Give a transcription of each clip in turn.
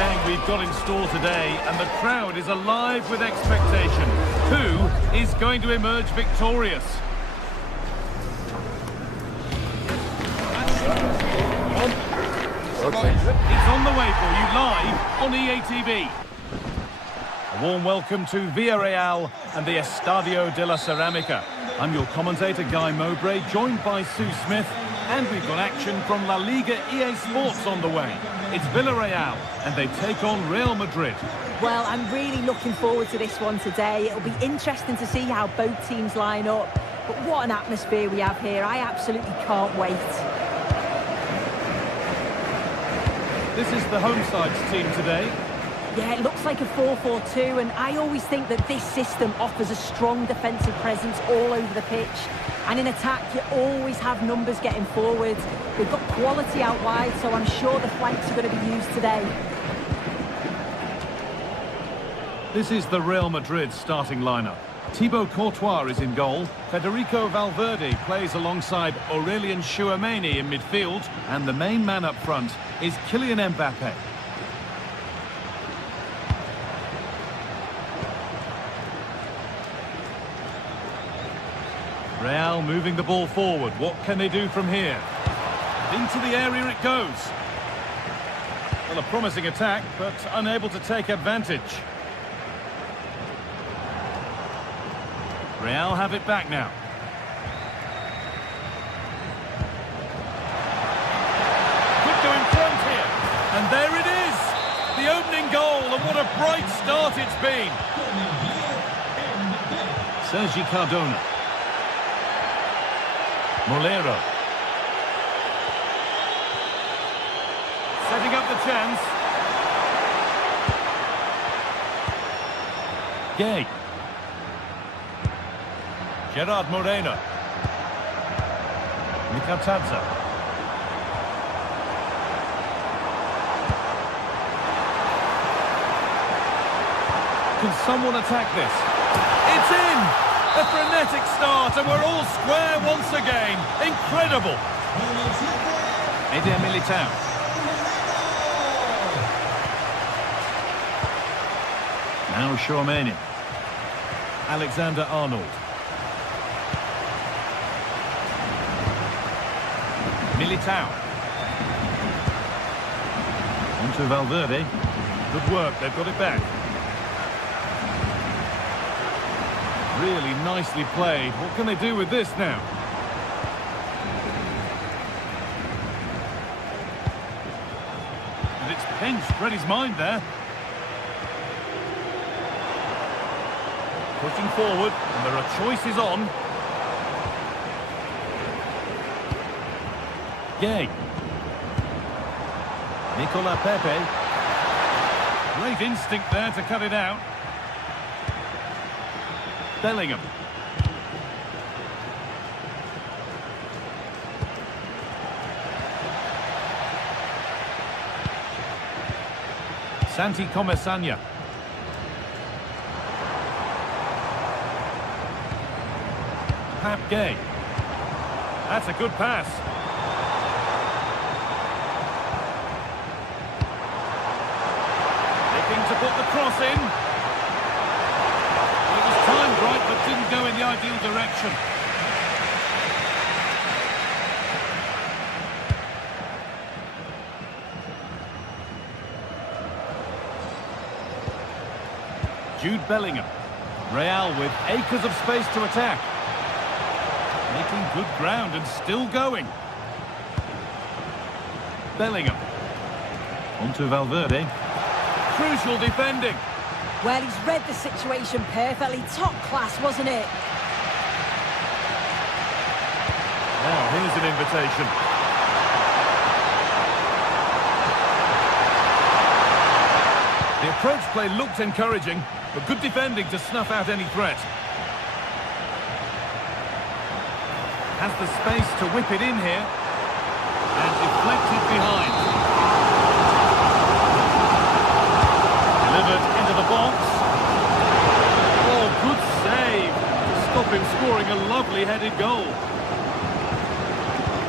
game we've got in store today, and the crowd is alive with expectation. Who is going to emerge victorious? It's on the way for you live on EA TV. A warm welcome to Villarreal and the Estadio de la Ceramica. I'm your commentator, Guy Mowbray, joined by Sue Smith, and we've got action from La Liga EA Sports on the way. It's Villarreal, and they take on Real Madrid. Well, I'm really looking forward to this one today. It'll be interesting to see how both teams line up. But what an atmosphere we have here. I absolutely can't wait. This is the home side's team today. Yeah, it looks like a 4-4-2, and I always think that this system offers a strong defensive presence all over the pitch. And in attack, you always have numbers getting forward. They've got quality out wide, so I'm sure the flanks are going to be used today. This is the Real Madrid starting lineup. Thibaut Courtois is in goal. Federico Valverde plays alongside Aurelien Tchouameni in midfield. And the main man up front is Kylian Mbappe. Real moving the ball forward. What can they do from here? Into the area it goes. Well, a promising attack, but unable to take advantage. Real have it back now. Could go in front here. And there it is! The opening goal, and what a bright start it's been. Sergi Cardona. Molero. Setting up the chance. Gay. Gerard Moreno. Mikatadze. Can someone attack this? It's in! A frenetic start, and we're all square once again. Incredible! Eder Militao. Now Tchouameni. Alexander Arnold. Militao. On to Valverde. Good work, they've got it back. Really nicely played. What can they do with this now? And it's pinched. Read his mind there. Pushing forward, and there are choices on. Gay. Nicola Pepe. Great instinct there to cut it out. Bellingham. Santi Comesanya. Pap Gay. That's a good pass. Looking to put the cross in. Timed right, but didn't go in the ideal direction. Jude Bellingham. Real with acres of space to attack. Making good ground and still going. Bellingham. On to Valverde. Crucial defending. Well, he's read the situation perfectly. Top class, wasn't it? Now, here's an invitation. The approach play looked encouraging, but good defending to snuff out any threat. Has the space to whip it in here. And deflected behind. Delivered into the box. Oh, good save to stop him scoring a lovely headed goal.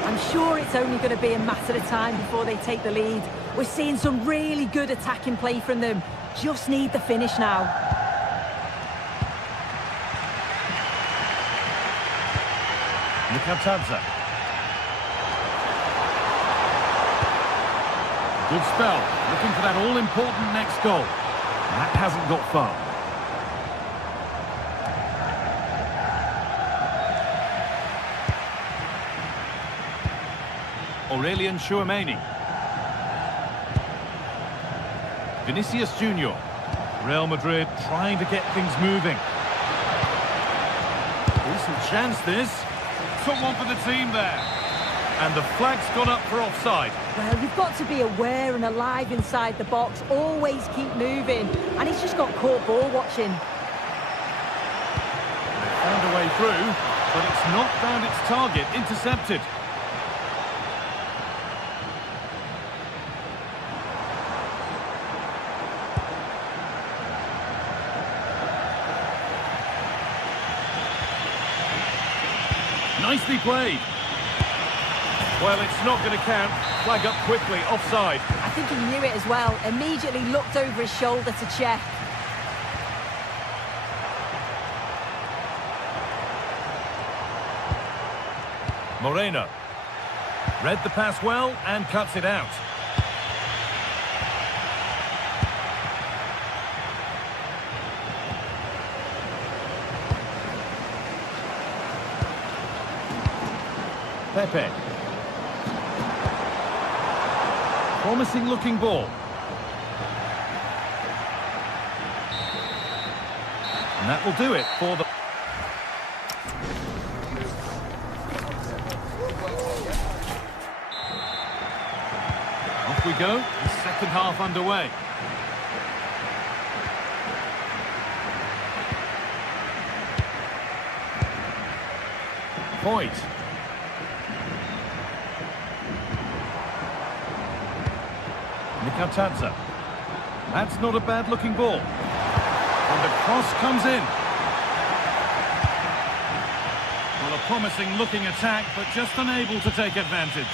I'm sure it's only going to be a matter of time before they take the lead. We're seeing some really good attacking play from them. Just need the finish now. Nikatadze. Good spell. Looking for that all-important next goal. That hasn't got far. Aurelian Chouameni. Vinicius Junior. Real Madrid trying to get things moving. Decent chance this. Took one for the team there. And the flag's gone up for offside. Well, you've got to be aware and alive inside the box. Always keep moving. And he's just got caught ball watching. They found a way through, but it's not found its target. Intercepted. Nicely played. Well, it's not going to count. Flag up quickly, offside. I think he knew it as well. Immediately looked over his shoulder to check. Moreno. Read the pass well and cuts it out. Pepe. Promising looking ball. And that will do it for the... Off we go. The second half underway. Point. Nikatadze. That's not a bad-looking ball. And the cross comes in. Well, a promising-looking attack, but just unable to take advantage.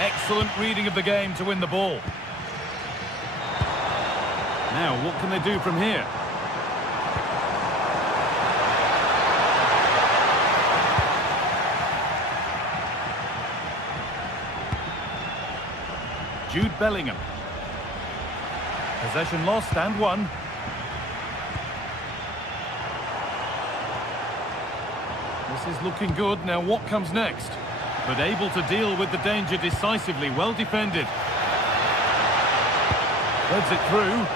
Excellent reading of the game to win the ball. Now, what can they do from here? Jude Bellingham. Possession lost and won. This is looking good. Now what comes next? But able to deal with the danger decisively. Well defended. Threads it through.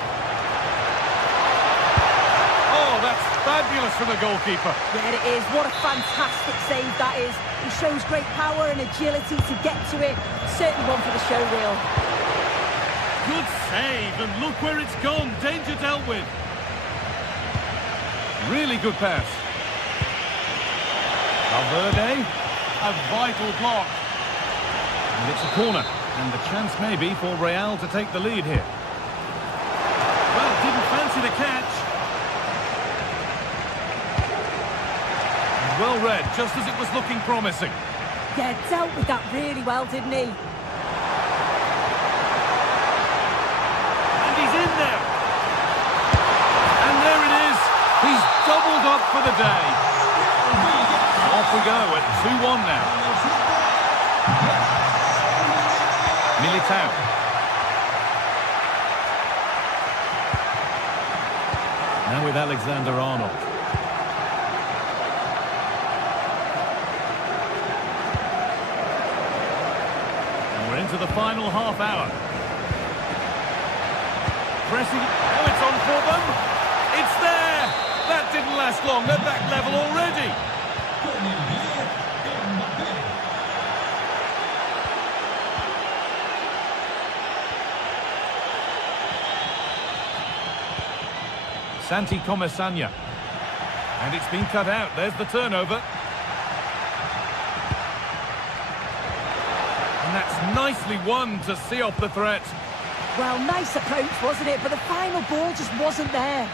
Oh, that's fabulous from the goalkeeper. Yeah, it is. What a fantastic save that is. He shows great power and agility to get to it. Certainly one for the show reel. Good save, and look where it's gone. Danger dealt with. Really good pass. Valverde, a vital block. And it's a corner, and the chance may be for Real to take the lead here. Well, didn't fancy the catch. Well read, just as it was looking promising. Yeah, dealt with that really well, didn't he? And he's in there. And there it is. He's doubled up for the day. Off we go at 2-1 now. Militao. Now with Alexander-Arnold. Into the final half hour. Pressing. Oh, it's on for them. It's there. That didn't last long. They're back level already. Santi Comesaña. And it's been cut out. There's the turnover. That's nicely won to see off the threat. Well, nice approach, wasn't it? But the final ball just wasn't there.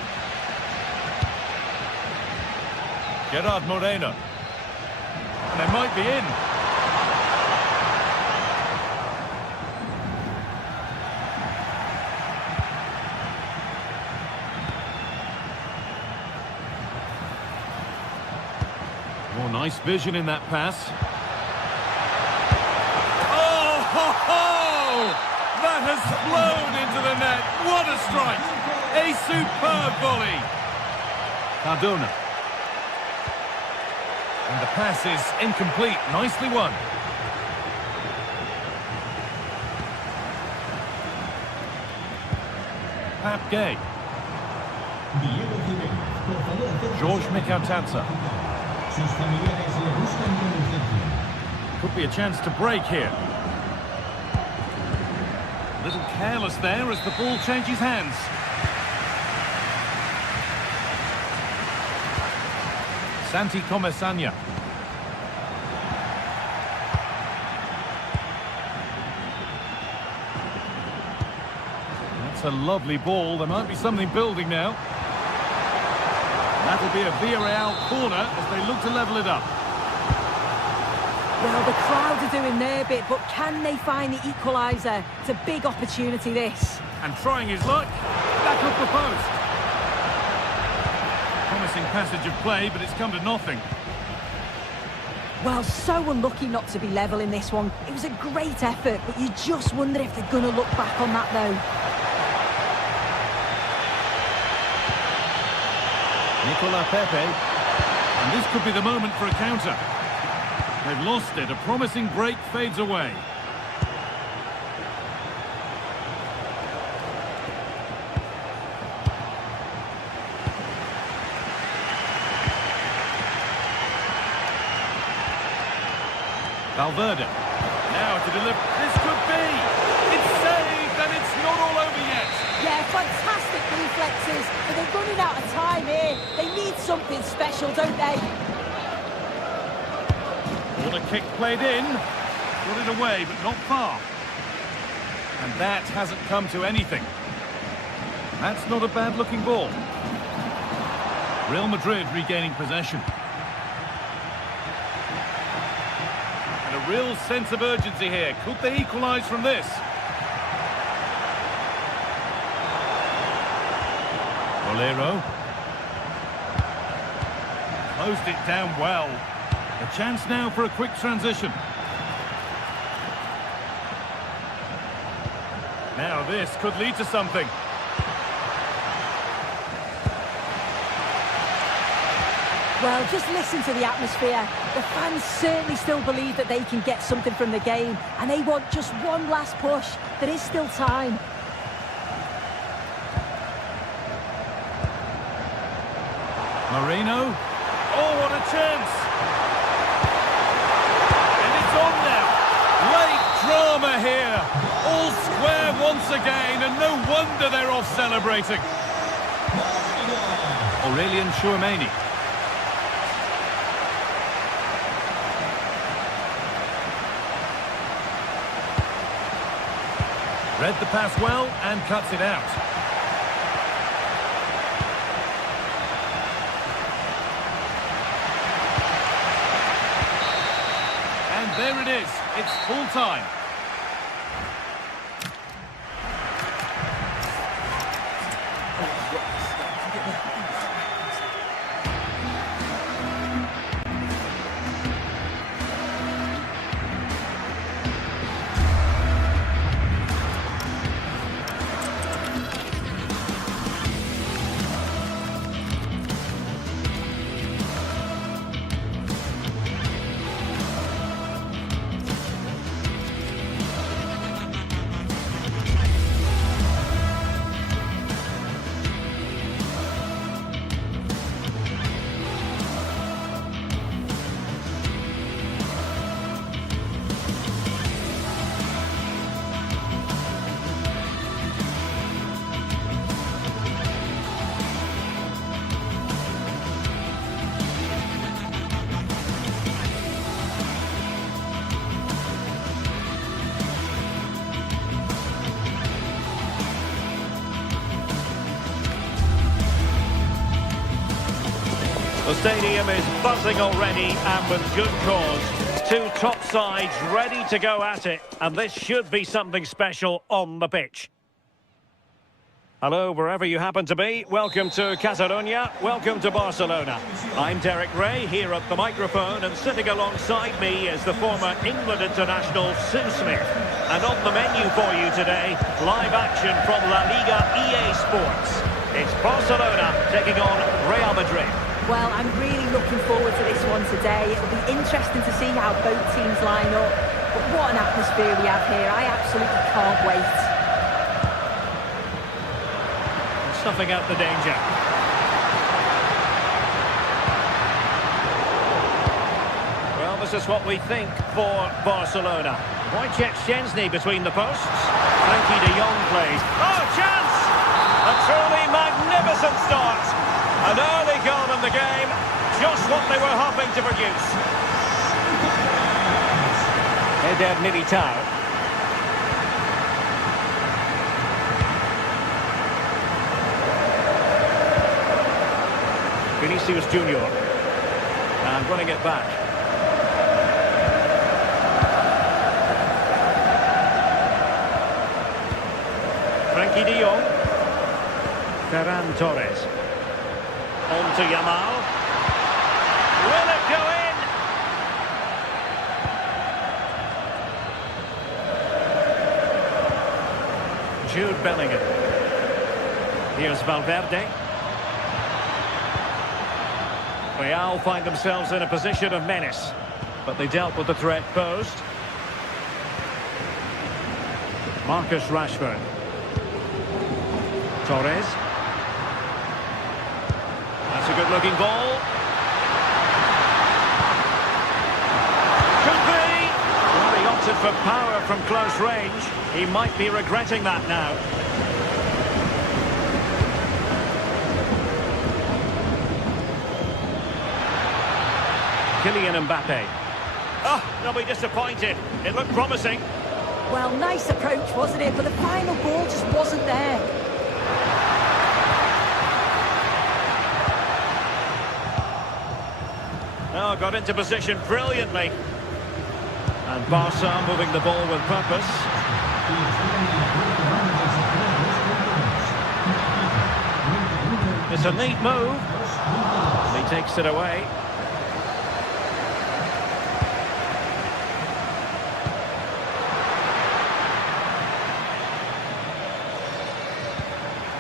Gerard Moreno. And they might be in. Oh, nice vision in that pass. Oh, ho, ho! That has flown into the net. What a strike! A superb volley. Cardona. And the pass is incomplete. Nicely won. Pap Gay. George Mikautanza. Could be a chance to break here. A little careless there as the ball changes hands. Santi Comesanya. That's a lovely ball. There might be something building now. That'll be a Villarreal corner as they look to level it up. Well, the crowd are doing their bit, but can they find the equaliser? It's a big opportunity, this. And trying his luck. Back up the post. Promising passage of play, but it's come to nothing. Well, so unlucky not to be level in this one. It was a great effort, but you just wonder if they're going to look back on that, though. Nicola Pepe. And this could be the moment for a counter. They've lost it. A promising break fades away. Valverde. Now to deliver. This could be. It's saved and it's not all over yet. Yeah, fantastic reflexes, but they're running out of time here. They need something special, don't they? What a kick played in. Got it away, but not far. And that hasn't come to anything. That's not a bad-looking ball. Real Madrid regaining possession. And a real sense of urgency here. Could they equalise from this? Bolero. Closed it down well. A chance now for a quick transition. Now this could lead to something. Well, just listen to the atmosphere. The fans certainly still believe that they can get something from the game, and they want just one last push. There is still time. Marino. Oh, what a chance! And it's on now. Late drama here. All square once again, and no wonder they're off celebrating. Aurelian Chouameni. Read the pass well and cuts it out. And there it is. It's full time. The stadium is buzzing already, and with good cause. Two top sides ready to go at it, and this should be something special on the pitch. Hello, wherever you happen to be. Welcome to Catalonia. Welcome to Barcelona. I'm Derek Ray, here at the microphone, and sitting alongside me is the former England international Sue Smith. And on the menu for you today, live action from La Liga EA Sports. It's Barcelona taking on Real Madrid. Well, I'm really looking forward to this one today. It'll be interesting to see how both teams line up. But what an atmosphere we have here. I absolutely can't wait. Snuffing out the danger. Well, this is what we think for Barcelona. Wojciech Szczęsny between the posts. Frankie de Jong plays. Oh, chance! A truly magnificent start. An early goal in the game. Just what they were hoping to produce. Eder Militao. Vinicius Junior, and running it back. Frankie de Jong. Ferran Torres. On to Yamal. Will it go in? Jude Bellingham. Here's Valverde. Real find themselves in a position of menace, but they dealt with the threat posed. Marcus Rashford. Torres. That's a good-looking ball. Could be. Well, he opted for power from close range. He might be regretting that now. Kylian Mbappe. Oh, they'll be disappointed. It looked promising. Well, nice approach, wasn't it? But the final ball just wasn't there. Oh, got into position brilliantly. And Barca moving the ball with purpose. It's a neat move. And he takes it away.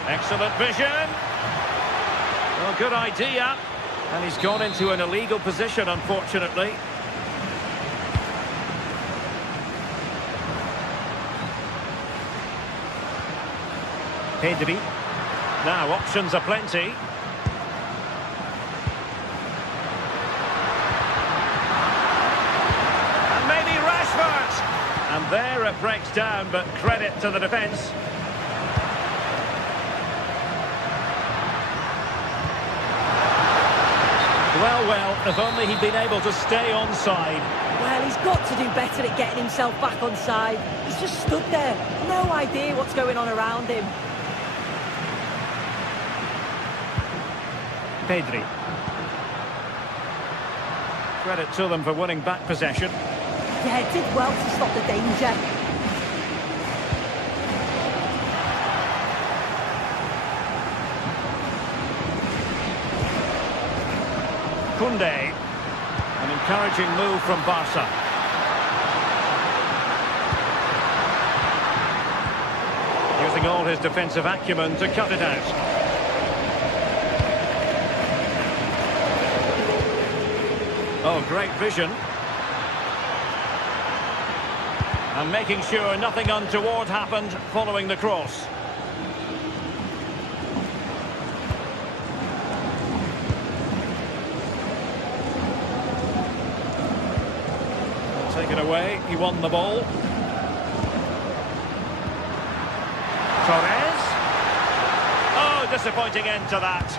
Excellent vision. Well, good idea. And he's gone into an illegal position, unfortunately. Pedri. Now, options are plenty. And maybe Rashford. And there it breaks down, but credit to the defence. Well, if only he'd been able to stay onside. Well, he's got to do better at getting himself back onside. He's just stood there. No idea what's going on around him. Pedri. Credit to them for winning back possession. Yeah, it did well to stop the danger. Koundé. An encouraging move from Barca. Using all his defensive acumen to cut it out. Oh, great vision. And making sure nothing untoward happened following the cross. Take it away, he won the ball. Torres. Oh, disappointing end to that.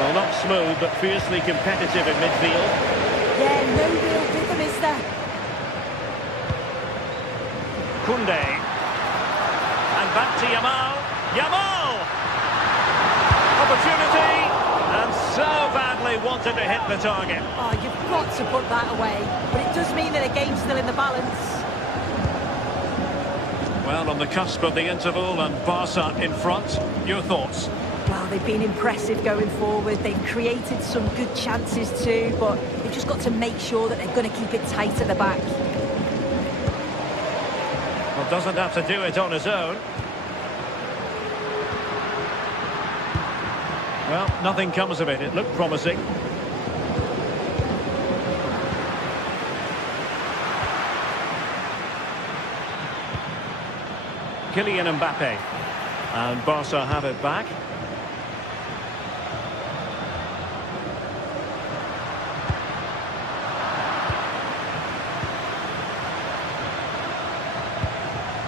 Well, not smooth, but fiercely competitive in midfield. Yeah, no real rhythm, is there? Koundé. And back to Yamal. Yamal! Opportunity, and So badly wanted to hit the target. Oh, you've got to put that away. But it does mean that the game's still in the balance. Well, on the cusp of the interval and Barca in front. Your thoughts? Well, they've been impressive going forward. They've created some good chances too, but they've just got to make sure that they're going to keep it tight at the back. Well, doesn't have to do it on his own. Well, nothing comes of it. It looked promising. Kylian Mbappe. And Barca have it back.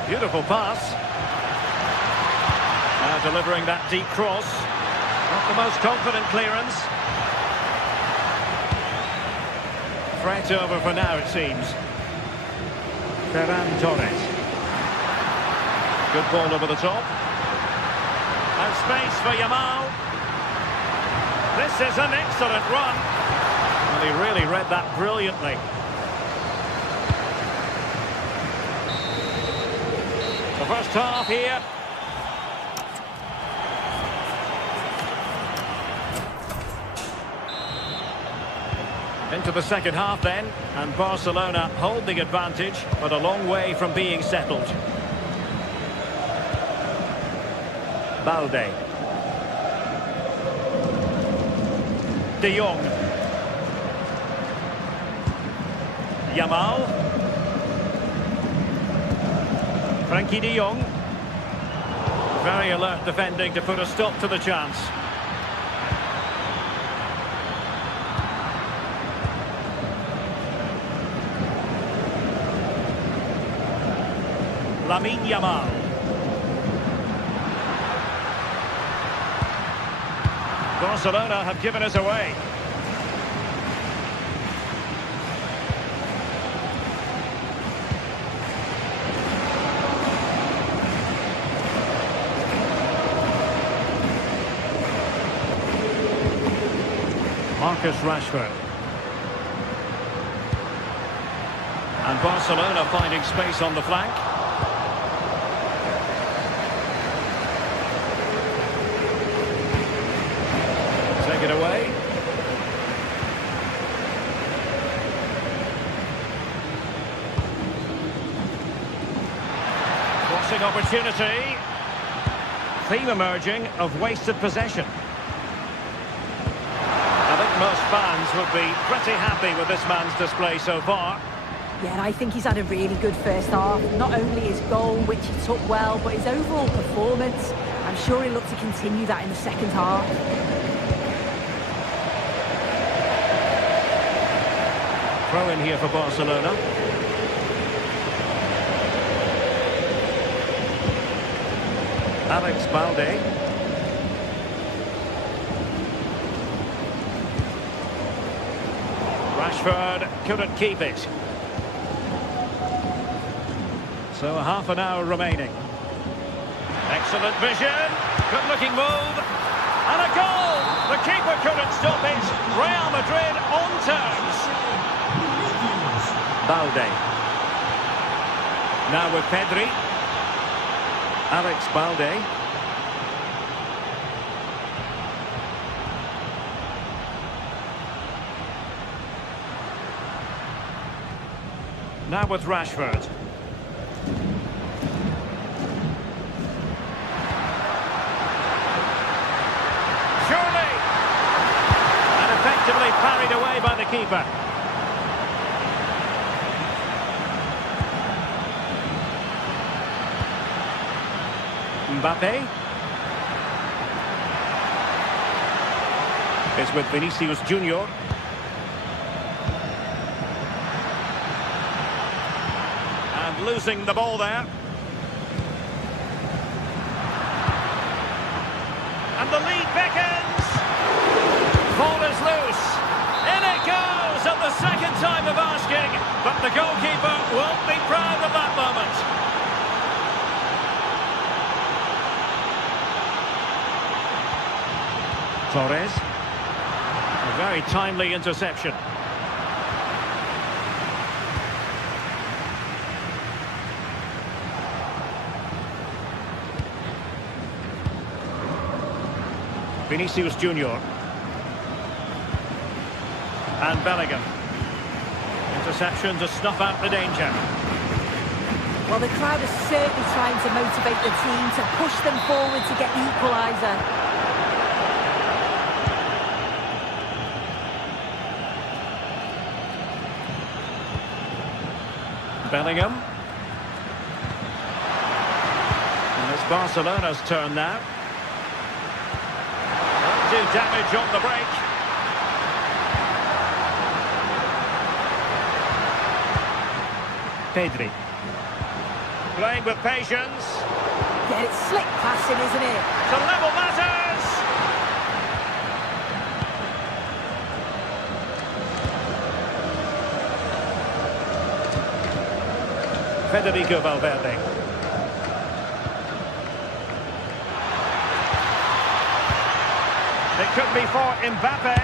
Beautiful pass. Now delivering that deep cross. Not the most confident clearance. Threat over for now, it seems. Ferran Torres. Good ball over the top. And space for Yamal. This is an excellent run. Well, he really read that brilliantly. The first half here. Into the second half then, and Barcelona hold the advantage, but a long way from being settled. Balde. De Jong. Yamal. Frankie de Jong. Very alert defending to put a stop to the chance. Lamine Yamal. Barcelona have given us away. Marcus Rashford. And Barcelona finding space on the flank. Take it away. Crossing opportunity. Theme emerging of wasted possession. I think most fans would be pretty happy with this man's display so far. Yeah, I think he's had a really good first half. Not only his goal, which he took well, but his overall performance. I'm sure he'll look to continue that in the second half. Throw in here for Barcelona. Alex Balde. Rashford couldn't keep it. So half an hour remaining. Excellent vision. Good looking move. And a goal! The keeper couldn't stop it. Real Madrid on terms. Balde. Now with Pedri. Alex Balde. Now with Rashford. Surely! And effectively parried away by the keeper. Mbappe. Is with Vinicius Junior. And losing the ball there. And the lead beckons. Ball is loose. In it goes at the second time of asking. But the goalkeeper won't be proud of that moment. Torres. Very timely interception. Vinicius Junior. And Bellingham. Interception to snuff out the danger. Well, the crowd is certainly trying to motivate the team to push them forward to get the equaliser. Bellingham. And it's Barcelona's turn now. Do damage on the break. Pedri. Playing with patience. Yeah, it's slick passing, isn't it? To level matters. Federico Valverde. It could be for Mbappe.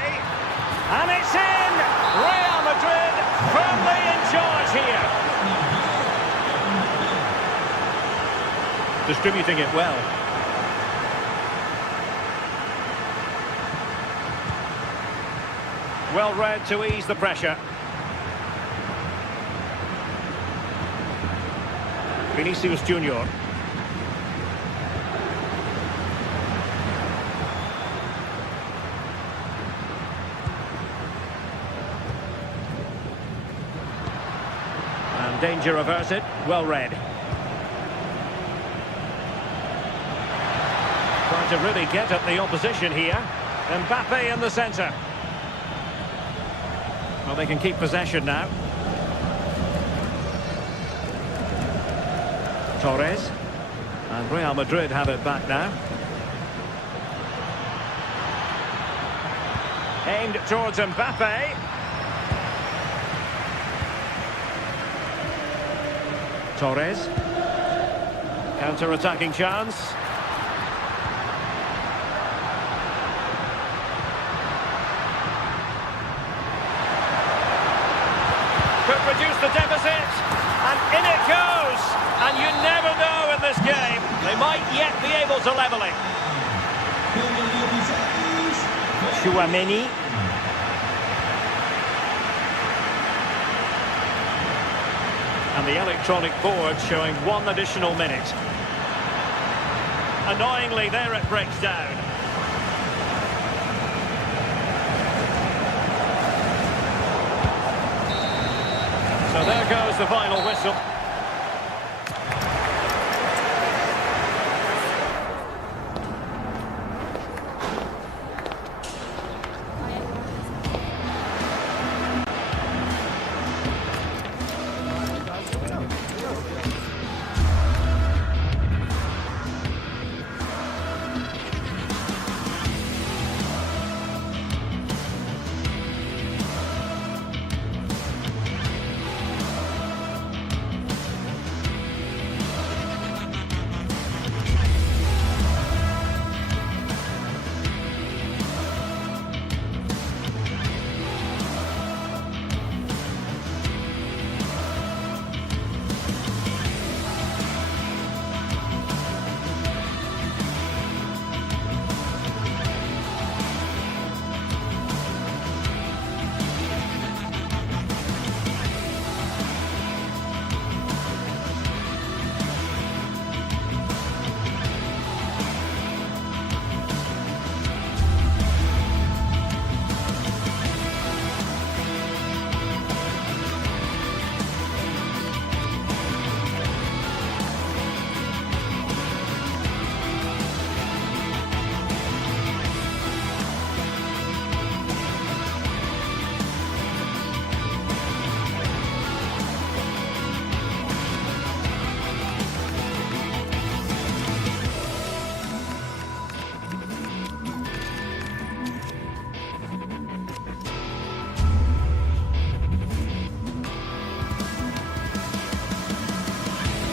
And it's in! Real Madrid firmly in charge here. Distributing it well. Well read to ease the pressure. Vinicius Junior. And danger averted. Well read. Trying to really get at the opposition here. Mbappe in the centre. Well, they can keep possession now. Torres. And Real Madrid have it back now. Aimed towards Mbappe. Torres. Counter-attacking chance. Could reduce the deficit. And in it goes. And you never know in this game. They might yet be able to level it. Chouameni. And the electronic board showing 1 additional minute. Annoyingly, there it breaks down. So there goes the final whistle.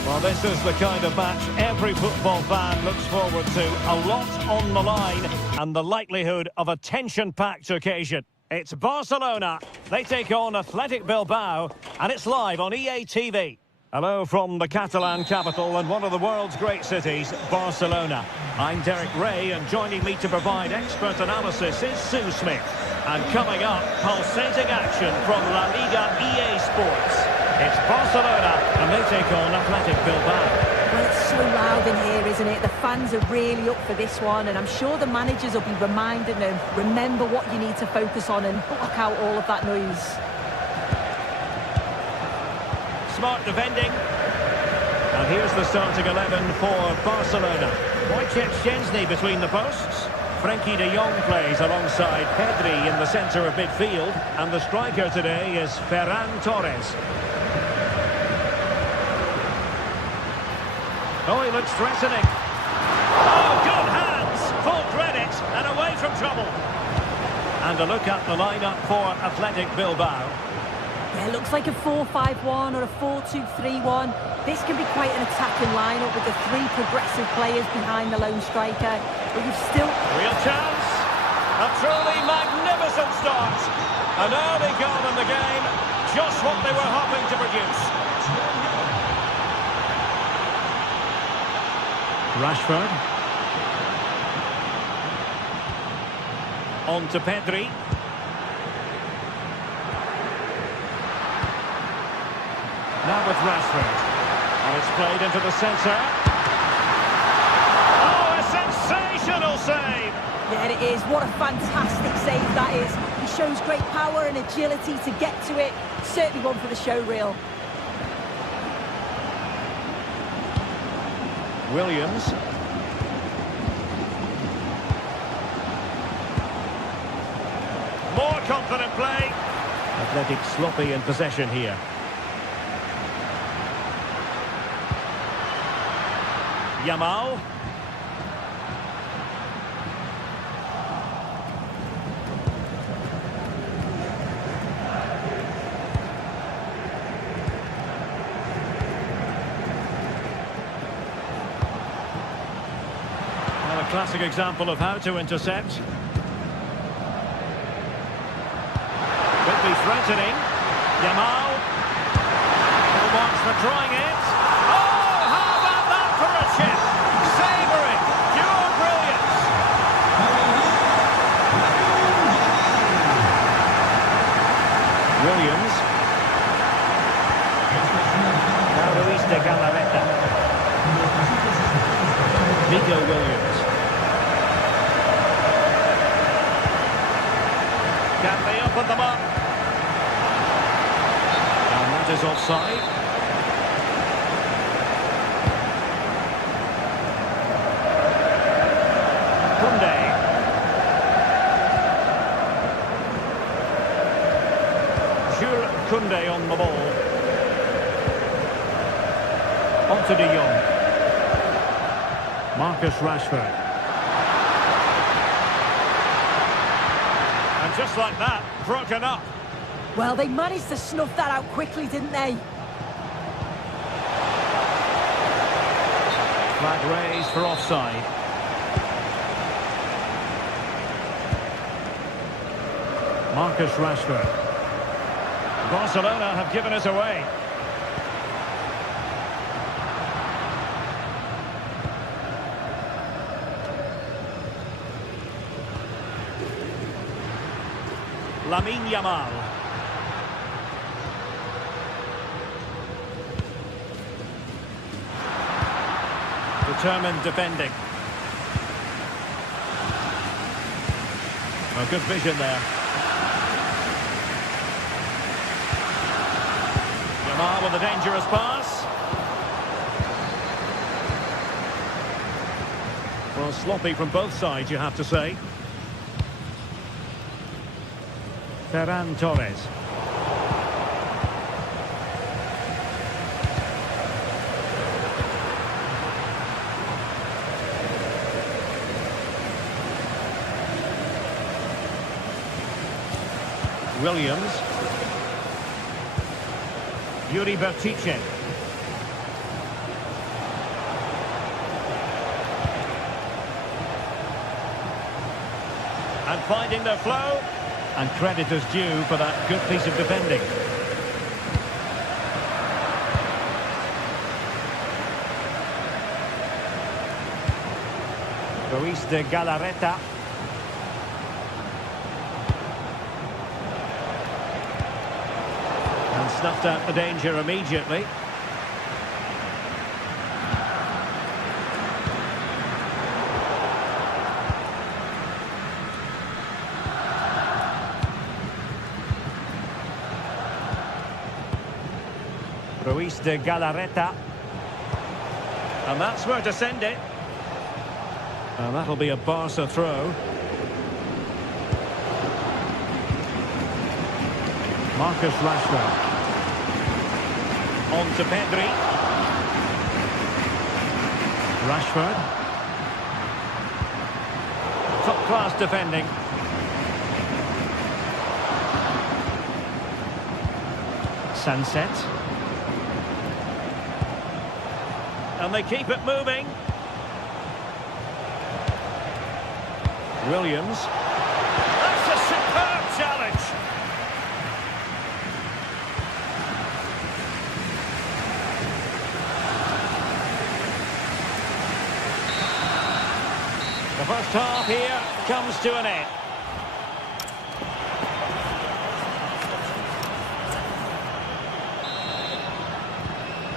Well, this is the kind of match every football fan looks forward to. A lot on the line and the likelihood of a tension-packed occasion. It's Barcelona. They take on Athletic Bilbao, and it's live on EA TV. Hello from the Catalan capital and one of the world's great cities, Barcelona. I'm Derek Ray, and joining me to provide expert analysis is Sue Smith. And coming up, pulsating action from La Liga EA Sports. It's Barcelona, and they take on Athletic Bilbao. Well, it's so loud in here, isn't it? The fans are really up for this one, and I'm sure the managers will be reminding them, remember what you need to focus on and block out all of that noise. Smart defending. And here's the starting 11 for Barcelona. Wojciech Szczęsny between the posts. Frenkie de Jong plays alongside Pedri in the centre of midfield. And the striker today is Ferran Torres. Oh, he looks threatening. Oh, good hands! Full credit and away from trouble. And a look at the lineup for Athletic Bilbao. Yeah, it looks like a 4-5-1 or a 4-2-3-1. This can be quite an attacking lineup with the three progressive players behind the lone striker. But you've still... Real chance. A truly magnificent start. An early goal in the game. Just what they were hoping to produce. Rashford. On to Pedri. Now with Rashford. And it's played into the centre. Oh, a sensational save! Yeah, it is. What a fantastic save that is. He shows great power and agility to get to it. Certainly one for the show reel. Williams. More confident play. Athletic sloppy in possession here. Yamal. Well, a classic example of how to intercept. Could be threatening. Yamal. Who wants for trying it? Savouring, pure brilliance. Williams. Now Luis de Galarreta. Nico Williams. Can they open them up? And that is offside. Koundé on the ball. On to De Jong. Marcus Rashford. And just like that, broken up. Well, they managed to snuff that out quickly, didn't they? Flag raised for offside. Marcus Rashford. Barcelona have given us away. Lamine Yamal. Determined defending. A good vision there. With a dangerous pass. Well, sloppy from both sides, you have to say. Ferran Torres. Williams. Yuri Bertice. And finding the flow. And credit is due for that good piece of defending. Ruiz de Galarreta. And snuffed out the danger immediately. Ruiz de Galarreta. And that's where to send it. And that'll be a Barca throw. Marcus Rashford. On to Pedri. Rashford. Top-class defending. Sunset. And they keep it moving. Williams. That's a superb challenge. The first half here comes to an end.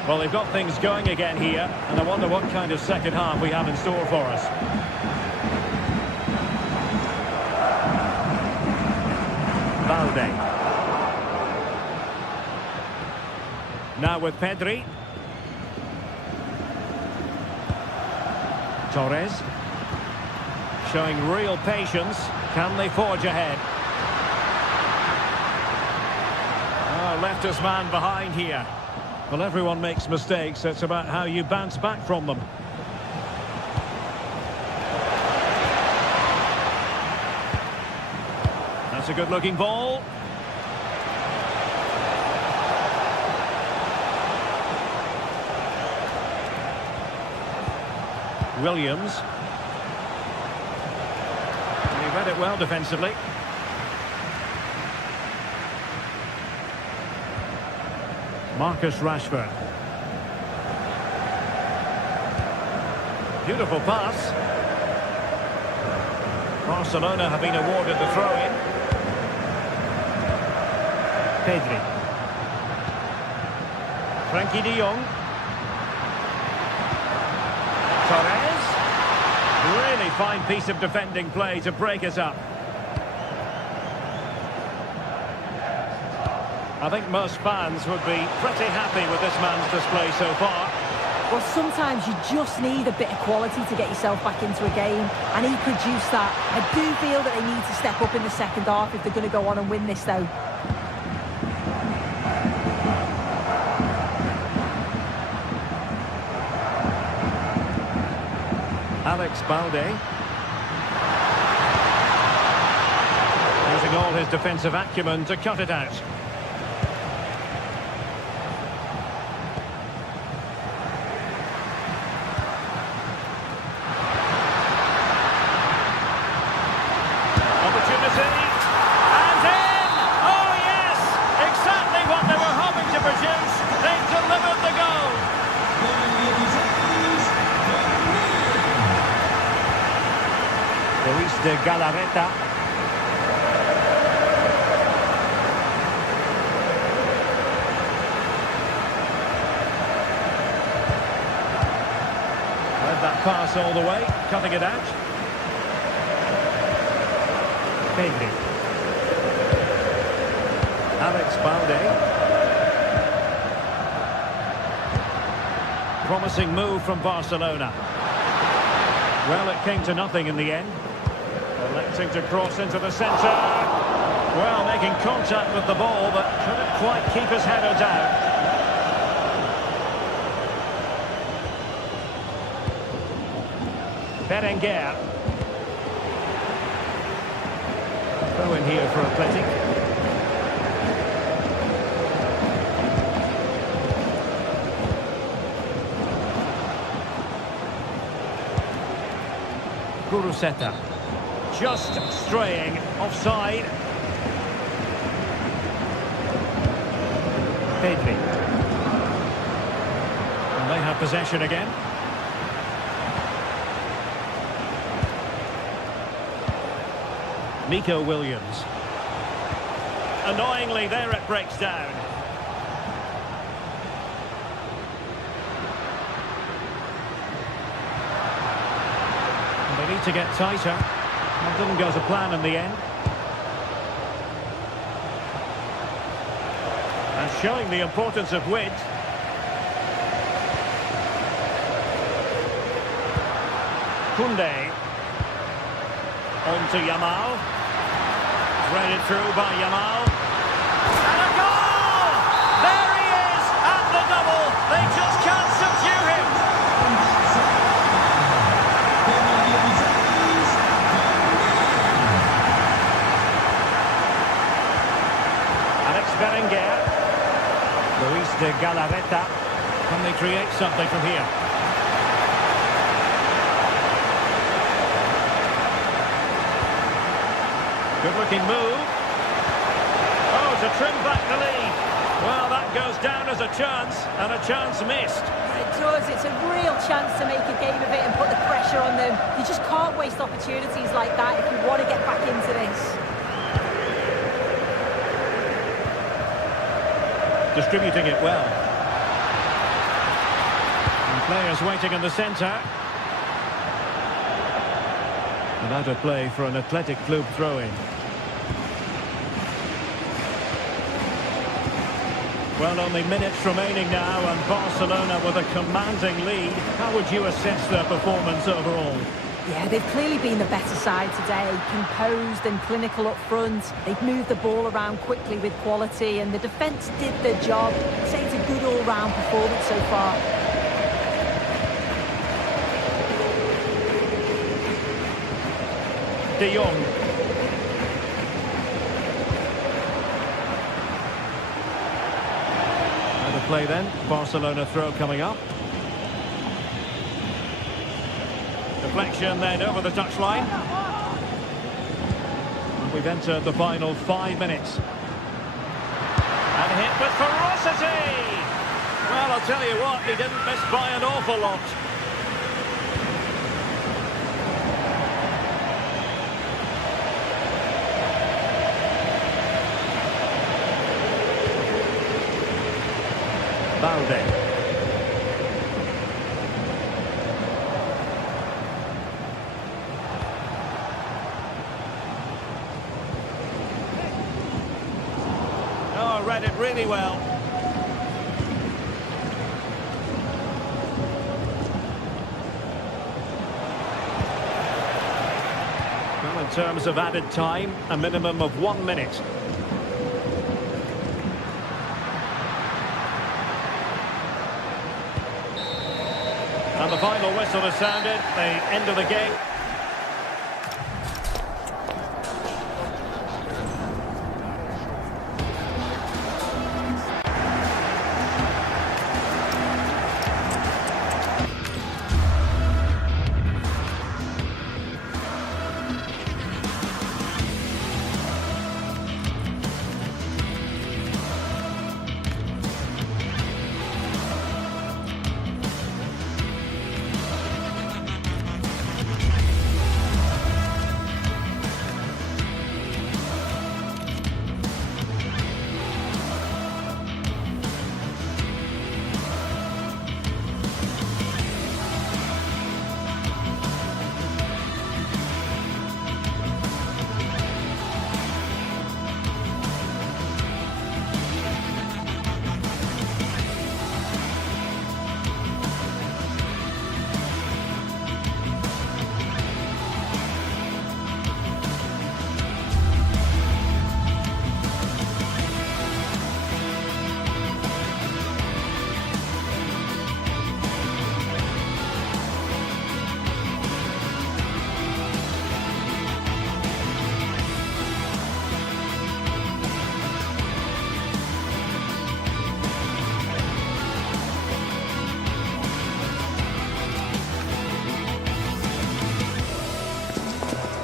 Well, they've got things going again here, and I wonder what kind of second half we have in store for us. Balde. Now with Pedri. Torres. Showing real patience. Can they forge ahead? Oh, left his man behind here. Well, everyone makes mistakes. It's about how you bounce back from them. That's a good-looking ball. Williams. He read it well defensively. Marcus Rashford. Beautiful pass. Barcelona have been awarded the throw-in. Pedri. Frankie de Jong. Torres. Really fine piece of defending play to break us up. I think most fans would be pretty happy with this man's display so far. Well, sometimes you just need a bit of quality to get yourself back into a game, and he produced that. I do feel that they need to step up in the second half if they're going to go on and win this, though. Alex Balde. Using all his defensive acumen to cut it out. De Galarreta. Led that pass all the way, cutting it out. Pedri. Alex Balde. Promising move from Barcelona. Well, it came to nothing in the end. Electing to cross into the centre. Well, making contact with the ball, but couldn't quite keep his header down. Berenguer. Throw in here for Athletic. Guruseta. Just straying offside. Pedri. And they have possession again. Nico Williams. Annoyingly, there it breaks down. And they need to get tighter. That didn't go to plan in the end. And showing the importance of width. Koundé. On to Yamal. Threaded through by Yamal. And a goal! There he is at the double. They just can't subdue him. Alex Berenguer. Luis de Galarreta. Can they create something from here? Good-looking move. Oh, to trim back the lead. Well, that goes down as a chance, and a chance missed. It does. It's a real chance to make a game of it and put the pressure on them. You just can't waste opportunities like that if you want to get back into this. Distributing it well. And players waiting in the centre. And out of play for an Athletic Club throw-in. Well, only minutes remaining now, and Barcelona with a commanding lead. How would you assess their performance overall? Yeah, they've clearly been the better side today, composed and clinical up front. They've moved the ball around quickly with quality, and the defence did their job. I'd say it's a good all-round performance so far. De Jong. Out of play then. Barcelona throw coming up. Deflection then over the touchline. We've entered the final 5 minutes. And hit with ferocity! Well, I'll tell you what, he didn't miss by an awful lot. Balde. Oh, read it really well. Well, in terms of added time, a minimum of 1 minute. And the final whistle has sounded, the end of the game.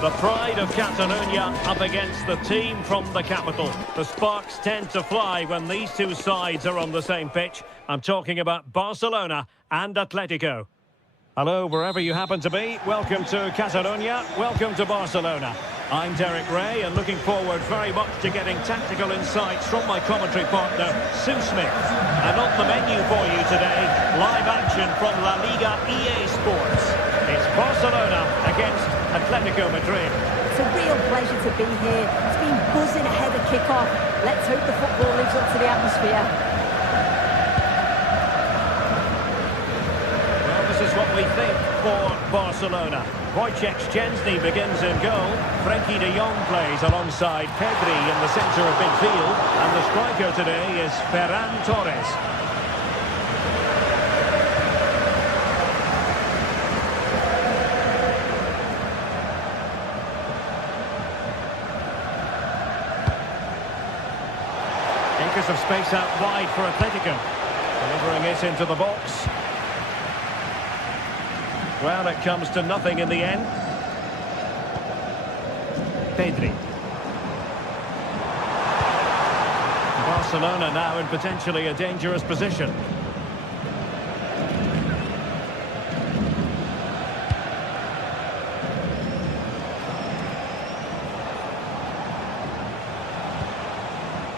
The pride of Catalonia up against the team from the capital. The sparks tend to fly when these two sides are on the same pitch. I'm talking about Barcelona and Atletico. Hello, wherever you happen to be. Welcome to Catalonia. Welcome to Barcelona. I'm Derek Ray, and looking forward very much to getting tactical insights from my commentary partner, Sue Smith. And on the menu for you today, live action from La Liga EA Sports. It's Barcelona against Atletico Madrid. It's a real pleasure to be here. It's been buzzing ahead of kick-off. Let's hope the football lives up to the atmosphere. Well, this is what we think for Barcelona. Wojciech Szczęsny begins in goal. Frenkie de Jong plays alongside Pedri in the centre of midfield. And the striker today is Ferran Torres. Acres of space out wide for Atletico. Delivering it into the box. Well, it comes to nothing in the end. Pedri. Barcelona now in potentially a dangerous position.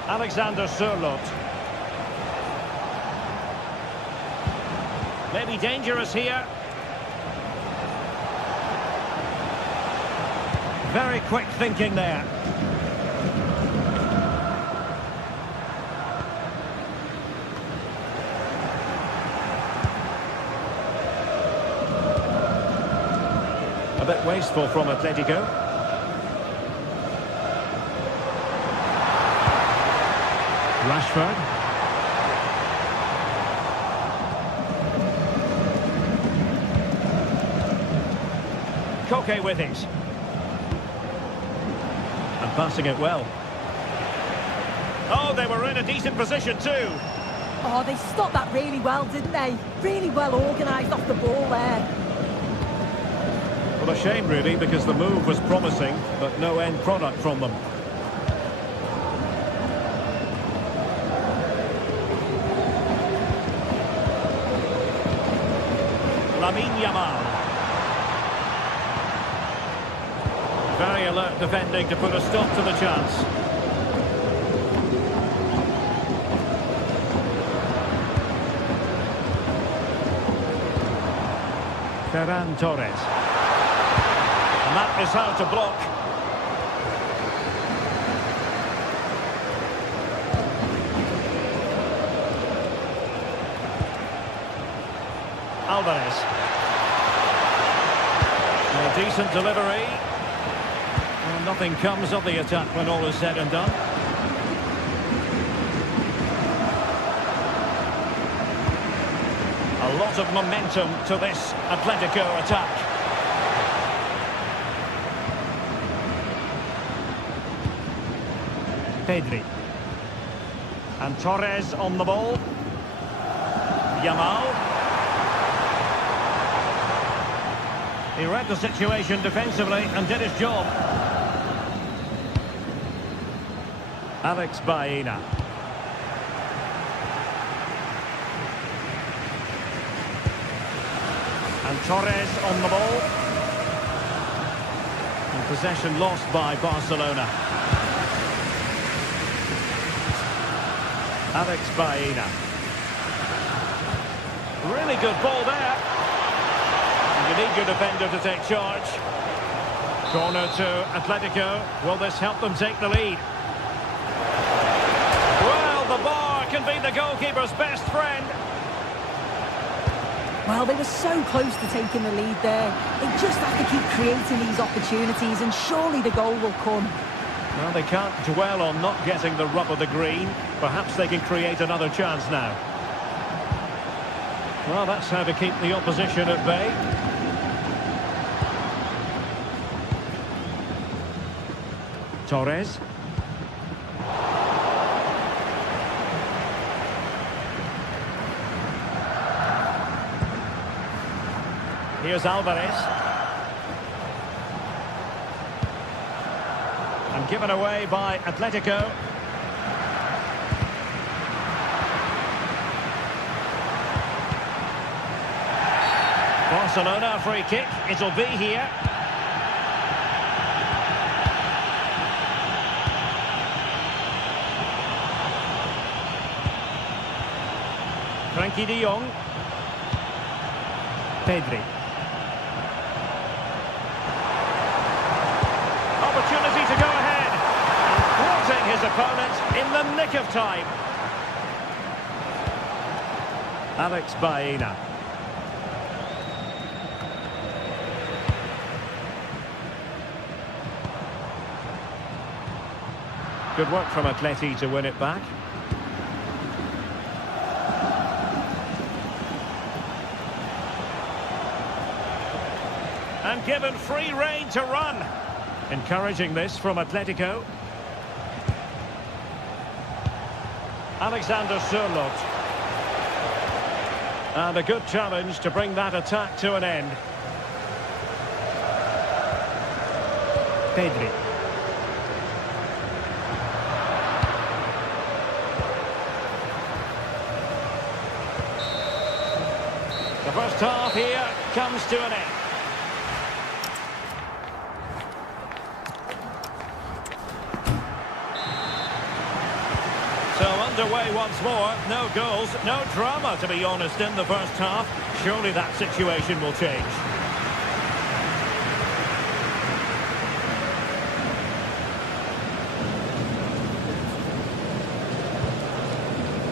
Alexander Sørloth. Maybe dangerous here. Very quick thinking there. A bit wasteful from Atletico. Rashford. Koke with it. And passing it well. Oh, they were in a decent position too. Oh, they stopped that really well, didn't they? Really well organised off the ball there. Well, a shame really, because the move was promising, but no end product from them. Lamine Yamal. Very alert defending to put a stop to the chance. Ferran Torres. And that is how to block. Alvarez. A decent delivery. Well, nothing comes of the attack when all is said and done. A lot of momentum to this Atletico attack. Pedri. And Torres on the ball. Yamal. He read the situation defensively and did his job. Alex Baena. And Torres on the ball. And possession lost by Barcelona. Alex Baena. Really good ball there. You need your defender to take charge. Corner to Atletico. Will this help them take the lead? Well, the bar can be the goalkeeper's best friend. Well, they were so close to taking the lead there. They just have to keep creating these opportunities, and surely the goal will come. Well, they can't dwell on not getting the rub of the green. Perhaps they can create another chance now. Well, that's how to keep the opposition at bay. Torres. Here's Alvarez. And given away by Atletico. Barcelona free kick, it'll be here. Frankie de Jong. Pedri. Opportunity to go ahead. And thwarting his opponent in the nick of time. Alex Baena. Good work from Atleti to win it back. And given free rein to run. Encouraging this from Atletico. Alexander Sørloth. And a good challenge to bring that attack to an end. Pedri. The first half here comes to an end. So underway once more, no goals, no drama to be honest in the first half. Surely that situation will change.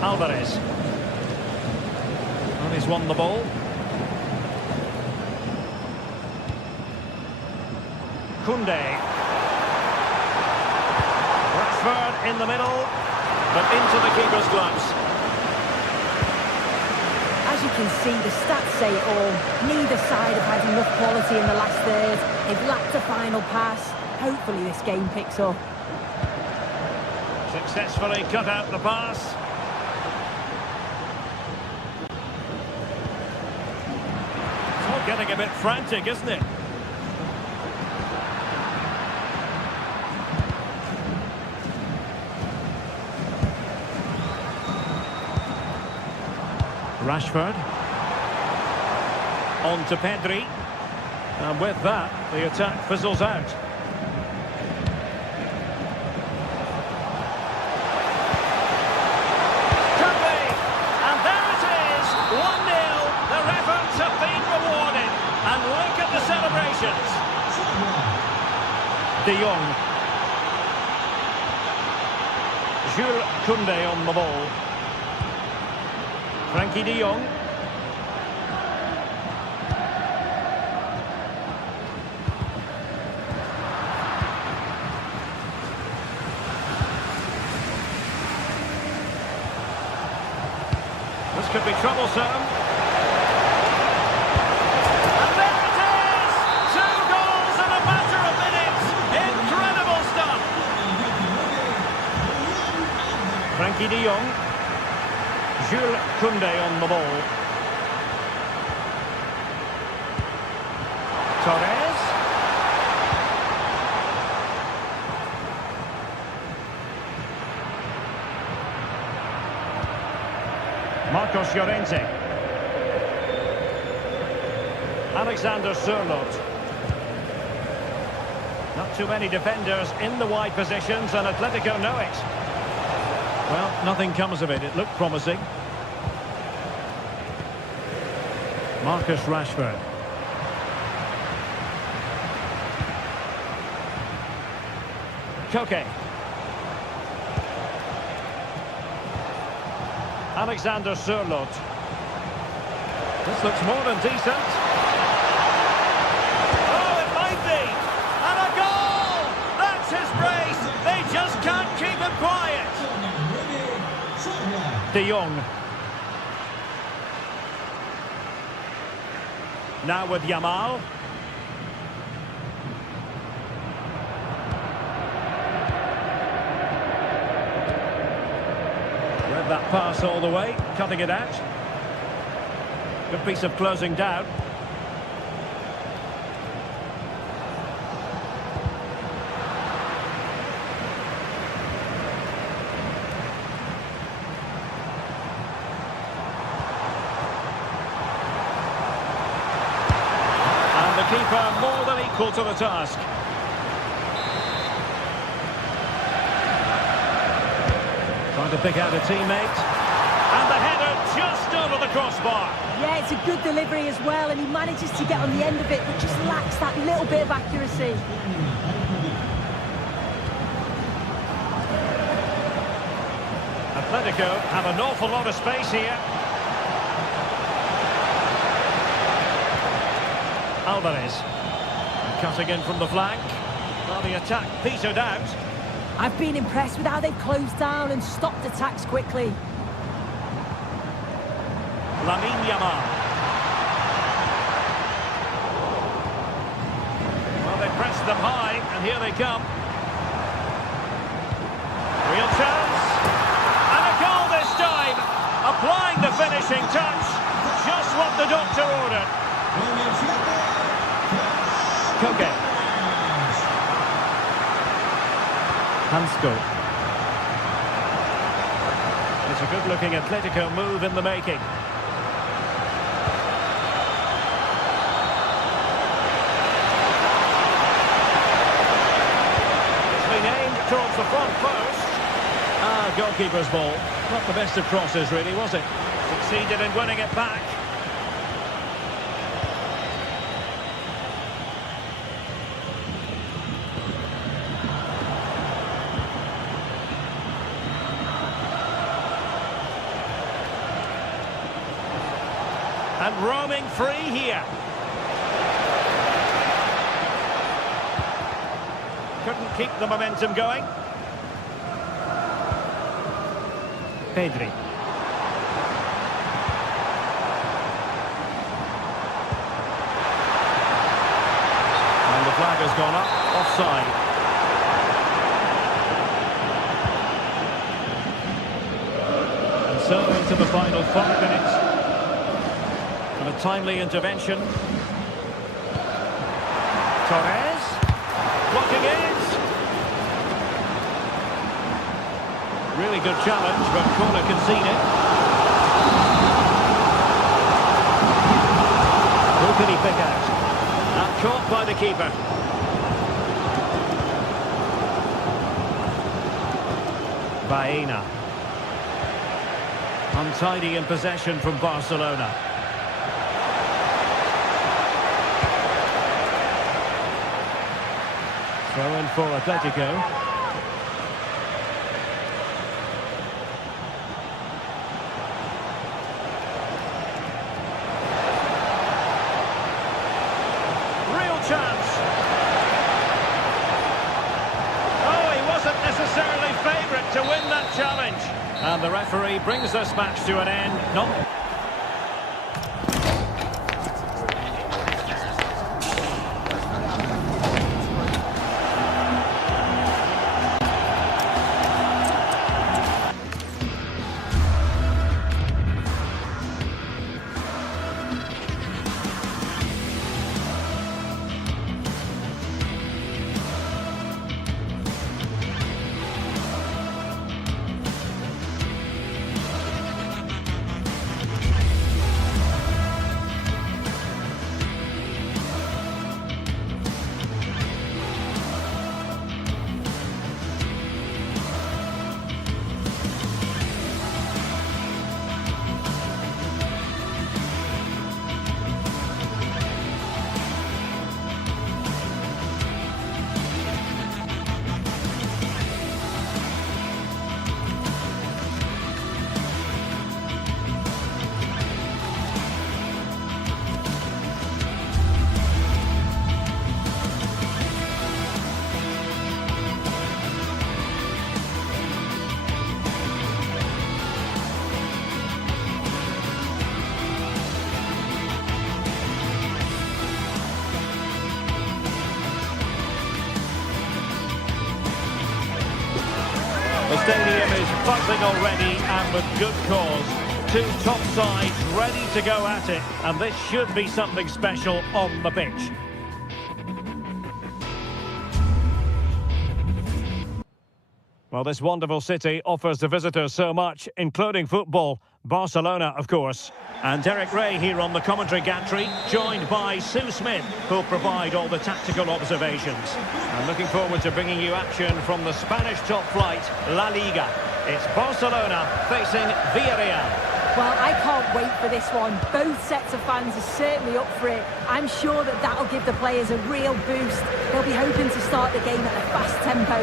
Alvarez. And he's won the ball. Koundé. Rashford in the middle. But into the keeper's gloves. As you can see, the stats say it all. Neither side have had enough quality in the last third. They've lacked a final pass. Hopefully this game picks up. Successfully cut out the pass. It's all getting a bit frantic, isn't it? Rashford. On to Pedri. And with that, the attack fizzles out. Koundé! And there it is! 1-0. Their efforts have been rewarded. And look at the celebrations. De Jong. Jules Koundé on the ball. Frankie de Jong. This could be troublesome. And there it is! 2 goals in a matter of minutes. Incredible stuff. Frankie de Jong. Jules Koundé on the ball. Torres. Marcos Llorente. Alexander Sørloth. Not too many defenders in the wide positions, and Atletico know it. Well, nothing comes of it. It looked promising. Marcus Rashford. Koke. Alexander Sørloth. This looks more than decent. Oh, it might be! And a goal! That's his brace! They just can't keep him quiet! De Jong. Now with Yamal. Read that pass all the way, cutting it out. Good piece of closing down. keeper more than equal to the task. Trying to pick out a teammate. And the header just over the crossbar. Yeah, it's a good delivery as well, and he manages to get on the end of it, but just lacks that little bit of accuracy. Atletico have an awful lot of space here. Alvarez. Cutting in from the flank. Well, the attack petered out. I've been impressed with how they've closed down and stopped attacks quickly. Lamine Yamal. Well, they pressed them high, and here they come. Real chance. And a goal this time. Applying the finishing touch. Just what the doctor ordered. Koke. Hansko. It's a good-looking Atletico move in the making. Towards the front post. Goalkeeper's ball. Not the best of crosses, really, was it? Succeeded in winning it back. And roaming free here. Couldn't keep the momentum going. Pedri. And the flag has gone up, offside. And so into the final 5 minutes. And a timely intervention. Torres. Blocking it. Really good challenge, but corner conceded. Who can he pick out? And caught by the keeper. Baena. Untidy in possession from Barcelona. Throw in for Atletico. Real chance. Oh, he wasn't necessarily favourite to win that challenge. And the referee brings this match to an end. Not... The stadium is buzzing already, and with good cause. Two top sides ready to go at it, and this should be something special on the pitch. Well, this wonderful city offers the visitors so much, including football, Barcelona, of course. And Derek Ray here on the commentary gantry, joined by Sue Smith, who'll provide all the tactical observations. And looking forward to bringing you action from the Spanish top flight, La Liga. It's Barcelona facing Villarreal. Well, I can't wait for this one. Both sets of fans are certainly up for it. I'm sure that that'll give the players a real boost. They'll be hoping to start the game at a fast tempo.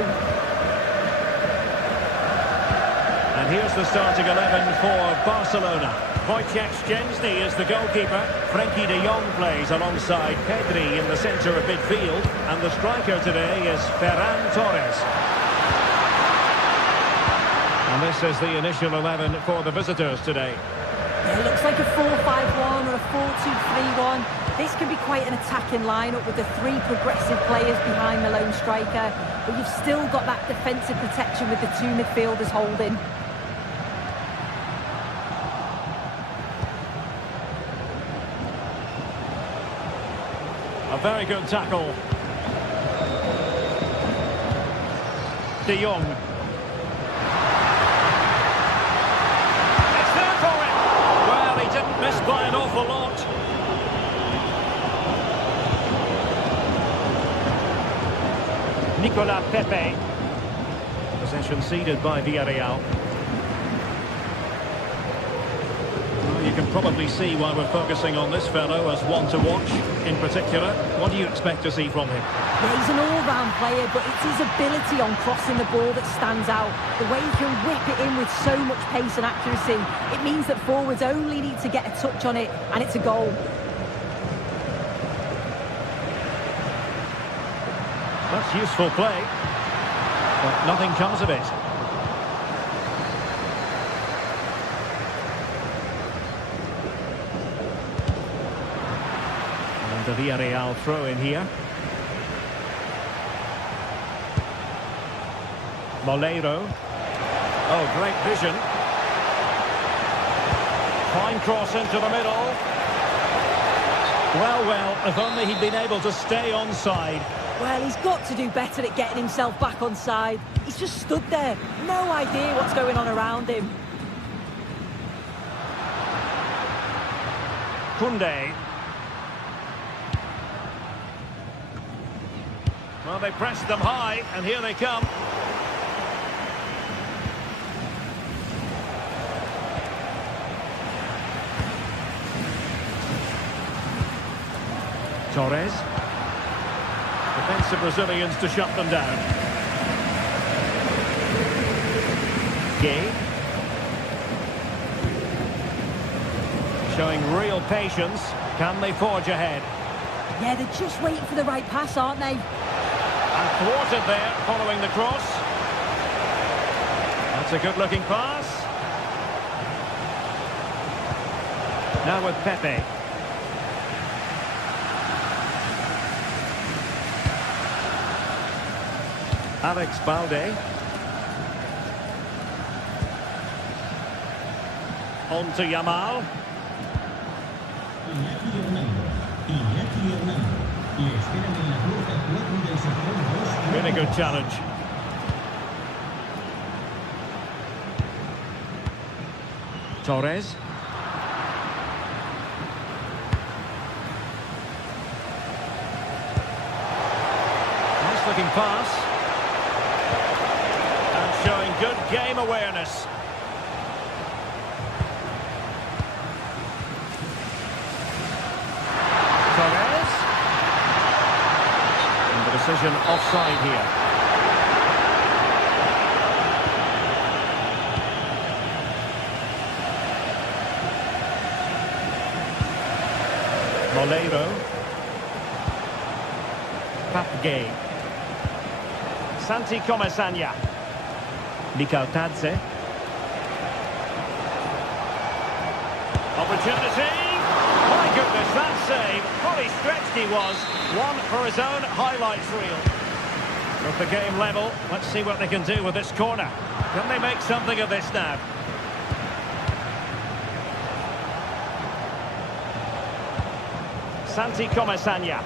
And here's the starting 11 for Barcelona. Wojciech Szczęsny is the goalkeeper. Frenkie de Jong plays alongside Pedri in the centre of midfield. And the striker today is Ferran Torres. And this is the initial 11 for the visitors today. Yeah, it looks like a 4-5-1 or a 4-2-3-1. This can be quite an attacking lineup with the three progressive players behind the lone striker. But you've still got that defensive protection with the two midfielders holding. A very good tackle. De Jong. It's there for him. Well, he didn't miss by an awful lot. Nicolas Pepe. Possession ceded by Villarreal. You can probably see why we're focusing on this fellow as one to watch in particular. What do you expect to see from him? Yeah, he's an all-round player, but it's his ability on crossing the ball that stands out. The way he can whip it in with so much pace and accuracy. It means that forwards only need to get a touch on it, and it's a goal. That's useful play, but nothing comes of it. The Villarreal throw in here. Moleiro. Oh, great vision. Fine cross into the middle. Well, if only he'd been able to stay onside. Well, he's got to do better at getting himself back onside. He's just stood there. No idea what's going on around him. Koundé. Well, they pressed them high, and here they come. Torres. Defensive Brazilians to shut them down. Gay. Showing real patience. Can they forge ahead? Yeah, they're just waiting for the right pass, aren't they? And thwarted there, following the cross. That's a good-looking pass. Now with Pepe. Alex Balde. On to Yamal. Really good challenge. Torres. Nice looking pass. And showing good game awareness. Torres. And the decision offside here. Moleiro. Papgay. Santi Comesanya. Mikal Tadze. Opportunity. My goodness, that save. Fully stretched he was. One for his own highlights reel. With the game level, let's see what they can do with this corner. Can they make something of this now? Santi Comesanya.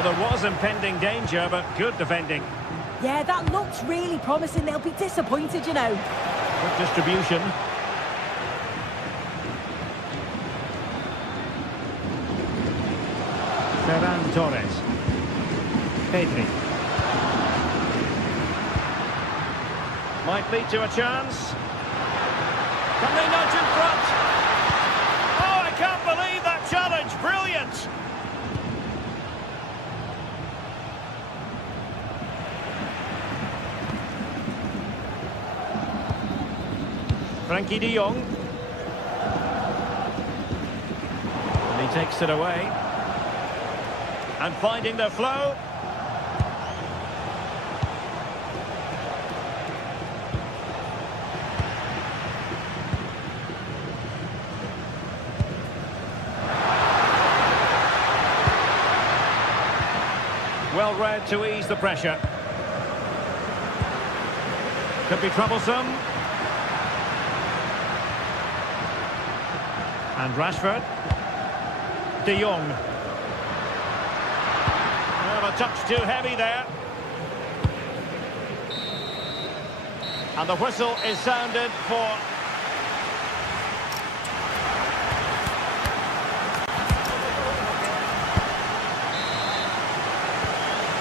Well, there was impending danger, but good defending. Yeah, that looks really promising. They'll be disappointed, you know. Good distribution. Ferran Torres. Pedri. Might lead to a chance. Can they nudge in front? Oh, I can't believe that challenge. Brilliant. Frankie de Jong. And he takes it away. And finding the flow. Well read to ease the pressure. Could be troublesome. And Rashford. De Jong. Well, a touch too heavy there. And the whistle is sounded for...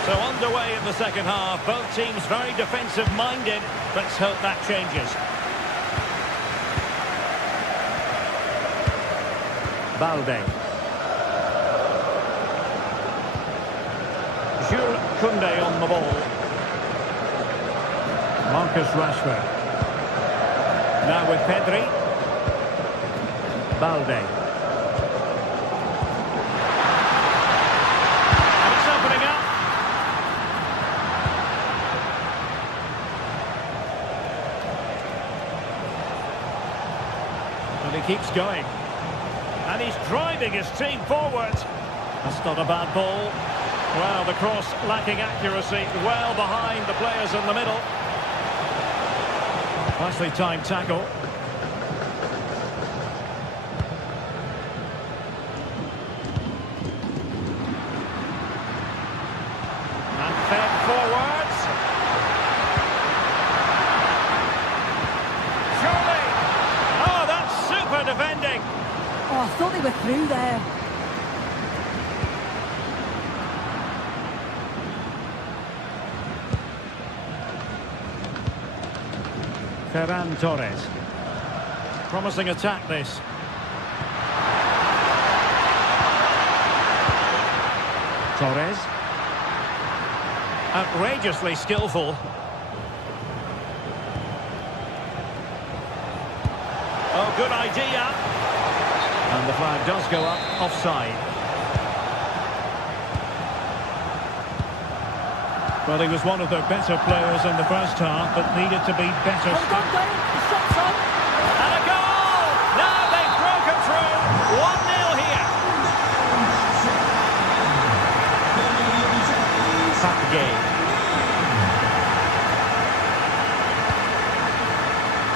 So underway in the second half, both teams very defensive-minded. Let's hope that changes. Balde. Jules Koundé on the ball. Marcus Rashford. Now with Pedri. Balde. And it's opening up. And he keeps going. And he's driving his team forward. That's not a bad ball. Well, the cross lacking accuracy, well behind the players in the middle. Nicely timed tackle. And fed forwards. Surely. Oh, that's super defending. Oh, I thought they were through there. Ferran Torres. Promising attack, this. Torres. Outrageously skillful. Oh, good idea. And the flag does go up, offside. Well, he was one of the better players in the first half, but needed to be better. Hold on, Dave. The shot's on. And a goal! Now they've broken through. 1-0 here. Saturday.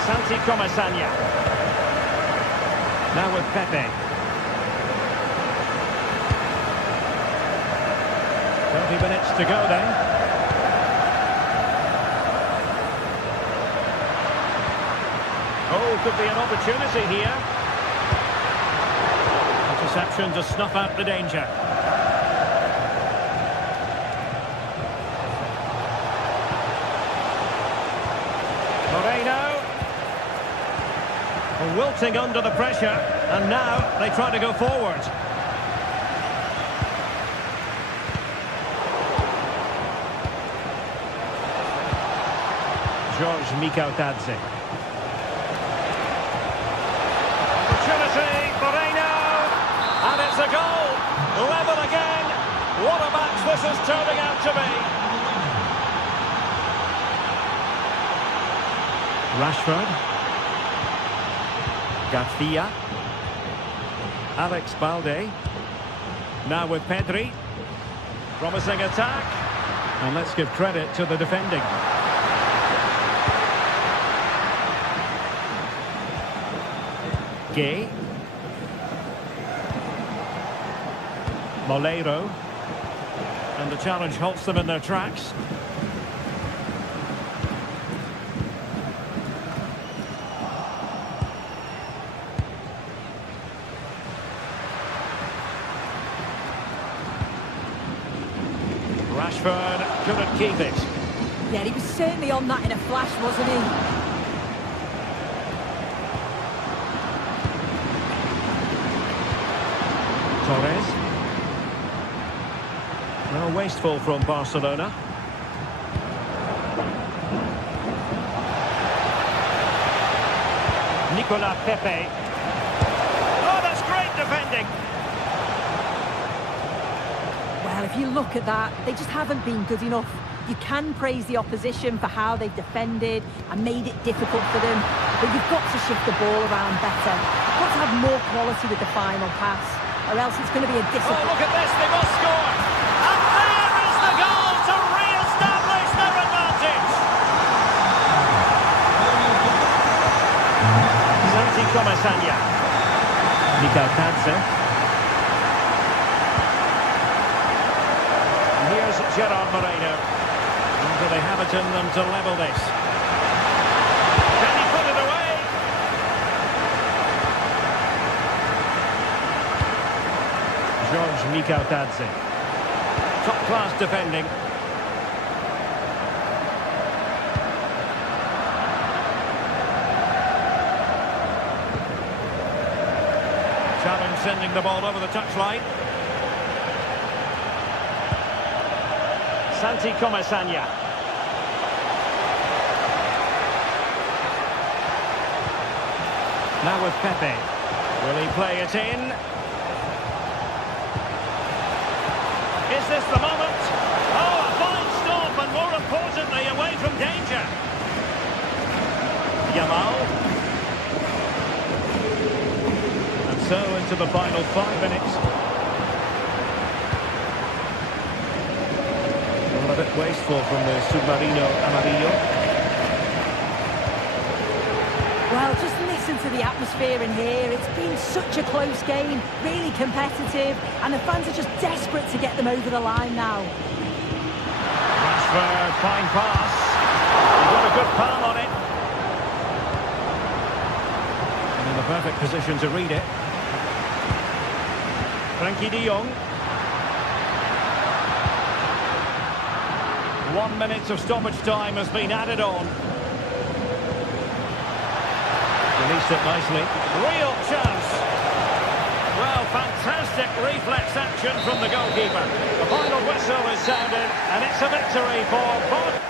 Santi Comasagna. Now with Pepe. 20 minutes to go then. Oh, could be an opportunity here. Interception to snuff out the danger. Moreno. Wilting under the pressure, and now they try to go forward. George Mikautadze. Opportunity, Moreno, and it's a goal. Level again. What a match this is turning out to be. Rashford. Garcia. Alex Balde. Now with Pedri. Promising attack. And let's give credit to the defending. Gay. Moleiro. the challenge halts them in their tracks. Rashford couldn't keep it. Yeah, he was certainly on that in a flash, wasn't he? Torres. Well, wasteful from Barcelona. Nicolas Pepe. Oh, that's great defending. Well, if you look at that, they just haven't been good enough. You can praise the opposition for how they've defended and made it difficult for them, but you've got to shift the ball around better. You've got to have more quality with the final pass, or else it's going to be a disappointment. Oh, look at this, they must score! And there is the goal to re-establish their advantage! Santi Comasagna. Mikael Tadze. And here's Gerard Moreno. Do they have it in them to level this? Can he put it away? George Mikael Tadze. Top-class defending. Challenge sending the ball over the touchline. Santi Comasagna. Now with Pepe. Will he play it in? Is this the moment? Oh, a fine stop, and more importantly, away from danger. Yamal. And so into the final 5 minutes. A bit wasteful from the Submarino Amarillo. Well, just listen to the atmosphere in here. It's been such a close game, really competitive, and the fans are just desperate to get them over the line now. Rashford, fine pass. He got a good palm on it. And in the perfect position to read it. Frankie de Jong. 1 minute of stoppage time has been added on. Released it nicely. Real chance. Well, fantastic reflex action from the goalkeeper. The final whistle is sounded, and it's a victory for Bod.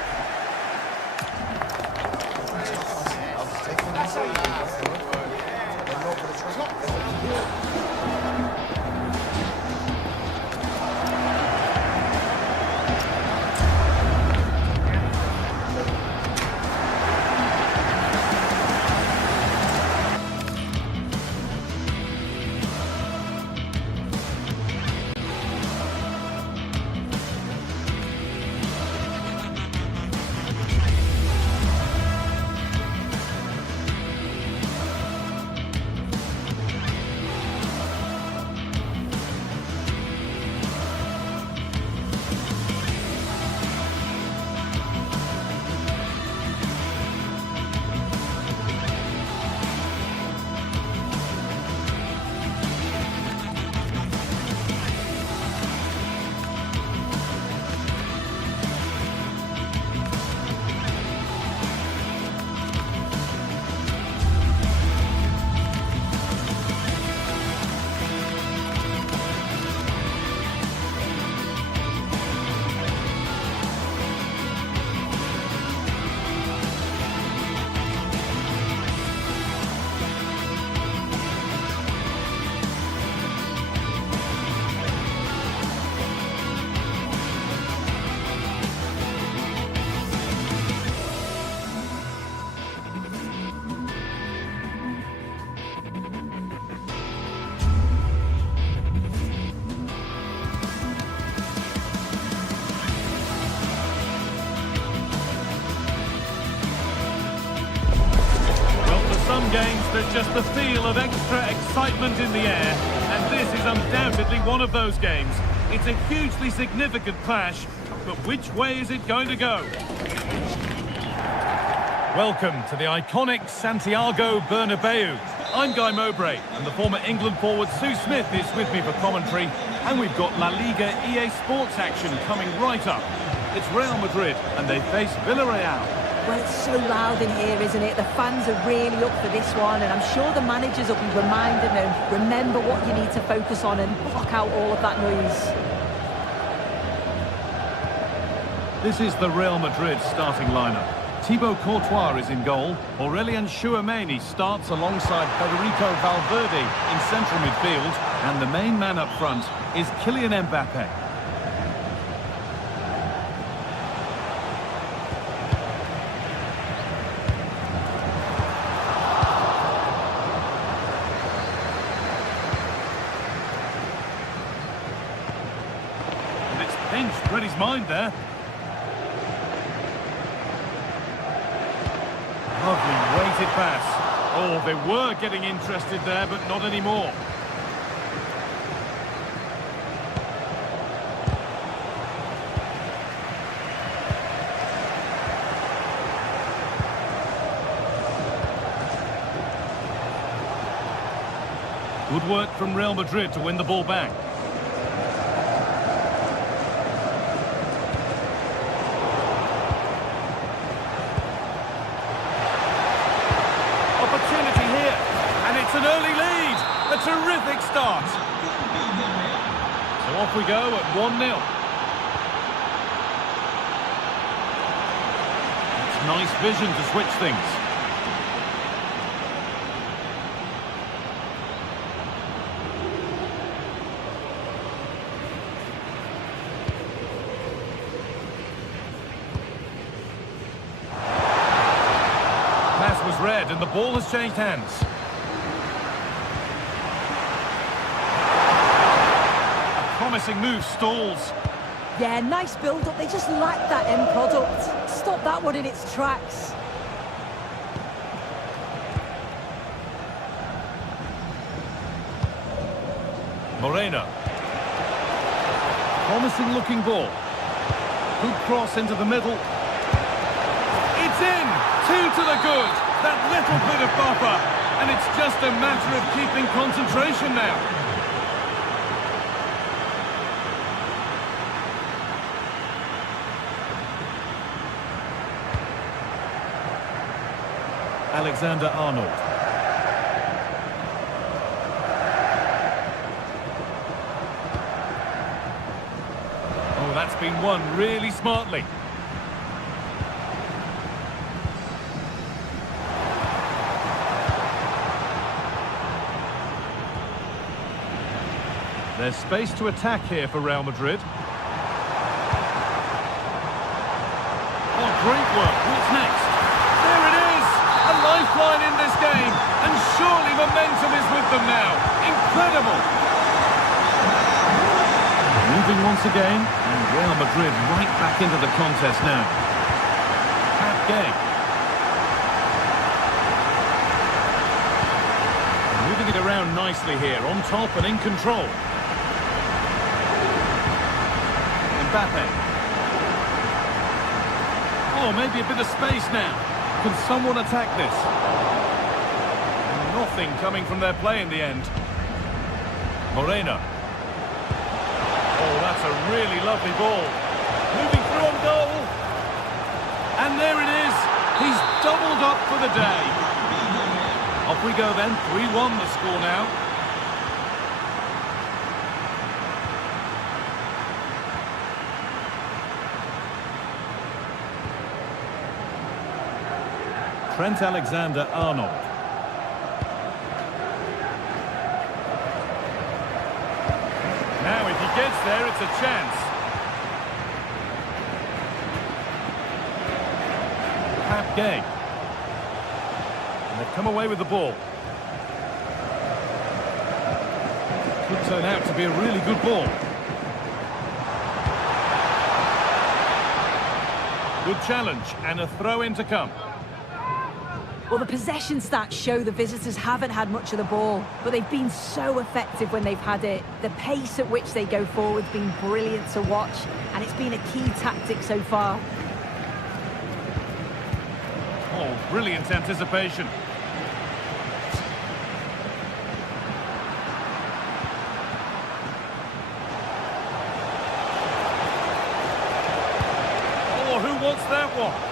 Some games, there's just the feel of extra excitement in the air, and this is undoubtedly one of those games. It's a hugely significant clash, but which way is it going to go? Welcome to the iconic Santiago Bernabeu. I'm Guy Mowbray, and the former England forward Sue Smith is with me for commentary, and we've got La Liga EA Sports action coming right up. It's Real Madrid, and they face Villarreal. Well, it's so loud in here, isn't it? The fans are really up for this one, and I'm sure the managers will be reminding them, remember what you need to focus on and block out all of that noise. This is the Real Madrid starting lineup. Thibaut Courtois is in goal. Aurélien Tchouameni starts alongside Federico Valverde in central midfield. And the main man up front is Kylian Mbappe. And it's pinched Reddy's mind there. Lovely weighted pass. Oh, they were getting interested there, but not anymore. Good work from Real Madrid to win the ball back. Opportunity here, and it's an early lead. A terrific start. So off we go at 1-0. It's nice vision to switch things. Pass was read, and the ball has changed hands. Promising move stalls. Yeah, nice build-up. They just lack that end product. Stop that one in its tracks. Moreno. Promising looking ball. Good cross into the middle. It's in! 2 to the good. That little bit of buffer. And it's just a matter of keeping concentration now. Alexander-Arnold. Oh, that's been won really smartly. There's space to attack here for Real Madrid. Oh, great work. What's next? There it is! A lifeline in this game, and surely momentum is with them now. Incredible! Moving once again, and Real Madrid right back into the contest now. Pat Gay. Moving it around nicely here, on top and in control. Mbappe. Oh, maybe a bit of space now. Can someone attack this? Nothing coming from their play in the end. Moreno. Oh, that's a really lovely ball. Moving through on goal. And there it is. He's doubled up for the day. Off we go then. 3-1 the score now. Trent Alexander-Arnold. Now, if he gets there, it's a chance. Pat Gay. And they've come away with the ball. Could turn out to be a really good ball. Good challenge, and a throw-in to come. Well, the possession stats show the visitors haven't had much of the ball, but they've been so effective when they've had it. The pace at which they go forward has been brilliant to watch, and it's been a key tactic so far. Oh, brilliant anticipation. Oh, who wants that one?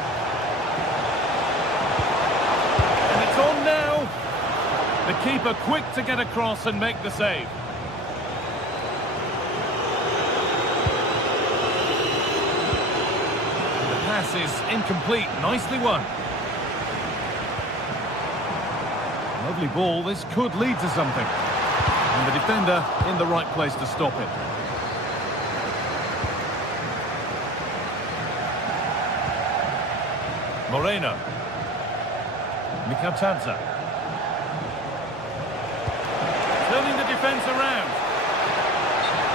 And it's on now. The keeper quick to get across and make the save. The pass is incomplete. Nicely won. Lovely ball, this could lead to something. And the defender in the right place to stop it. Moreno. Mikatadze. Turning the defence around.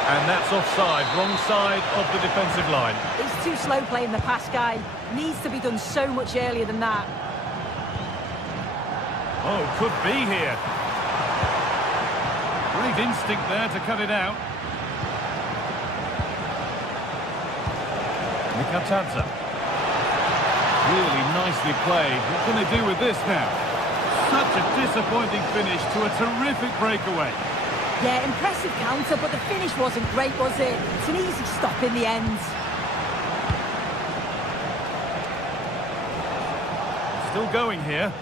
And that's offside, wrong side of the defensive line. He's too slow playing the pass, guy. Needs to be done so much earlier than that. Oh, could be here. Great instinct there to cut it out. Mikatadze. Really nicely played. What can they do with this now? Such a disappointing finish to a terrific breakaway. Yeah, impressive counter, but the finish wasn't great, was it? It's an easy stop in the end. Still going here.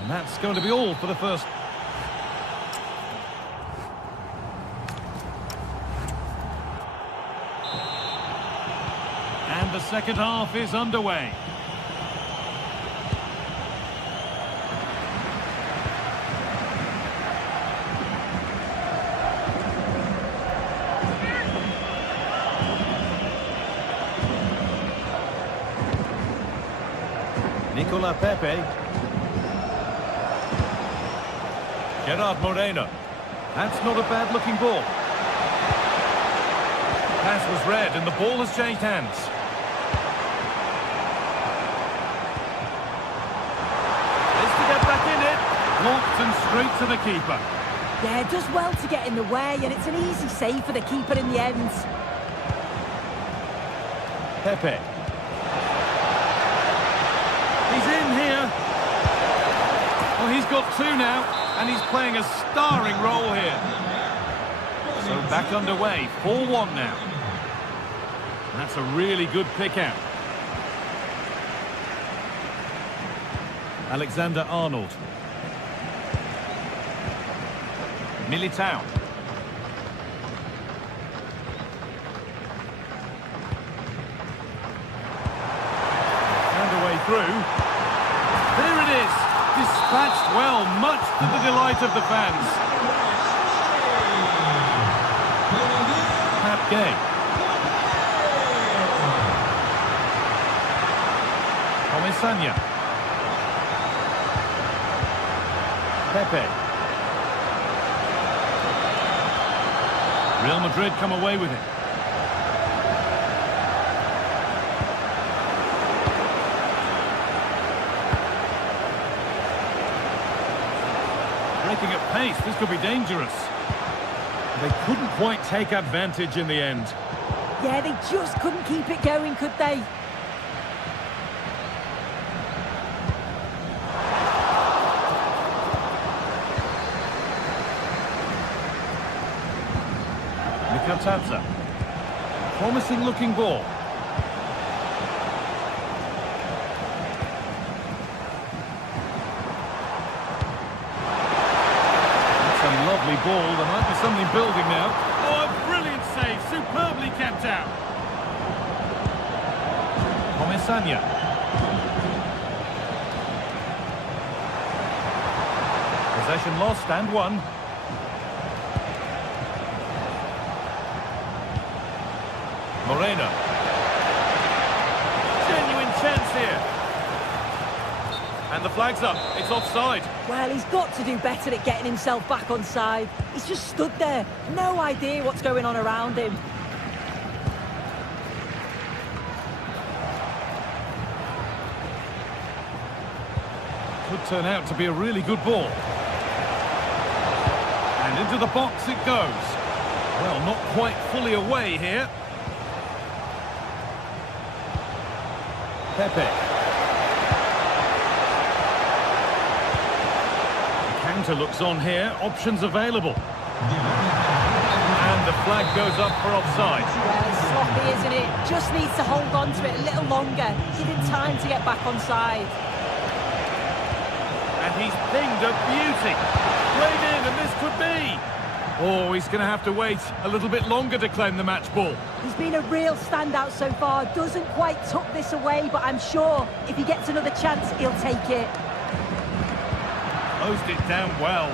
And that's going to be all for the first. And the second half is underway. Nicola Pepe. Gerard Moreno. That's not a bad-looking ball. Pass was read and the ball has changed hands. Is to get back in it. Blocked and straight to the keeper. Yeah, does well to get in the way, and it's an easy save for the keeper in the end. Pepe. He's in here. Well, he's got two now, and he's playing a starring role here. So back underway, 4-1 now. That's a really good pick out. Alexander-Arnold. Militao. Found a way through. There it is. Dispatched well, much to the delight of the fans. Pat Gay. Comisania. Pepe. Real Madrid come away with it. Breaking at pace, this could be dangerous. They couldn't quite take advantage in the end. Yeah, they just couldn't keep it going, could they? Mikatadze. Promising looking ball. That's a lovely ball. There might be something building now. Oh, a brilliant save. Superbly kept out. Comisania. Possession lost and won. Moreno. Genuine chance here. And the flag's up. It's offside. Well, he's got to do better at getting himself back on side. He's just stood there. No idea what's going on around him. Could turn out to be a really good ball. And into the box it goes. Well, not quite fully away here. Pepe. The counter looks on here. Options available. And the flag goes up for offside. Well, it's sloppy, isn't it? Just needs to hold on to it a little longer. Give him time to get back onside. And he's pinged a beauty. Played in, and this could be. Oh, he's going to have to wait a little bit longer to claim the match ball. He's been a real standout so far. Doesn't quite tuck this away, but I'm sure if he gets another chance, he'll take it. Closed it down well.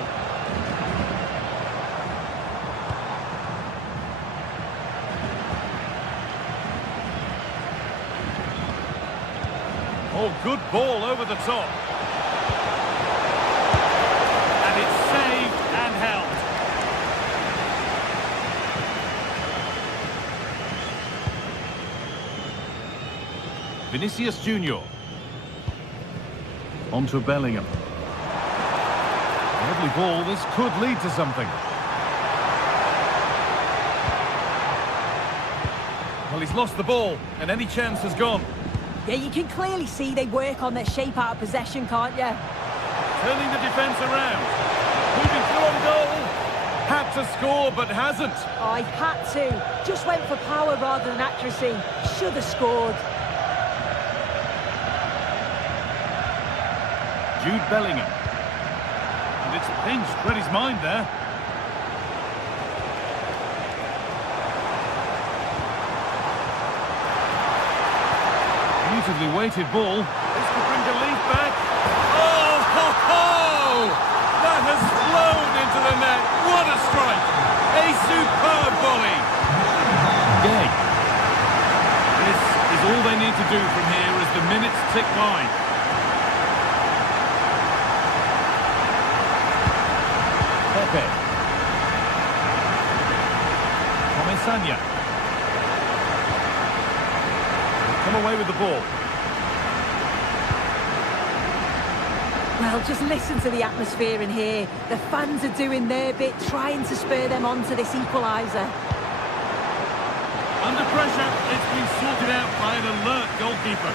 Oh, good ball over the top. And it's saved and held. Vinicius Junior. On to Bellingham. Lovely ball. This could lead to something. Well, he's lost the ball, and any chance has gone. Yeah, you can clearly see they work on their shape out of possession, can't you? Turning the defence around. Moving through on goal. Had to score, but hasn't. Oh, he had to. Just went for power rather than accuracy. Should have scored. Jude Bellingham. And it's pinched. Read his mind there. Beautifully weighted ball. This could bring the lead back. Oh, ho, ho! That has flown into the net. What a strike! A superb volley. Gay. This is all they need to do from here as the minutes tick by. Pepe. Comesaña. Come away with the ball. Well, just listen to the atmosphere in here. The fans are doing their bit, trying to spur them on to this equaliser. Under pressure, it's been sorted out by an alert goalkeeper.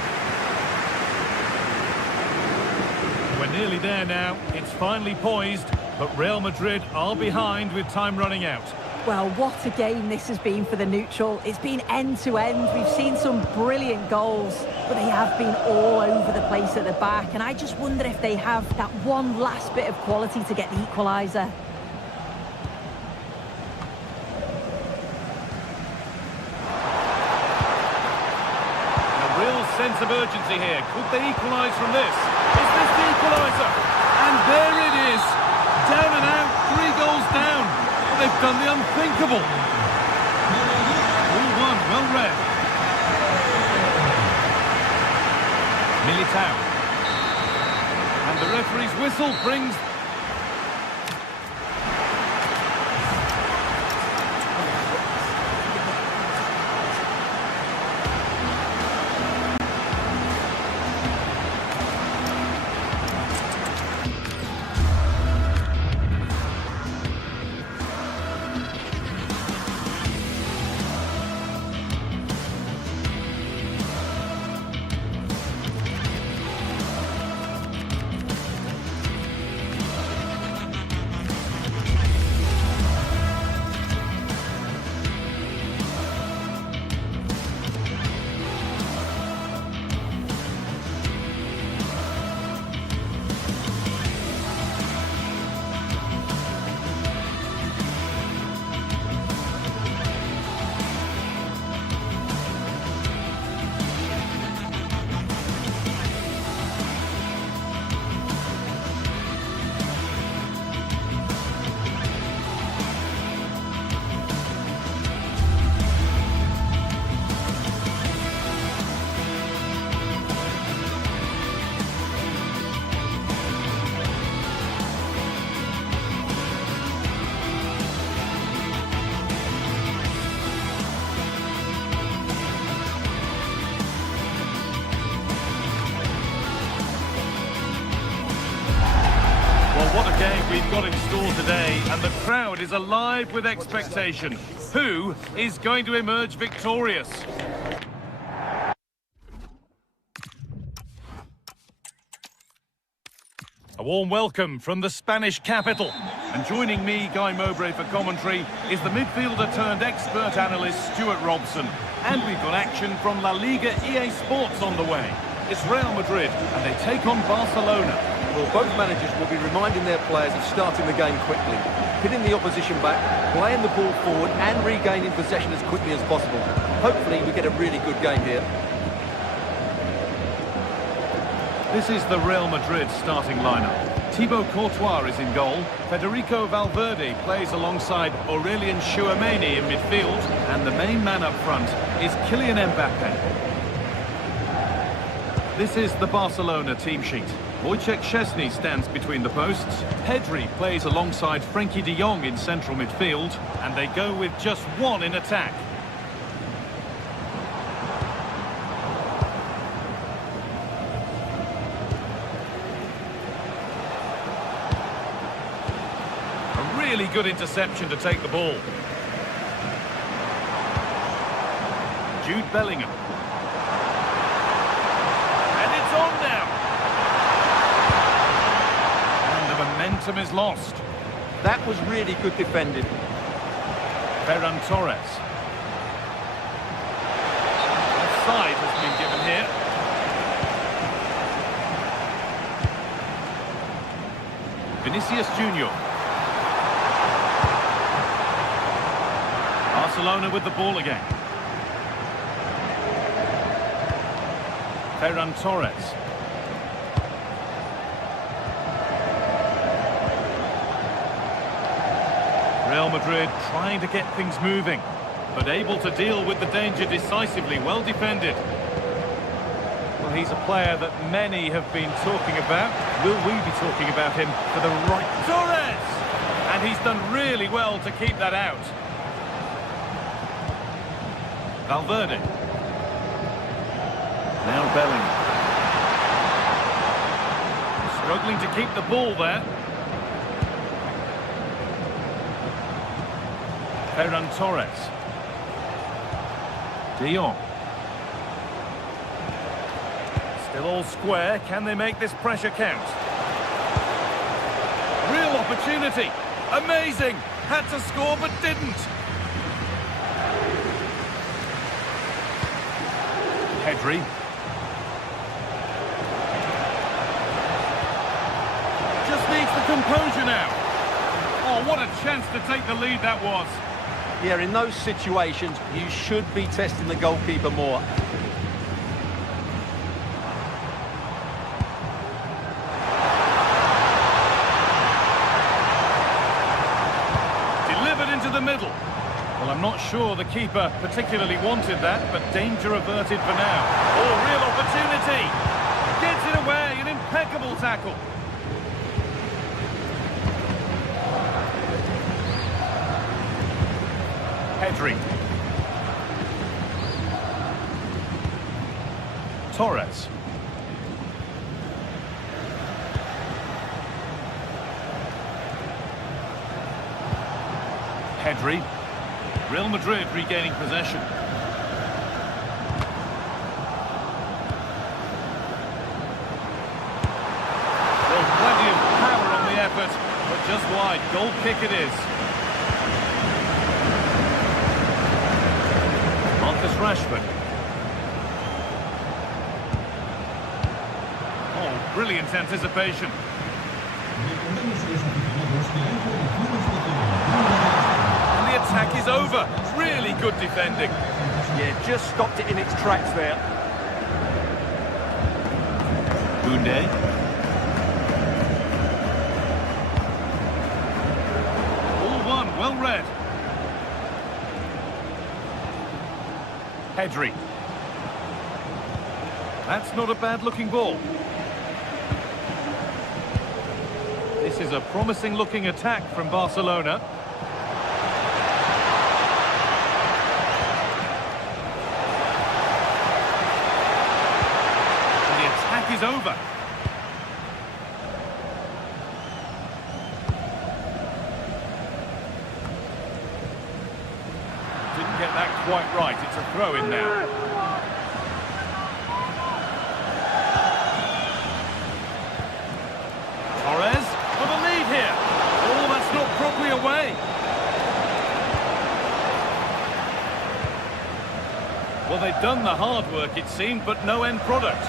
We're nearly there now. It's finally poised, but Real Madrid are behind with time running out. Well, what a game this has been for the neutral. It's been end-to-end. We've seen some brilliant goals, but they have been all over the place at the back. And I just wonder if they have that one last bit of quality to get the equaliser. A real sense of urgency here. Could they equalise from this? Is this the equaliser? And there it is. Down and out, 3 goals down. They've done the unthinkable. 4-1, well read. Militao. And the referee's whistle brings... What a game we've got in store today, and the crowd is alive with expectation. Who is going to emerge victorious? A warm welcome from the Spanish capital. And joining me, Guy Mowbray, for commentary is the midfielder-turned-expert analyst Stuart Robson. And we've got action from La Liga GTSports on the way. It's Real Madrid, and they take on Barcelona. Well, both managers will be reminding their players of starting the game quickly, hitting the opposition back, playing the ball forward and regaining possession as quickly as possible. Hopefully we get a really good game here. This is the Real Madrid starting lineup. Thibaut Courtois is in goal. Federico Valverde plays alongside Aurelien Tchouameni in midfield. And the main man up front is Kylian Mbappe. This is the Barcelona team sheet. Wojciech Szczesny stands between the posts. Pedri plays alongside Frenkie de Jong in central midfield. And they go with just one in attack. Really good interception to take the ball. Jude Bellingham. And it's on now. And the momentum is lost. That was really good defending. Ferran Torres. Offside has been given here. Vinicius Junior. Barcelona with the ball again. Ferran Torres. Real Madrid trying to get things moving, but able to deal with the danger decisively. Well defended. Well, he's a player that many have been talking about. Will we be talking about him for the right? Torres! And he's done really well to keep that out. Valverde. Now Bellingham. Struggling to keep the ball there. Ferran Torres. De Jong. Still all square. Can they make this pressure count? Real opportunity. Amazing. Had to score but didn't. Pedri. Just needs the composure now. Oh, what a chance to take the lead that was. Yeah, in those situations, you should be testing the goalkeeper more. Delivered into the middle. Well, I'm not sure the keeper particularly wanted that, but danger averted for now. Oh, real opportunity. Gets it away, an impeccable tackle. Pedri. Torres. Pedri. Real Madrid regaining possession. Well, plenty of power on the effort, but just wide. Goal kick it is. Marcus Rashford. Oh, brilliant anticipation. Attack is over. Really good defending. Yeah, just stopped it in its tracks there. Koundé. All one, well read. Pedri. That's not a bad-looking ball. This is a promising-looking attack from Barcelona. And the attack is over. quite right. It's a throw-in now. Torres for the lead here. Oh, that's not properly away. Well, they've done the hard work, it seemed, but no end product.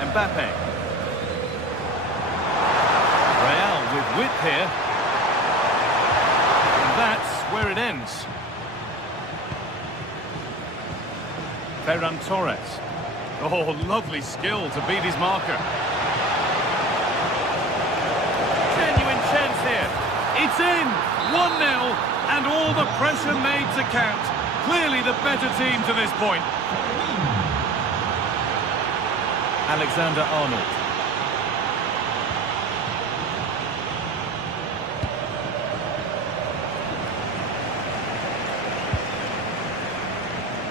Mbappe. Real with width here. And that's where it ends. Ferran Torres. Oh, lovely skill to beat his marker. Genuine chance here. It's in. 1-0, and all the pressure made to count. Clearly the better team to this point. Alexander-Arnold.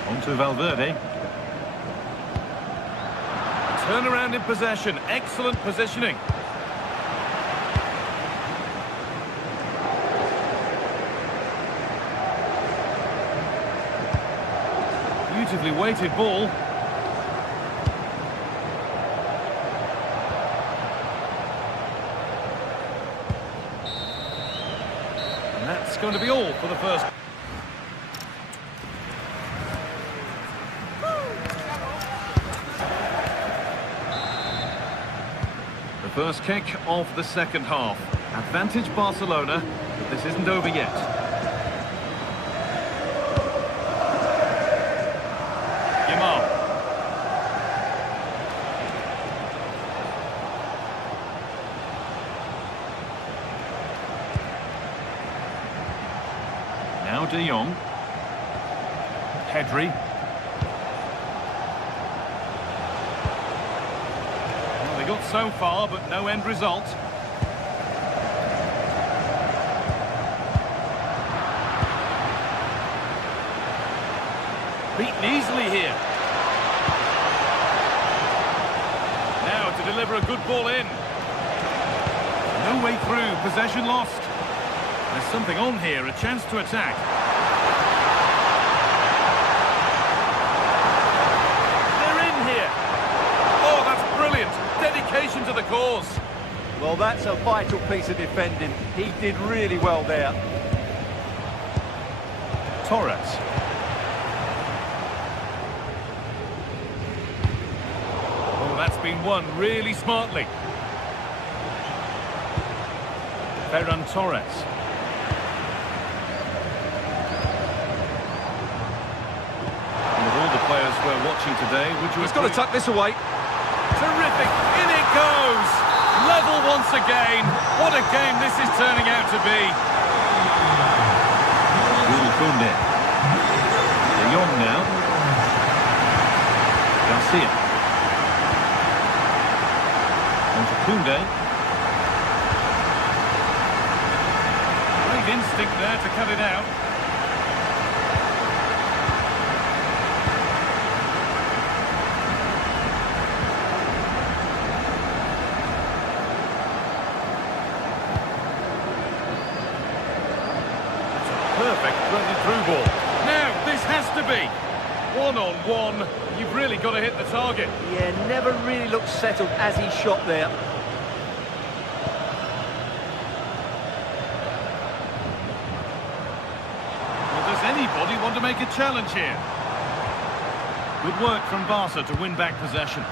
On to Valverde. Turnaround in possession. Excellent positioning. Beautifully weighted ball. And that's going to be all for the first. The first kick of the second half. Advantage Barcelona, but this isn't over yet. Now De Jong. Pedri. Well, they got so far, but no end result. Beaten easily here. Now to deliver a good ball in. No way through, possession lost. There's something on here, a chance to attack. They're in here. Oh, that's brilliant. Dedication to the cause. Well, that's a vital piece of defending. He did really well there. Torres. Oh, that's been won really smartly. Ferran Torres. Players we're watching today, would you? He's got to tuck this away. Terrific, in it goes. Level once again. What a game this is turning out to be. Koundé. De Jong now. Garcia. On to Koundé. Great instinct there to cut it out. Perfect through ball. Now, this has to be. One-on-one, you've really got to hit the target. Yeah, never really looked settled as he shot there. Well, does anybody want to make a challenge here? Good work from Barca to win back possession.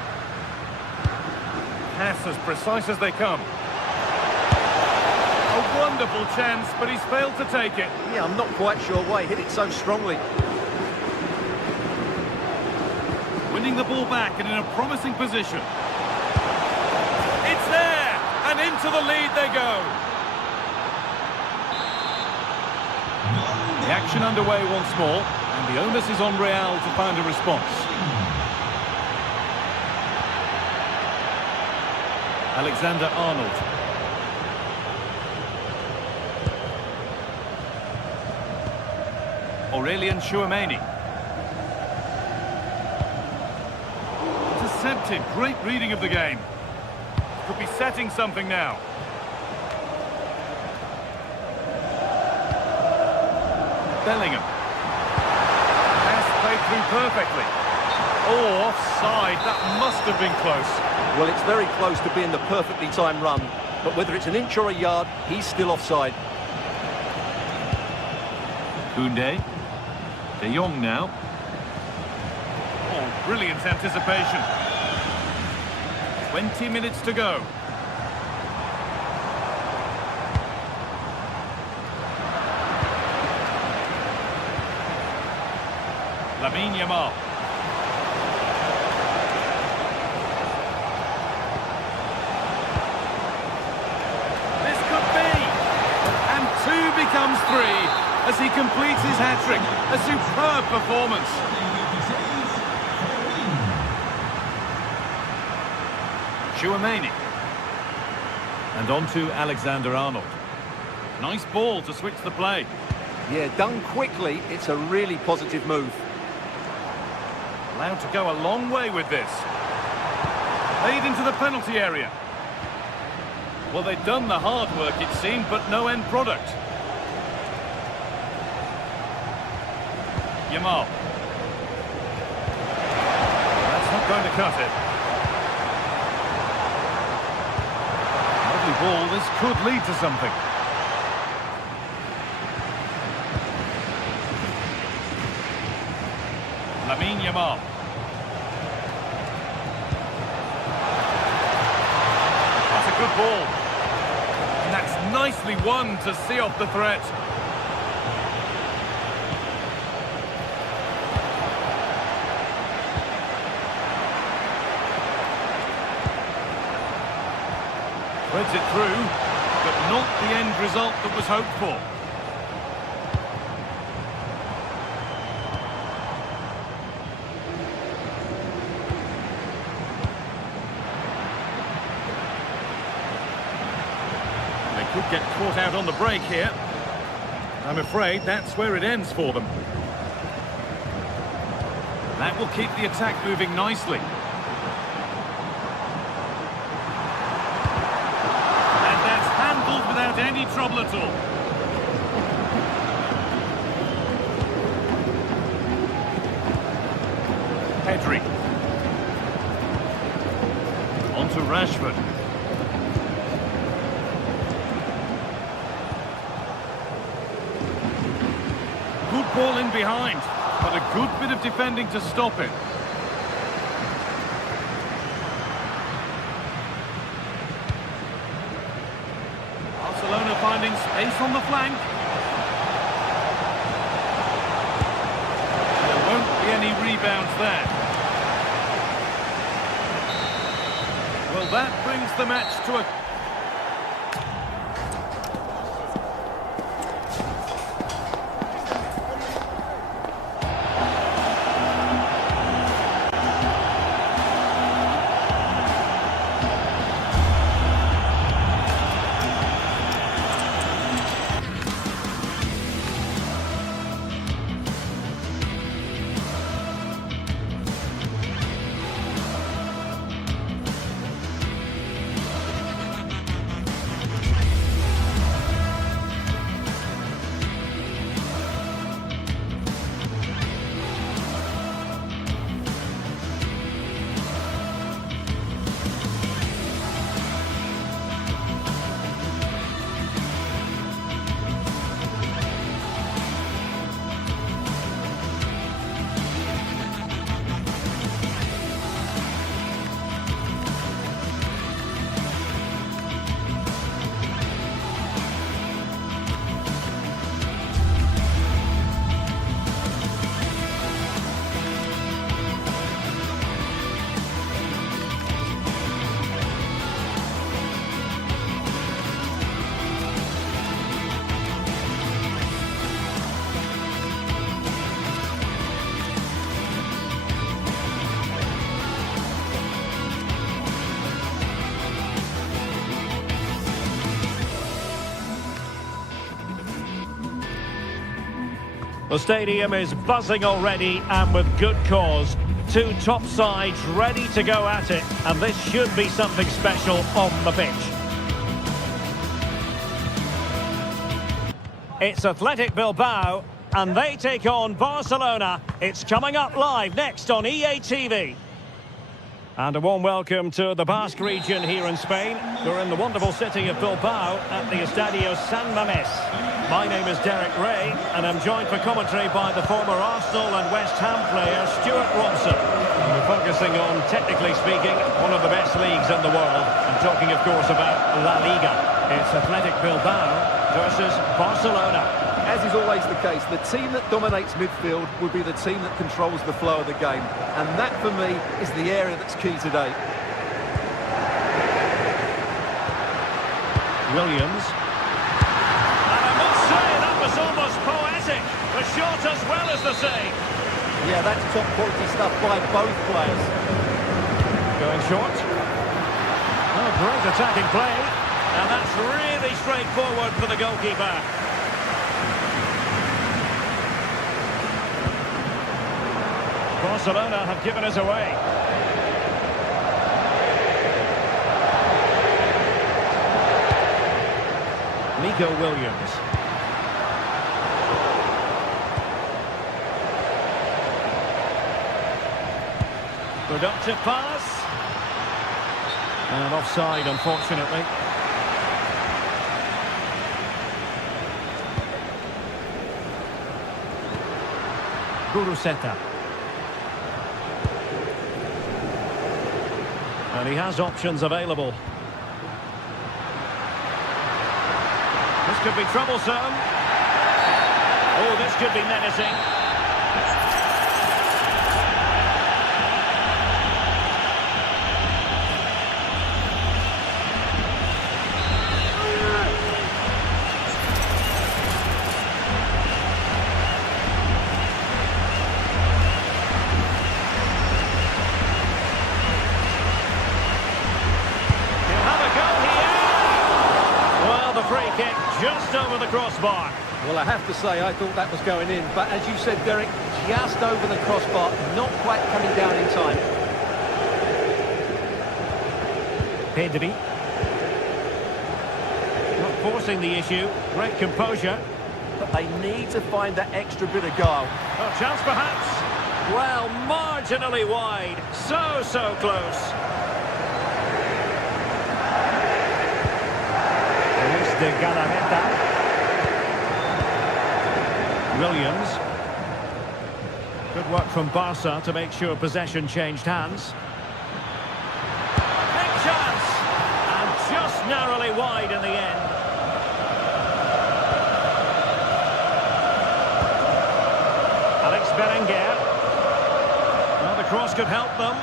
Pass as precise as they come. A wonderful chance, but he's failed to take it. Yeah, I'm not quite sure why he hit it so strongly. Winning the ball back and in a promising position. It's there, and into the lead they go. The action underway once more, and the onus is on Real to find a response. Alexander-Arnold. Aurelien Tchouameni. Intercepted, great reading of the game. Could be setting something now. Bellingham. through perfectly. Oh, offside. That must have been close. Well, it's very close to being the perfectly timed run, but whether it's an inch or a yard, he's still offside. Koundé. De Jong now. Oh, brilliant anticipation. 20 minutes to go. Lamine Yamal. This could be. And 2 becomes 3 as he completes his hat-trick. A superb performance. Chouameni. And on to Alexander-Arnold. Nice ball to switch the play. Yeah, done quickly, it's a really positive move. Allowed to go a long way with this. Played into the penalty area. Well, they'd done the hard work, it seemed, but no end product. Yamal. That's not going to cut it. Lovely ball. This could lead to something. Lamine Yamal. That's a good ball. And that's nicely won to see off the threat. Threads it through, but not the end result that was hoped for. Could get caught out on the break here. I'm afraid that's where it ends for them. That will keep the attack moving nicely. And that's handled without any trouble at all. Pedri. On to Rashford. Good ball in behind, but a good bit of defending to stop it. Barcelona finding space on the flank. There won't be any rebounds there. Well, that brings the match to a... The stadium is buzzing already, and with good cause. Two top sides ready to go at it, and this should be something special on the pitch. It's Athletic Bilbao and they take on Barcelona. It's coming up live next on EA TV. And a warm welcome to the Basque region here in Spain. We're in the wonderful city of Bilbao at the Estadio San Mamés. My name is Derek Ray, and I'm joined for commentary by the former Arsenal and West Ham player Stuart Robson. We're focusing on, technically speaking, one of the best leagues in the world. I'm talking, of course, about La Liga. It's Athletic Bilbao versus Barcelona. As is always the case, the team that dominates midfield will be the team that controls the flow of the game. And that, for me, is the area that's key today. Williams. And I must say, that was almost poetic. The shot as well as the save. Yeah, that's top quality stuff by both players. Going short. Oh, great attacking play. And that's really straightforward for the goalkeeper. Barcelona have given us away. Nico Williams. Productive pass. And offside, unfortunately. Guruseta. And he has options available. This could be troublesome. Oh, this could be menacing. Free kick just over the crossbar. Well, I have to say, I thought that was going in. But as you said, Derek, just over the crossbar, not quite coming down in time. Pedri. Not forcing the issue. Great composure. But they need to find that extra bit of guile. A chance perhaps. Well, marginally wide. So close. De Galarreta. Williams. Good work from Barca to make sure possession changed hands. Big chance! And just narrowly wide in the end. Alex Berenguer. Well, the cross could help them.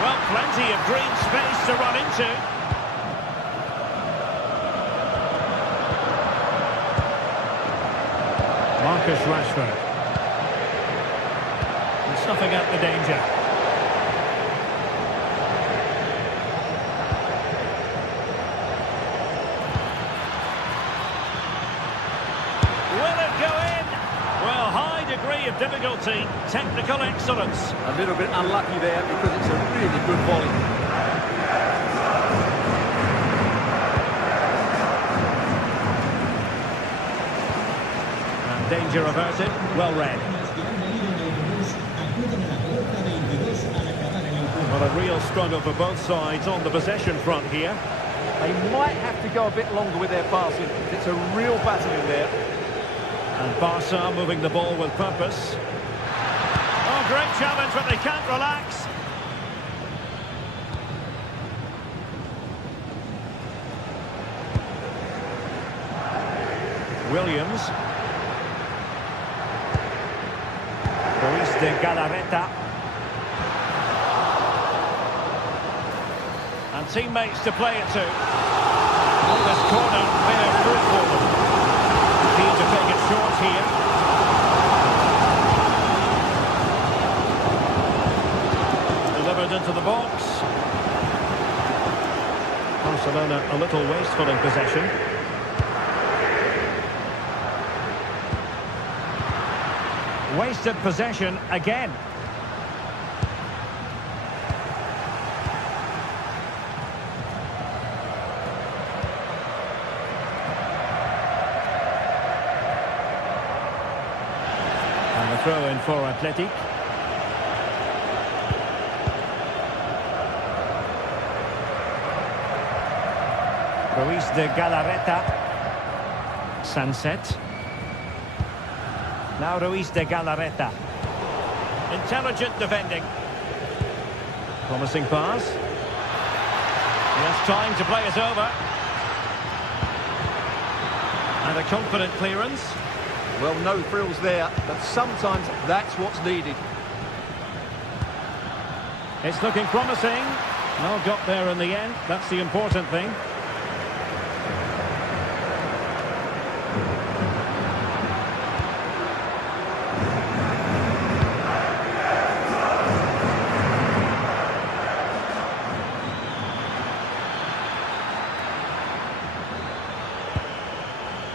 Well, plenty of green space to run into. Marcus Rashford. And snuffing out the danger. Will it go in? Well, high degree of difficulty. Technical excellence. A little bit unlucky there because it's a really good volley. Danger averted, well read. Well, a real struggle for both sides on the possession front here. They might have to go a bit longer with their passing. It's a real battle in there. And Barca moving the ball with purpose. Oh, great challenge, but they can't relax. Williams. De Galarreta. And teammates to play it to. Oh, this corner bears fruit for them. Keen to take it short here. Delivered into the box. Barcelona a little wasteful in possession. Wasted possession again. throw-in for Athletic. Ruiz de Galarreta. Sunset. Now Ruiz de Galarreta. Intelligent defending. Promising pass. He has time to play it over. And a confident clearance. Well, no frills there, but sometimes that's what's needed. It's looking promising. Well, got there in the end. That's the important thing.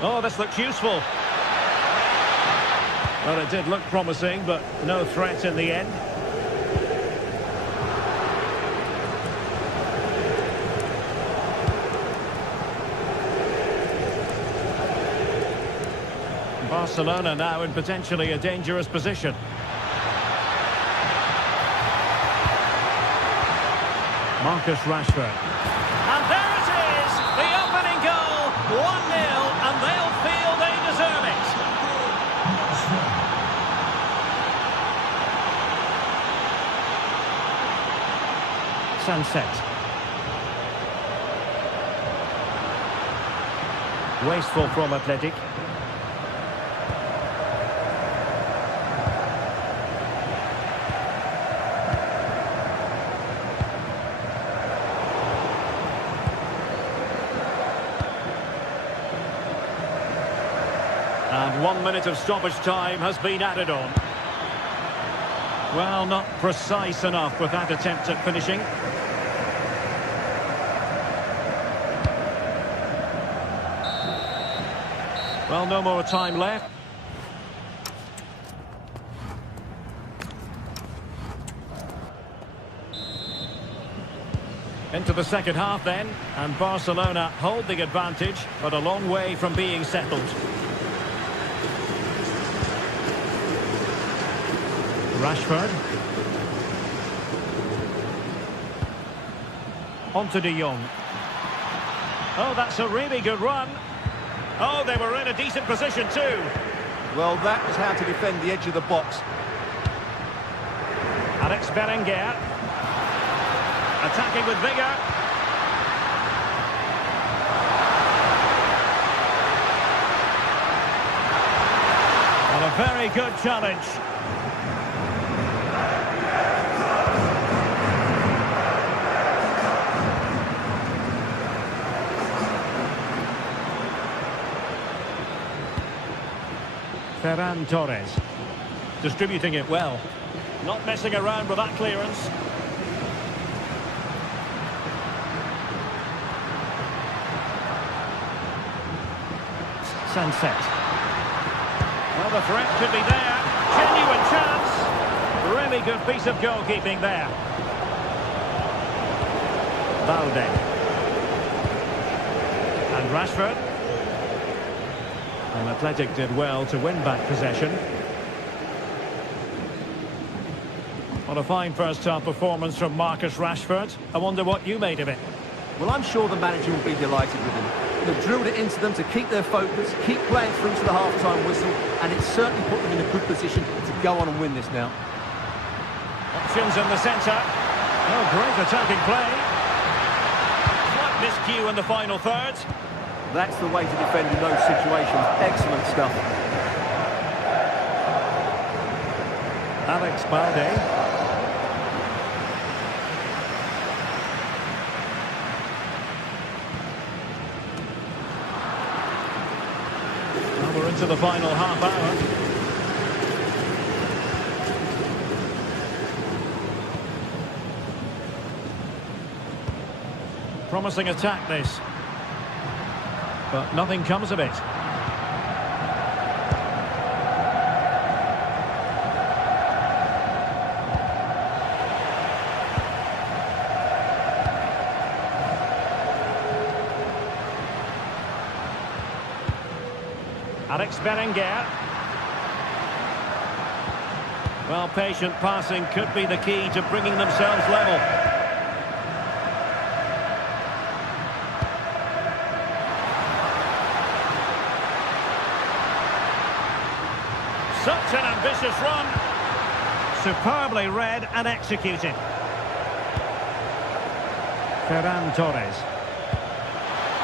Oh, this looks useful. Well, it did look promising, but no threat in the end. Barcelona now in potentially a dangerous position. Marcus Rashford. And there it is! The opening goal! 1-0, and they'll feel they deserve it. Sunset. Wasteful from Athletic. And 1 minute of stoppage time has been added on. Well, not precise enough with that attempt at finishing. Well, no more time left. Into the second half then, and Barcelona hold the advantage, but a long way from being settled. Rashford. On to De Jong. Oh, that's a really good run. Oh, they were in a decent position too. Well, that was how to defend the edge of the box. Alex Berenguer. Attacking with vigour. And a very good challenge. Ferran Torres. Distributing it well. Not messing around with that clearance. Sunset. Well, the threat could be there. Genuine chance. Really good piece of goalkeeping there. Valde. And Rashford. And Athletic did well to win back possession. What a fine first-half performance from Marcus Rashford. I wonder what you made of it. Well, I'm sure the manager will be delighted with him. They've drilled it into them to keep their focus, keep playing through to the half-time whistle, and it's certainly put them in a good position to go on and win this now. Options in the centre. Oh, great attacking play. Slight miscue in the final third. That's the way to defend in those situations. Excellent stuff. Alex Balde. We're into the final half hour. Promising attack this. But nothing comes of it. Alex Berenguer. Well, patient passing could be the key to bringing themselves level. Such an ambitious run. Superbly read and executed. Ferran Torres.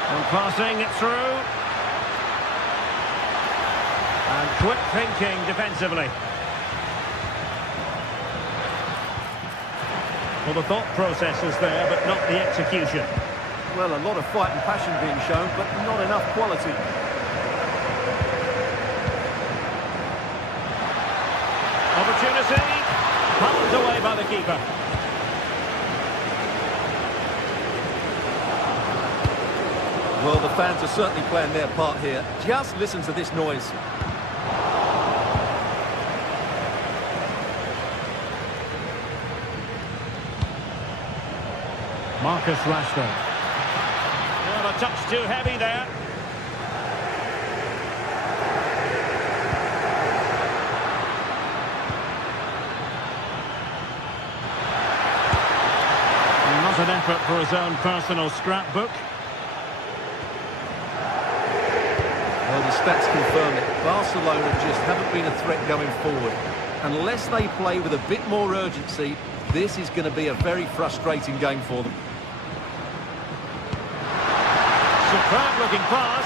And passing it through. And quick thinking defensively. Well, the thought process is there, but not the execution. Well, a lot of fight and passion being shown, but not enough quality. Opportunity. Pulled away by the keeper. Well, the fans are certainly playing their part here. Just listen to this noise. Marcus Rashford. Well, a touch too heavy there. Not an effort for his own personal scrapbook. Well, the stats confirm it. Barcelona just haven't been a threat going forward. Unless they play with a bit more urgency, this is going to be a very frustrating game for them. Superb looking pass.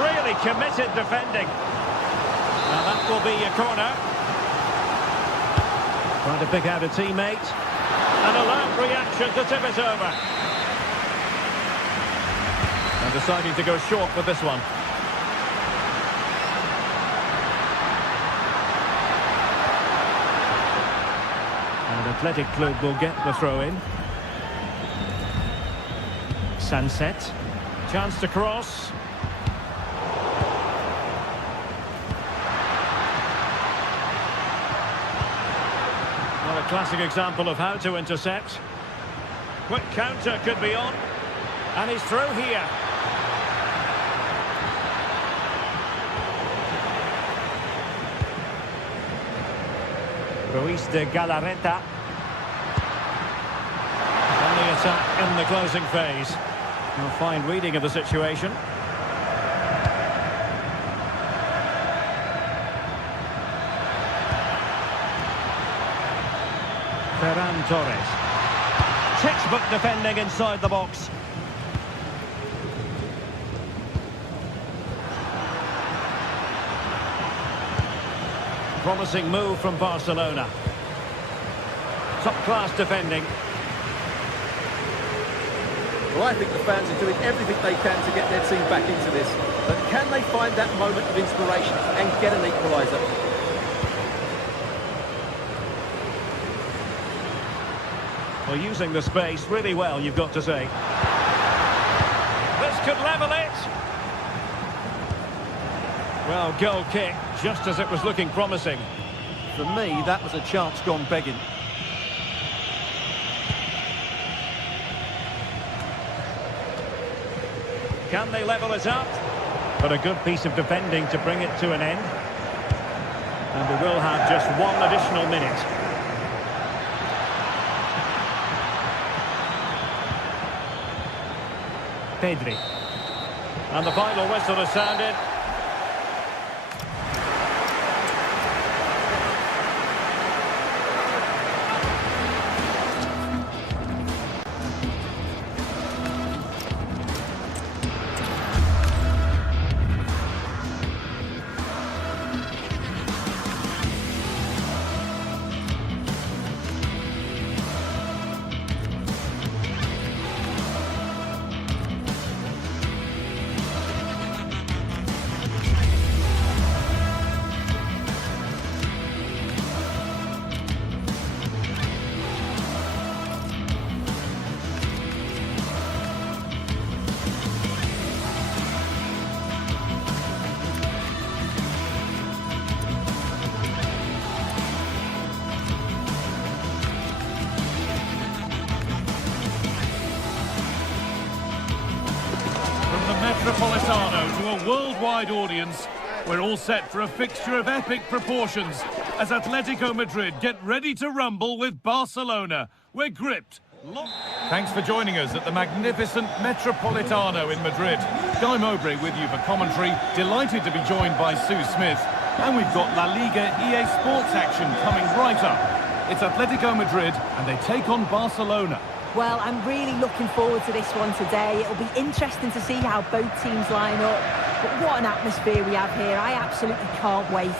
Really committed defending. Now that will be a corner. Trying to pick out a teammate. An alert reaction to tip it over. And deciding to go short with this one. And Athletic Club will get the throw in. Sunset. Chance to cross. Well, a classic example of how to intercept. Quick counter could be on. And he's through here. Ruiz de Galarreta. On the attack in the closing phase. A fine reading of the situation. Ferran Torres. Textbook defending inside the box. Promising move from Barcelona. Top-class defending. Well, I think the fans are doing everything they can to get their team back into this. But can they find that moment of inspiration and get an equaliser? Well, using the space really well, you've got to say. This could level it. Well, goal kick, just as it was looking promising. For me, that was a chance gone begging. Can they level it up? But a good piece of defending to bring it to an end. And we will have just one additional minute. Pedri. And the final whistle has sounded. Metropolitano to a worldwide audience, We're all set for a fixture of epic proportions as Atletico Madrid get ready to rumble with Barcelona. We're gripped. Thanks for joining us at the magnificent Metropolitano in Madrid. Guy Mowbray with you for commentary. Delighted to be joined by Sue Smith. And we've got La Liga EA Sports action coming right up. It's Atletico Madrid and they take on Barcelona. Well, I'm really looking forward to this one today. It'll be interesting to see how both teams line up. But what an atmosphere we have here. I absolutely can't wait.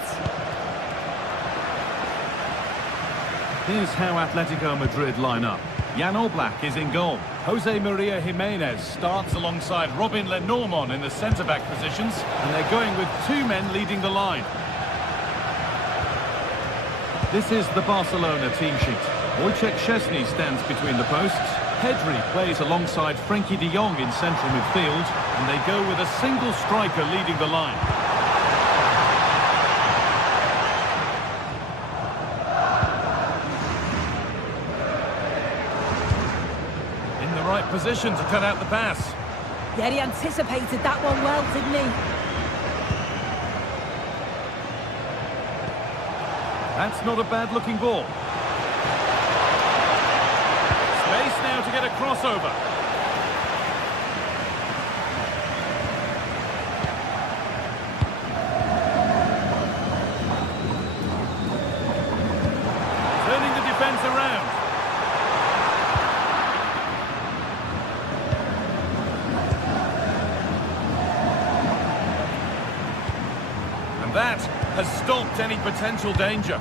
Here's how Atletico Madrid line up. Jan Oblak is in goal. Jose Maria Jimenez starts alongside Robin Lenormand in the centre-back positions. And they're going with two men leading the line. This is the Barcelona team sheet. Wojciech Szczesny stands between the posts. Pedri plays alongside Frenkie de Jong in central midfield. And they go with a single striker leading the line. Right position to cut out the pass. Yeah, he anticipated that one well, didn't he? That's not a bad-looking ball. Space now to get a crossover. Turning the defence around. That has stopped any potential danger.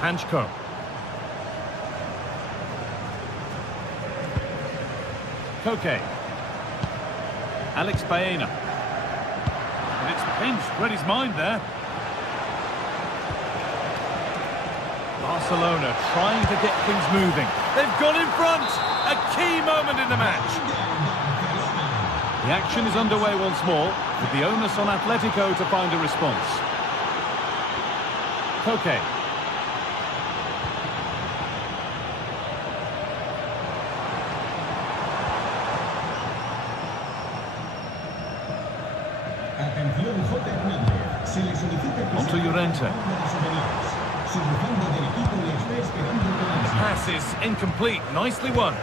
Hanchko. Koke. Alex Baena. And it's pinched, read his mind there. Barcelona trying to get things moving. They've got in front! A key moment in the match. The action is underway once more, with the onus on Atletico to find a response. Koke. Onto Llorente. The pass is incomplete. Nicely won.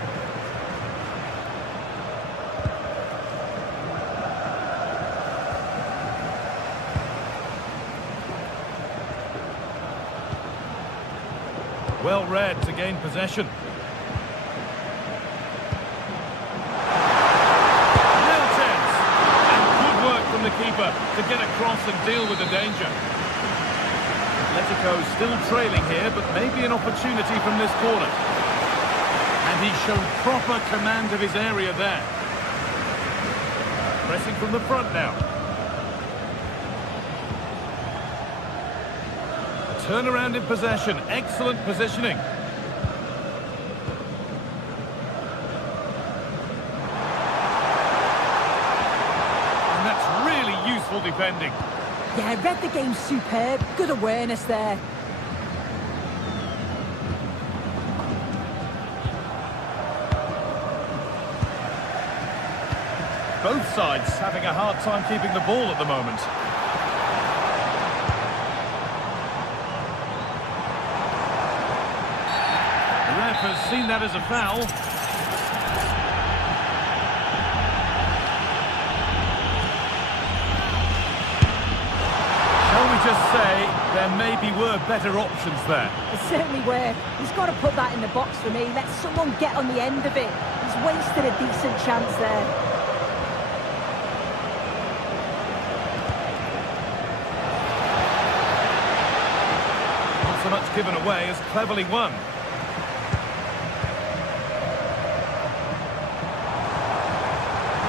Well read to gain possession. The keeper to get across and deal with the danger. Atletico still trailing here, but maybe an opportunity from this corner. And he's shown proper command of his area there. Pressing from the front now. A turnaround in possession, excellent positioning. Useful defending. Yeah, read the game superb. Good awareness there. Both sides having a hard time keeping the ball at the moment. The ref has seen that as a foul. Just say there maybe were better options there. There certainly were. He's got to put that in the box for me. Let someone get on the end of it. He's wasted a decent chance there. Not so much given away as cleverly won.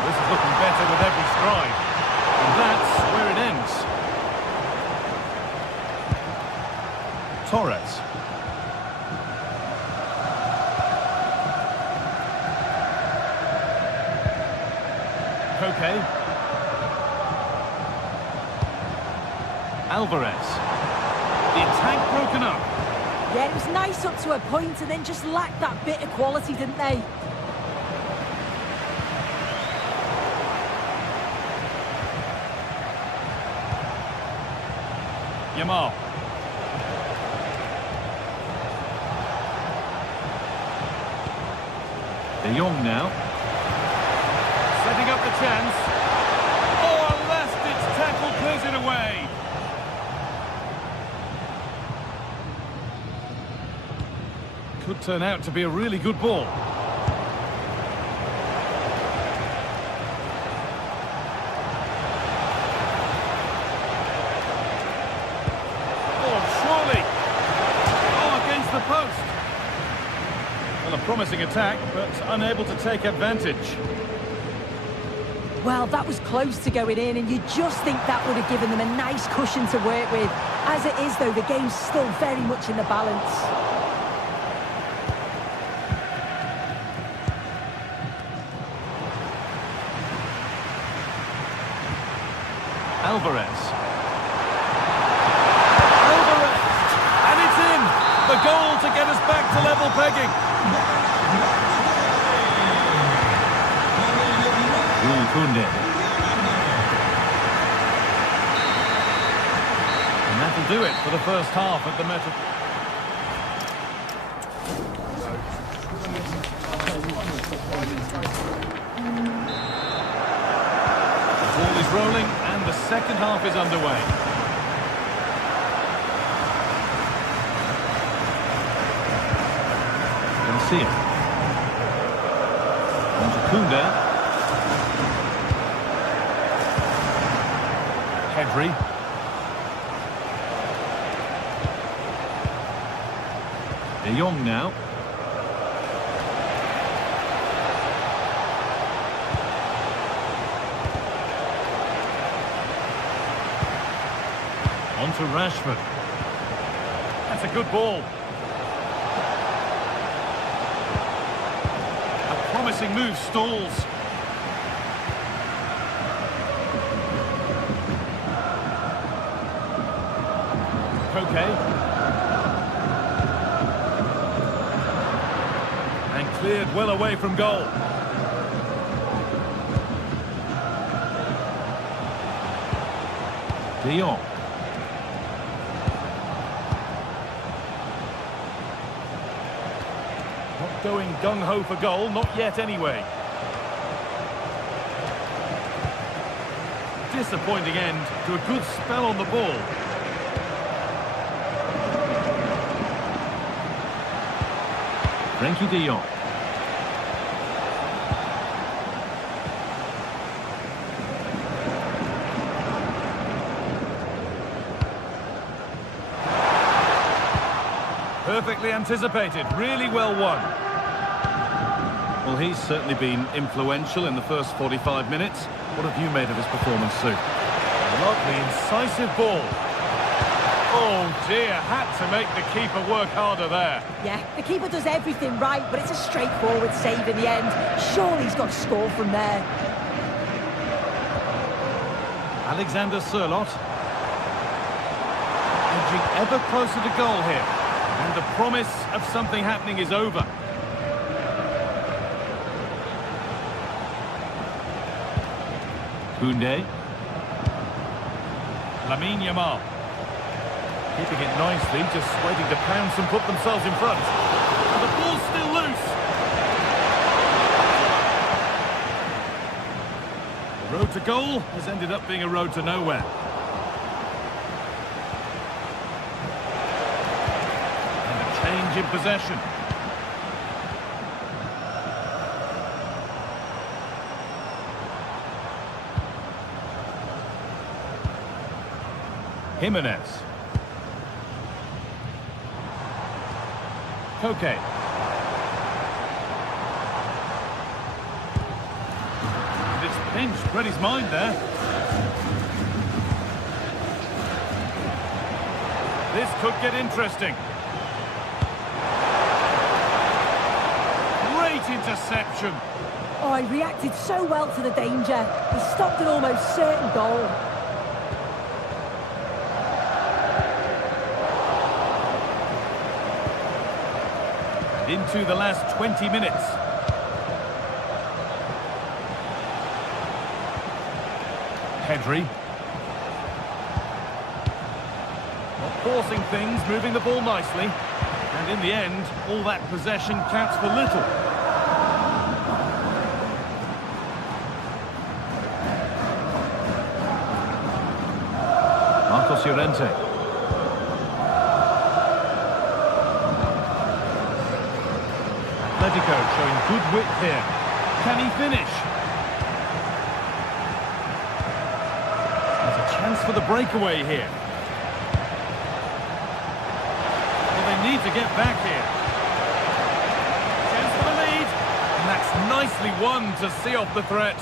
This is looking better with every stride. And that's where it ends. Torres. Koke. Alvarez. The attack broken up. Yeah, it was nice up to a point and then just lacked that bit of quality, didn't they? Yamal. De Jong now. Setting up the chance. Oh, a last-ditch tackle clears it away. Could turn out to be a really good ball. Oh, surely. Oh, against the post. Well, a promising attack, but unable to take advantage. Well, that was close to going in, and you just think that would have given them a nice cushion to work with. As it is, though, the game's still very much in the balance. Alvarez. And it's in! The goal to get us back to level pegging. Koundé. And that'll do it for the first half at the Metro. The ball is rolling and the second half is underway. Garcia. On to Koundé. Pedri. De Jong now. On to Rashford. That's a good ball. A promising move stalls. Okay. And cleared well away from goal. De Jong. Not going gung-ho for goal, not yet anyway. Disappointing end to a good spell on the ball. Frenkie de Jong. Perfectly anticipated, really well won. Well, he's certainly been influential in the first 45 minutes. What have you made of his performance, Sue? Lovely, incisive ball. Oh dear, had to make the keeper work harder there. Yeah, the keeper does everything right, but it's a straightforward save in the end. Surely he's got to score from there. Alexander Sørloth. Edging ever closer to goal here. And the promise of something happening is over. Koundé. Lamine Yamal. Keeping it nicely, just waiting to pounce and put themselves in front. And the ball's still loose. The road to goal has ended up being a road to nowhere. And a change in possession. Jimenez. Okay. And it's pinched, read his mind there. This could get interesting. Great interception. Oh, he reacted so well to the danger. He stopped an almost certain goal. into the last 20 minutes. Pedri. Not forcing things, moving the ball nicely. And in the end, all that possession counts for little. Marcos Llorente. Atletico showing good width here. Can he finish? There's a chance for the breakaway here. Well, they need to get back here. Chance for the lead. And that's nicely won to see off the threat.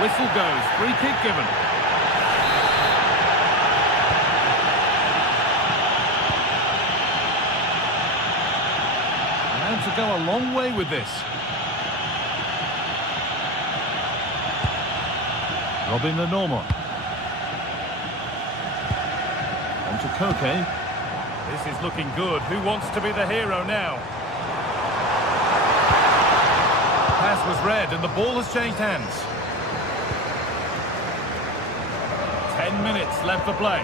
Whistle goes, free kick given. And to go a long way with this. Robin the Normal. On to Koke. This is looking good. Who wants to be the hero now? Pass was read and the ball has changed hands. 10 minutes left to play.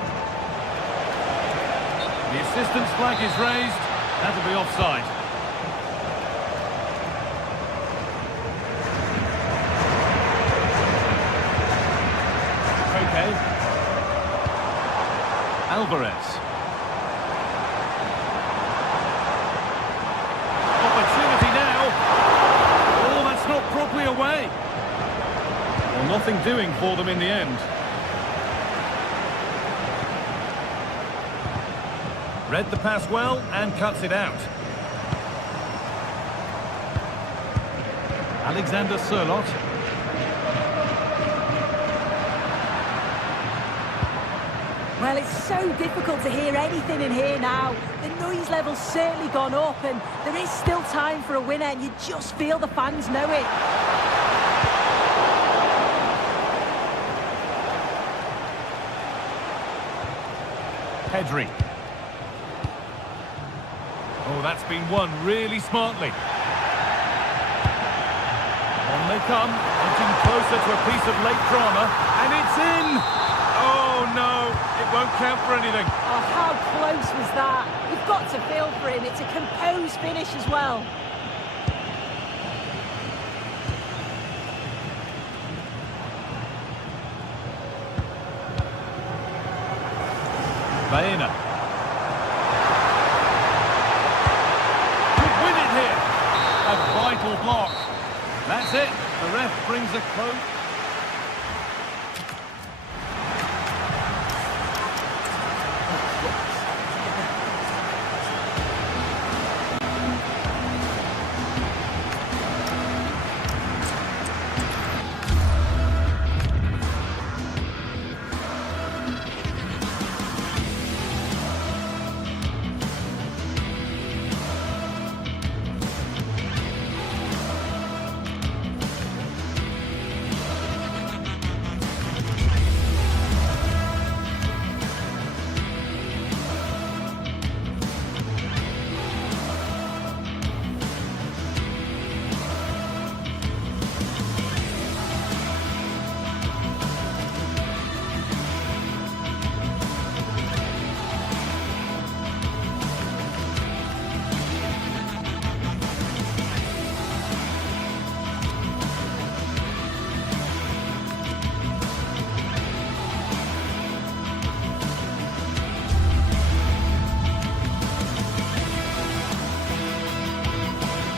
The assistant's flag is raised. That'll be offside. Okay. Alvarez. Opportunity now. Oh, that's not properly away. Well, nothing doing for them in the end. Read the pass well and cuts it out. Alexander Sørloth. Well, it's so difficult to hear anything in here now. The noise level's certainly gone up and there is still time for a winner and you just feel the fans know it. Pedri. Oh, that's been won really smartly. On they come, inching closer to a piece of late drama, and it's in! Oh, no, it won't count for anything. Oh, how close was that? You've got to feel for him. It's a composed finish as well. Baena. A vital block. That's it. The ref brings a close.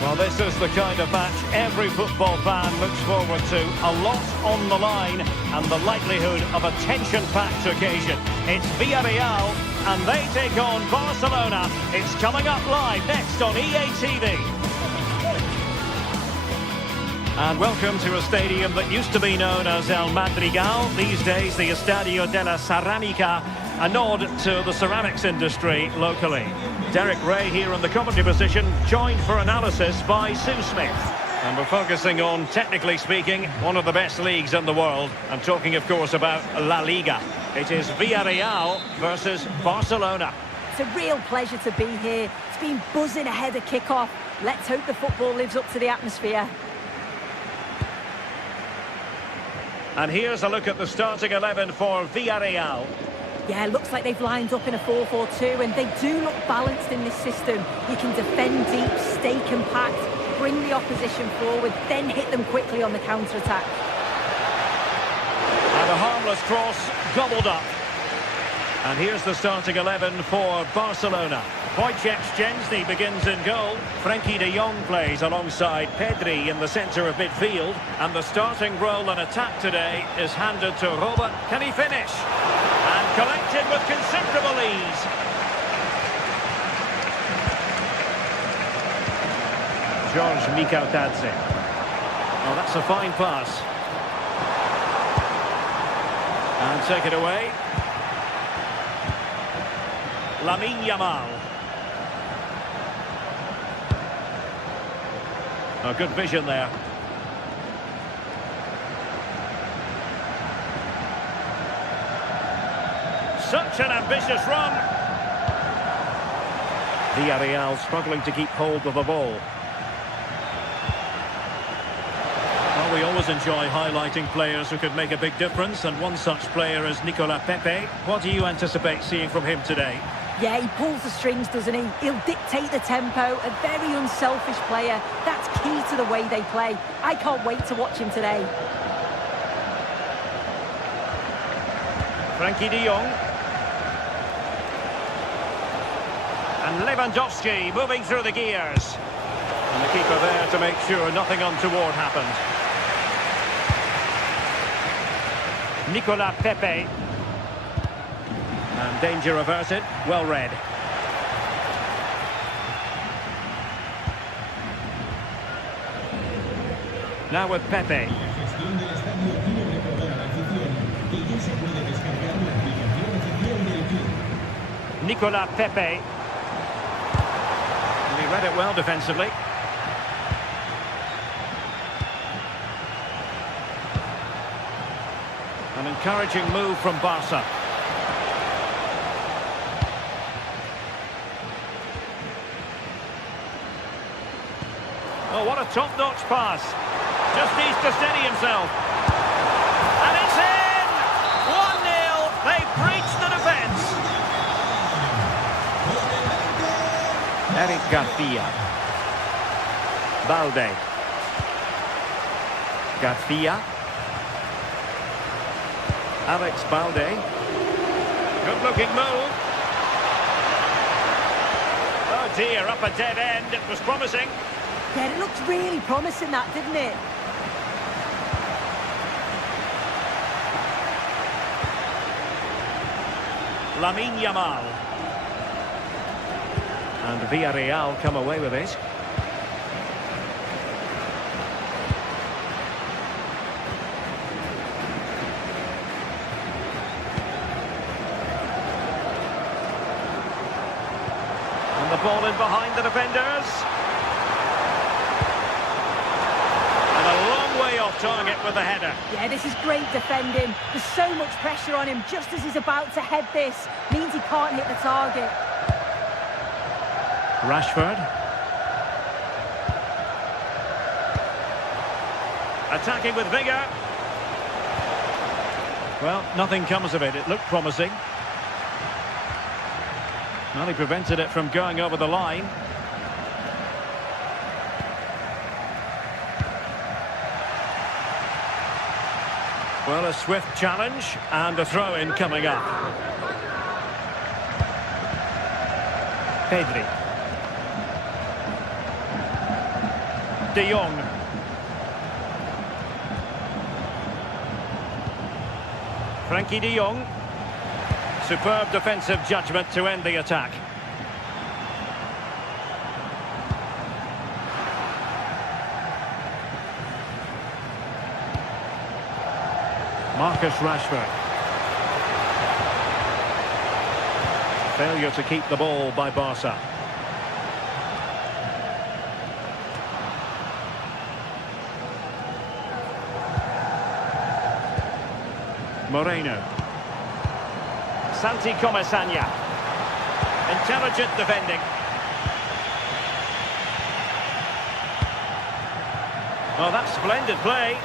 Well, this is the kind of match every football fan looks forward to. A lot on the line and the likelihood of a tension-packed occasion. It's Villarreal and they take on Barcelona. It's coming up live next on EA TV. And welcome to a stadium that used to be known as El Madrigal, these days the Estadio de la Ceramica, a nod to the ceramics industry locally. Derek Ray here in the commentary position, joined for analysis by Sue Smith. And we're focusing on, technically speaking, one of the best leagues in the world. I'm talking, of course, about La Liga. It is Villarreal versus Barcelona. It's a real pleasure to be here. It's been buzzing ahead of kick-off. Let's hope the football lives up to the atmosphere. And here's a look at the starting 11 for Villarreal. Yeah, looks like they've lined up in a 4-4-2, and they do look balanced in this system. You can defend deep, stay compact, bring the opposition forward, then hit them quickly on the counter-attack. And a harmless cross, gobbled up. And here's the starting 11 for Barcelona. Wojciech Szczęsny begins in goal. Frenkie de Jong plays alongside Pedri in the centre of midfield. And the starting role in attack today is handed to Robert. Can he finish? And collected with considerable ease. George Mikautadze. Oh, that's a fine pass. And take it away. Lamine Yamal. Oh, good vision there. Such an ambitious run. Villarreal struggling to keep hold of the ball. Well, we always enjoy highlighting players who could make a big difference, and one such player is Nicolas Pepe. What do you anticipate seeing from him today? Yeah, he pulls the strings, doesn't he? He'll dictate the tempo, a very unselfish player. That's key to the way they play. I can't wait to watch him today. Frenkie de Jong. And Lewandowski moving through the gears. And the keeper there to make sure nothing untoward happened. Nicolas Pepe. And danger averted. Well read. Now with Pepe. Nicolas Pepe. And he read it well defensively. An encouraging move from Barca. Oh, what a top-notch pass. Just needs to steady himself. And it's in! 1-0. They've breached the defence. Eric Garcia. Balde. Garcia. Alex Balde. Good-looking move. Oh dear, up a dead end. It was promising. Yeah, it looked really promising, that, didn't it? Lamine Yamal. And Villarreal come away with it. And the ball in behind the defenders. Off target with the header. Yeah, this is great defending. There's so much pressure on him just as he's about to head this. Means he can't hit the target. Rashford. Attacking with vigour. Well, nothing comes of it. It looked promising. Well, he prevented it from going over the line. Well, a swift challenge and a throw-in coming up. Pedri. De Jong. Frenkie de Jong. Superb defensive judgment to end the attack. Marcus Rashford. Failure to keep the ball by Barca. Moreno. Santi Comesaña. Intelligent defending. Oh, that's splendid play.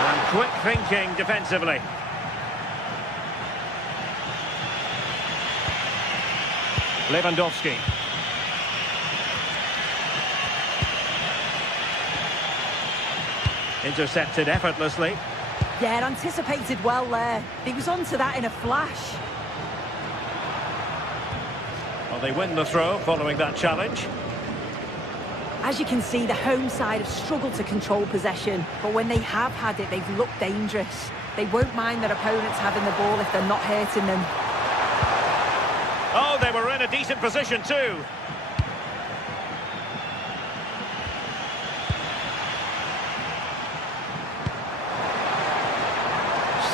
And quick thinking defensively. Lewandowski. Intercepted effortlessly. Yeah, anticipated well there. He was onto that in a flash. Well, they win the throw following that challenge. As you can see, the home side have struggled to control possession, but when they have had it, they've looked dangerous. They won't mind their opponents having the ball if they're not hurting them. Oh, they were in a decent position too.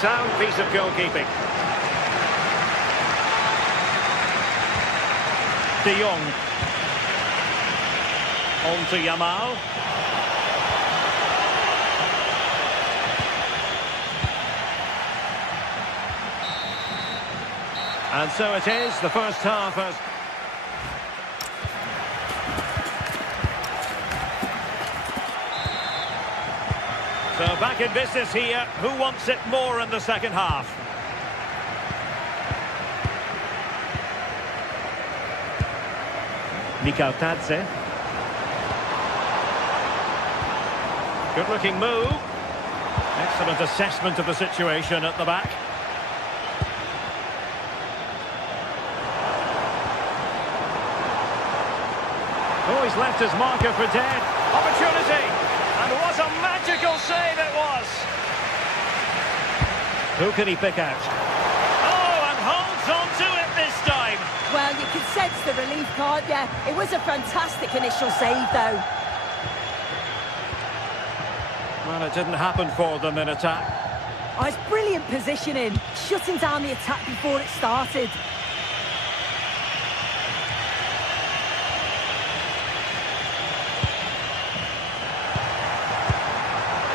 Sound piece of goalkeeping. De Jong. On to Yamal. And so it is, the first half has... So back in business here. Who wants it more in the second half? Mikhautadze. Good looking move. Excellent assessment of the situation at the back. Oh, he's left his marker for dead. Opportunity! And what a magical save it was! Who can he pick out? Oh, and holds on to it this time! Well, you can sense the relief, can't you? It was a fantastic initial save, though. Well, it didn't happen for them in attack. Oh, it's brilliant positioning, shutting down the attack before it started.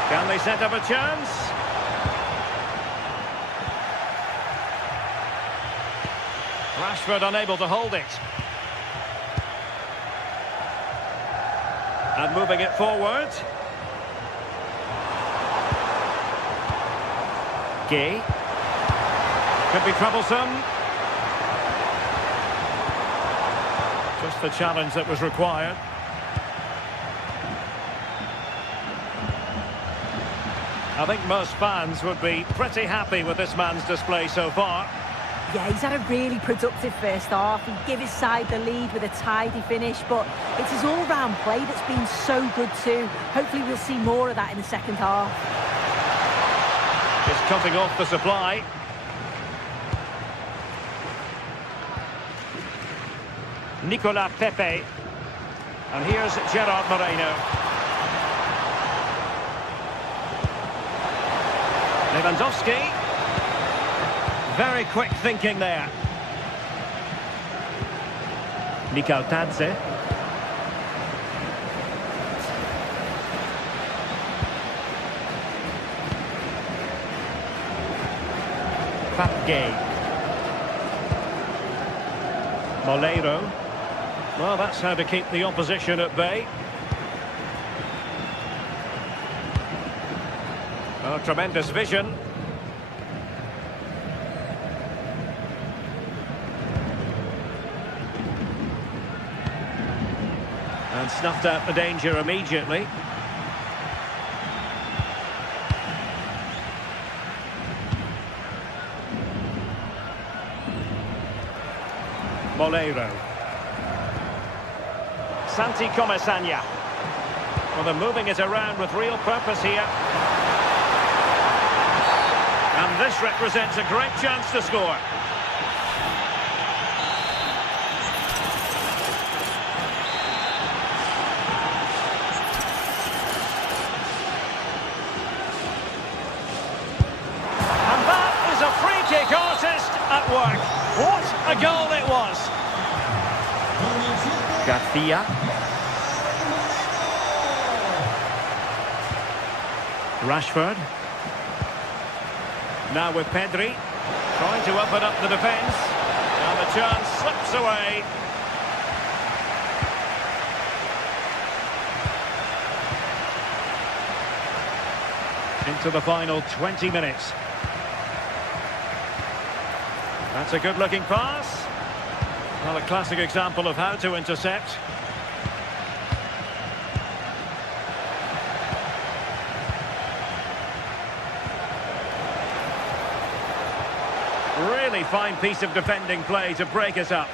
Can they set up a chance? Rashford unable to hold it. And moving it forward. Gay. Could be troublesome. Just the challenge that was required. I think most fans would be pretty happy with this man's display so far. Yeah, he's had a really productive first half. He gave his side the lead with a tidy finish, but it's his all-round play that's been so good too. Hopefully we'll see more of that in the second half. Just cutting off the supply. Nicolas Pepe. And here's Gerard Moreno. Lewandowski. Very quick thinking there. Mikhautadze. Papgay. Molero. Well, that's how to keep the opposition at bay. Oh, tremendous vision. And snuffed out the danger immediately. Molero. Santi Comesaña. Well, they're moving it around with real purpose here. And this represents a great chance to score. And that is a free-kick artist at work. What a goal it was. Garcia. Rashford. Now with Pedri. Trying to open up the defence. And the chance slips away. Into the final 20 minutes. That's a good-looking pass. Well, a classic example of how to intercept. Really fine piece of defending play to break us up.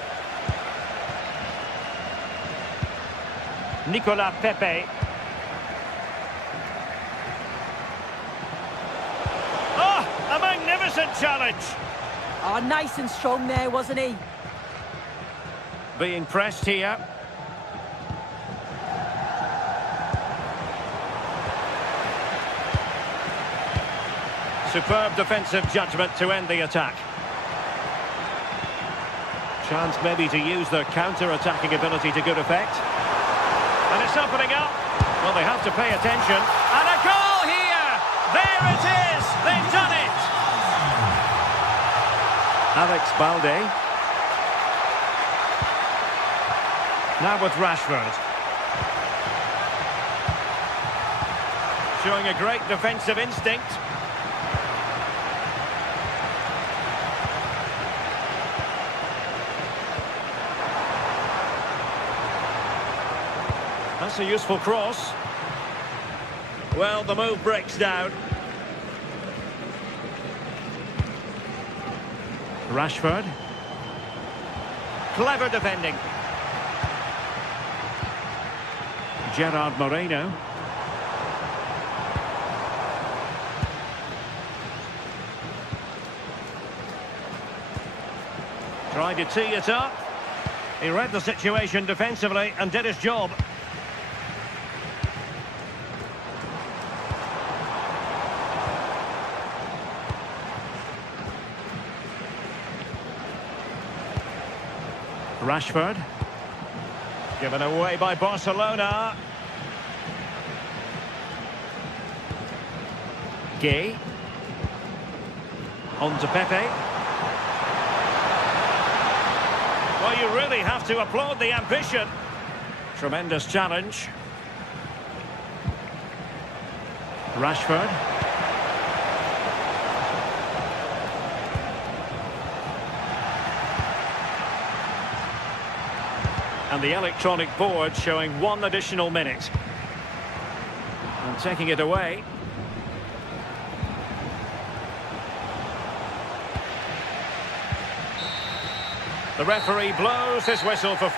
Nicolas Pepe. Oh, a magnificent challenge. Oh, nice and strong there, wasn't he? Being pressed here. Superb defensive judgment to end the attack. Chance maybe to use their counter-attacking ability to good effect. And it's opening up. Well, they have to pay attention. And a goal here! There it is! They've done it! Alex Balde. Now with Rashford. Showing a great defensive instinct. That's a useful cross. Well, the move breaks down. Rashford. Clever defending. Gerard Moreno. Tried to tee it up. He read the situation defensively and did his job. Rashford. Given away by Barcelona. Gay. On to Pepe. Well, you really have to applaud the ambition. Tremendous challenge. Rashford. And the electronic board showing 1 additional minute. And taking it away. The referee blows his whistle for...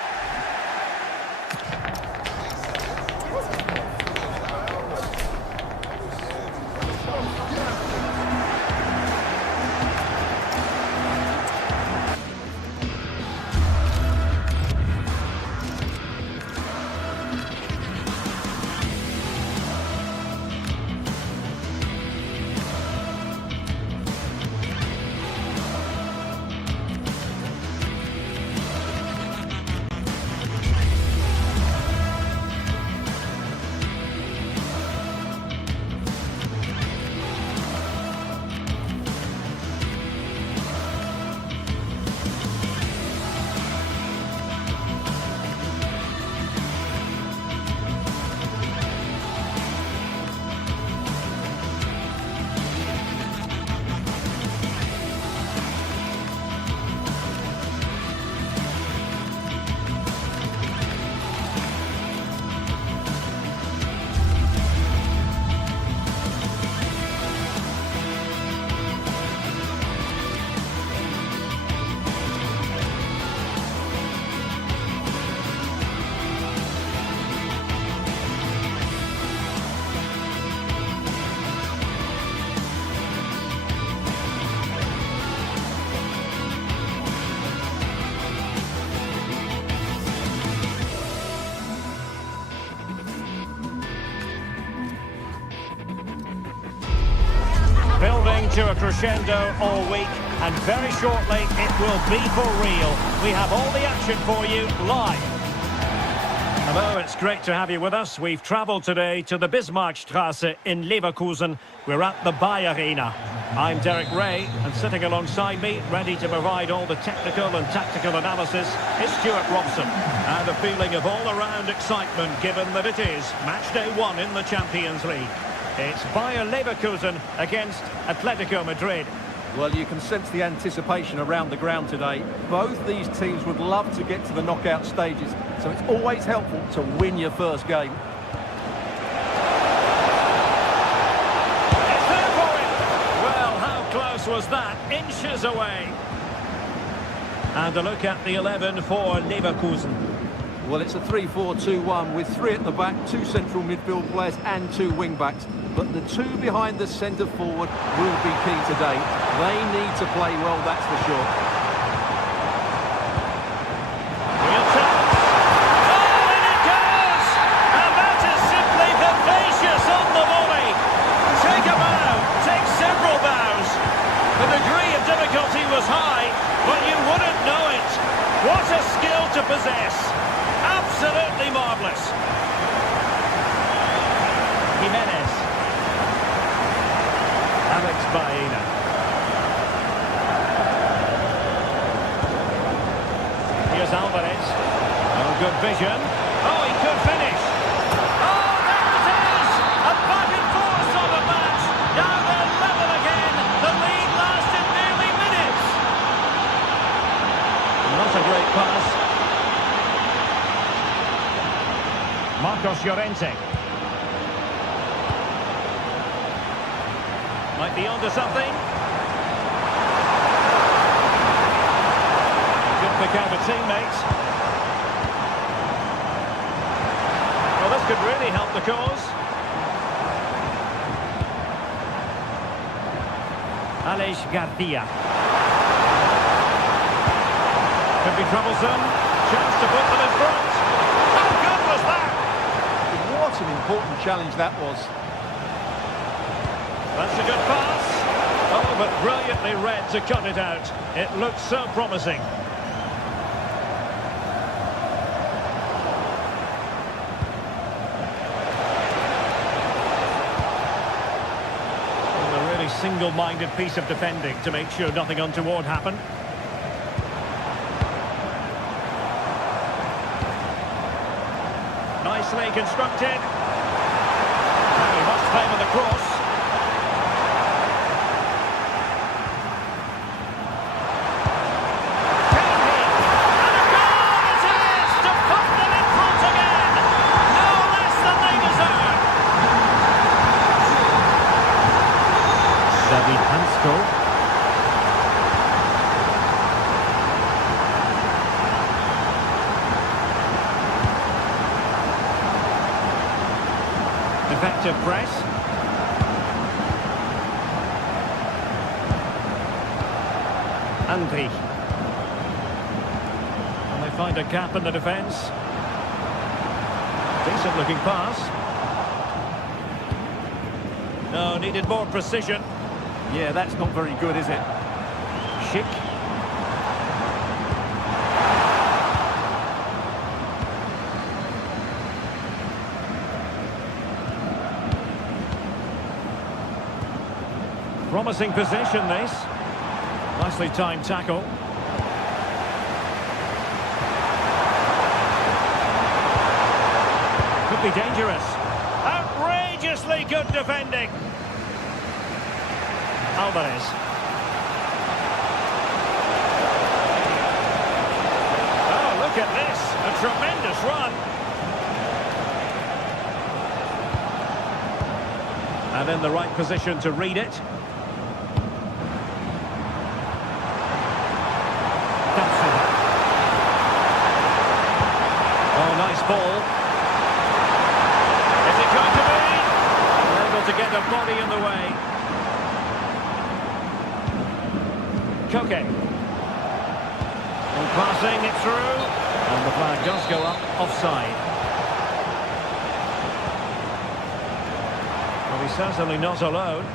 Building to a crescendo all week, and very shortly it will be for real. We have all the action for you live. Hello, it's great to have you with us. We've travelled today to the Bismarckstraße in Leverkusen. We're at the Bayer Arena. I'm Derek Ray, and sitting alongside me, ready to provide all the technical and tactical analysis, is Stuart Robson. And a feeling of all-around excitement, given that it is match day 1 in the Champions League. It's Bayer Leverkusen against Atletico Madrid. Well, you can sense the anticipation around the ground today. Both these teams would love to get to the knockout stages, so it's always helpful to win your first game. It's there for him! Well, how close was that? Inches away. And a look at the 11 for Leverkusen. Well, it's a 3-4-2-1 with 3 at the back, 2 central midfield players and 2 wing-backs. But the 2 behind the centre forward will be key today. They need to play well, that's for sure. Real chance. Oh, and it goes! And that is simply vivacious on the volley. Take a bow, take several bows. The degree of difficulty was high, but you wouldn't know it. What a skill to possess. Absolutely marvellous. Jimenez. Alex Baena. Here's Alvarez. Oh, good vision. Oh, he could finish. Oh, there it is! A back and forth sort of match. Now they're level again. The lead lasted nearly minutes. Not a great pass. Marcos Llorente. Might be onto something. Good pick out a teammate. Well, this could really help the cause. Aleix Garcia. Could be troublesome. Chance to put them in front. How good was that? What an important challenge that was. That's a good pass. Oh, but brilliantly read to cut it out. It looked so promising. And a really single-minded piece of defending to make sure nothing untoward happened. Nicely constructed. Now he must favour the cross. Effective press. Andri. And they find a gap in the defence. Decent looking pass. No, needed more precision. Yeah, that's not very good, is it? Schick. Promising position, this. Nicely timed tackle. Could be dangerous. Outrageously good defending. Alvarez. Oh, look at this. A tremendous run. And in the right position to read it. Oh, nice ball. Is it going to be? Able to get the body in the way. Koke. And passing it through. And the flag does go up offside. Well, he's certainly not alone.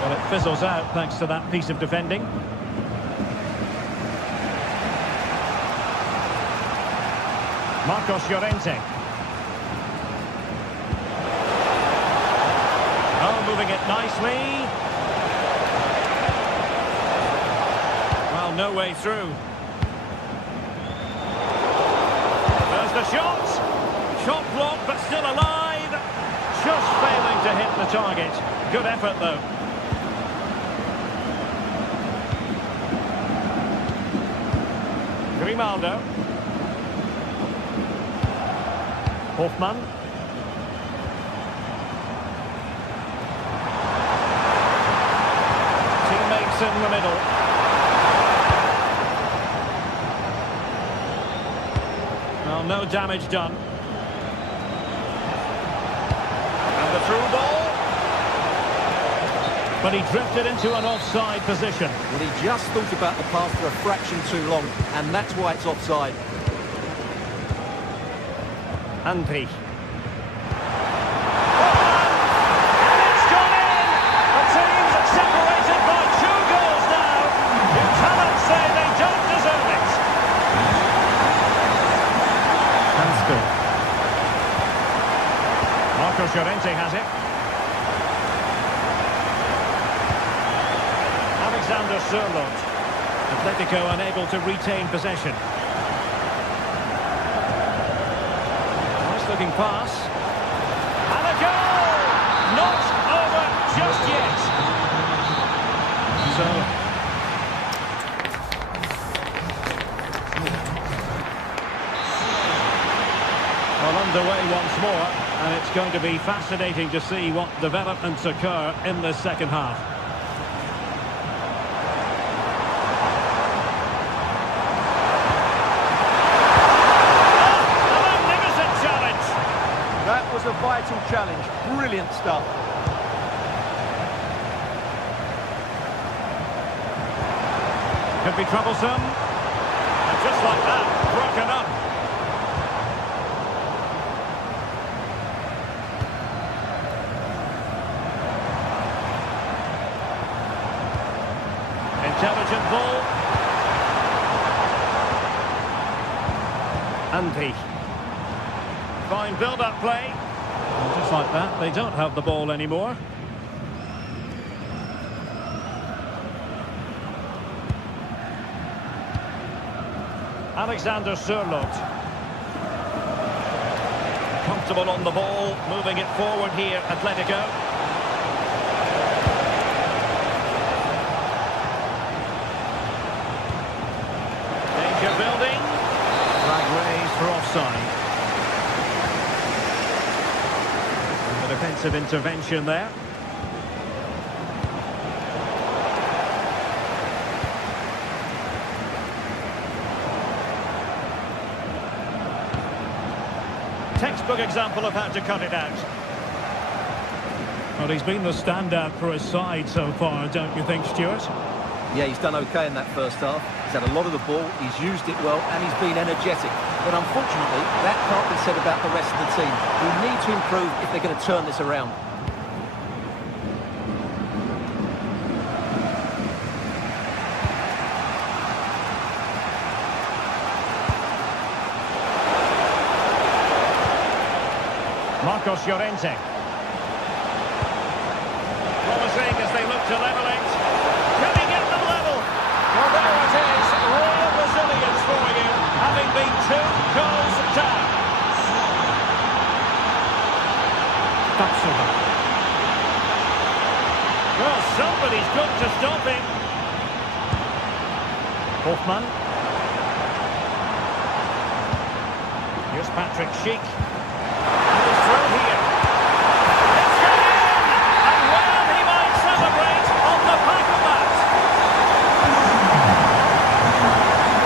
Well, it fizzles out thanks to that piece of defending. Marcos Llorente. moving it nicely. Well, no way through. There's the shot. Shot blocked, but still alive. Just failing to hit the target. Good effort, though. Grimaldo. Hoffmann. Teammates in the middle. Well, no damage done. And the through ball. But he drifted into an offside position. Well, he just thought about the pass for a fraction too long, and that's why it's offside. Andri. And it's gone in! The team's separated by 2 goals now. You cannot say they don't deserve it. Hansko. Marcos Llorente has it. Alexander Sørloth. Atletico unable to retain possession. Nice looking pass. And a goal! Not over just yet. So well, underway once more, and it's going to be fascinating to see what developments occur in the second half. A vital challenge. Brilliant stuff. Could be troublesome. And just like that, broken up. Intelligent ball. Andri. Fine build-up play. And just like that, they don't have the ball anymore. Alexander Sørloth. Comfortable on the ball, moving it forward here, Atletico. Danger building. Flag raised for offside. Defensive intervention there. Textbook example of how to cut it out. Well, he's been the standout for his side so far, don't you think, Stuart? Yeah, he's done okay in that first half. He's had a lot of the ball, he's used it well, and he's been energetic. But unfortunately, that can't be said about the rest of the team. We need to improve if they're going to turn this around. Marcos Llorente. Promising as they look to level it. Can he get them level? Well, there it is. Real resilience for you, having been 2 goals down. Well, somebody's got to stop him. Hoffmann. Here's Patrick Schick. And he's through here. It's gone in! And well, he might celebrate on the back of that.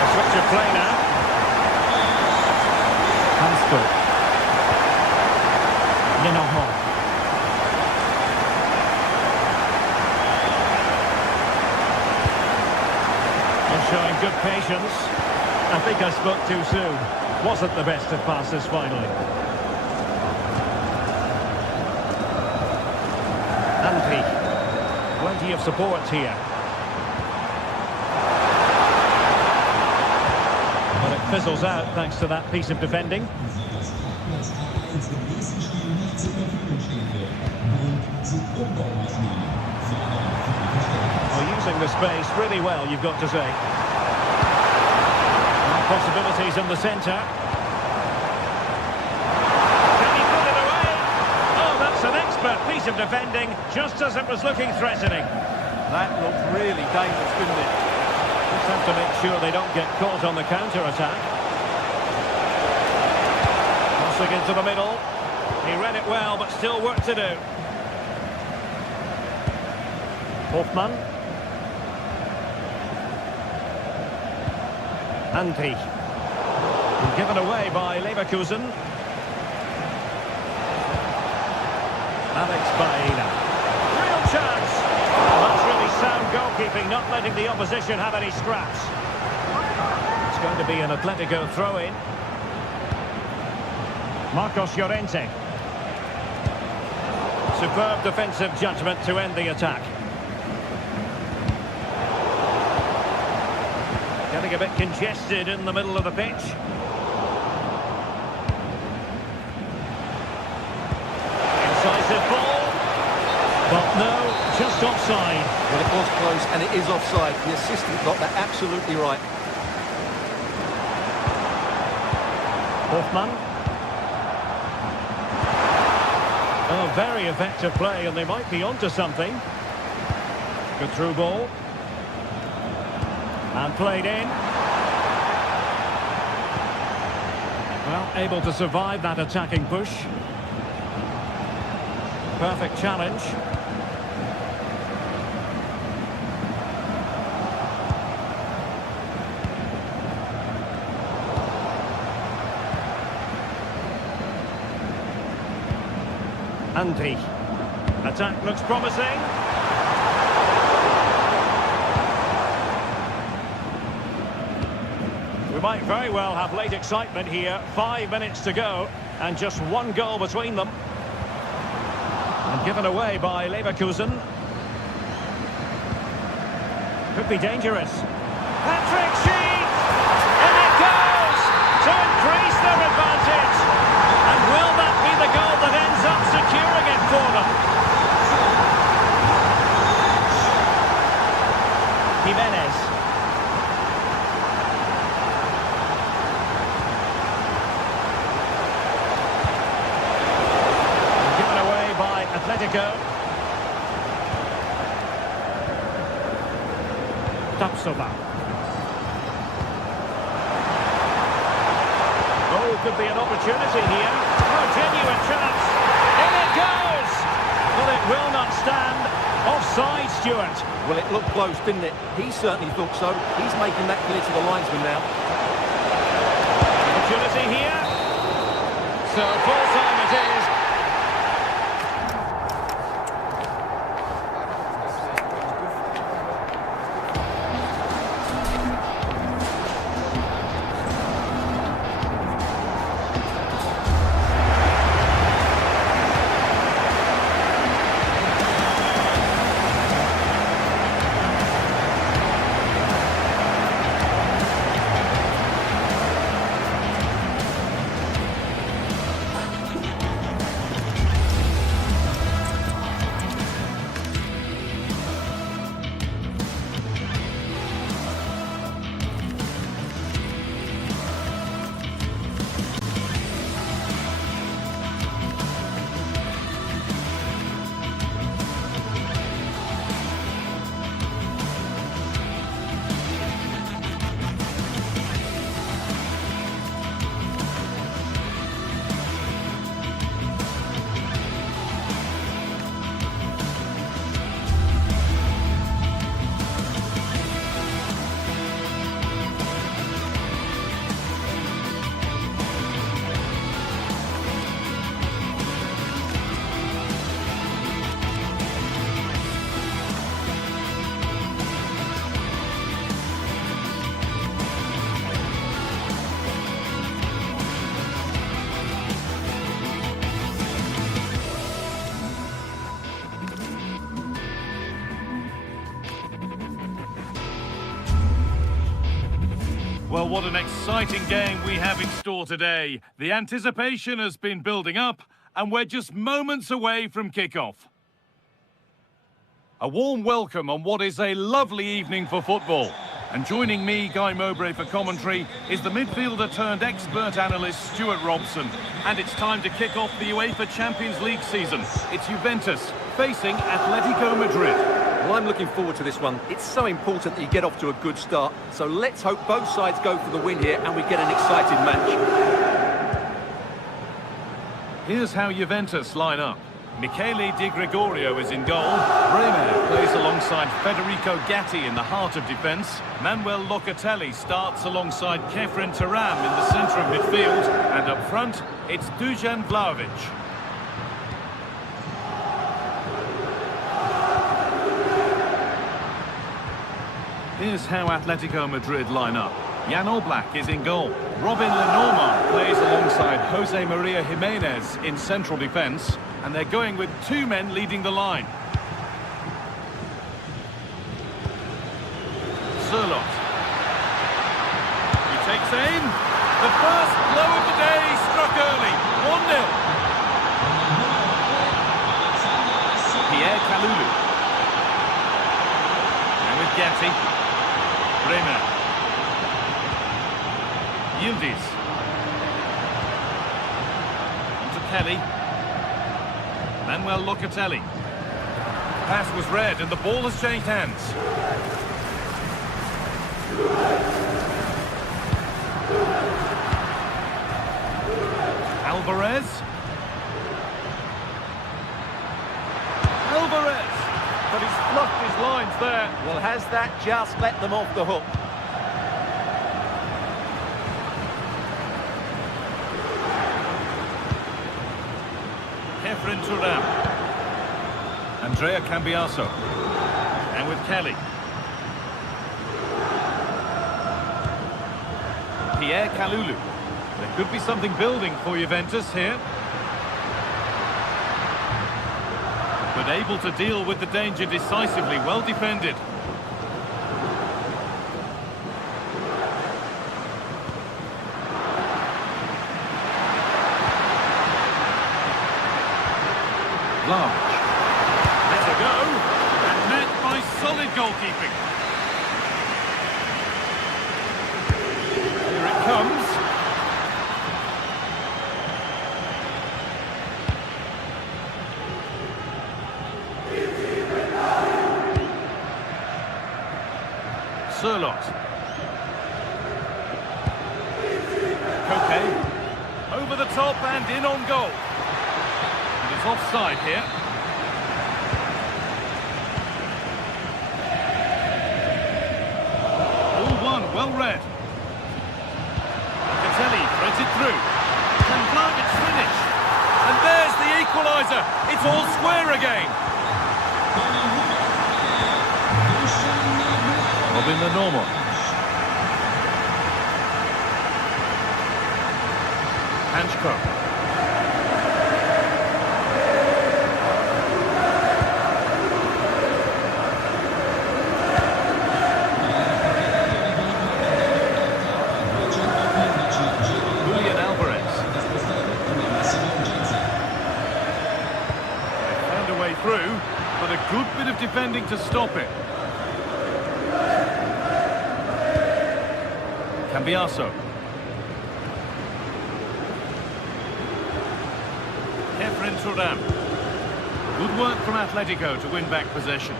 A switch of play now. Hansko. They're showing good patience. I think I spoke too soon. Wasn't the best of passes finally. Andri. Plenty of support here. But it fizzles out thanks to that piece of defending. Well, using the space really well, you've got to say. Possibilities in the centre. Can he put it away? Oh, that's an expert piece of defending, just as it was looking threatening. That looked really dangerous, didn't it? Just have to make sure they don't get caught on the counter-attack. Crossing into the middle. He read it well, but still work to do. Hoffmann. Andri. Given away by Leverkusen. Alex Baena. Real chance. That's really sound goalkeeping, not letting the opposition have any scraps. It's going to be an Atletico throw-in. Marcos Llorente. Superb defensive judgment to end the attack. Getting a bit congested in the middle of the pitch. Incisive ball. But no, just offside. Well, it was close and it is offside. The assistant got that absolutely right. Hoffmann. Oh, very effective play, and they might be onto something. Good through ball. And played in. Well, able to survive that attacking push. Perfect challenge. Andri. Attack looks promising. We might very well have late excitement here. 5 minutes to go, and just one goal between them. And given away by Leverkusen. Could be dangerous. Patrick Sheet! And it goes! To increase their advantage! And will that be the goal that ends up securing it for them? Jimenez. Given away by Atletico. Tapsova. Oh, could be an opportunity here. Oh, genuine chance. In it goes! But it will not stand. Offside, Stuart. Well, it looked close, didn't it? He certainly thought so. He's making that clear to the linesman now. Opportunity here. So full time it is. Well, what an exciting game we have in store today. The anticipation has been building up, and we're just moments away from kick-off. A warm welcome on what is a lovely evening for football. And joining me, Guy Mowbray, for commentary is the midfielder turned expert analyst Stuart Robson. And it's time to kick off the UEFA Champions League season. It's Juventus facing Atletico Madrid. Well, I'm looking forward to this one. It's so important that you get off to a good start. So let's hope both sides go for the win here and we get an exciting match. Here's how Juventus line up. Michele Di Gregorio is in goal. Bremer plays alongside Federico Gatti in the heart of defence. Manuel Locatelli starts alongside Kefren Turam in the centre of midfield. And up front, it's Dusan Vlahovic. Here's how Atletico Madrid line up. Jan Oblak is in goal. Robin Lenormand plays alongside Jose Maria Jimenez in central defence. And they're going with two men leading the line. Zerlot. He takes aim. The first blow of the day struck early. 1-0. Pierre Kalulu. And with Gatti. Bremer. Yildiz. On to Kelly. Manuel Locatelli. Pass was read and the ball has changed hands. Alvarez. But he's fluffed his lines there. Well, has that just let them off the hook? Kefren Turam. Andrea Cambiaso. And with Kelly. Pierre Kalulu. There could be something building for Juventus here. But able to deal with the danger decisively, well defended. Large. Let her go. And met by solid goalkeeping. Here it comes. Zerlot. Koke. Over the top and in on goal. It's offside here. All one, well read. Locatelli threads it through. Can Vlahovic finish? And there's the equaliser. It's all square again. Robin Lenormand. Hanchko. Through, but a good bit of defending to stop it. Cambiaso. Kefren Turam. Good work from Atletico to win back possession.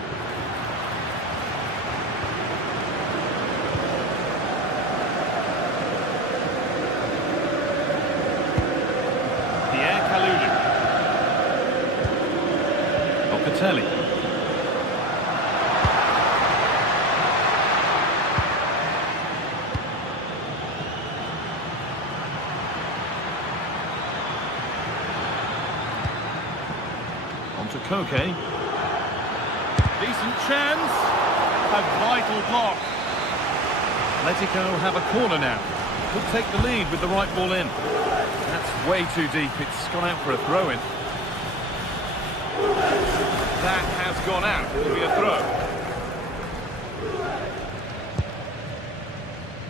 Pierre Kalulu. Locatelli. On to Koke. Decent chance. A vital block. Atletico have a corner now. Could take the lead with the right ball in. That's way too deep. It's gone out for a throw-in. That has gone out. It'll be a throw.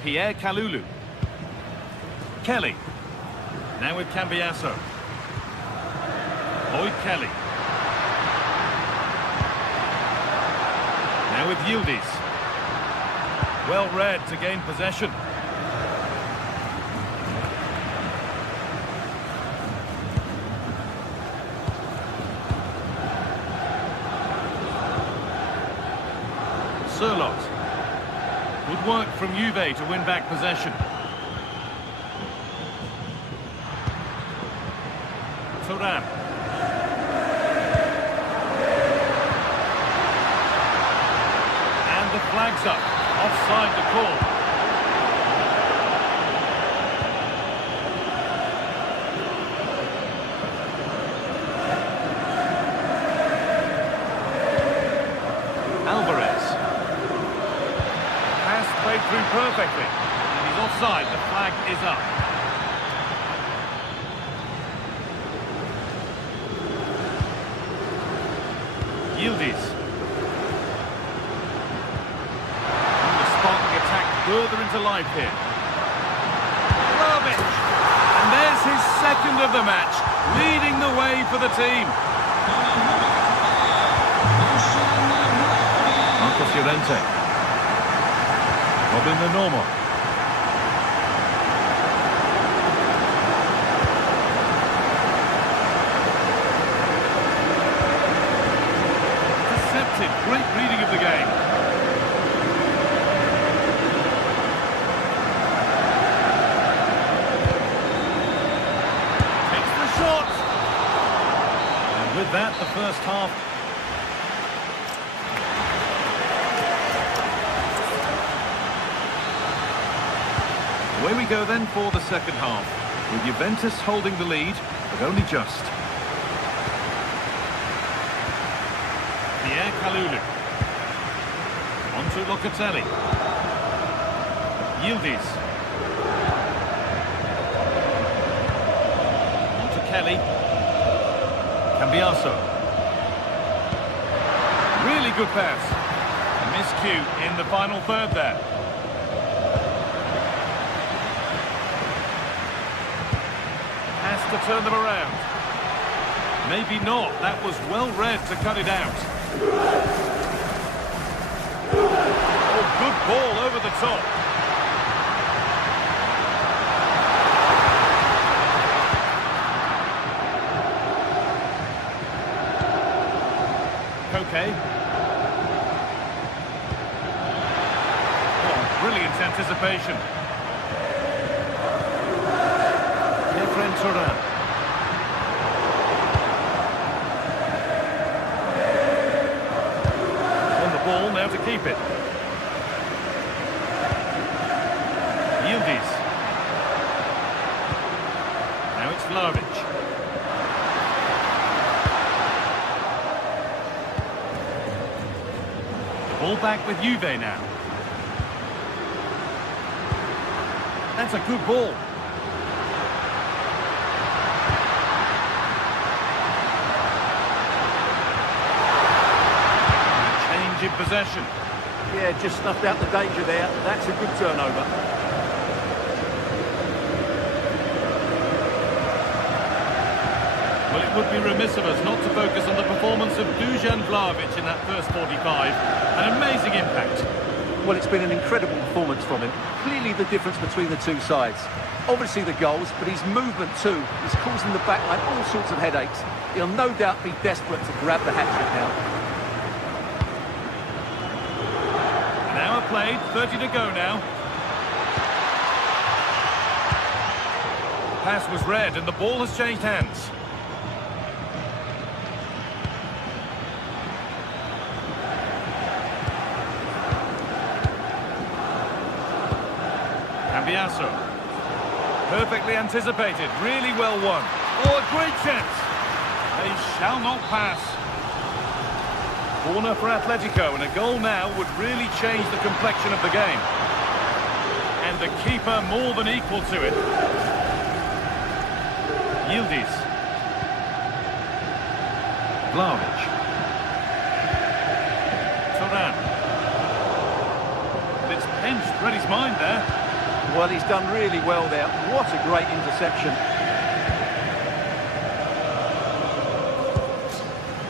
Pierre Kalulu. Kelly. Now with Cambiaso. Lloyd Kelly. Now with Yildiz. Well read to gain possession. Sirlot. Good work from Juve to win back possession. Thuram. And the flag's up. Offside the call. Played through perfectly. And he's offside. The flag is up. Yildiz. And the sparking attack further into life here. Vlahovic. And there's his second of the match, leading the way for the team. Marcos Llorente. Robin the normal. Deceptive, great reading of the game. Takes the shot. And with that, the first half. Away we go then for the second half, with Juventus holding the lead, but only just. Pierre Kalulu. On to Locatelli. Yildiz. On to Kelly. Cambiaso. Really good pass. A miscue in the final third there. To turn them around. Maybe not. That was well read to cut it out. Oh, good ball over the top. Koke. Oh, brilliant anticipation. Thuram. On the ball now to keep it. Yildiz. Now it's Vlahovic. The ball back with Juve now. That's a good ball. In possession. Yeah, just snuffed out the danger there. That's a good turnover. Well, it would be remiss of us not to focus on the performance of Dusan Vlahovic in that first 45. An amazing impact. Well, it's been an incredible performance from him. Clearly the difference between the two sides. Obviously the goals, but his movement too is causing the backline all sorts of headaches. He'll no doubt be desperate to grab the hat-trick now. Played, 30 to go now. Pass was read and the ball has changed hands. Cambiaso. Perfectly anticipated, really well won. Oh, a great chance. They shall not pass. Corner for Atletico, and a goal now would really change the complexion of the game. And the keeper more than equal to it. Yildiz. Vlahovic. Thuram. But it's pinched, read his mind there. Well, he's done really well there. What a great interception.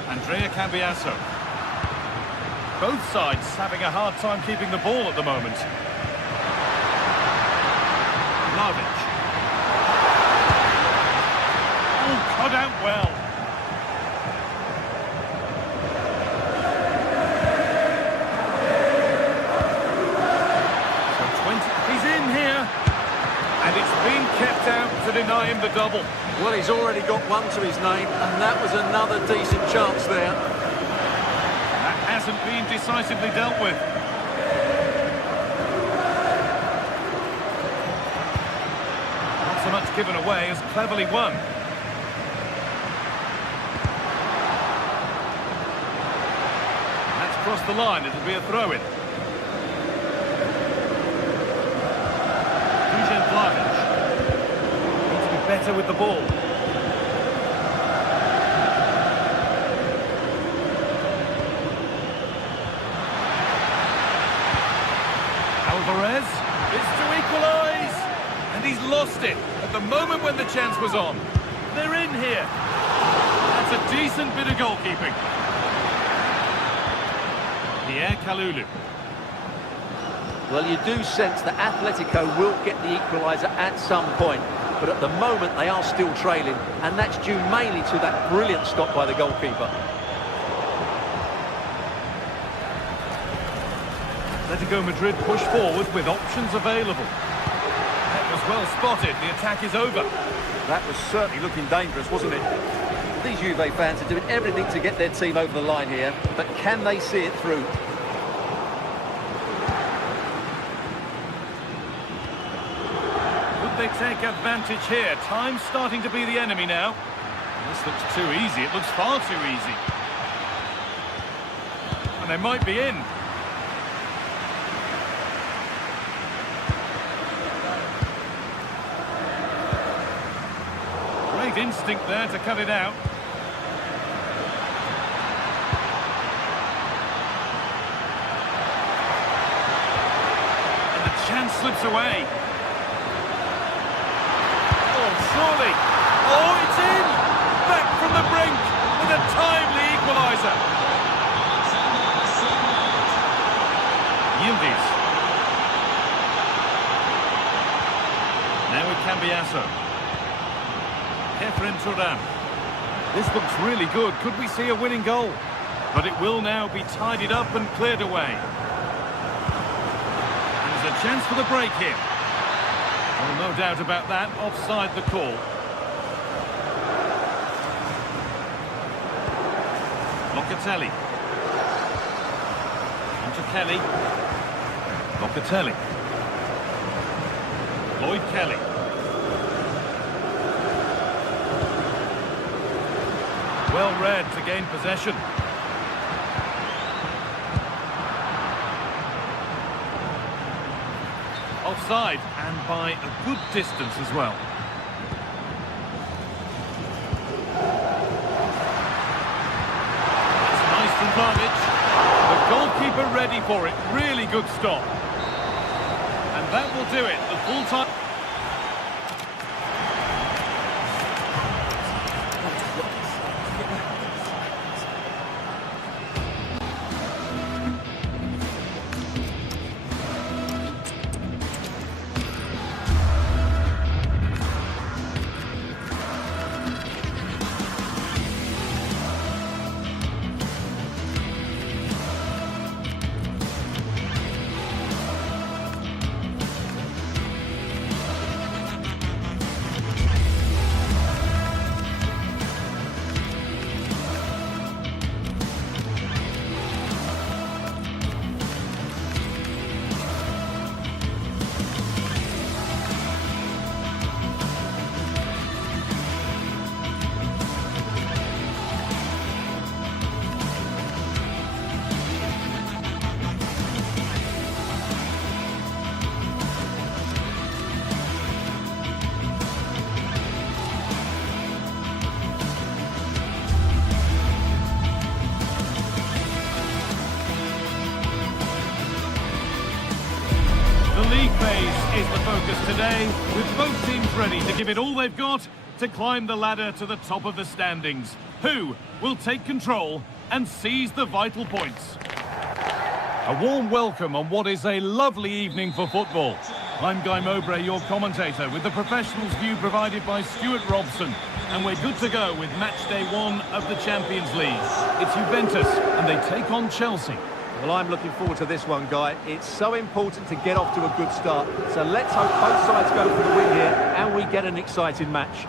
Andrea Cambiaso. Both sides having a hard time keeping the ball at the moment. Vlahovic. Oh, cut out well. So 20, he's in here. And it's been kept out to deny him the double. Well, he's already got one to his name, and that was another decent chance there. That hasn't been decisively dealt with. Not so much given away as cleverly won. That's crossed the line, it'll be a throw-in. Vlahovic. Needs to be better with the ball. Alvarez is to equalise, and he's lost it at the moment when the chance was on. They're in here. That's a decent bit of goalkeeping. Pierre Kalulu. Well, you do sense that Atletico will get the equaliser at some point, but at the moment they are still trailing, and that's due mainly to that brilliant stop by the goalkeeper. Atletico Madrid push forward with options available. That was well spotted, the attack is over. That was certainly looking dangerous, wasn't it? These Juve fans are doing everything to get their team over the line here, but can they see it through? They take advantage here. Time's starting to be the enemy now. This looks too easy. It looks far too easy. And they might be in. Great instinct there to cut it out. And the chance slips away. Surely. Oh, it's in! Back from the brink with a timely equaliser. Yildiz. Now it can be Asso. Kefren Turan. This looks really good. Could we see a winning goal? But it will now be tidied up and cleared away. And there's a chance for the break here. Well, no doubt about that, offside the call. Locatelli. Onto Kelly. Locatelli. Lloyd Kelly. Well read to gain possession. Offside, and by a good distance as well. That's nice from Vlahovic. The goalkeeper ready for it. Really good stop. And that will do it. The full time. league phase is the focus today, with both teams ready to give it all they've got to climb the ladder to the top of the standings. Who will take control and seize the vital points? A warm welcome on what is a lovely evening for football. I'm Guy Mowbray, your commentator, with the professionals' view provided by Stuart Robson. And we're good to go with match day 1 of the Champions League. It's Juventus, and they take on Chelsea. Well, I'm looking forward to this one, Guy. It's so important to get off to a good start. So let's hope both sides go for the win here and we get an exciting match.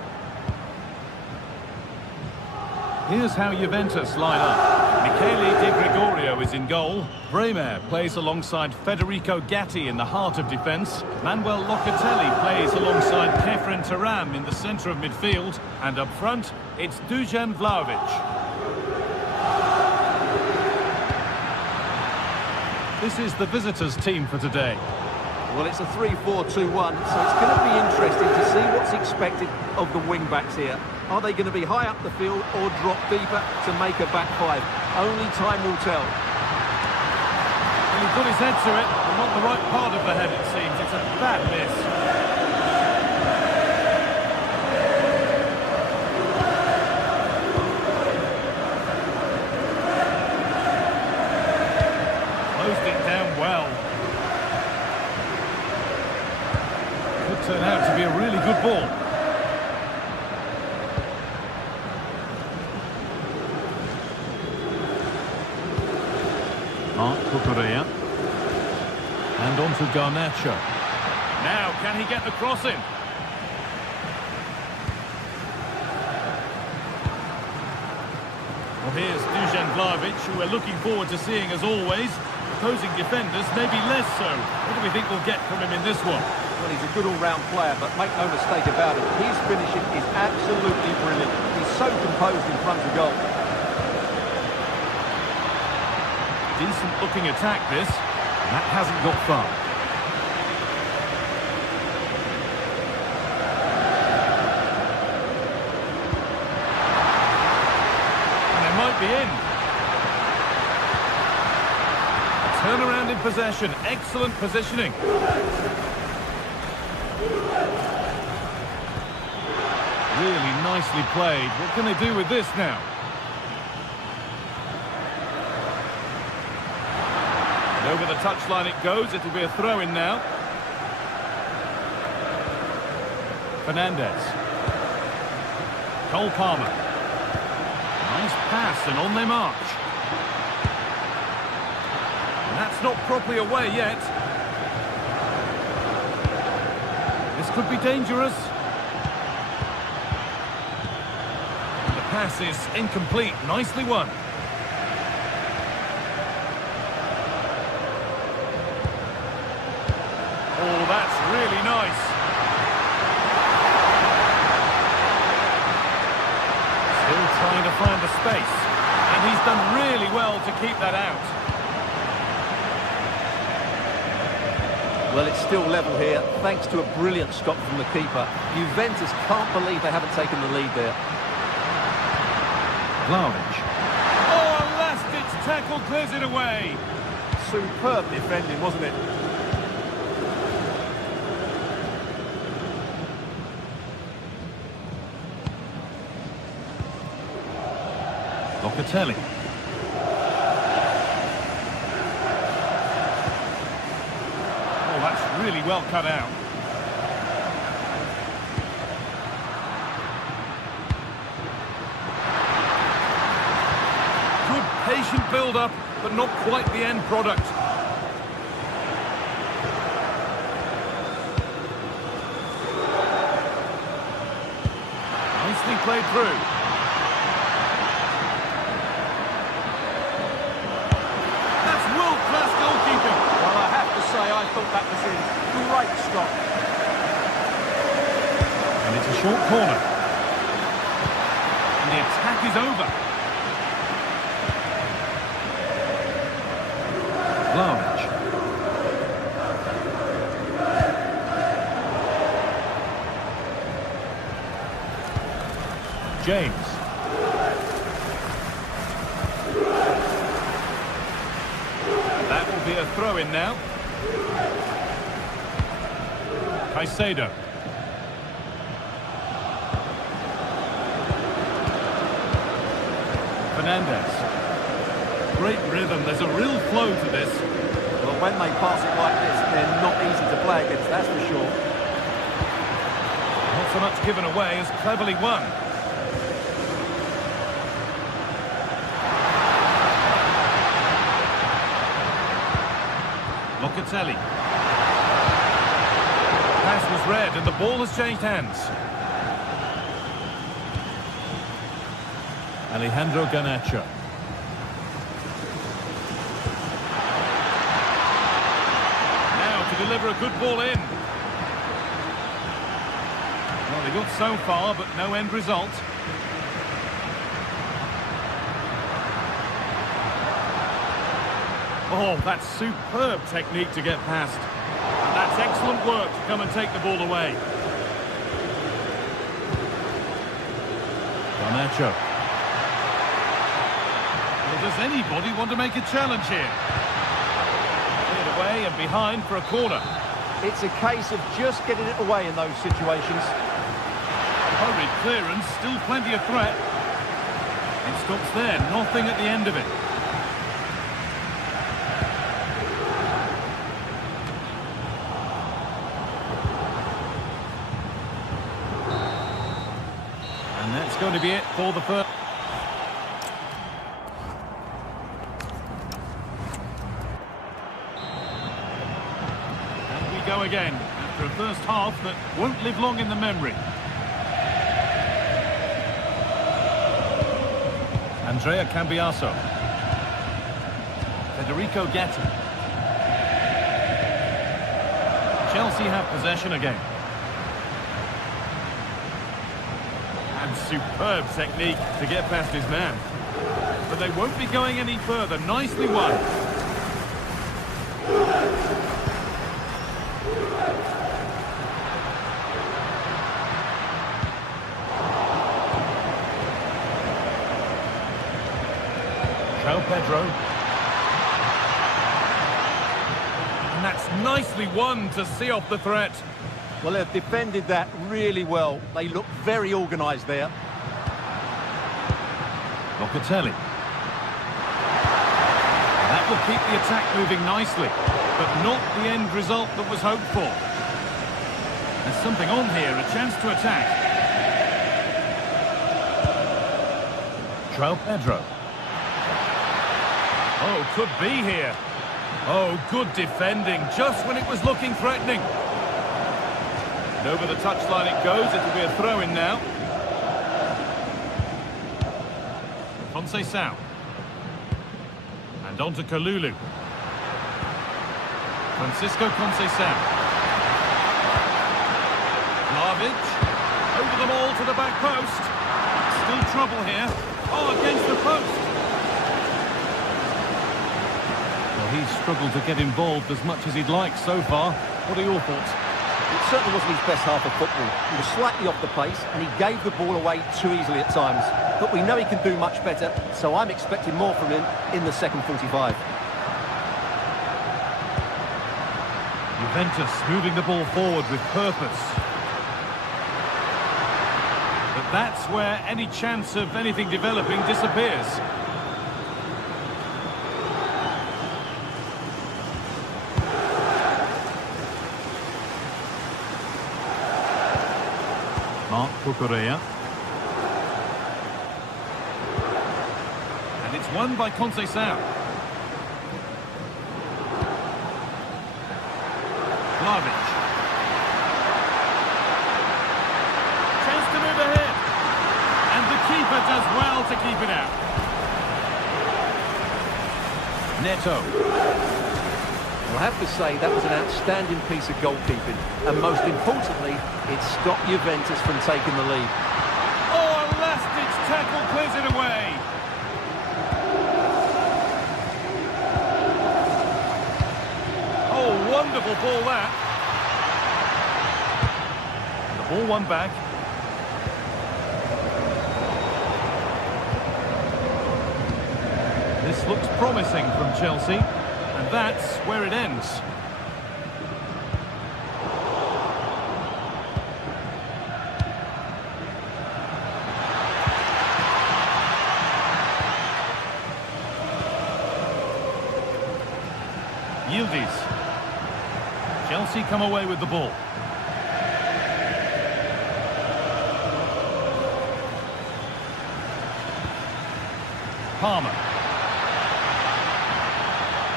Here's how Juventus line up. Michele Di Gregorio is in goal. Bremer plays alongside Federico Gatti in the heart of defence. Manuel Locatelli plays alongside Kefren Turam in the centre of midfield. And up front, it's Dusan Vlahovic. This is the visitors' team for today. Well, it's a 3-4-2-1, so it's going to be interesting to see what's expected of the wing-backs here. Are they going to be high up the field or drop deeper to make a back five? Only time will tell. And he put his head to it, but not the right part of the head, it seems. It's a bad miss. Turn out to be a really good ball. Marc Cucurella. And on to Garnacho. Now, can he get the cross in? Well, here's Dusan Vlahovic, who we're looking forward to seeing as always. Opposing defenders, maybe less so. What do we think we'll get from him in this one? Well, he's a good all-round player, but make no mistake about it, his finishing is absolutely brilliant. He's so composed in front of goal. Decent-looking attack, this. That hasn't got far. And it might be in. Turnaround in possession. Excellent positioning. Really nicely played. What can they do with this now? And over the touchline it goes. It'll be a throw-in now. Fernandez. Cole Palmer. Nice pass and on they march. And that's not properly away yet. This could be dangerous. Pass is incomplete. Nicely won. Oh, that's really nice. Still trying to find the space. And he's done really well to keep that out. Well, it's still level here, thanks to a brilliant stop from the keeper. Juventus can't believe they haven't taken the lead there. Vlahovic. Oh, a last-ditch tackle clears it away. Superb defending, wasn't it? Locatelli. Oh, that's really well cut out. Patient build-up, but not quite the end product. Nicely played through. That's world-class goalkeeping. Well, I have to say, I thought that was in. Great stop. And it's a short corner. And the attack is over. Vlahovic. James. That will be a throw-in now. Caicedo. Fernandez. Great rhythm. There's a real flow to this. when they pass it like this, they're not easy to play against, that's for sure. Not so much given away as cleverly won. Locatelli. Pass was read and the ball has changed hands. Alejandro Garnacho. Now to deliver a good ball in. Well, they got so far, but no end result. Oh, that's superb technique to get past. And that's excellent work to come and take the ball away. Garnacho. Well, does anybody want to make a challenge here? Cleared away and behind for a corner. It's a case of just getting it away in those situations. Hurried clearance, still plenty of threat. It stops there, nothing at the end of it. And that's going to be it for the first. And we go again, after a first half that won't live long in the memory. Andrea Cambiaso. Federico Gatti. Chelsea have possession again. And superb technique to get past his man. But they won't be going any further. Nicely won. Pedro. And that's nicely won to see off the threat. Well, they've defended that really well. They look very organised there. Locatelli. That will keep the attack moving nicely, but not the end result that was hoped for. There's something on here, a chance to attack. João Pedro. Oh, could be here. Oh, good defending, just when it was looking threatening. And over the touchline it goes, it'll be a throw-in now. Conceição. And on to Kalulu. Francisco Conceição. Vlahovic. Over the ball to the back post. Still trouble here. Oh, against the post. He's struggled to get involved as much as he'd like so far. What are your thoughts? It certainly wasn't his best half of football. He was slightly off the pace and he gave the ball away too easily at times. But we know he can do much better, so I'm expecting more from him in the second 45. Juventus moving the ball forward with purpose. But that's where any chance of anything developing disappears. Marc Cucurella. And it's won by Conceição. Vlahovic. Chance to move ahead. And the keeper does well to keep it out. Neto. Well, I have to say that was an outstanding piece of goalkeeping. And most importantly, it stopped Juventus from taking the lead. Oh, a last-ditch tackle clears it away. Oh, wonderful ball that. The ball won back. This looks promising from Chelsea, and that's where it ends. Yielding opportunities. Chelsea come away with the ball. Palmer.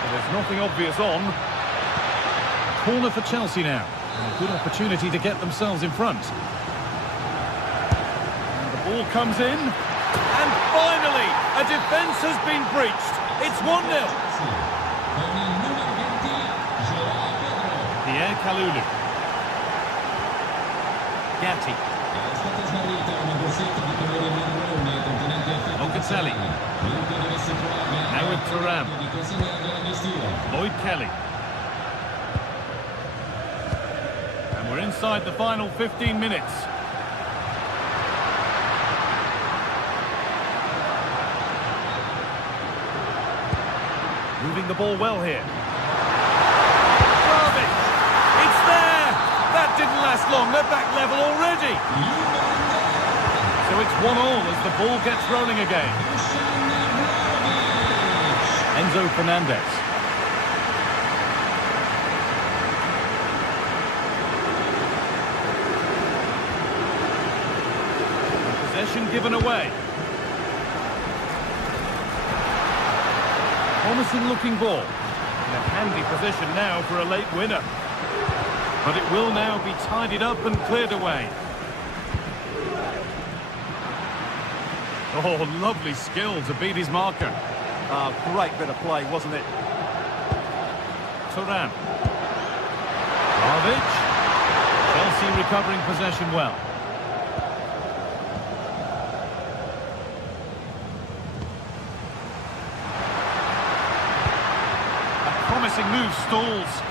Well, there's nothing obvious on. Corner for Chelsea now. And a good opportunity to get themselves in front. And the ball comes in. And finally, a defence has been breached. It's 1-0. Pierre Kalulu. Gatti. Locatelli. Now with Thuram. Lloyd Kelly. And we're inside the final 15 minutes. Moving the ball well here. It's there! That didn't last long. They're back level already. So it's 1-1 as the ball gets rolling again. Enzo Fernandez. Possession given away. Promising looking ball. In a handy position now for a late winner. But it will now be tidied up and cleared away. Oh, lovely skill to beat his marker. Great bit of play, wasn't it? Thuram. Vlahovic. Chelsea recovering possession well. A promising move stalls.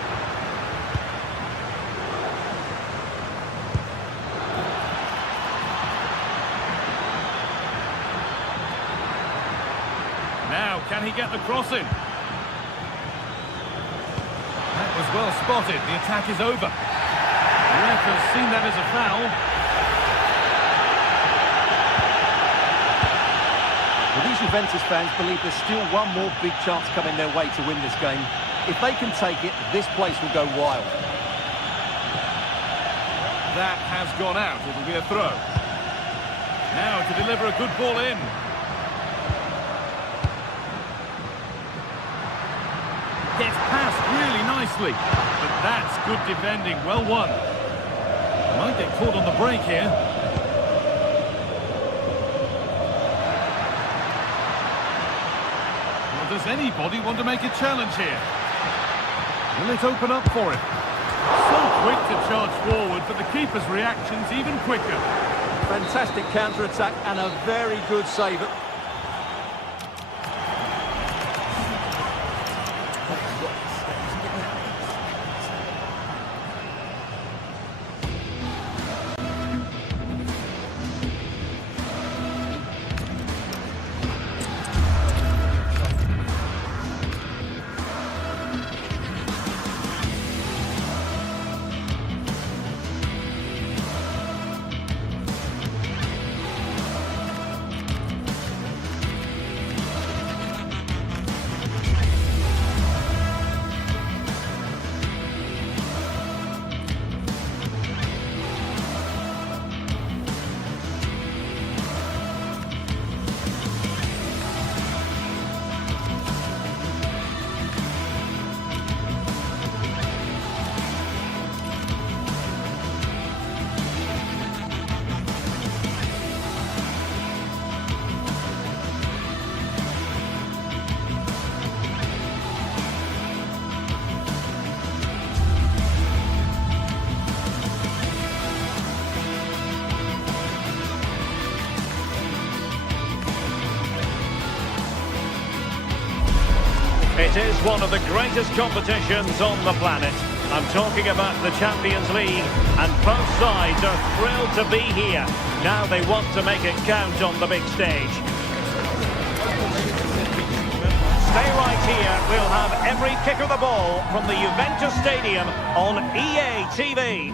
Now, can he get the crossing? That was well spotted. The attack is over. The ref has seen that as a foul. Well, these Juventus fans believe there's still one more big chance coming their way to win this game. If they can take it, this place will go wild. That has gone out. It'll be a throw. Now to deliver a good ball in. Gets past really nicely. But that's good defending. Well won. Might get caught on the break here. Well, does anybody want to make a challenge here? Will it open up for him? So quick to charge forward, but the keeper's reaction's even quicker. Fantastic counter-attack and a very good save. It is one of the greatest competitions on the planet. I'm talking about the Champions League, and both sides are thrilled to be here. Now they want to make it count on the big stage. Stay right here. We'll have every kick of the ball from the Juventus Stadium on EA TV.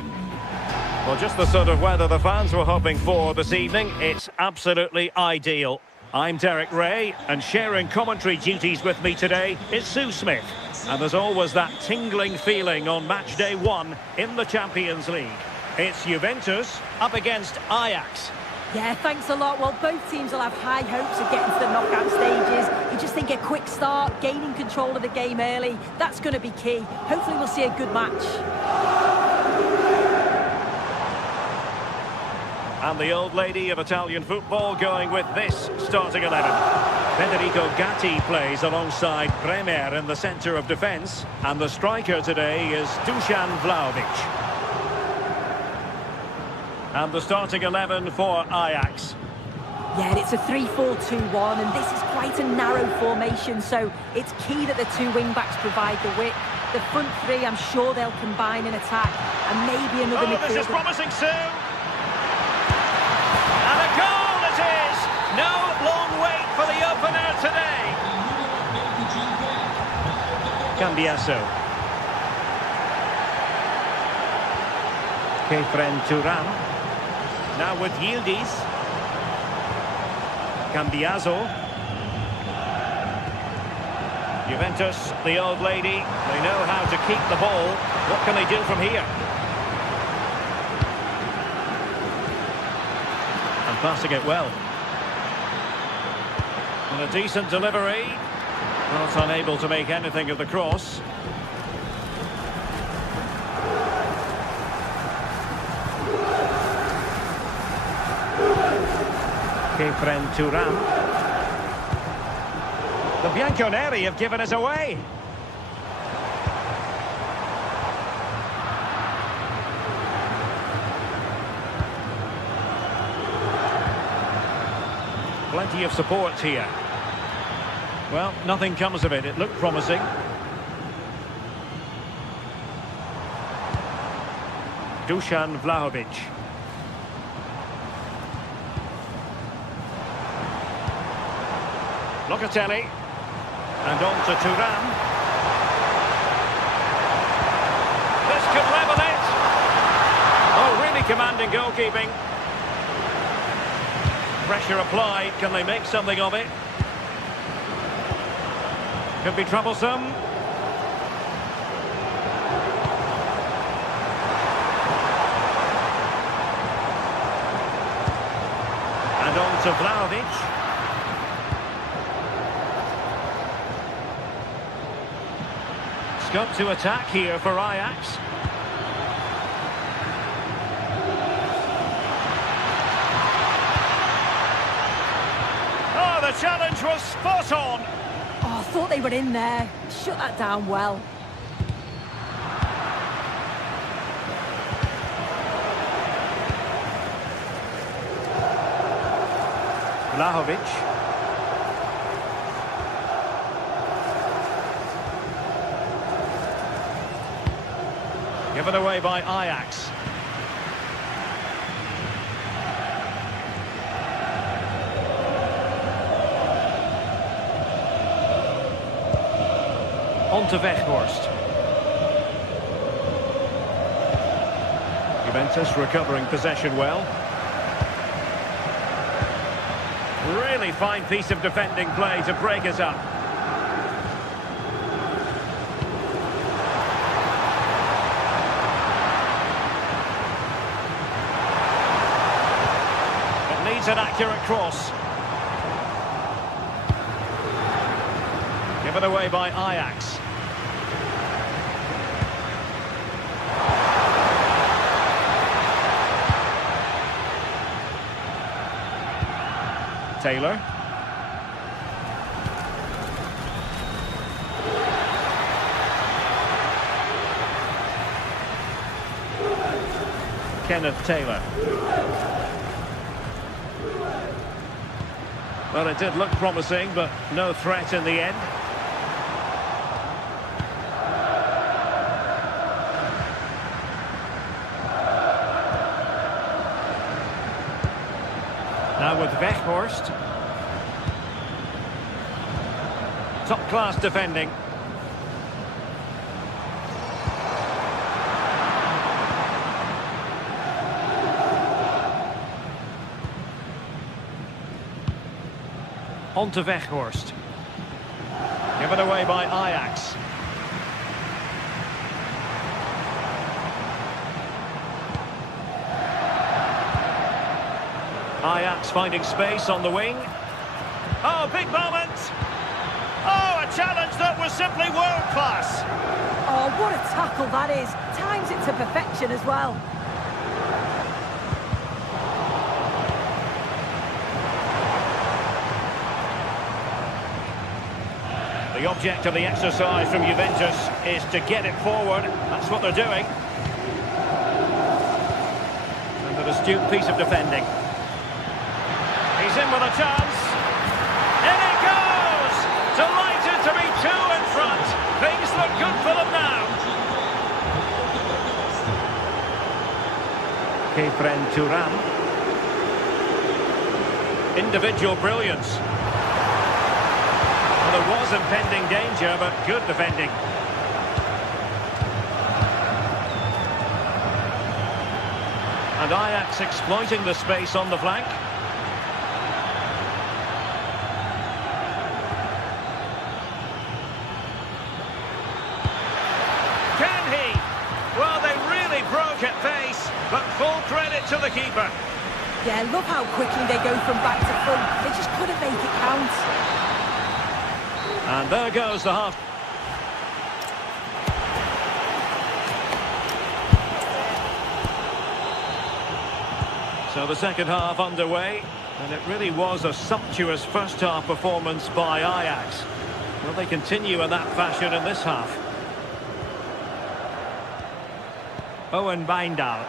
Well, just the sort of weather the fans were hoping for this evening. It's absolutely ideal. I'm Derek Ray, and sharing commentary duties with me today is Sue Smith. And there's always that tingling feeling on match day 1 in the Champions League. It's Juventus up against Ajax. Yeah, thanks a lot. Well, both teams will have high hopes of getting to the knockout stages. You just think a quick start, gaining control of the game early, that's going to be key. Hopefully we'll see a good match. And the old lady of Italian football going with this starting 11. Federico Gatti plays alongside Bremer in the centre of defence. And the striker today is Dusan Vlahovic. And the starting 11 for Ajax. Yeah, it's a 3-4-2-1, and this is quite a narrow formation, so it's key that the two wing-backs provide the width. The front three, I'm sure they'll combine in attack, and maybe another midfielder. This is promising soon. And a goal it is! No long wait for the opener today. Cambiasso. Kefren Turan. Now with Yildiz. Cambiasso. Juventus, the old lady, they know how to keep the ball. What can they do from here? And passing it well. And a decent delivery. Not unable to make anything of the cross. Kefren Turan. The Bianconeri have given us away. Plenty of support here. Well, nothing comes of it. It looked promising. Dusan Vlahovic. Locatelli. And on to Turan. This could level it. Oh, really commanding goalkeeping. Pressure applied. Can they make something of it? Could be troublesome. And on to Vlahovic. Scope to attack here for Ajax. Oh, the challenge was spot on. Oh, I thought they were in there. Shut that down well. Vlahovic. Given away by Ajax. On to Weghorst. Juventus recovering possession well. Really fine piece of defending play to break us up. An accurate cross. Given away by Ajax. Taylor. Kenneth Taylor. Well, it did look promising, but no threat in the end. Now with Weghorst. Top-class defending. On to Weghorst. Given away by Ajax. Ajax finding space on the wing. Oh, big moment! Oh, a challenge that was simply world-class! Oh, what a tackle that is. Times it to perfection as well. The object of the exercise from Juventus is to get it forward. That's what they're doing. And an astute piece of defending. He's in with a chance. In it goes! Delighted to be two in front. Things look good for them now. Kefren Turam. Individual brilliance. Well, there was impending danger, but good defending. And Ajax exploiting the space on the flank. Can he? Well, they really broke at pace, but full credit to the keeper. Yeah, love how quickly they go from back to front. They just couldn't make it count. And there goes the half. So the second half underway, and it really was a sumptuous first half performance by Ajax. Will they continue in that fashion in this half? Owen Wijndal.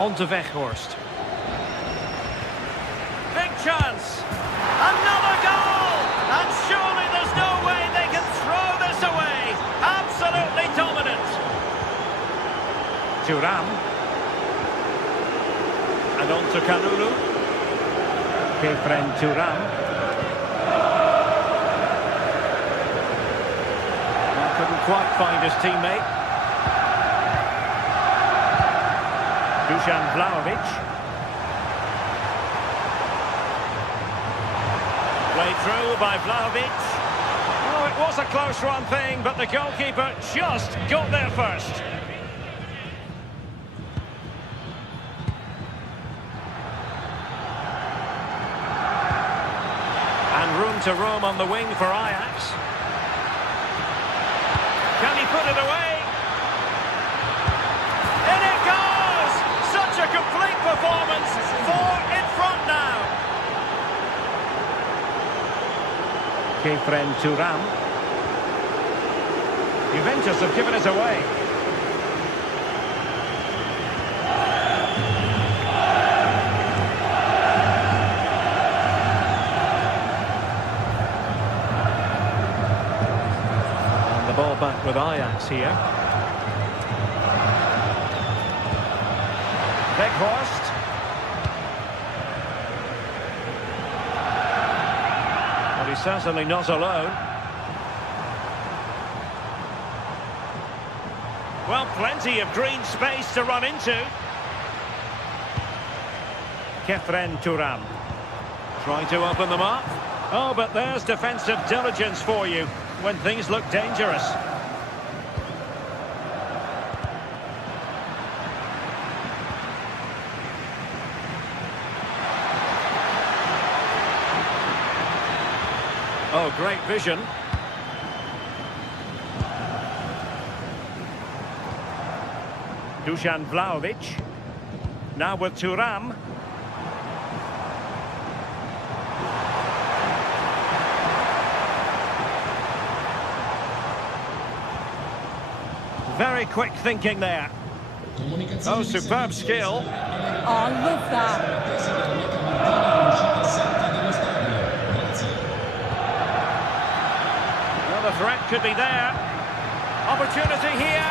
On to Weghorst. Big chance. Another goal! And surely there's no way they can throw this away. Absolutely dominant. Thuram. And on to Kalulu. Kefren Thuram. Couldn't quite find his teammate. Dusan Vlahovic. Played through by Vlahovic. Oh, it was a close run thing, but the goalkeeper just got there first. And room to roam on the wing for Ajax. Can he put it away? In it goes! Such a complete performance. 4 in front now. Kefren Thuram. Juventus have given it away. And the ball back with Ajax here. Weghorst. But he's certainly not alone. Well, plenty of green space to run into. Kefren Thuram. Trying to open them up. Oh, but there's defensive diligence for you when things look dangerous. Oh, great vision. Dusan Vlahovic. Now with Thuram. Very quick thinking there. Oh, superb skill. Oh, I love that. Well, the threat could be there. Opportunity here.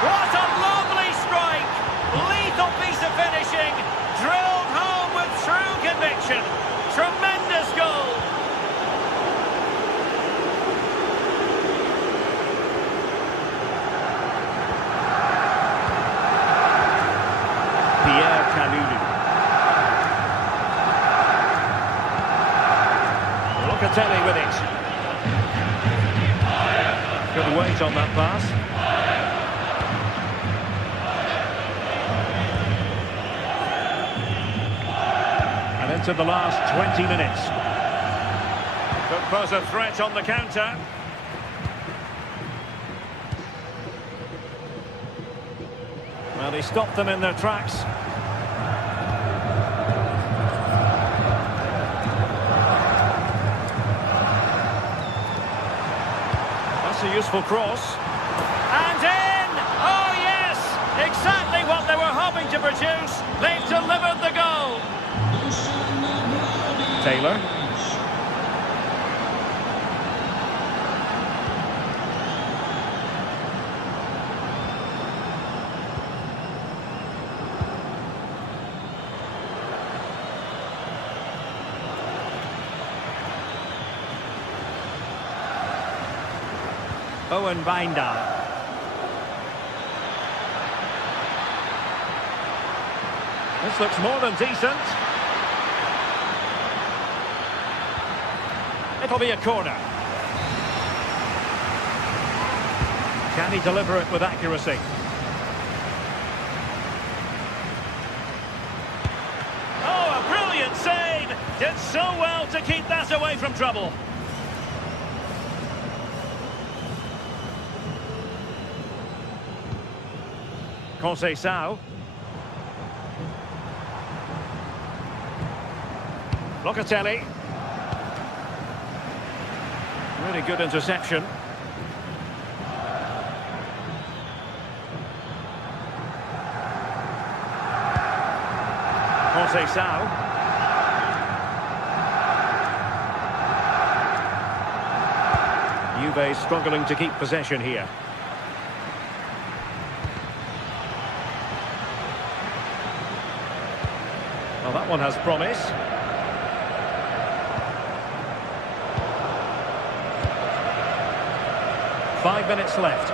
What a lovely strike! Lethal piece of finishing. Drilled home with true conviction. Tremendous goal. Locatelli with it. Good weight on that pass. entered the last 20 minutes. Could pose a threat on the counter. Well, he stopped them in their tracks. That's a useful cross. And in! Oh, yes! Exactly what they were hoping to produce. They've delivered the goal. Taylor. Owen Binder. This looks more than decent. It'll be a corner. Can he deliver it with accuracy? Oh, a brilliant save! Did so well to keep that away from trouble. Conceição. Locatelli. Really good interception. Conceição. Juve struggling to keep possession here. Well, that one has promise. Five minutes left.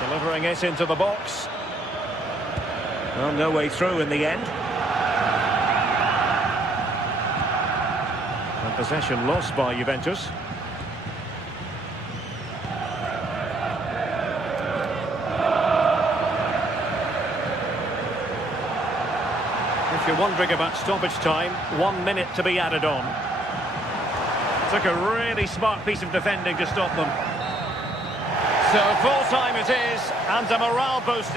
Delivering it into the box. Well, no way through in the end. And possession lost by Juventus. If you're wondering about stoppage time, 1 minute to be added on. Took a really smart piece of defending to stop them. So full time it is, and a morale boost.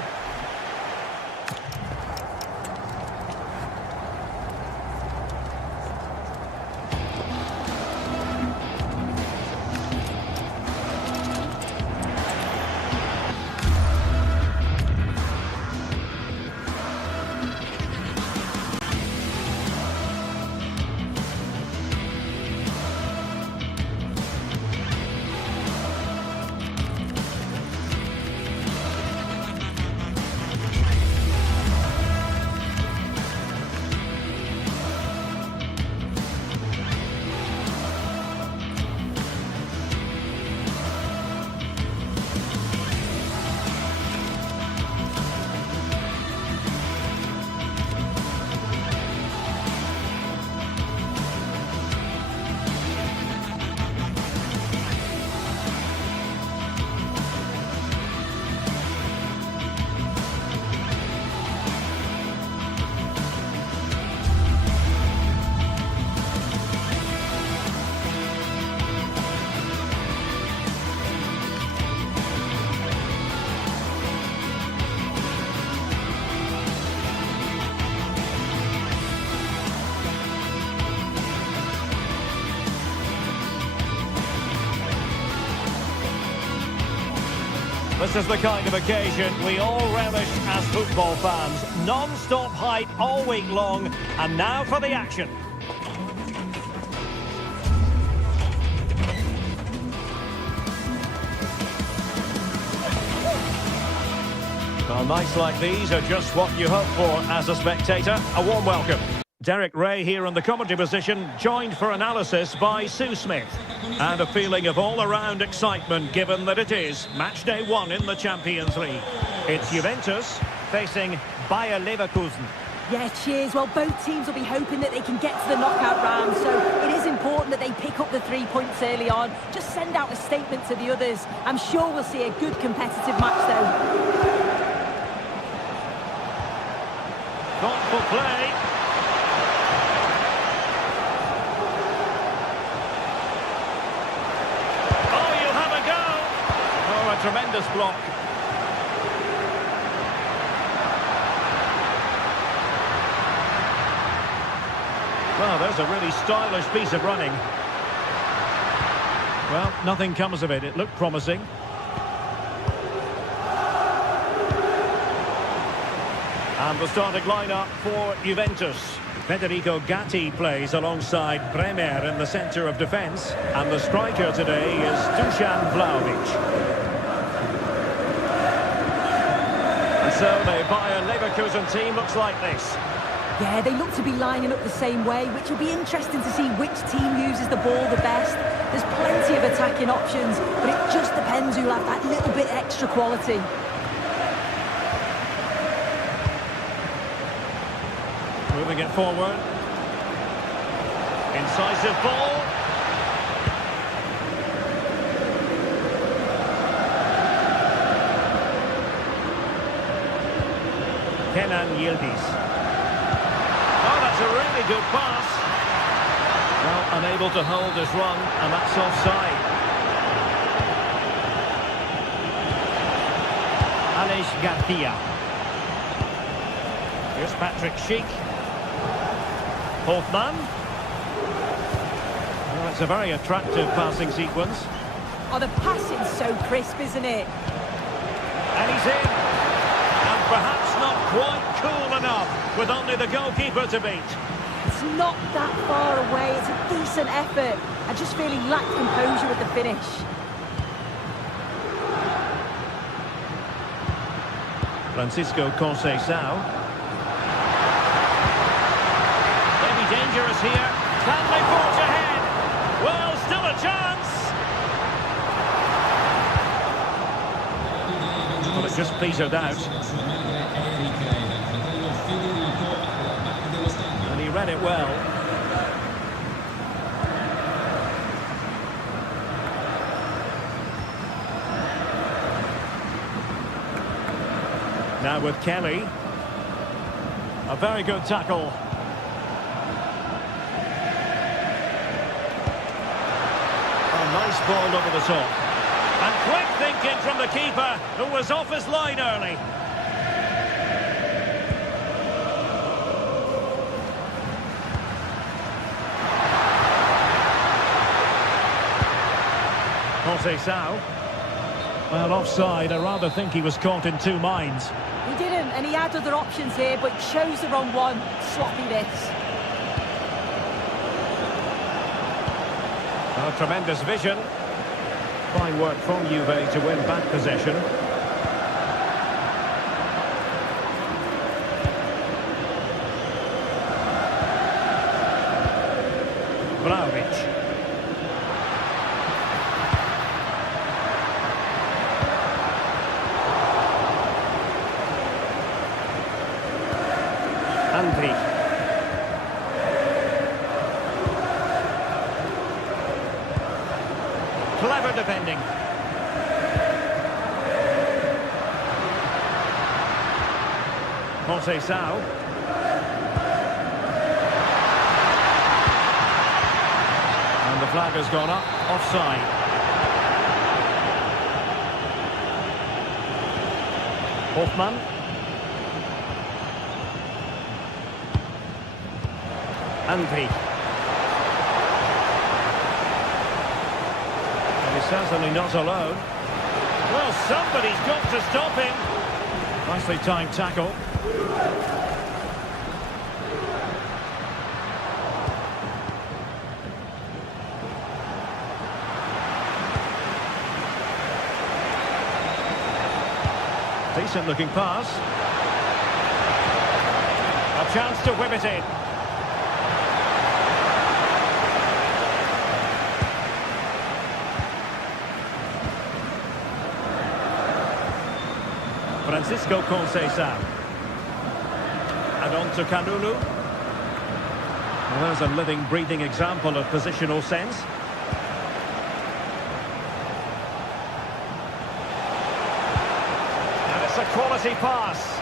This is the kind of occasion we all relish as football fans. Non-stop hype all week long, and now for the action. Well, nights like these are just what you hope for as a spectator. A warm welcome. Derek Ray here in the commentary position, joined for analysis by Sue Smith. And a feeling of all-around excitement given that it is match day 1 in the Champions League. It's Juventus facing Bayer Leverkusen. Yeah, cheers. Well, both teams will be hoping that they can get to the knockout round, so it is important that they pick up the 3 points early on. Just send out a statement to the others. I'm sure we'll see a good competitive match, though. Thoughtful play. Oh, you'll have a go. Oh, a tremendous block. Well, there's a really stylish piece of running. Well, nothing comes of it. It looked promising. And the starting lineup for Juventus. Federico Gatti plays alongside Bremer in the centre of defence. And the striker today is Dusan Vlahovic. And so the Bayer Leverkusen team looks like this. Yeah, they look to be lining up the same way, which will be interesting to see which team uses the ball the best. There's plenty of attacking options, but it just depends who'll have that little bit extra quality. Moving it forward. Incisive ball. Kenan Yildiz. Oh, that's a really good pass. Well, unable to hold his run, and that's offside. Aleix Garcia. Here's Patrick Schick. Hoffman. Well, it's a very attractive passing sequence. Oh, the passing's so crisp, isn't it? And he's in. And perhaps not quite cool enough, with only the goalkeeper to beat. It's not that far away. It's a decent effort. I just feel he lacked composure with the finish. Francisco Conceição. Maybe dangerous here. Can they forge ahead? Well, still a chance. Well, it just petered out. And he read it well. Now with Kelly. A very good tackle. A nice ball over the top. And quick thinking from the keeper, who was off his line early. Conceição. Well, offside. I rather think he was caught in two minds. He didn't, and he had other options here, but chose the wrong one. Sloppiness. Oh, tremendous vision. Fine work from Juve to win back possession. Vlahovic. Andri. Clever defending. Conceição. And the flag has gone up. Offside. Hoffman. Andri. And he's certainly not alone. Well, somebody's got to stop him. Nicely timed tackle. Decent looking pass. A chance to whip it in. Francisco Conceição. And on to Kalulu. Well, there's a living, breathing example of positional sense. And it's a quality pass.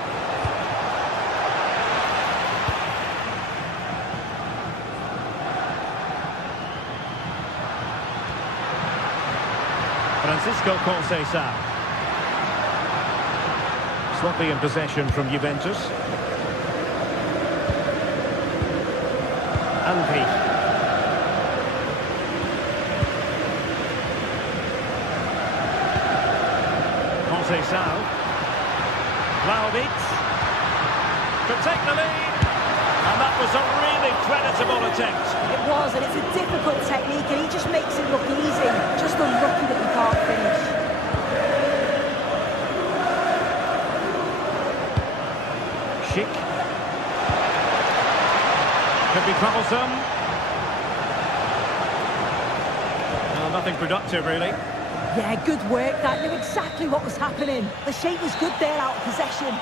Francisco Conceição. Sloppy in possession from Juventus. Andy. Conceição. Vlahovic. Could take the lead. And that was a really creditable attempt. It was, and it's a difficult technique, and he just makes it look easy. Just unlucky that he can't finish. Schick. Could be troublesome. Well, nothing productive, really. Yeah, good work. That knew exactly what was happening. The shape was good there out of possession.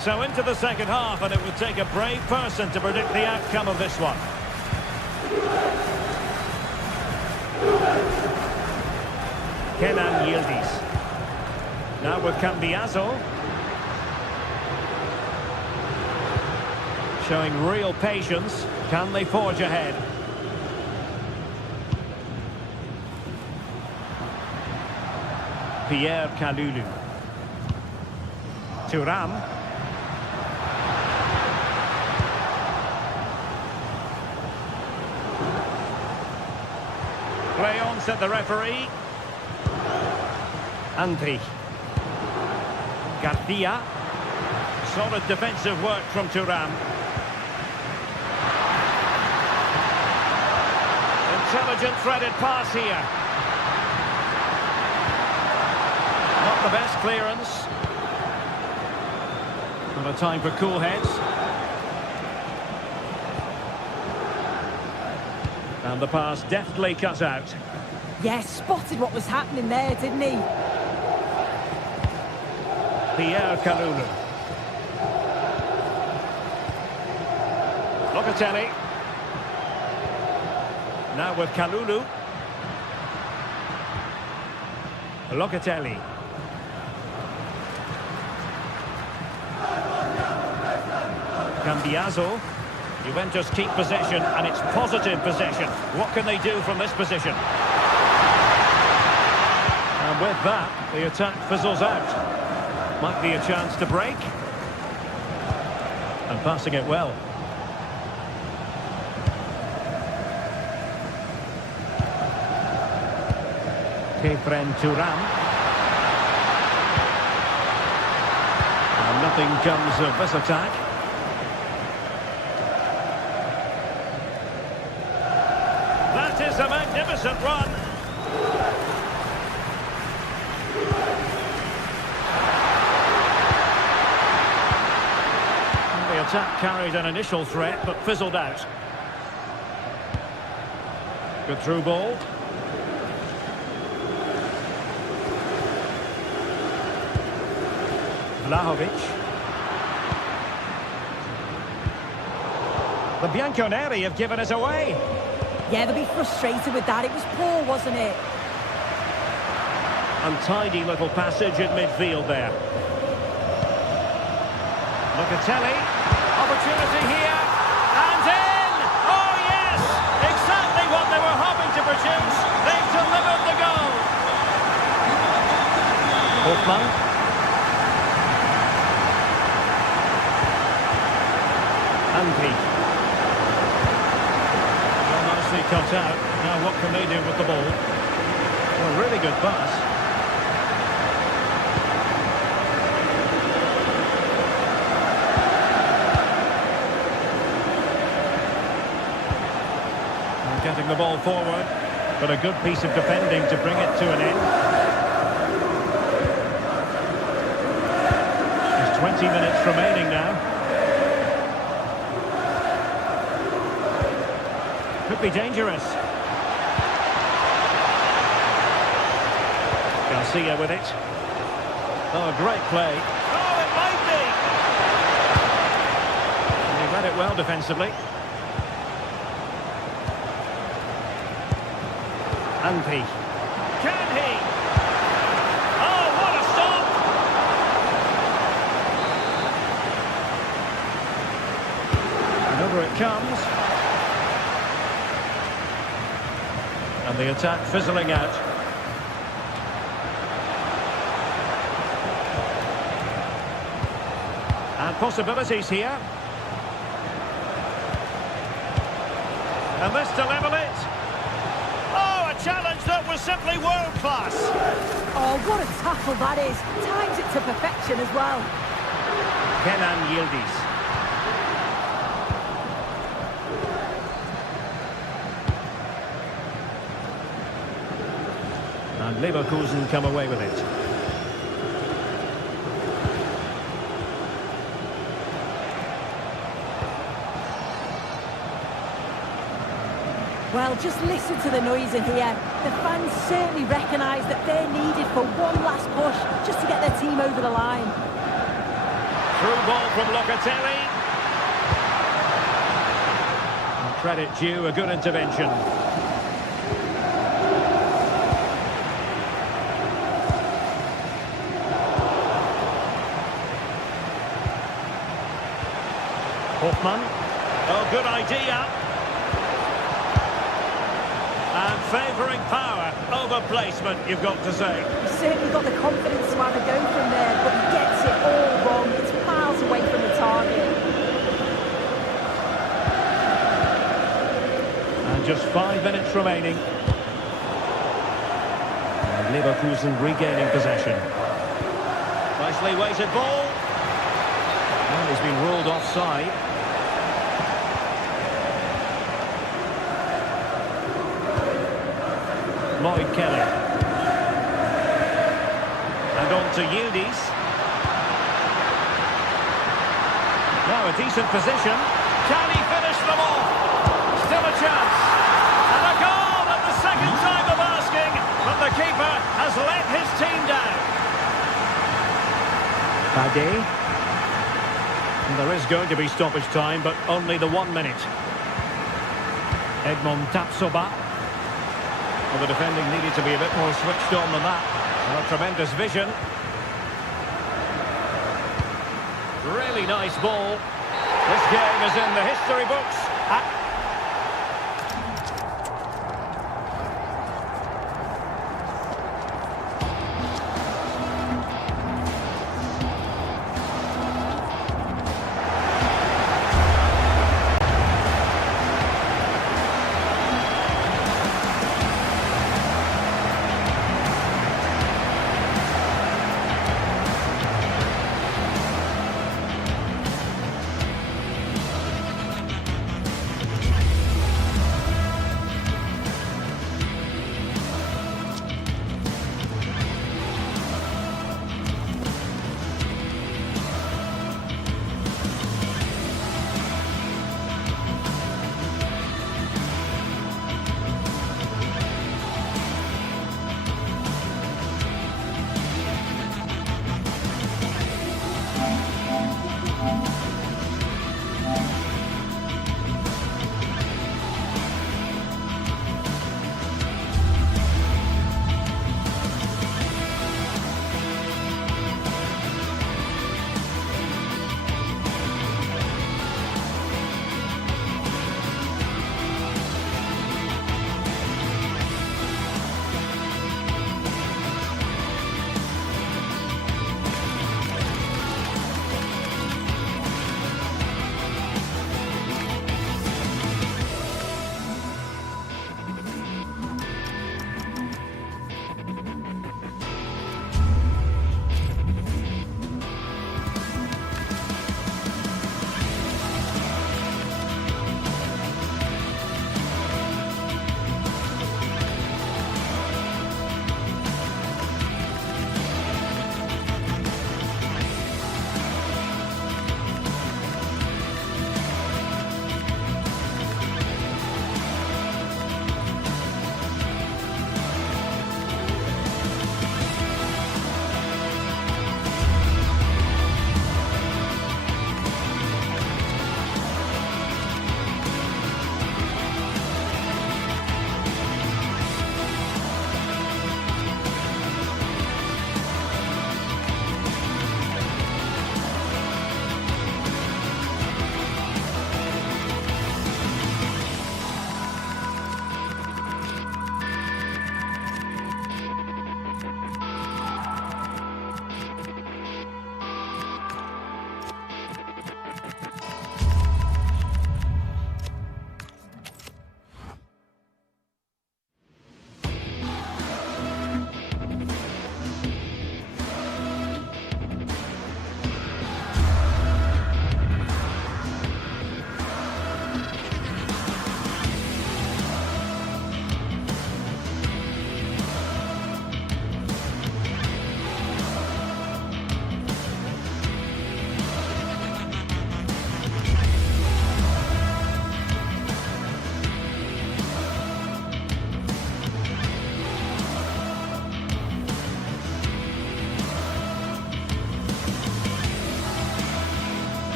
So into the second half, and it would take a brave person to predict the outcome of this one. Kenan Yildiz. Now with Cambiaso. Showing real patience. Can they forge ahead? Pierre Kalulu. Thuram. Play on, said the referee. Andri. Garcia. Solid defensive work from Thuram. Intelligent threaded pass here. Not the best clearance. Not a time for cool heads. And the pass deftly cut out. Yes, spotted what was happening there, didn't he? Pierre Kalulu. Locatelli. Now with Kalulu. Locatelli. Cambiaso. Juventus keep possession, and it's positive possession. What can they do from this position? And with that, the attack fizzles out. Might be a chance to break. And passing it well. Kefren Thuram. And nothing comes of this attack. That is a magnificent run. The attack carried an initial threat, but fizzled out. Good through ball. Vlahovic. The Bianconeri have given us away. Yeah, they'll be frustrated with that. It was poor, wasn't it? Untidy little passage in midfield there. Locatelli. Opportunity here. And in! Oh, yes! Exactly what they were hoping to produce. They've delivered the goal. Hoffmann. Andy. Cut out. Now what can they do with the ball? Well, really good pass. And getting the ball forward, but a good piece of defending to bring it to an end. There's 20 minutes remaining now. Could be dangerous. Garcia with it. Oh, great play. Oh, it might be! And he read it well defensively. Anpi. Can he? Oh, what a stop! And over it comes. And the attack fizzling out. And possibilities here. And this to level it. Oh, a challenge that was simply world-class. Oh, what a tackle that is. Times it to perfection as well. Kenan Yildiz. And Leverkusen come away with it. Well, just listen to the noise in here. The fans certainly recognise that they're needed for one last push just to get their team over the line. Through ball from Locatelli. And credit due, a good intervention. Hoffmann. Oh, good idea. And favouring power over placement, you've got to say. He's certainly got the confidence to have a go from there, but he gets it all wrong. It's miles away from the target. And just 5 minutes remaining. And Leverkusen regaining possession. Nicely weighted ball. And he's been ruled offside. Lloyd Kelly. And on to Yildiz. Now a decent position. Can he finish them off? Still a chance. And a goal at the second time of asking. But the keeper has let his team down. Bade. And there is going to be stoppage time, but only the 1 minute. Edmond Tapsoba. Well, the defending needed to be a bit more switched on than that. Well, a tremendous vision. Really nice ball. This game is in the history books.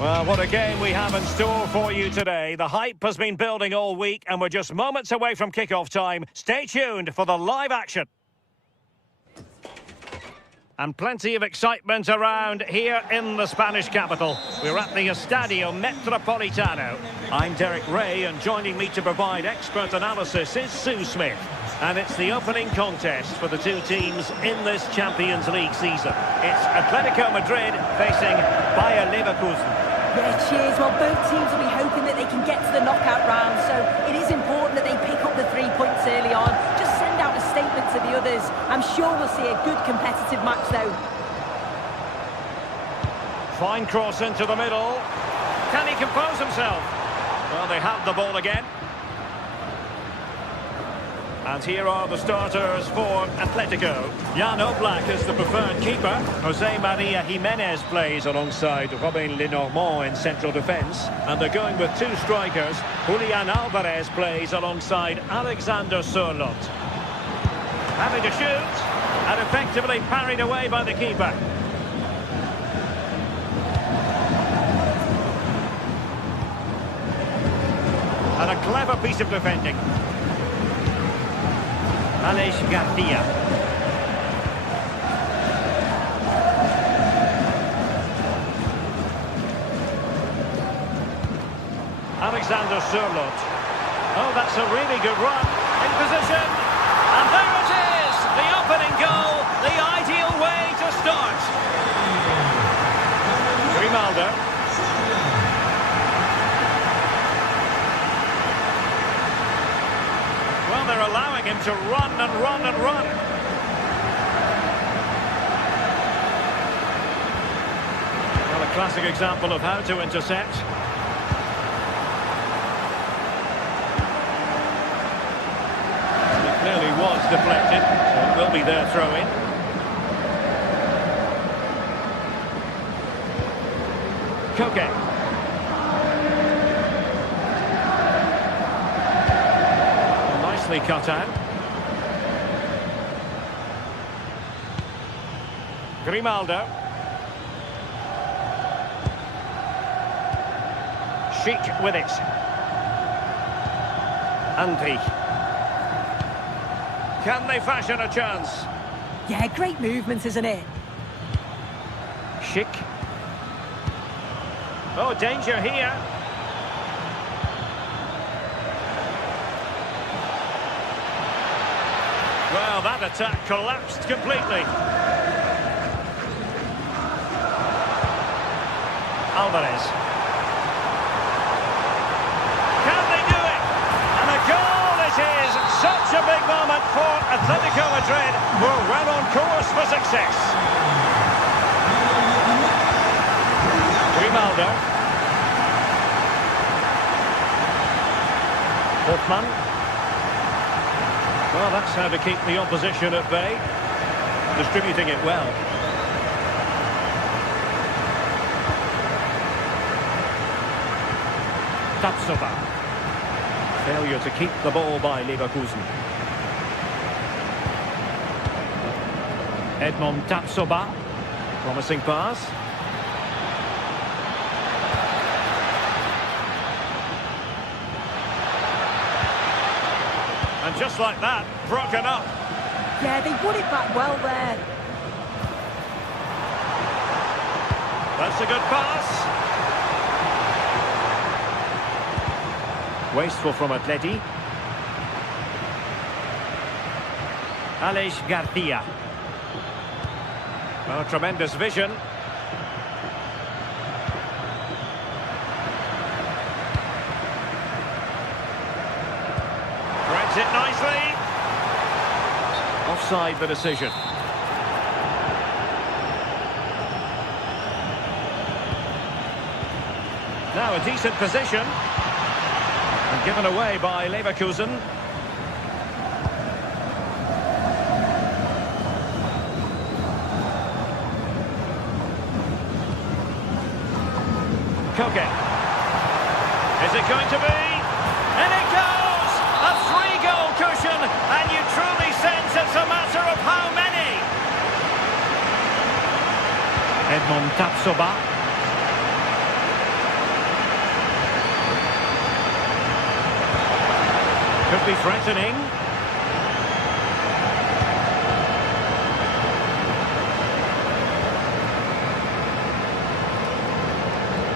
Well, what a game we have in store for you today. The hype has been building all week and we're just moments away from kick-off time. Stay tuned for the live action. And plenty of excitement around here in the Spanish capital. We're at the Estadio Metropolitano. I'm Derek Ray, and joining me to provide expert analysis is Sue Smith. And it's the opening contest for the two teams in this Champions League season. It's Atletico Madrid facing Bayer Leverkusen. Yeah, cheers. Well, both teams will be hoping that they can get to the knockout round, so it is important that they pick up the 3 points early on. Just send out a statement to the others. I'm sure we'll see a good competitive match, though. Fine cross into the middle. Can he compose himself? Well, they have the ball again. And here are the starters for Atletico. Jan Oblak is the preferred keeper. Jose Maria Jimenez plays alongside Robin Lenormand in central defence. And they're going with two strikers. Julian Alvarez plays alongside Alexander Sørloth. Having to shoot, and effectively parried away by the keeper. And a clever piece of defending. Aleix Garcia. Alexander Sørloth. Oh, that's a really good run. In position. And there it is! The opening goal. The ideal way to start. Grimaldo. Well, they're allowing him to run and run and run. Well, a classic example of how to intercept. It clearly was deflected, so it will be their throw-in. Koke. Cut out. Grimaldo. Schick with it. Andri. Can they fashion a chance? Yeah, great movement, isn't it? Schick. Oh, danger here. Well, that attack collapsed completely. Alvarez. Can they do it? And a goal it is! Such a big moment for Atletico Madrid, who are well on course for success. Grimaldo. Hoffmann. Well, that's how to keep the opposition at bay. Distributing it well. Tapsoba. Failure to keep the ball by Leverkusen. Edmond Tapsoba. Promising pass. And just like that, broken up. Yeah, they won it back well there. That's a good pass. Wasteful from Atleti. Aleix Garcia. Oh, tremendous vision. Threads it nicely. Offside the decision. Now a decent position. And given away by Leverkusen. Koke. Is it going to be? And it goes! A 3-goal cushion, and you truly sense it's a matter of how many. Edmond Tapsoba. Could be threatening.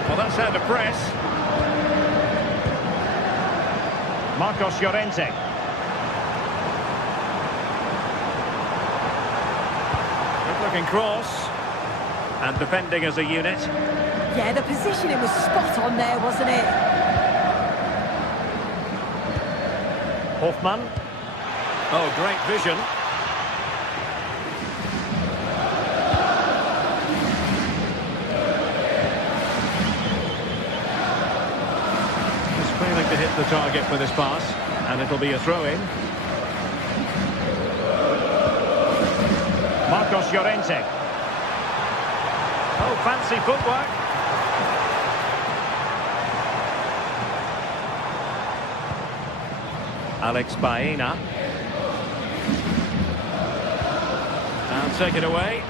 Well, that's how to press. Marcos Llorente. Good-looking cross. And defending as a unit. Yeah, the positioning was spot on there, wasn't it? Hoffmann. Oh, great vision. Just failing to hit the target with this pass, and it'll be a throw-in. Marcos Llorente. Oh, fancy footwork. Alex Baena. And take it away.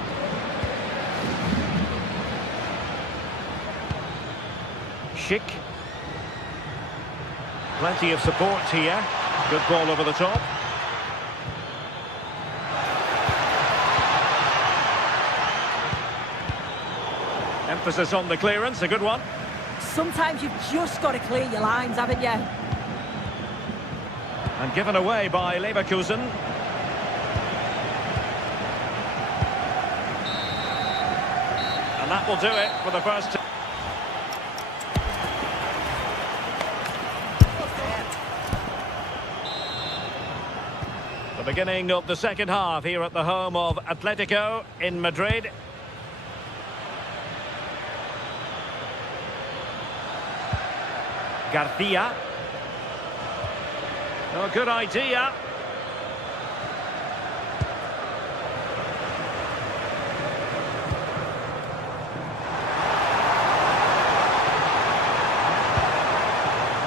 Schick. Plenty of support here. Good ball over the top. Emphasis on the clearance, a good one. Sometimes you've just got to clear your lines, haven't you? And given away by Leverkusen. And that will do it for the first time. The beginning of the second half here at the home of Atletico in Madrid. Garcia. Oh, good idea.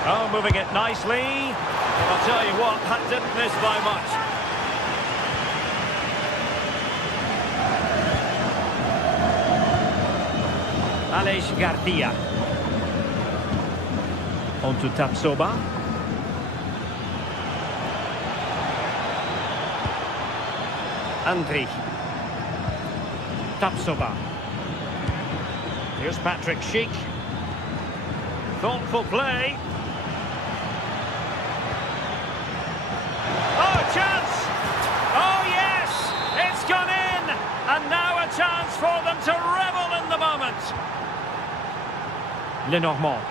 Oh, moving it nicely. And I'll tell you what, that didn't miss by much. Alex Garcia. On to Tapsoba. Andri. Tapsoba. Here's Patrick Schick. Thoughtful play. Oh, chance! Oh, yes! It's gone in! And now a chance for them to revel in the moment. Lenormand.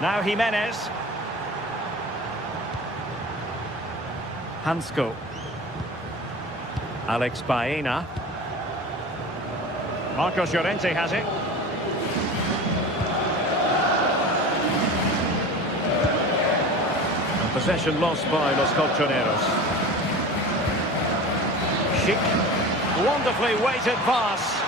Now Jimenez. Hansko. Alex Baena. Marcos Llorente has it. And possession lost by Los Colchoneros. Schick. Wonderfully weighted pass.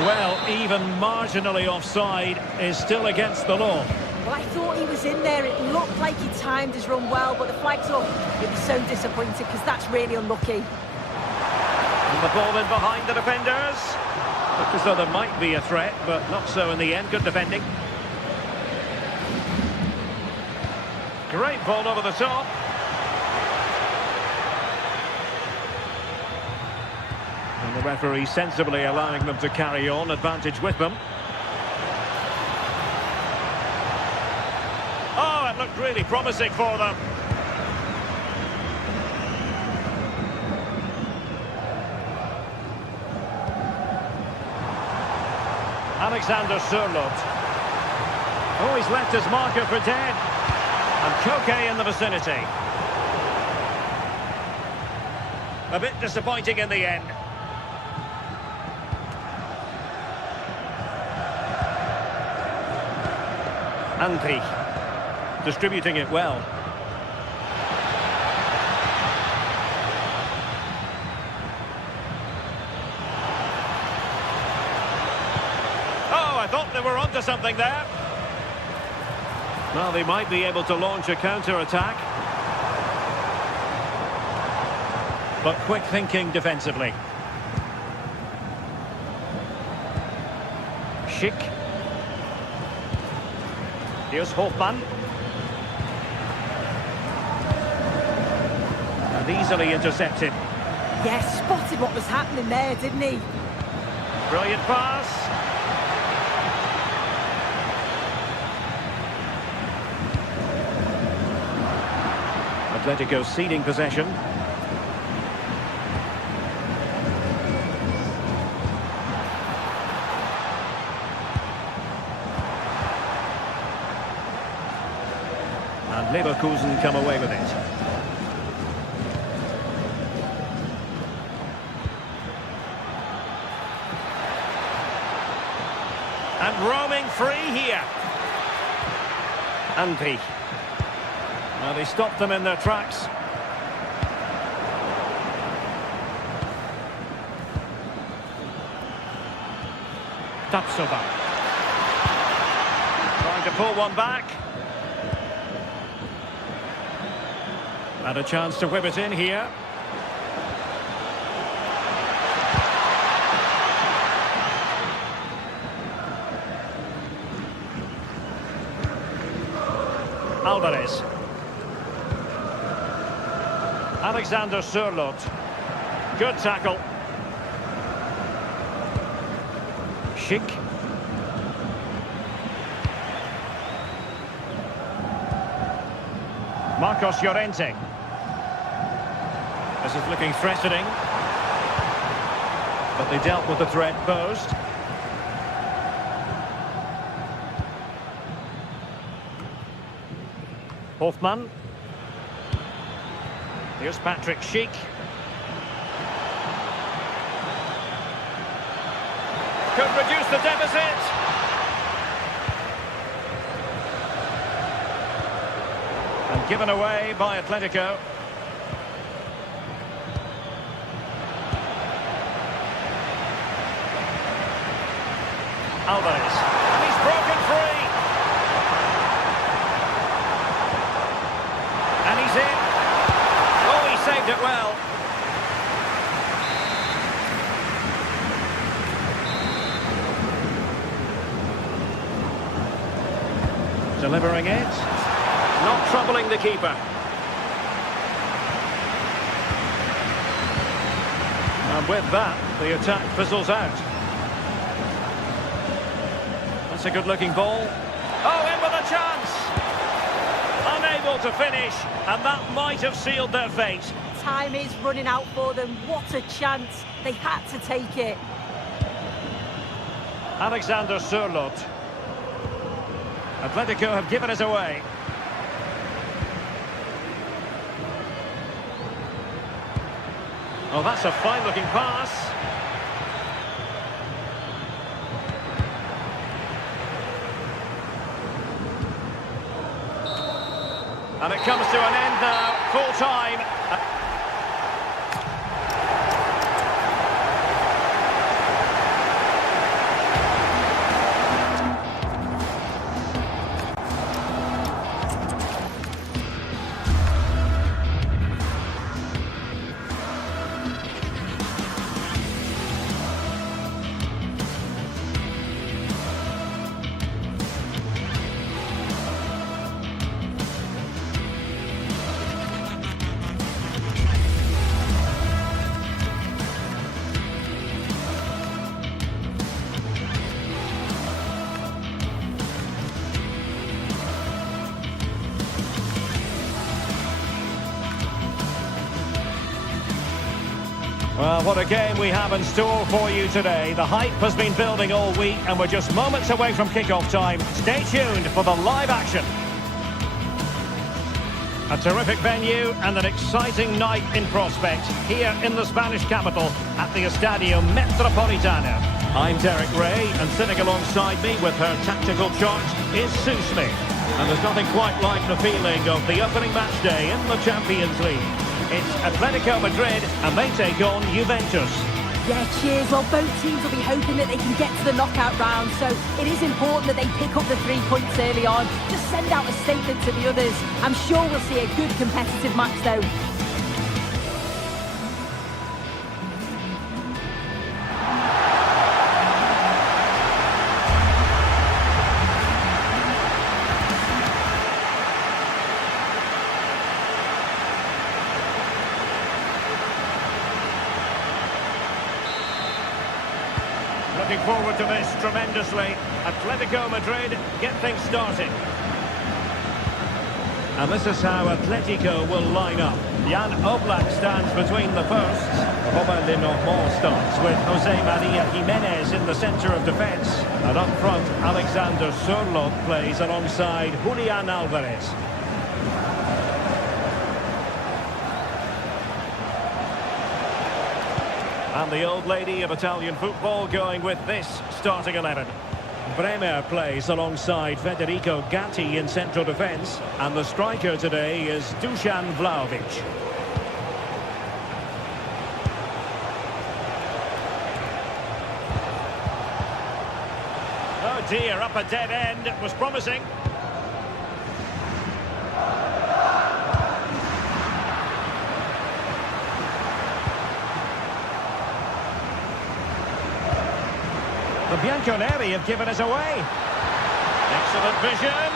Well, even marginally offside is still against the law. Well, I thought he was in there. It looked like he timed his run well, but the flag's up. He'd be so disappointed because that's really unlucky. And the ball in behind the defenders. Looked as though there might be a threat, but not so in the end. Good defending. Great ball over the top. And the referee sensibly allowing them to carry on. Advantage with them. Oh, it looked really promising for them. Alexander Sørloth. Oh, he's left his marker for dead. And Koke in the vicinity. A bit disappointing in the end. Andri. Distributing it well. I thought they were onto something there. Well, they might be able to launch a counter-attack. But quick thinking defensively. Schick. Here's Hoffmann. And easily intercepted. Yes, spotted what was happening there, didn't he? Brilliant pass. Atletico ceding possession. And Leverkusen come away with it. And roaming free here. Andy. Well, they stopped them in their tracks. Tapsoba. Trying to pull one back. And a chance to whip it in here. Alvarez. Alexander Sørloth. Good tackle. Schick. Marcos Llorente. This is looking threatening. But they dealt with the threat posed. Hoffmann. Here's Patrick Schick. Could reduce the deficit. And given away by Atletico. Alvarez. And he's broken free. And he's in. Oh, he saved it well. Delivering it. Not troubling the keeper. And with that, the attack fizzles out. That's a good-looking ball. Oh, in with a chance! Unable to finish, and that might have sealed their fate. Time is running out for them. What a chance. They had to take it. Alexander Sørloth. Atletico have given it away. Oh, that's a fine-looking pass. And it comes to an end now, full time. Well, what a game we have in store for you today. The hype has been building all week and we're just moments away from kick-off time. Stay tuned for the live action. A terrific venue and an exciting night in prospect here in the Spanish capital at the Estadio Metropolitano. I'm Derek Ray, and sitting alongside me with her tactical chart is Sue Smith. And there's nothing quite like the feeling of the opening match day in the Champions League. It's Atletico Madrid and they take on Juventus. Yeah, cheers. Well, both teams will be hoping that they can get to the knockout round, so it is important that they pick up the 3 points early on. Just send out a statement to the others. I'm sure we'll see a good competitive match though. forward to this tremendously. Atletico Madrid get things started. And this is how Atletico will line up. Jan Oblak stands between the posts. Robert Lenormand starts with Jose Maria Jimenez in the centre of defence. And up front, Alexander Sørloth plays alongside Julian Alvarez. And the old lady of Italian football going with this starting 11. Bremer plays alongside Federico Gatti in central defence. And the striker today is Dusan Vlahovic. Oh dear, up a dead end. It was promising. The Bianconeri have given us away. Excellent vision.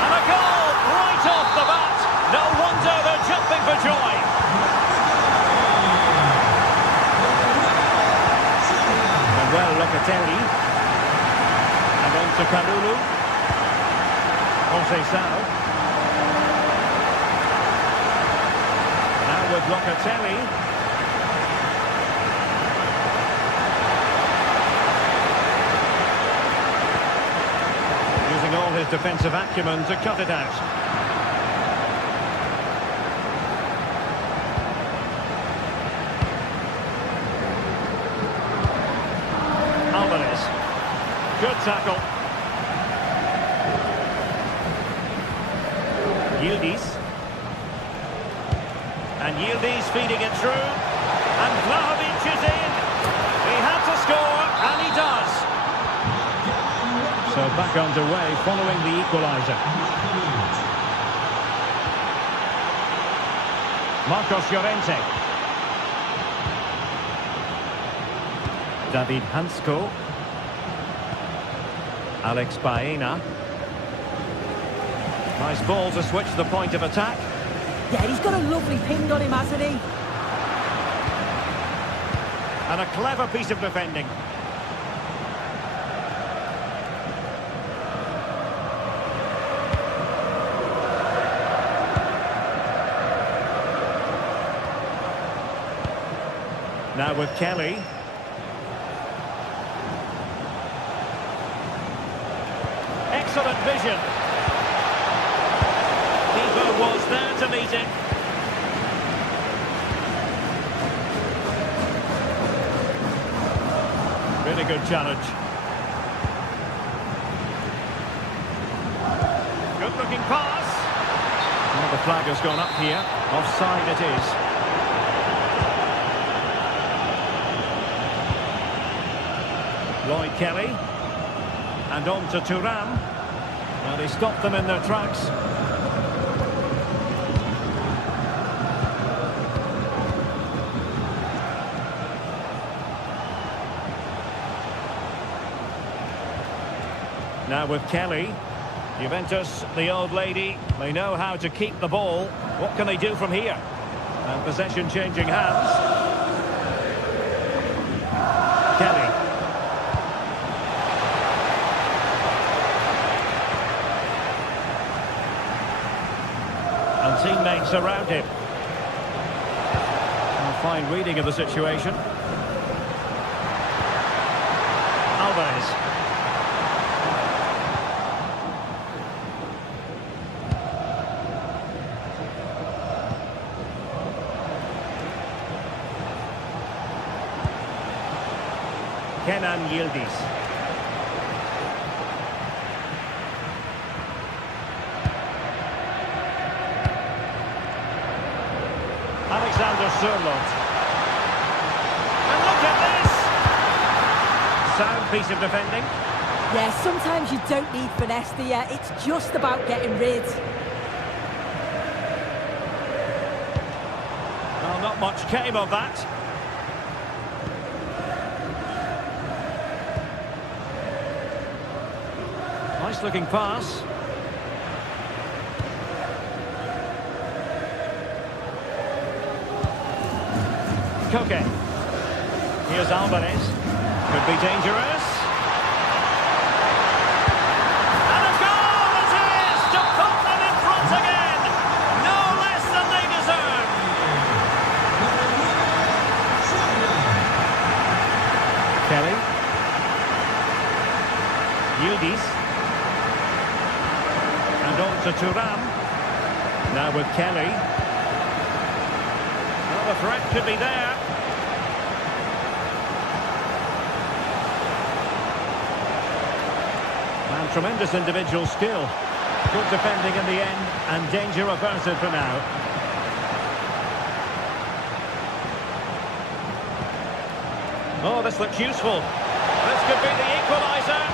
And a goal right off the bat. No wonder they're jumping for joy. Manuel Locatelli. And on to Kalulu. Jose Sao. Now with Locatelli. All his defensive acumen to cut it out. Alvarez. Good tackle. Yildiz. And Yildiz feeding it through. And Vlahovic is in. He had to score, and he does. So back underway following the equaliser. Marcos Llorente. David Hansko. Alex Baena. Nice ball to switch the point of attack. Yeah, he's got a lovely ping on him, hasn't he? And a clever piece of defending. Now with Kelly. Excellent vision. Keeper was there to meet it. Really good challenge. Good looking pass. Well, the flag has gone up here. Offside it is. Lloyd Kelly, and on to Thuram. Well, they stopped them in their tracks. Now with Kelly, Juventus, the old lady, they know how to keep the ball. What can they do from here? And possession changing hands. Kelly. And teammates around him. A fine reading of the situation. Alvarez. Kenan Yildiz. Alexander Sørloth. And look at this! Sound piece of defending. Yeah, sometimes you don't need finesse, do you? It's just about getting rid. Well, not much came of that. Nice looking pass. Koke. Here's Alvarez. Could be dangerous. And a goal it is to put them in front again. No less than they deserve. Kelly. Yildiz. And on to Thuram. Now with Kelly. Well, the threat could be there. And tremendous individual skill. Good defending in the end, and danger averted for now. Oh, this looks useful. This could be the equaliser.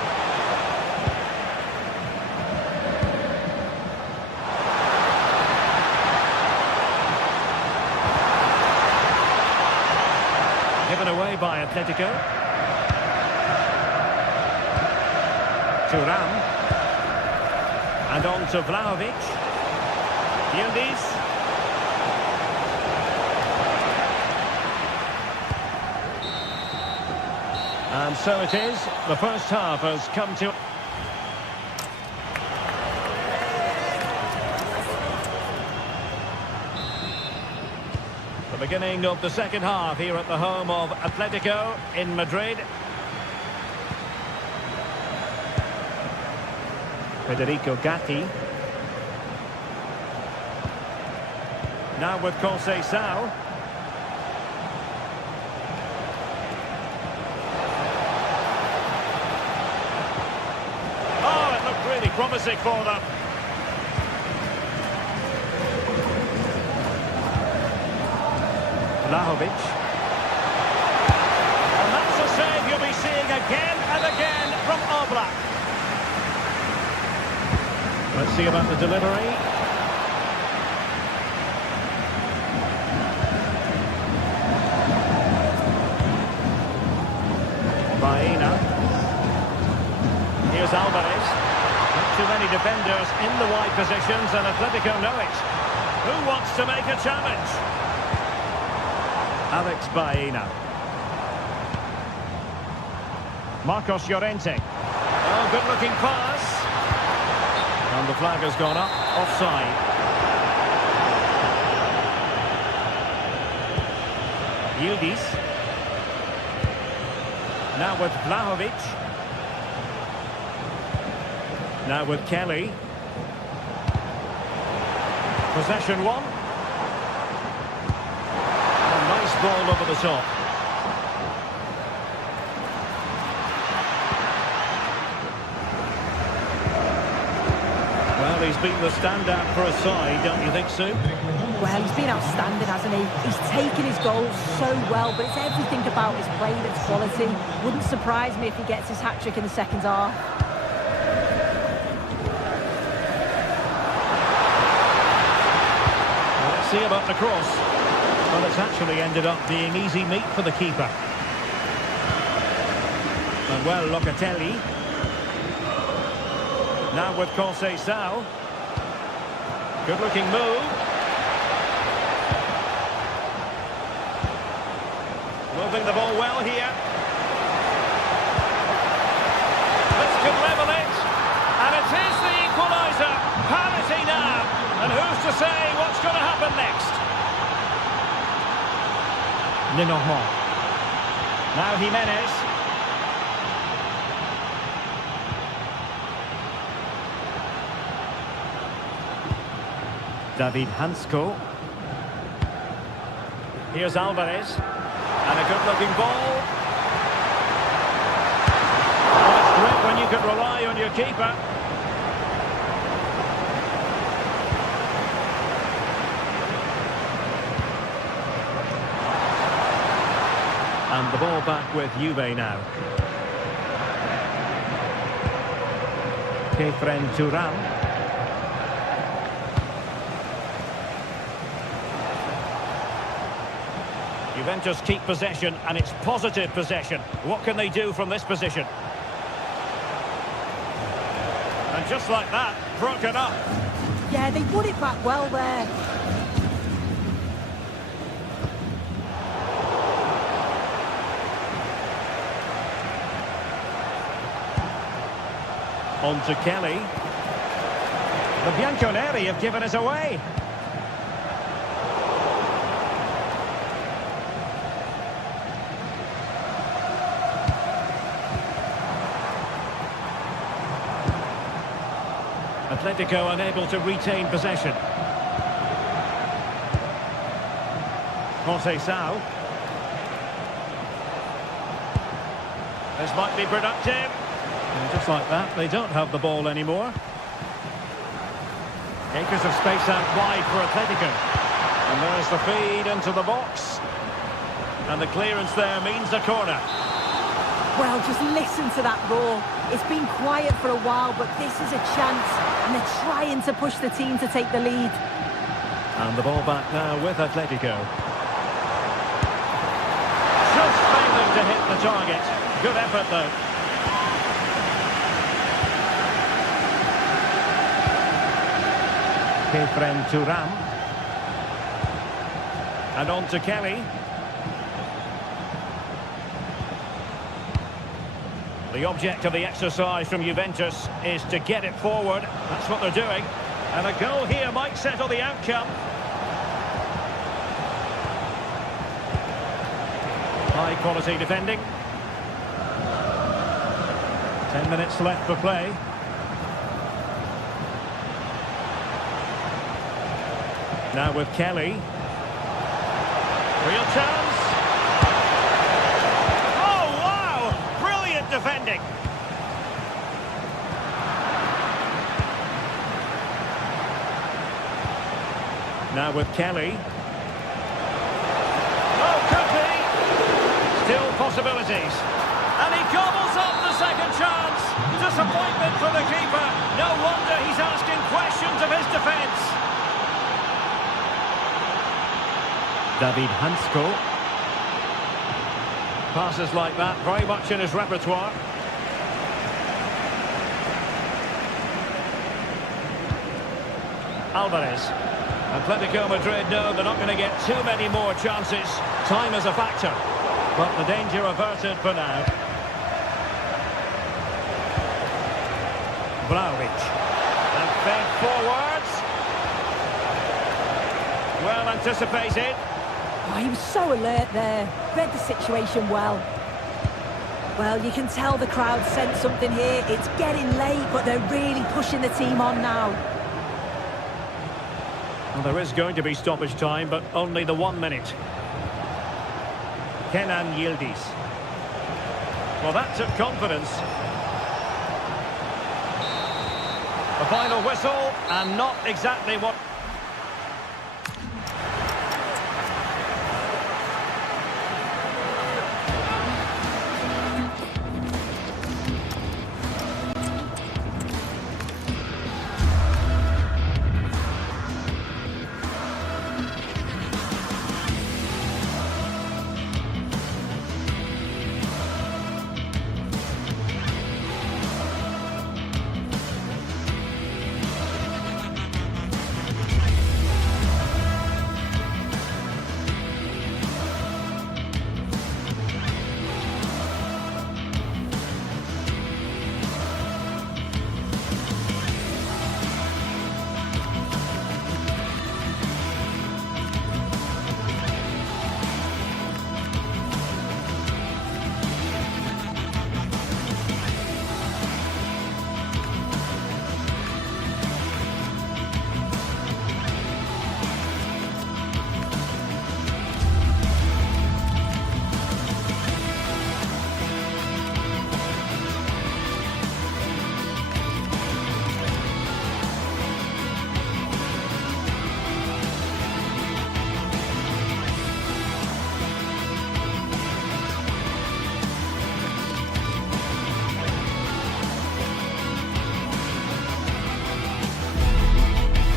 Given away by Atletico. Thuram. And on to Vlahovic. Yildiz. And so it is. The first half has come to... The beginning of the second half here at the home of Atletico in Madrid. Federico Gatti. Now with Conceição. Oh, it looked really promising for them. Vlahovic. And that's a save you'll be seeing again and again from Oblak. Let's see about the delivery. Baena. Here's Alvarez. Not too many defenders in the wide positions, and Atletico know it. Who wants to make a challenge? Alex Baena. Marcos Llorente. Oh, good-looking pass. And the flag has gone up, offside. Yildiz. Now with Vlahovic. Now with Kelly. Possession one. A nice ball over the top. Well, he's been the standout for a side, don't you think, Sue? Well, he's been outstanding, hasn't he? He's taken his goals so well, but it's everything about his play that's quality. Wouldn't surprise me if he gets his hat-trick in the second half. Well, let's see about the cross. Well, it's actually ended up being easy meat for the keeper. And well, Locatelli. Now with Conceição. Good-looking move. Moving the ball well here. This could level it. And it is the equaliser. Parity now. And who's to say what's going to happen next? Lenormand. Now Jimenez. David Hansko. Here's Alvarez. And a good-looking ball. Oh, it's great when you can rely on your keeper. And the ball back with Juve now. Kefren Thuram. Juventus keep possession, and it's positive possession. What can they do from this position? And just like that, broken up. Yeah, they put it back well there. On to Kelly. The Bianconeri have given us away. Atletico unable to retain possession. Conceição. This might be productive. And just like that, they don't have the ball anymore. Acres of space out wide for Atletico. And there's the feed into the box. And the clearance there means a corner. Well, just listen to that roar. It's been quiet for a while, but this is a chance. And they're trying to push the team to take the lead. And the ball back now with Atletico. Just failing to hit the target. Good effort, though. Kefren Turam. And on to Kelly. The object of the exercise from Juventus is to get it forward. That's what they're doing. And a goal here might settle the outcome. High quality defending. 10 minutes left for play. Now with Kelly. Real chance. Oh, wow! Brilliant defending. Now with Kelly. Oh, could be. Still possibilities. And he gobbles up the second chance. Disappointment for the keeper. No wonder he's asking questions of his defence. David Hansko. Passes like that, very much in his repertoire. Alvarez. Atletico Madrid know they're not going to get too many more chances. Time is a factor. But the danger averted for now. Vlahovic. And fed forwards. Well anticipated. Oh, he was so alert there. Read the situation well. Well, you can tell the crowd sense something here. It's getting late, but they're really pushing the team on now. Well, there is going to be stoppage time, but only the 1 minute. Kenan Yildiz. Well, that took confidence. The final whistle, and not exactly what...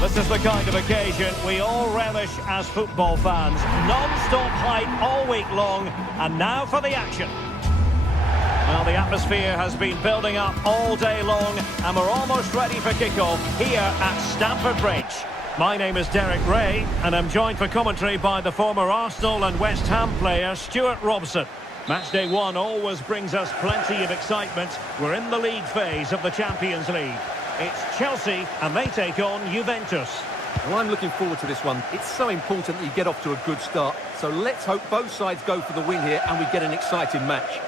This is the kind of occasion we all relish as football fans. Non-stop hype all week long, and now for the action. Well, the atmosphere has been building up all day long, and we're almost ready for kickoff here at Stamford Bridge. My name is Derek Ray, and I'm joined for commentary by the former Arsenal and West Ham player Stuart Robson. Match day one always brings us plenty of excitement. We're in the league phase of the Champions League. It's Chelsea and they take on Juventus. Well, I'm looking forward to this one. It's so important that you get off to a good start. So let's hope both sides go for the win here and we get an exciting match.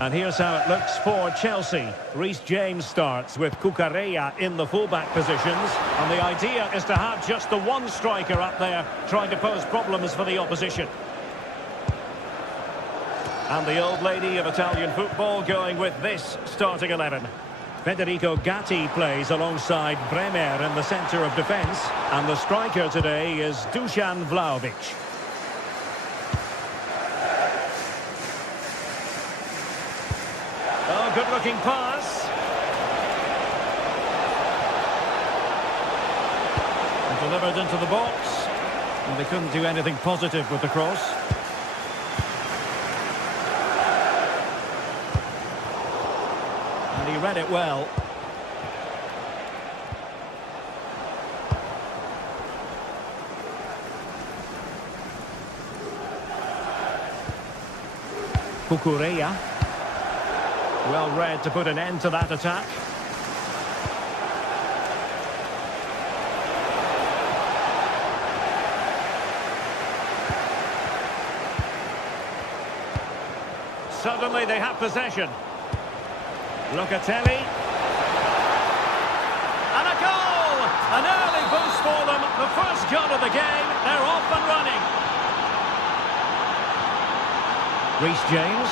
And here's how it looks for Chelsea. Reece James starts with Cucurella in the fullback positions. And the idea is to have just the one striker up there trying to pose problems for the opposition. And the old lady of Italian football going with this starting 11. Federico Gatti plays alongside Bremer in the centre of defence. And the striker today is Dusan Vlahovic. Oh, good-looking pass. And delivered into the box. And they couldn't do anything positive with the cross. And he read it well. Cucurella. Well read to put an end to that attack. Suddenly they have possession. Locatelli. And a goal! An early boost for them. The first goal of the game. They're off and running. Reece James.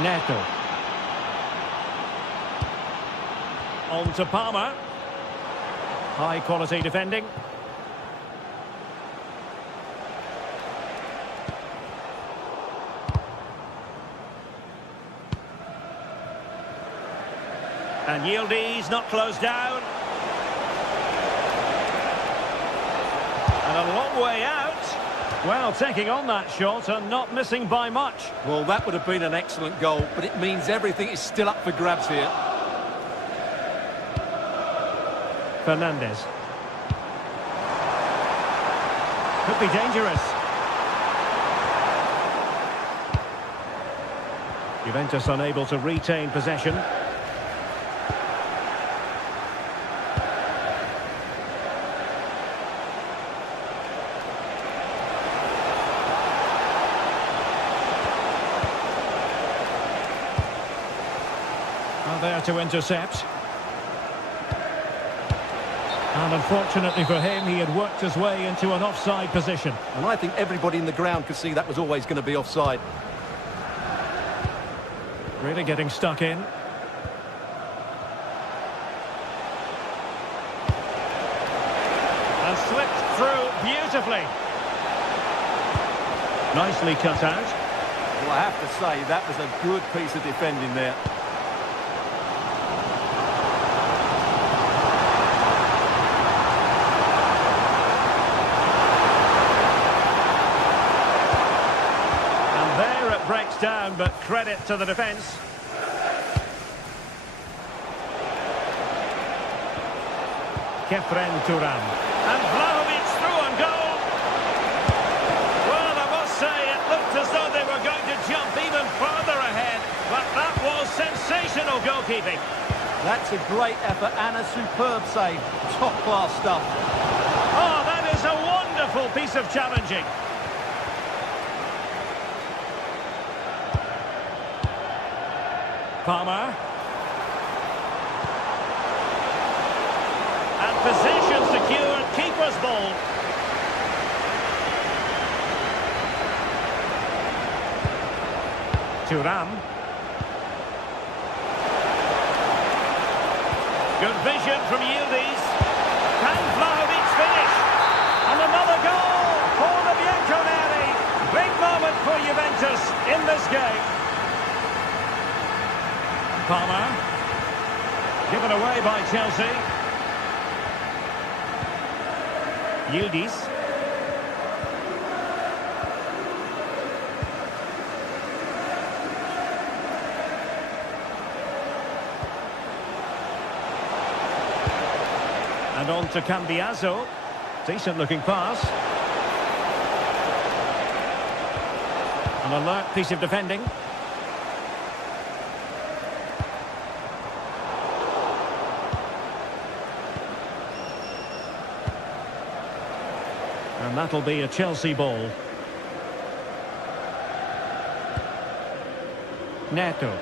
Neto. On to Palmer. High quality defending. And Yildiz not closed down. And a long way out. Well, taking on that shot and not missing by much. Well, that would have been an excellent goal, but it means everything is still up for grabs here. Fernandes. Could be dangerous. Juventus unable to retain possession. There to intercept. And unfortunately for him, he had worked his way into an offside position. And I think everybody in the ground could see that was always going to be offside. Really getting stuck in. And slipped through beautifully. Nicely cut out. Well, I have to say, that was a good piece of defending there. Breaks down, but credit to the defence. Kefren Turan. And Vlahovic through on goal. Well, I must say, it looked as though they were going to jump even further ahead, but that was sensational goalkeeping. That's a great effort and a superb save. Top-class stuff. Oh, that is a wonderful piece of challenging. Palmer. And possession secured, keeper's ball. Thuram. Good vision from Yildiz. Can Vlahovic finish? And another goal for the Bianconeri. Big moment for Juventus in this game. Palmer. Given away by Chelsea. Yildiz. And on to Cambiaso. Decent looking pass. An alert piece of defending. And that'll be a Chelsea ball. Neto.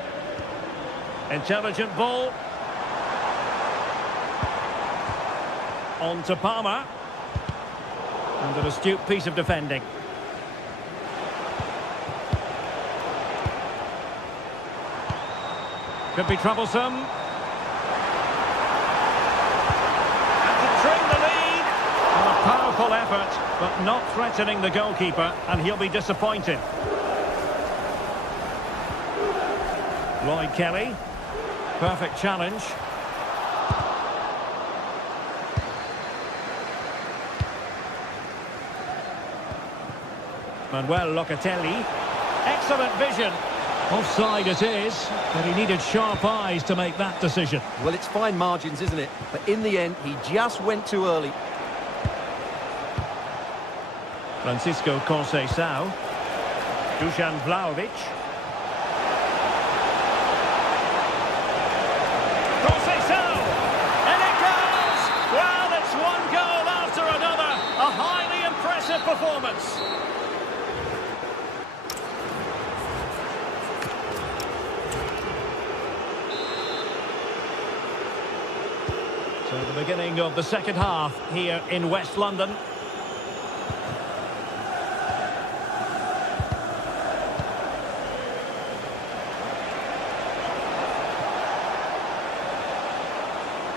Intelligent ball. On to Palmer. And an astute piece of defending. Could be troublesome. And to trim the lead. Well, a powerful effort, but not threatening the goalkeeper, and he'll be disappointed. Lloyd Kelly. Perfect challenge. Manuel Locatelli. Excellent vision. Offside it is, but he needed sharp eyes to make that decision. Well, it's fine margins, isn't it? But in the end, he just went too early. Francisco Conceição. Dusan Vlahovic. Conceição! And it goes! Well, it's one goal after another. A highly impressive performance. So the beginning of the second half here in West London.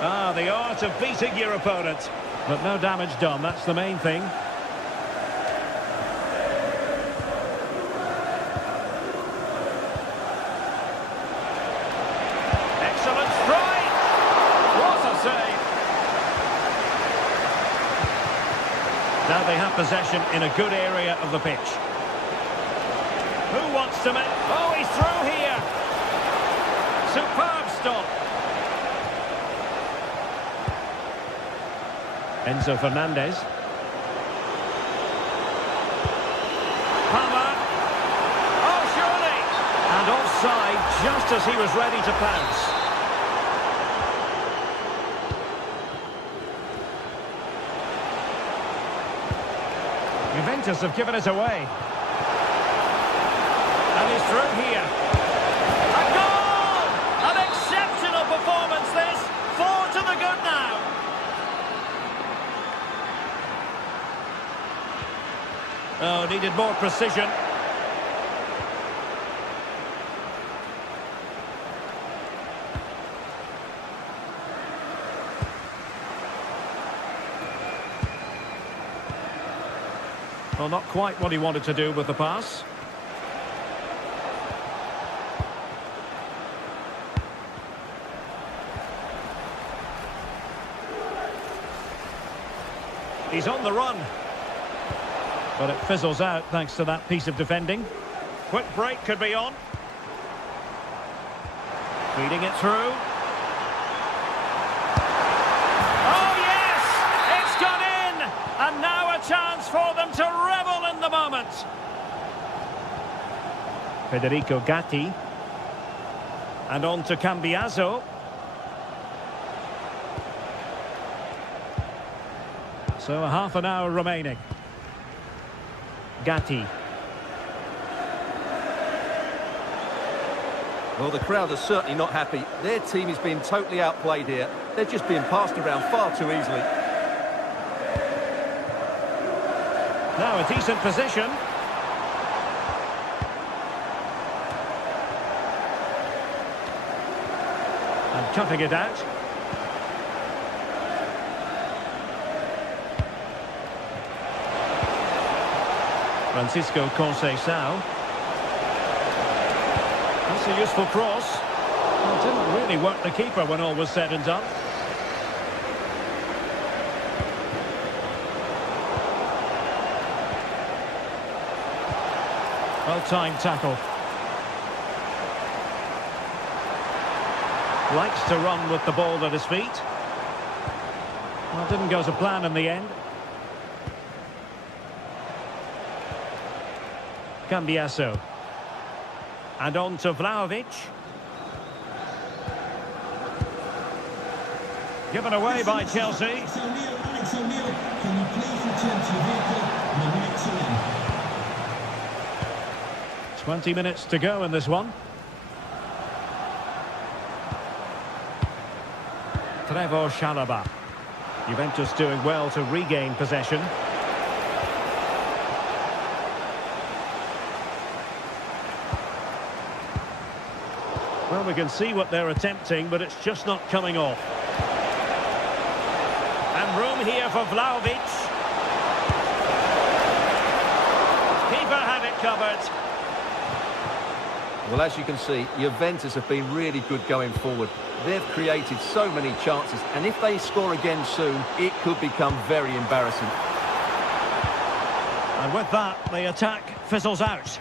Ah, the art of beating your opponent. But no damage done, that's the main thing. Excellent strike! What a save! Now they have possession in a good area of the pitch. Who wants to make... Oh, he's through here! Superb stop! Enzo Fernandez. Palmer. Oh, surely! And offside just as he was ready to pounce. Juventus have given it away. And he's through here. A goal! An exceptional performance this. 4 to the good now. Oh, needed more precision. Well, not quite what he wanted to do with the pass. He's on the run. But it fizzles out thanks to that piece of defending. Quick break could be on. Feeding it through. Oh, yes! It's gone in! And now a chance for them to revel in the moment. Federico Gatti. And on to Cambiaso. So a half an hour remaining. Gatti. Well, the crowd are certainly not happy. Their team is being totally outplayed here. They're just being passed around far too easily. Now a decent position. And cutting it out. Francisco Conceição. That's a useful cross. Well, it didn't really work the keeper when all was said and done. Well-timed tackle. Likes to run with the ball at his feet. Well, it didn't go to plan in the end. Cambiaso. And on to Vlahovic. Given away by Chelsea. 20 minutes to go in this one. Trevor Chalobah. Juventus doing well to regain possession. Well, we can see what they're attempting, but it's just not coming off. And room here for Vlahovic. Keeper had it covered. Well, as you can see, Juventus have been really good going forward. They've created so many chances, and if they score again soon, it could become very embarrassing. And with that, the attack fizzles out.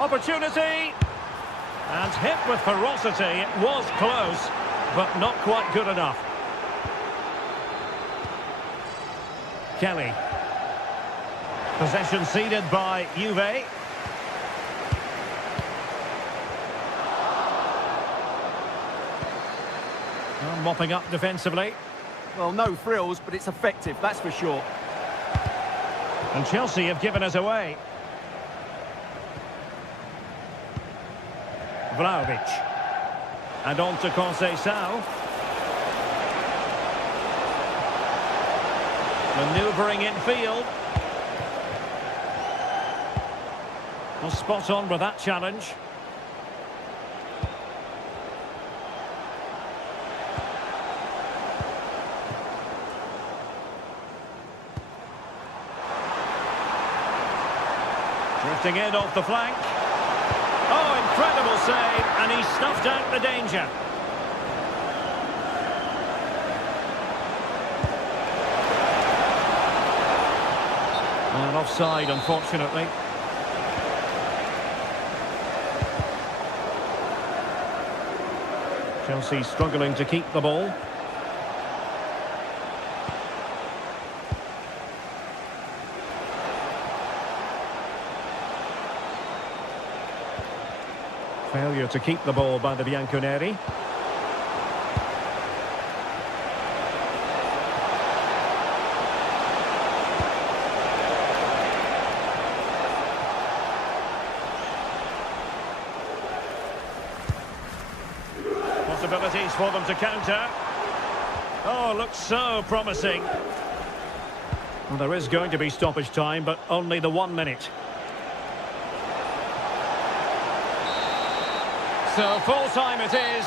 Opportunity! And hit with ferocity. It was close, but not quite good enough. Kelly. Possession ceded by Juve. Mopping up defensively. Well, no frills, but it's effective, that's for sure. And Chelsea have given us away. Vlahovic. And on to Conceição. Manoeuvring in field. Well, spot on with that challenge. Drifting in off the flank. Oh, incredible save, and he stuffed out the danger. And offside, unfortunately. Chelsea struggling to keep the ball. Failure to keep the ball by the Bianconeri. Possibilities for them to counter. Oh, looks so promising. Well, there is going to be stoppage time, but only the 1 minute. So full time it is.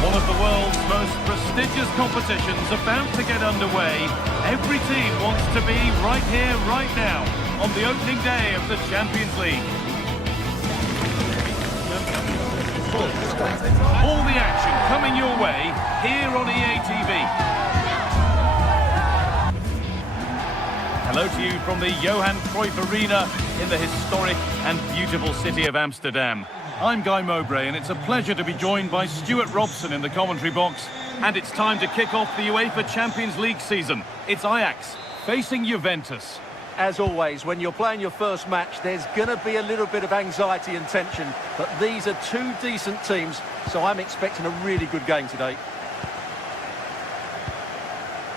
One of the world's most prestigious competitions about to get underway. Every team wants to be right here, right now, on the opening day of the Champions League. All the action coming your way here on EA TV. Hello to you from the Johan Cruyff Arena in the historic and beautiful city of Amsterdam. I'm Guy Mowbray, and it's a pleasure to be joined by Stuart Robson in the commentary box. And it's time to kick off the UEFA Champions League season. It's Ajax facing Juventus. As always, when you're playing your first match, there's going to be a little bit of anxiety and tension. But these are two decent teams, so I'm expecting a really good game today.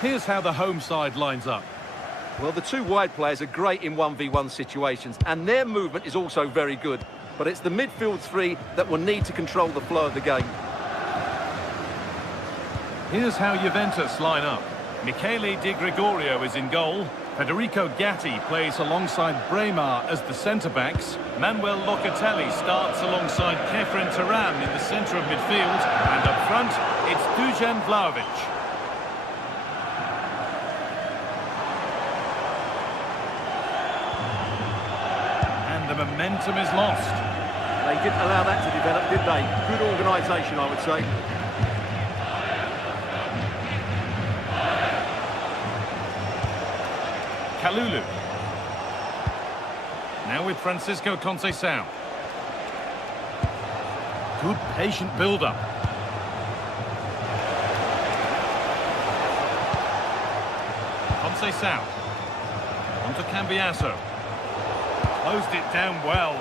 Here's how the home side lines up. Well, the two wide players are great in 1v1 situations, and their movement is also very good. But it's the midfield three that will need to control the flow of the game. Here's how Juventus line up. Michele Di Gregorio is in goal. Federico Gatti plays alongside Bremer as the centre-backs. Manuel Locatelli starts alongside Kefren Turan in the centre of midfield. And up front, it's Dusan Vlahovic. And the momentum is lost. They didn't allow that to develop, did they? Good organisation, I would say. Kalulu. Now with Francisco Conceição. Good patient build-up. Conceição. On to Cambiasso. Closed it down well.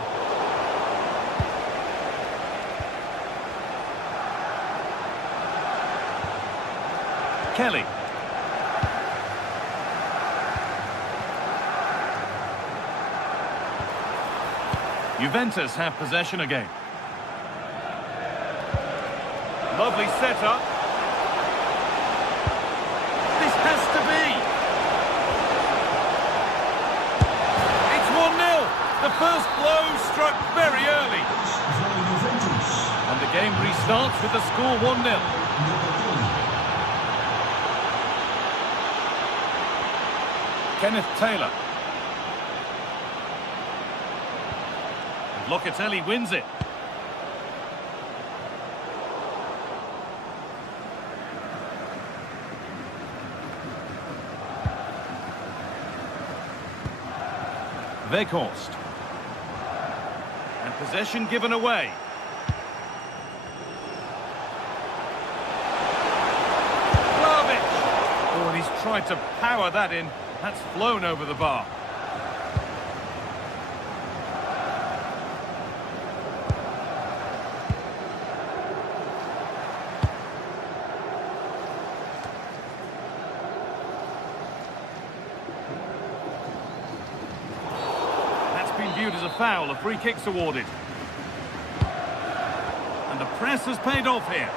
Kelly. Juventus have possession again. Lovely setup. This has to be. It's 1-0. The first blow struck very early. And the game restarts with the score 1-0. Kenneth Taylor. Locatelli wins it. Weghorst. And possession given away. Vlahovic. Oh, and he's tried to power that in. That's flown over the bar. Been viewed as a foul. A free kick's awarded. And the press has paid off here.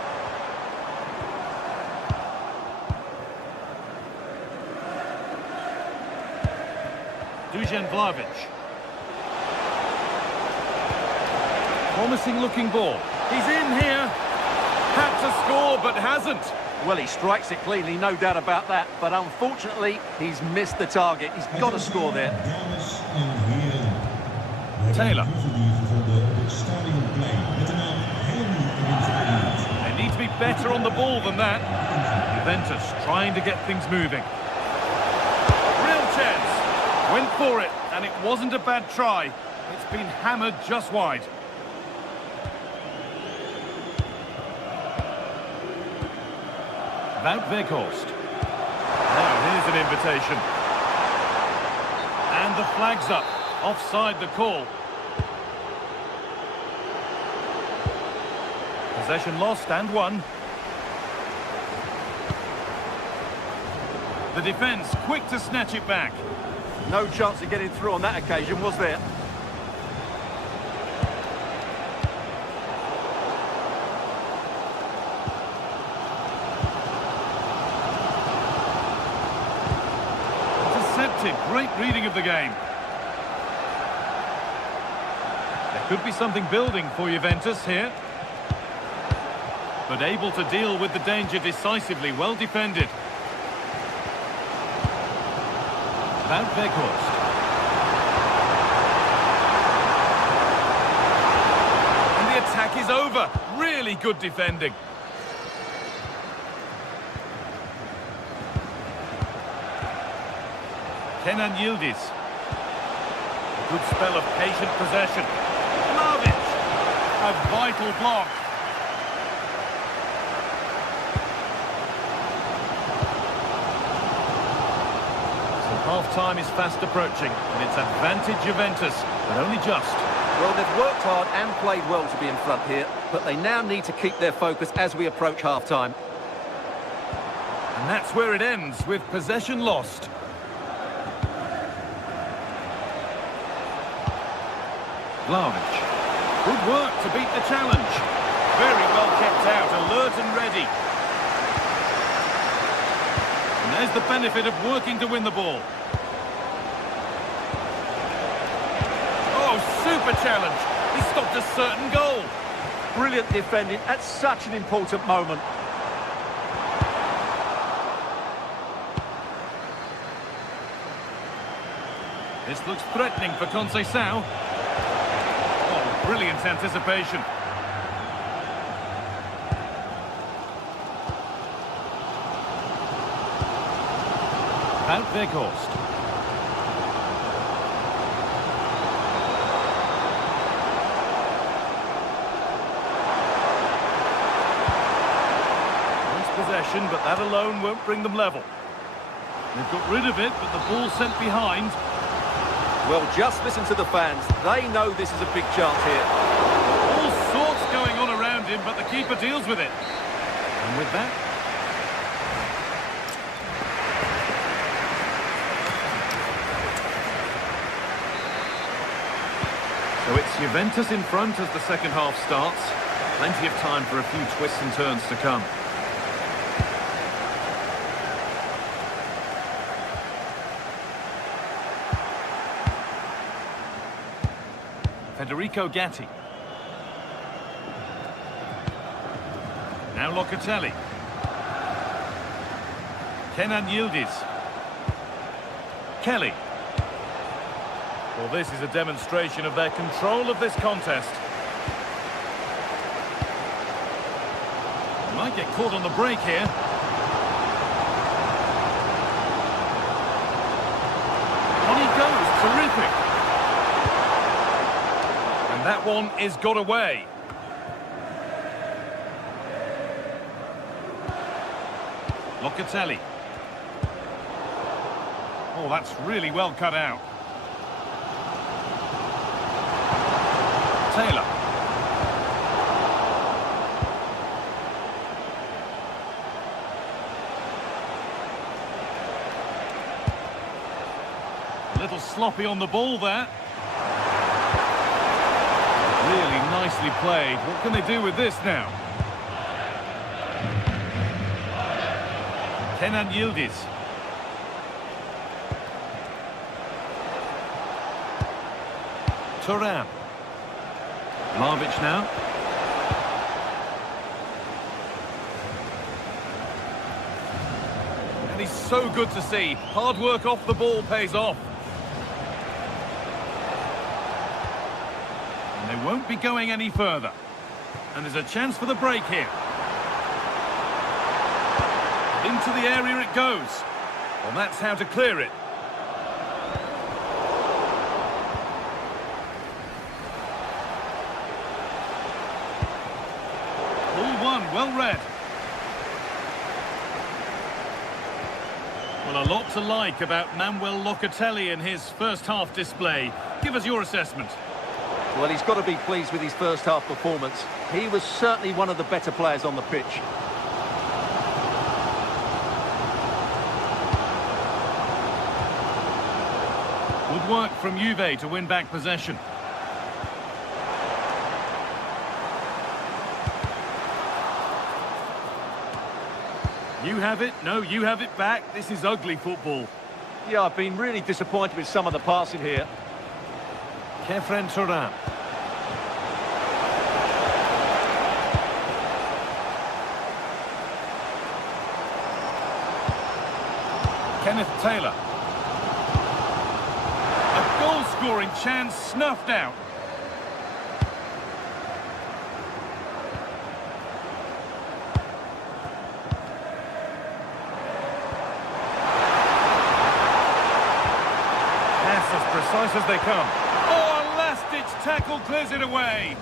Dusan Vlahovic. Promising looking ball. He's in here. Had to score but hasn't. Well, he strikes it cleanly, no doubt about that. But unfortunately, he's missed the target. He's got to score there. Taylor. They need to be better on the ball than that. Juventus trying to get things moving. Real chance. Went for it, and it wasn't a bad try. It's been hammered just wide. Wout Weghorst. Now here's an invitation. And the flag's up. Offside the call. Possession lost and won. The defence quick to snatch it back. No chance of getting through on that occasion, was there? Intercepted. Great reading of the game. There could be something building for Juventus here. But able to deal with the danger decisively. Well defended. Wout Weghorst. And the attack is over. Really good defending. Kenan Yildiz. Good spell of patient possession. Vlahovic. A vital block. Half-time is fast approaching, and it's advantage Juventus, but only just. Well, they've worked hard and played well to be in front here, but they now need to keep their focus as we approach half-time. And that's where it ends, with possession lost. Vlahovic. Good work to beat the challenge. Very well kept out, alert and ready. And there's the benefit of working to win the ball. Oh, super challenge. He stopped a certain goal. Brilliant defending at such an important moment. This looks threatening for Conceição. Oh, brilliant anticipation. Out Weghorst. Nice possession, but that alone won't bring them level. They've got rid of it, but the ball's sent behind. Well, just listen to the fans. They know this is a big chance here. All sorts going on around him, but the keeper deals with it. And with that... So it's Juventus in front as the second half starts. Plenty of time for a few twists and turns to come. Federico Gatti. Now Locatelli. Kenan Yildiz. Kelly. Well, this is a demonstration of their control of this contest. Might get caught on the break here. On he goes, terrific. And that one is got away. Locatelli. Oh, that's really well cut out. Taylor. A little sloppy on the ball there. Really nicely played. What can they do with this now? Kenan Yildiz. Thuram. Vlahovic now. And he's so good to see. Hard work off the ball pays off. And they won't be going any further. And there's a chance for the break here. Into the area it goes. Well, that's how to clear it. Well read. Well, a lot to like about Manuel Locatelli in his first half display. Give us your assessment. Well, he's got to be pleased with his first half performance. He was certainly one of the better players on the pitch. Good work from Juve to win back possession. You have it, no, you have it back. This is ugly football. Yeah, I've been really disappointed with some of the passing here. Kefren Thuram. Kenneth Taylor. A goal-scoring chance snuffed out. Precise as they come. Oh, a last-ditch tackle clears it away.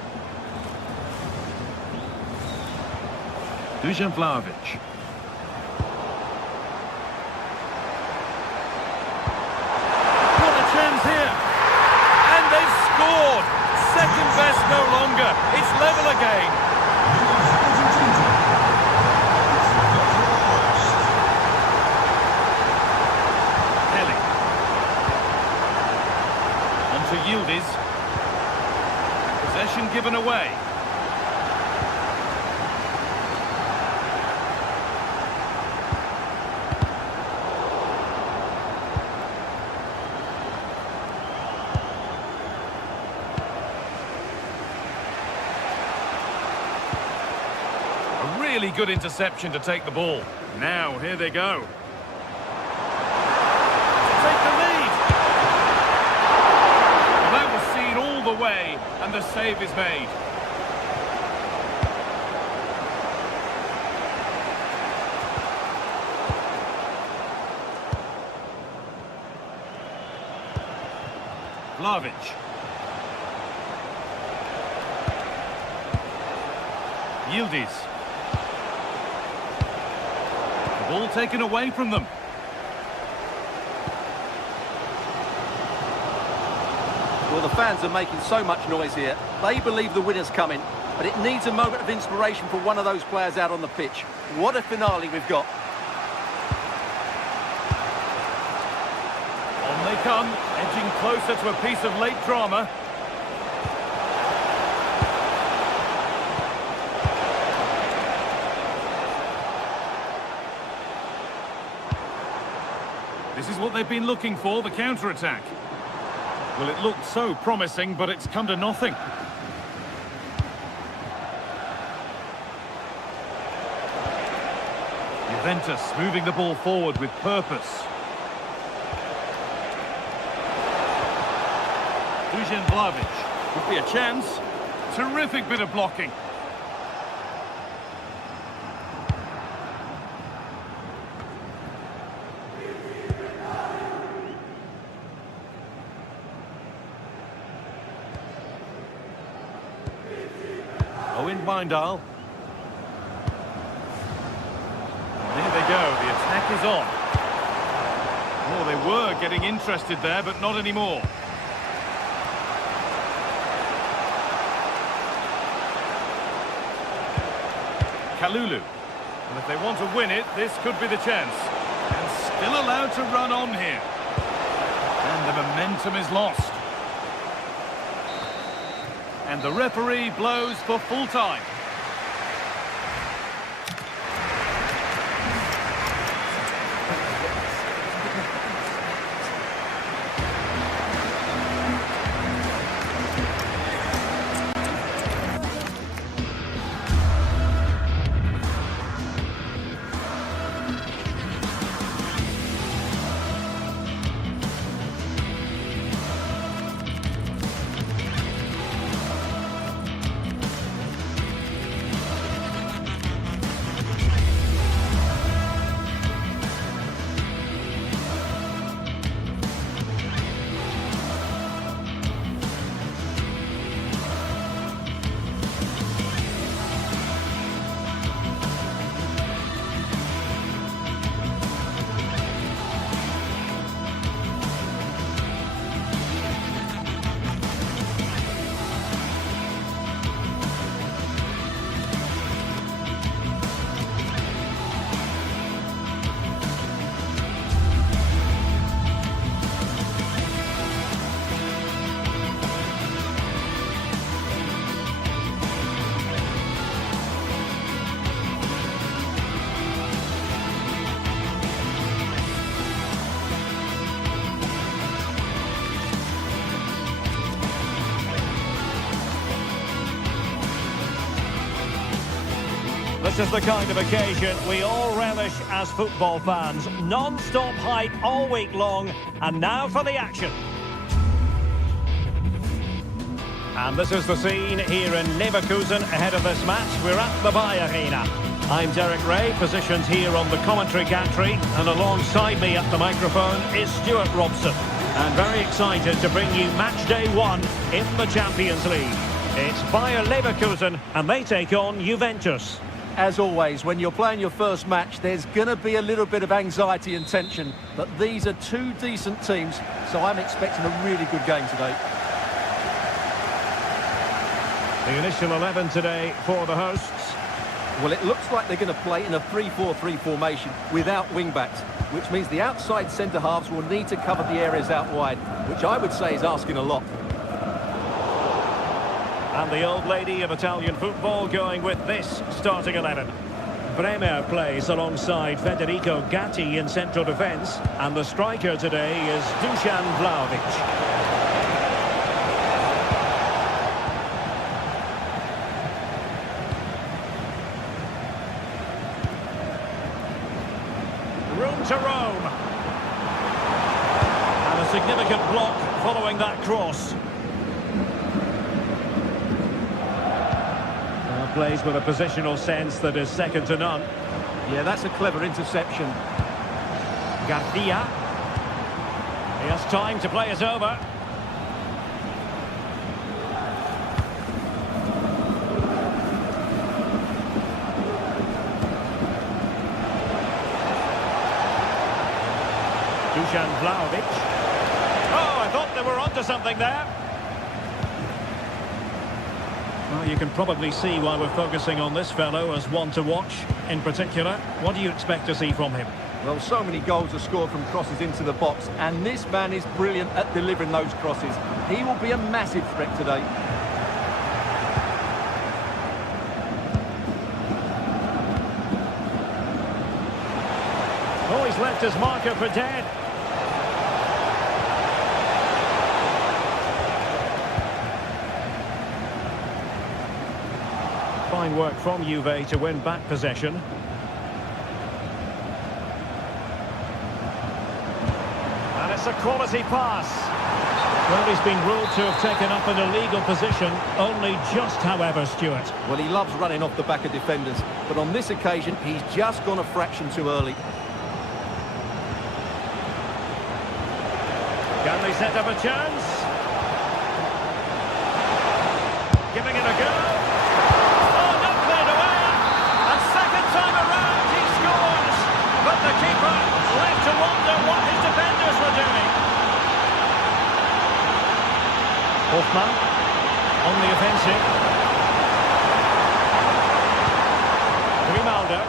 Dusan Vlahovic. scored! Second best no longer. It's level again. Kelly. On to Yildiz. Possession given away. Really good interception to take the ball. Now, here they go. To take the lead. Well, that was seen all the way, and the save is made. Vlahovic. Yildiz. Ball taken away from them. Well, the fans are making so much noise here. They believe the winner's coming, but it needs a moment of inspiration for one of those players out on the pitch. What a finale we've got. On they come, edging closer to a piece of late drama. This is what they've been looking for, the counter-attack. Well, it looked so promising, but it's come to nothing. Juventus moving the ball forward with purpose. Dusan Vlahovic. Could be a chance. Terrific bit of blocking. Owen Wijndal. There they go, the attack is on. Oh, they were getting interested there, but not anymore. Kalulu. And if they want to win it, this could be the chance. And still allowed to run on here. And the momentum is lost. And the referee blows for full time. This is the kind of occasion we all relish as football fans. Non-stop hype all week long, and now for the action. And this is the scene here in Leverkusen ahead of this match. We're at the Bayer Arena. I'm Derek Ray, positioned here on the commentary gantry, and alongside me at the microphone is Stuart Robson. And very excited to bring you match day 1 in the Champions League. It's Bayer Leverkusen, and they take on Juventus. As always, when you're playing your first match, there's going to be a little bit of anxiety and tension. But these are two decent teams, so I'm expecting a really good game today. The initial 11 today for the hosts. Well, it looks like they're going to play in a 3-4-3 formation without wing-backs, which means the outside centre-halves will need to cover the areas out wide, which I would say is asking a lot. And the old lady of Italian football going with this starting 11. Bremer plays alongside Federico Gatti in central defence, and the striker today is Dusan Vlahovic. Room to roam. And a significant block following that cross. Plays with a positional sense that is second to none. Yeah, that's a clever interception. Garcia. He has time to play it over. Dusan Vlahovic. Oh, I thought they were onto something there. Well, you can probably see why we're focusing on this fellow as one to watch. In particular, what do you expect to see from him? Well, so many goals are scored from crosses into the box, and this man is brilliant at delivering those crosses. He will be a massive threat today. Oh, he's left his marker for dead. Fine work from Juve to win back possession. And it's a quality pass. Well, he's been ruled to have taken up an illegal position, only just, however, Stuart. Well, he loves running off the back of defenders, but on this occasion, he's just gone a fraction too early. Can they set up a chance? Giving it a go. The keeper left to wonder what his defenders were doing. Hoffman on the offensive. Grimaldo.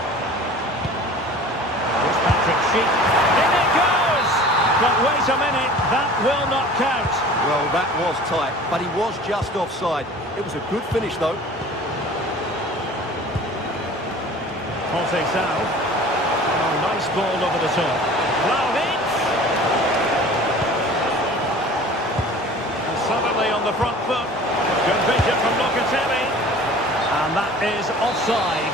Here's Patrick Sheik. In it goes! But wait a minute, that will not count. Well, that was tight, but he was just offside. It was a good finish, though. Jose Sal. Nice ball over the top. Vlahovic! And suddenly on the front foot. Good vision from Locatelli. And that is offside.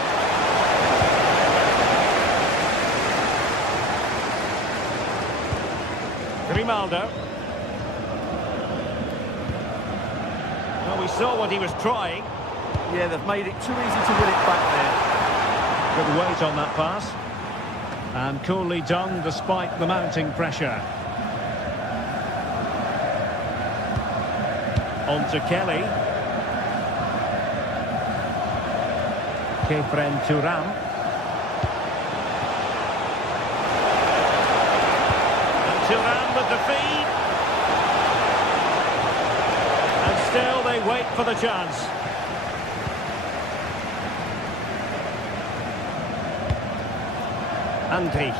Grimaldo. Well, we saw what he was trying. Yeah, they've made it too easy to win it back there. Good weight on that pass. And coolly done despite the mounting pressure. On to Kelly. Kefren Turam. And Turam with the feed. And still they wait for the chance. Andri.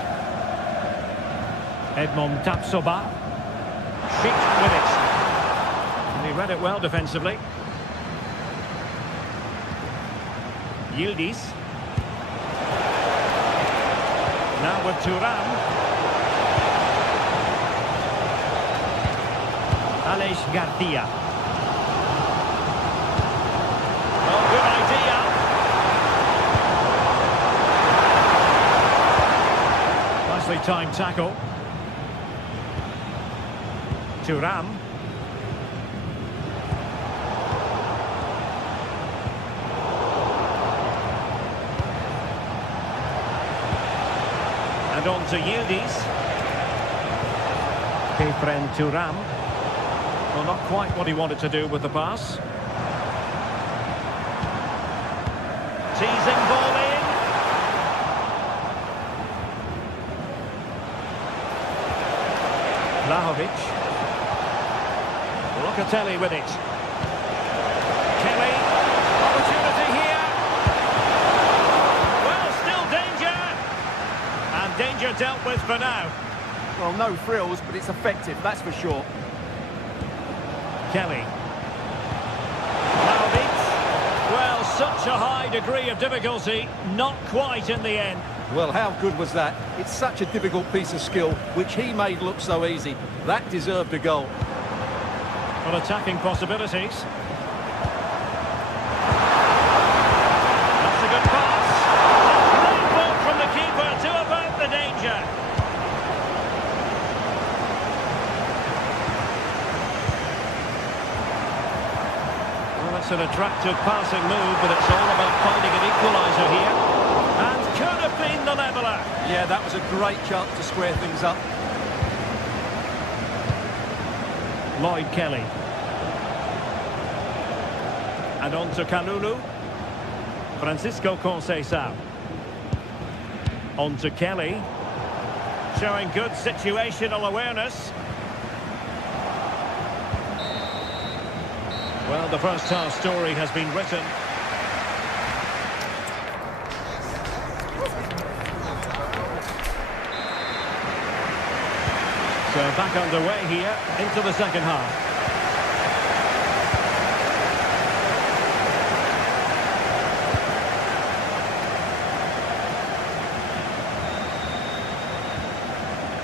Edmond Tapsoba. Sheik with it. And he read it well defensively. Yildiz. Now with Turam. Aleix Garcia. Oh, good idea. Nicely timed tackle. Turam. And on to Yildiz. Kefren Turam. Well, not quite what he wanted to do with the pass. Teasing ball in. Vlahovic. Locatelli with it. Kelly. dealt with for now. Well, no frills, but it's effective, that's for sure. Kelly. Now beats. Well, such a high degree of difficulty, not quite in the end. Well, how good was that? It's such a difficult piece of skill, which he made look so easy. That deserved a goal. Well, attacking possibilities. That's a good pass. Great ball from the keeper to avert the danger. Well, it's an attractive passing move, but it's all about finding an equaliser here. And could have been the leveller. Yeah, that was a great chance to square things up. Lloyd Kelly. And on to Kalulu. Francisco Conceição. On to Kelly. Showing good situational awareness. Well, the first half story has been written. So back underway here into the second half.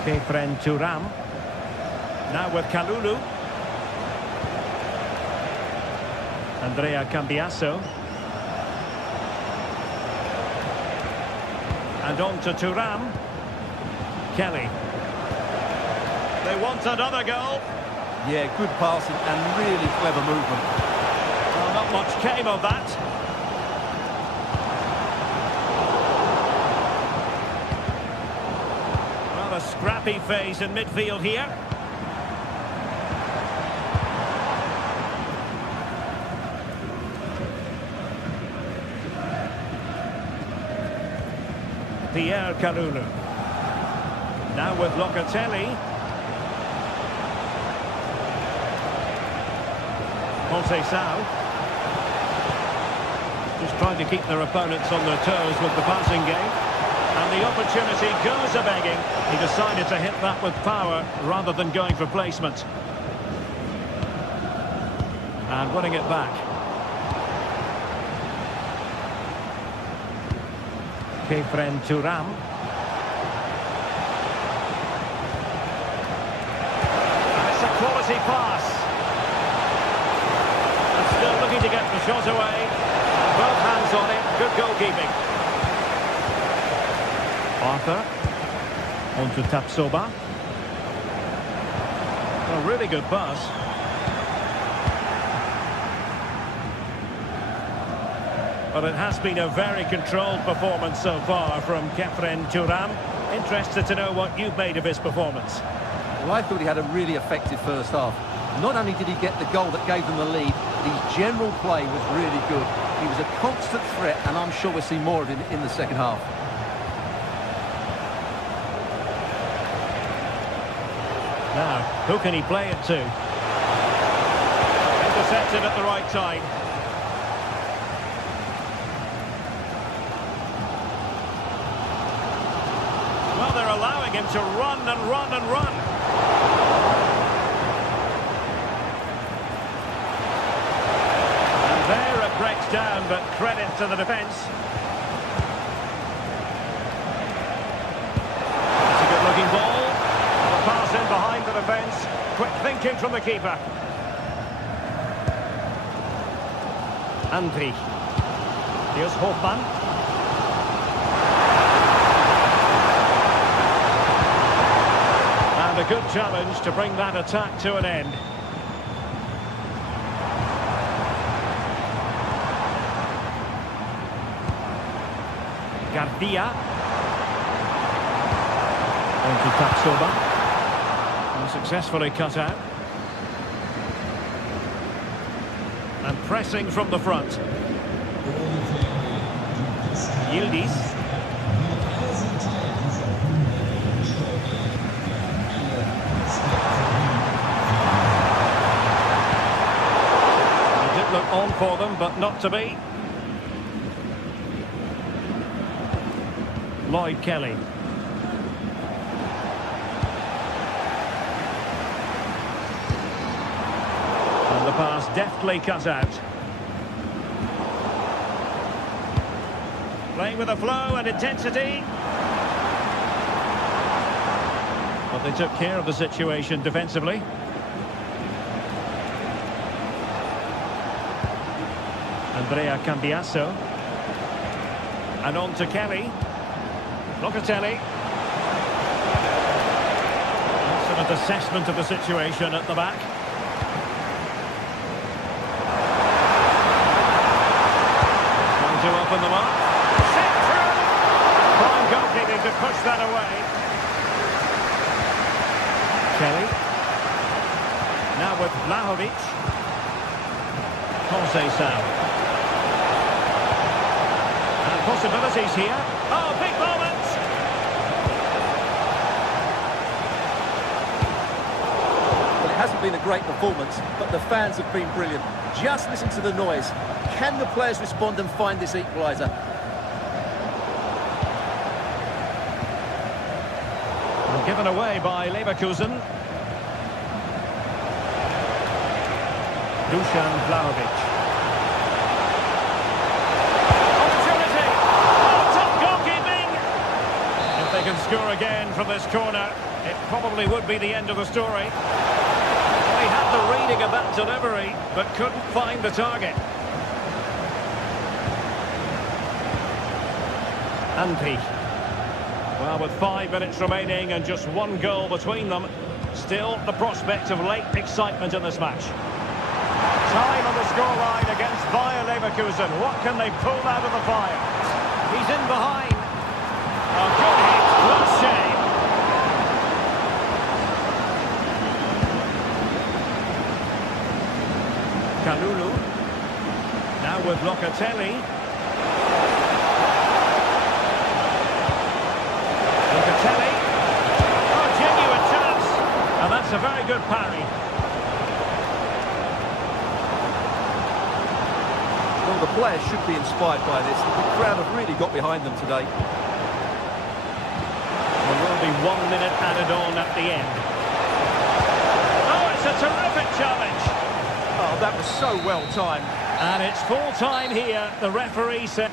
Kefren Turam. Now with Kalulu. Andrea Cambiasso. And on to Turam. Kelly. They want another goal. Yeah, good passing and really clever movement. Well, not much came of that. Well, a scrappy phase in midfield here. Pierre Kalulu. Now with Locatelli. Conceição. Just trying to keep their opponents on their toes with the passing game. And the opportunity goes a-begging. He decided to hit that with power rather than going for placement. And winning it back. Kefren Turam. And it's a quality pass. Still looking to get the shot away. Both hands on it. Good goalkeeping. Arthur. On to Tapsoba. A really good pass. But it has been a very controlled performance so far from Kefren Turam. Interested to know what you've made of his performance. Well, I thought he had a really effective first half. Not only did he get the goal that gave them the lead, but his general play was really good. He was a constant threat, and I'm sure we'll see more of him in the second half. Now, who can he play it to? Intercepted at the right time. Well, they're allowing him to run and run and run. There it breaks down, but credit to the defence. It's a good-looking ball. The pass in behind the defence. Quick thinking from the keeper. Andri. Here's Hofmann. And a good challenge to bring that attack to an end. Garcia. On to Tapsoba. And successfully cut out. And pressing from the front. Yildiz. It did look on for them, but not to be. Lloyd Kelly. pass deftly cut out. Playing with a flow and intensity. But they took care of the situation defensively. Andrea Cambiasso. And on to Kelly. Locatelli. Excellent assessment of the situation at the back. Trying to open them up. Set through! Fine goalkeeping to push that away. Kelly. Now with Vlahovic. Conceição. Possibilities here. Oh, big moment! Well, it hasn't been a great performance, but the fans have been brilliant. Just listen to the noise. Can the players respond and find this equaliser? Given away by Leverkusen. Dusan Vlahovic. Can score again from this corner. It probably would be the end of the story. He had the reading of that delivery, but couldn't find the target. Anpi. Well, with 5 minutes remaining and just one goal between them, still the prospect of late excitement in this match. Time on the scoreline against Bayer Leverkusen. What can they pull out of the fire? He's in behind. A good hit. Plus shame. Kalulu. Now with Locatelli. Locatelli. Oh, genuine chance. And that's a very good parry. Well, the players should be inspired by this. The crowd have really got behind them today. There will be 1 minute added on at the end. Oh, it's a terrific challenge. Oh, that was so well timed. And it's full time here. The referee said...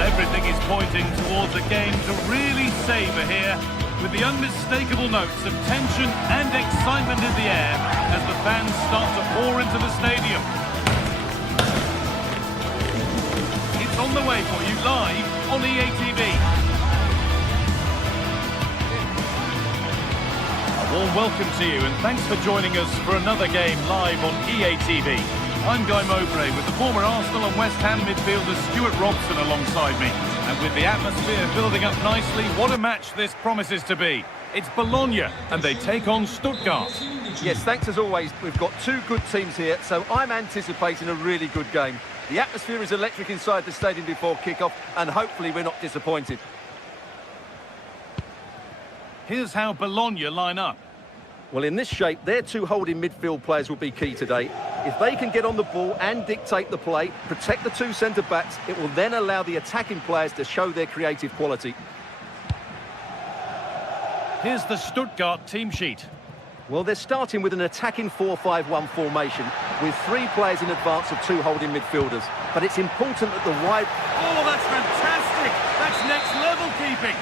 Everything is pointing towards a game to really savour here, with the unmistakable notes of tension and excitement in the air as the fans start to pour into the stadium. It's on the way for you live on EA TV. A warm welcome to you and thanks for joining us for another game live on EA TV. I'm Guy Mowbray with the former Arsenal and West Ham midfielder Stuart Robson alongside me. And with the atmosphere building up nicely, what a match this promises to be. It's Bologna, and they take on Stuttgart. Yes, thanks as always. We've got two good teams here, so I'm anticipating a really good game. The atmosphere is electric inside the stadium before kick-off, and hopefully we're not disappointed. Here's how Bologna line up. Well, in this shape, their two holding midfield players will be key today. If they can get on the ball and dictate the play, protect the two centre-backs, it will then allow the attacking players to show their creative quality. Here's the Stuttgart team sheet. Well, they're starting with an attacking 4-5-1 formation with three players in advance of two holding midfielders. But it's important that the wide... Oh, that's fantastic! That's next level keeping.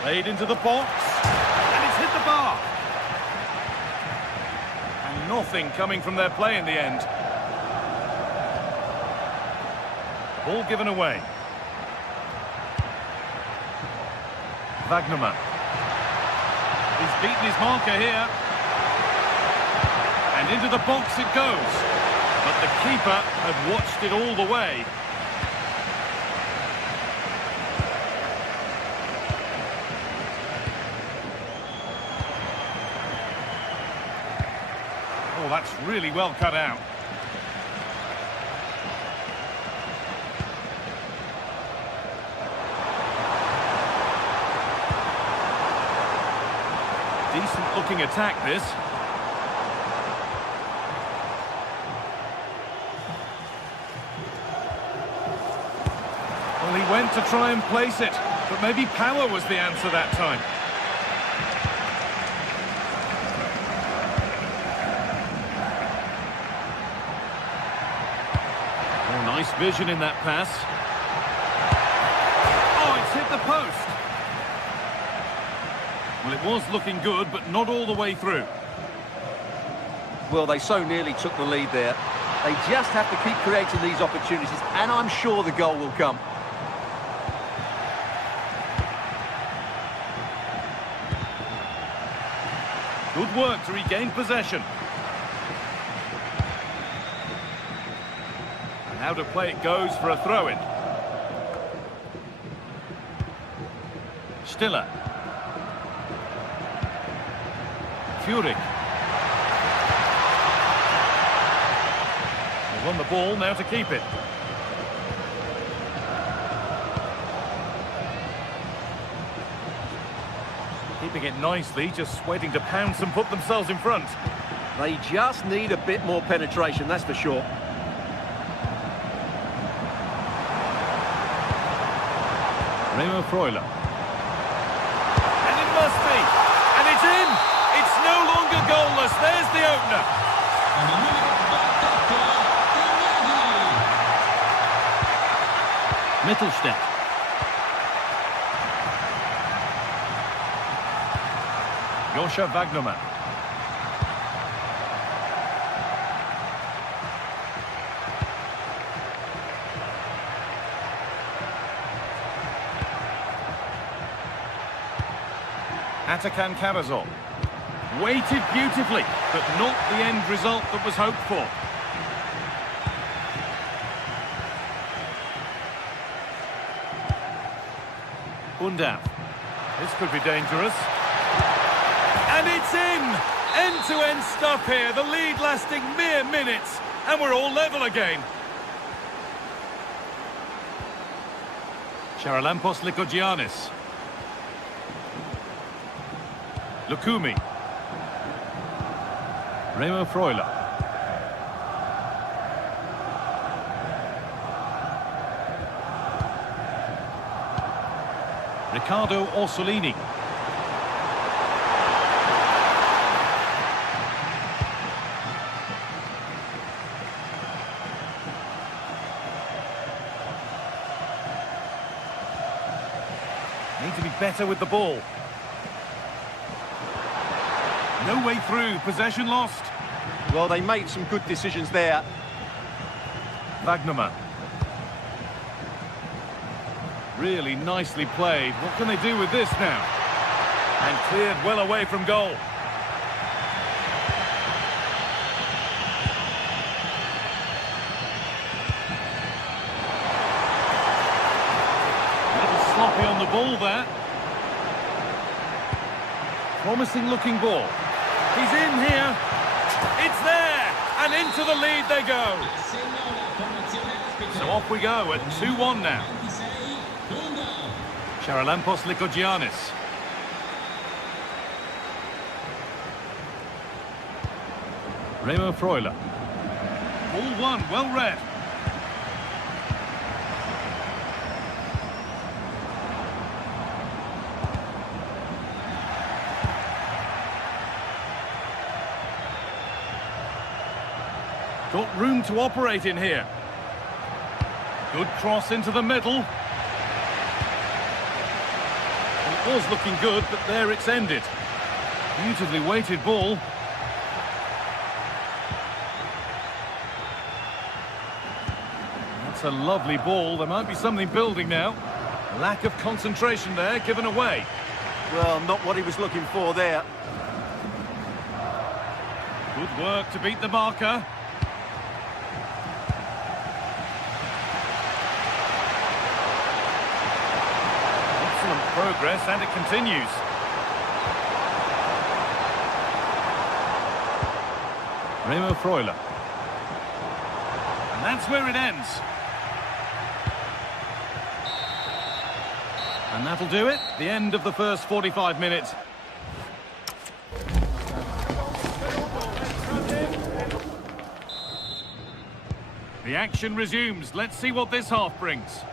Played into the box, and it's hit the bar. And nothing coming from their play in the end. Ball given away. Wagnerman. He's beaten his marker here. And into the box it goes. But the keeper had watched it all the way. Oh, that's really well cut out. Decent looking attack, this. Well, he went to try and place it, but maybe power was the answer that time. Oh, nice vision in that pass. Oh, it's hit the post. Well, it was looking good, but not all the way through. Well, they so nearly took the lead there. They just have to keep creating these opportunities, and I'm sure the goal will come. Good work to regain possession. And how to play it goes for a throw-in. Stiller. Furyk. They've won the ball, now to keep it. Keeping it nicely, just waiting to pounce and put themselves in front. They just need a bit more penetration, that's for sure. Remo Freuler. And it must be! And it's in! It's no longer goalless. There's the opener. Mittelstädt. Joscha Wagnerman. Atakan Karazor. Waited beautifully, but not the end result that was hoped for. Undav. This could be dangerous. And it's in! End-to-end stuff here. The lead lasting mere minutes. And we're all level again. Charalampos Lykogiannis. Lukumi. Remo Freuler. Riccardo Orsolini. Need to be better with the ball. No way through, possession lost. Well, they made some good decisions there. Wagnerman. Really nicely played. What can they do with this now? And cleared well away from goal. sloppy on the ball there. Promising looking ball. He's in here. It's there. And into the lead they go. So off we go at 2-1 now. Charalampos Lykogiannis. Remo Freuler. Ball one, well read. Got room to operate in here. Good cross into the middle. It was looking good, but there it's ended. Beautifully weighted ball. That's a lovely ball. There might be something building now. Lack of concentration there, given away. Well, not what he was looking for there. Good work to beat the marker. Excellent progress, and it continues. Remo Freuler. And that's where it ends. And that'll do it. The end of the first 45 minutes. The action resumes. Let's see what this half brings.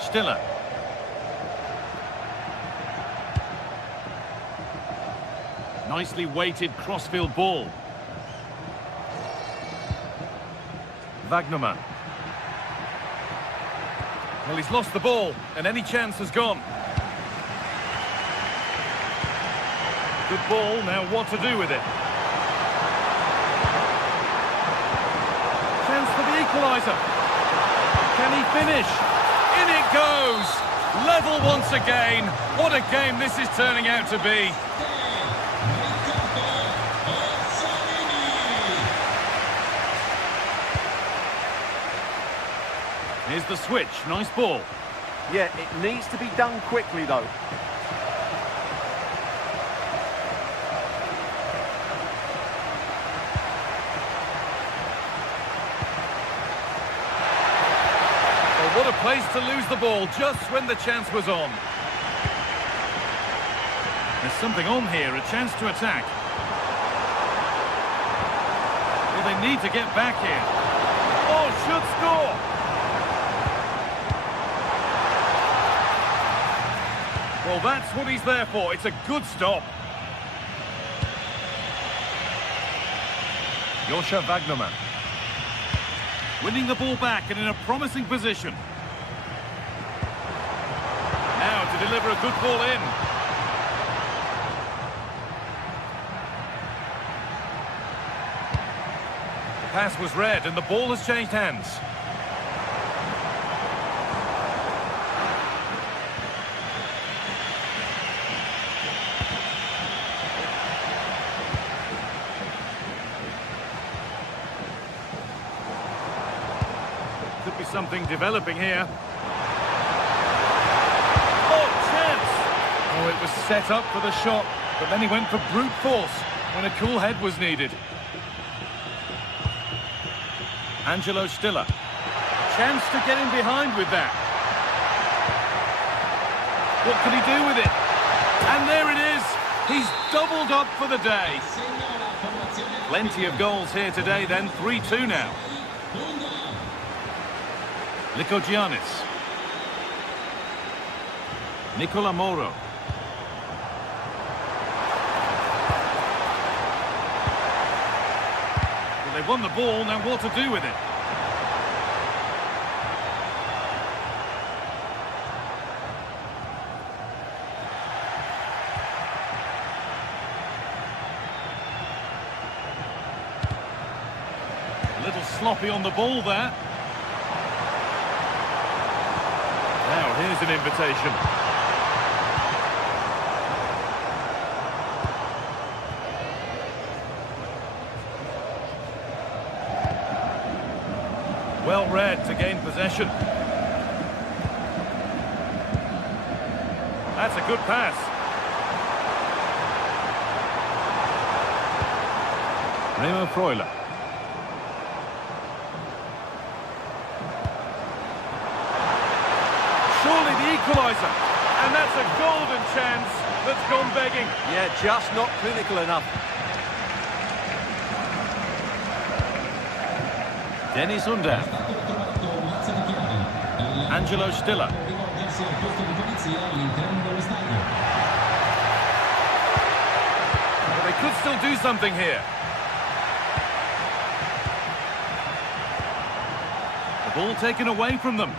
Stiller. Nicely weighted crossfield ball. Wagnerman. Well, he's lost the ball, and any chance has gone. Good ball, now what to do with it? Chance for the equaliser. Can he finish? In it goes! Level once again. What a game this is turning out to be. Here's the switch, nice ball. Yeah, it needs to be done quickly though. Well, what a place to lose the ball just when the chance was on. There's something on here, a chance to attack. Well, they need to get back here. Oh, should score! Well, that's what he's there for. It's a good stop. Joscha Wagnerman. Winning the ball back and in a promising position. Now to deliver a good ball in. The pass was read and the ball has changed hands. Could be something developing here. Oh, chance! Oh, it was set up for the shot, but then he went for brute force when a cool head was needed. Angelo Stiller. Chance to get in behind with that. What can he do with it? And there it is! He's doubled up for the day. Plenty of goals here today then, 3-2 now. Lykogiannis. Nicola Moro. Well, they've won the ball, now what to do with it? A little sloppy on the ball there. Now, here's an invitation. Well read to gain possession. That's a good pass. Remo Freuler. Surely the equaliser. And that's a golden chance that's gone begging. Yeah, just not clinical enough. Dennis Under. Angelo Stiller. Well, they could still do something here. The ball taken away from them.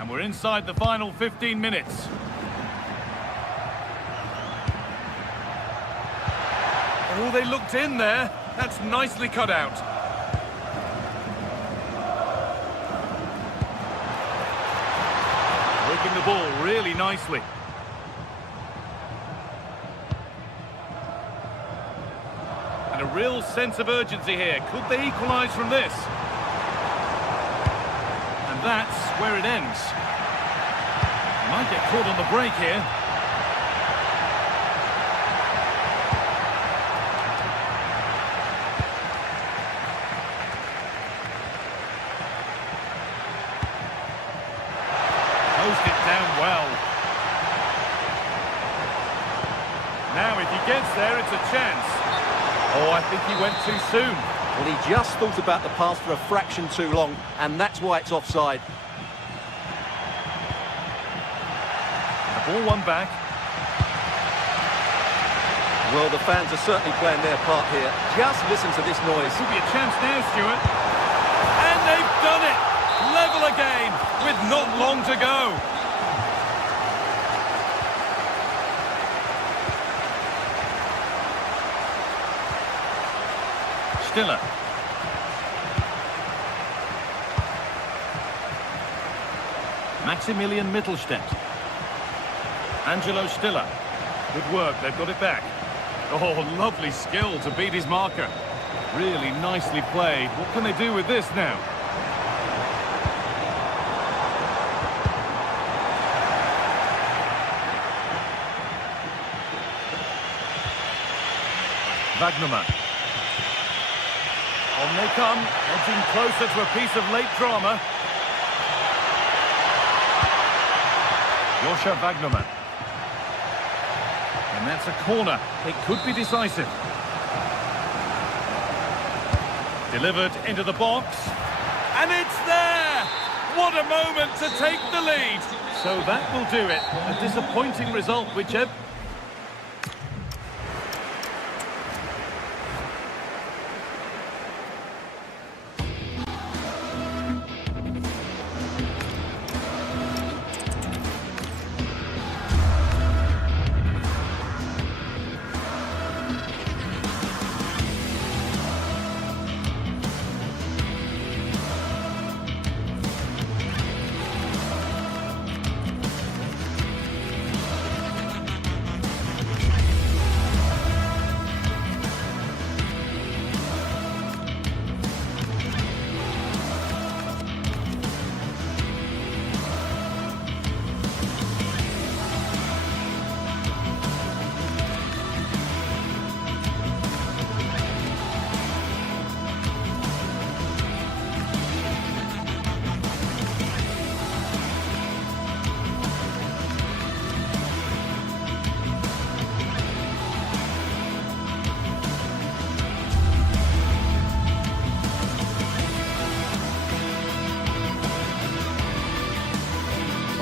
And we're inside the final 15 minutes. Oh, they looked in there. That's nicely cut out. Working the ball really nicely. And a real sense of urgency here. Could they equalise from this? And that's where it ends. Might get caught on the break here. Closed it down well. Now if he gets there, it's a chance. Oh, I think he went too soon. Well, he just thought about the pass for a fraction too long, and that's why it's offside. The ball won back. Well, the fans are certainly playing their part here. Just listen to this noise. Could be a chance now, Stuart. And they've done it! Level again, with not long to go. Stiller. Maximilian Mittelstädt. Angelo Stiller. Good work, they've got it back. Oh, lovely skill to beat his marker. Really nicely played. What can they do with this now? Wagnerman. On they come, edging closer to a piece of late drama. Joscha Wagnerman. And that's a corner. It could be decisive. Delivered into the box. And it's there! What a moment to take the lead. So that will do it. A disappointing result, whichever.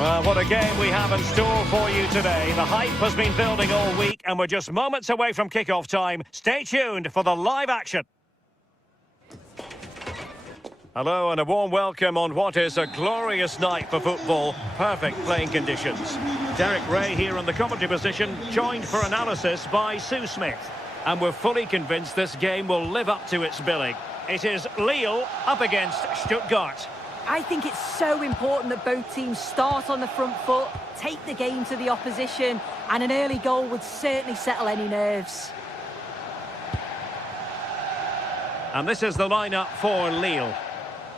Well, what a game we have in store for you today. The hype has been building all week and we're just moments away from kick-off time. Stay tuned for the live action. Hello and a warm welcome on what is a glorious night for football. Perfect playing conditions. Derek Ray here in the commentary position, joined for analysis by Sue Smith. And we're fully convinced this game will live up to its billing. It is Lille up against Stuttgart. I think it's so important that both teams start on the front foot, take the game to the opposition, and an early goal would certainly settle any nerves. And this is the lineup for Lille.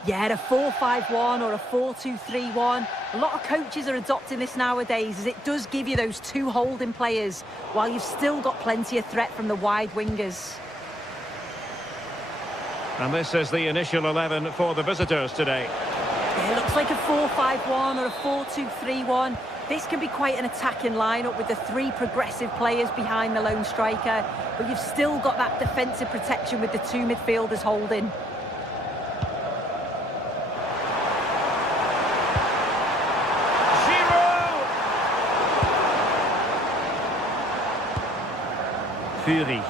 Yeah, a 4-5-1 or a 4-2-3-1. A lot of coaches are adopting this nowadays, as it does give you those two holding players, while you've still got plenty of threat from the wide wingers. And this is the initial 11 for the visitors today. Yeah, it looks like a 4-5-1 or a 4-2-3-1. This can be quite an attacking lineup with the three progressive players behind the lone striker, but you've still got that defensive protection with the two midfielders holding. Fury.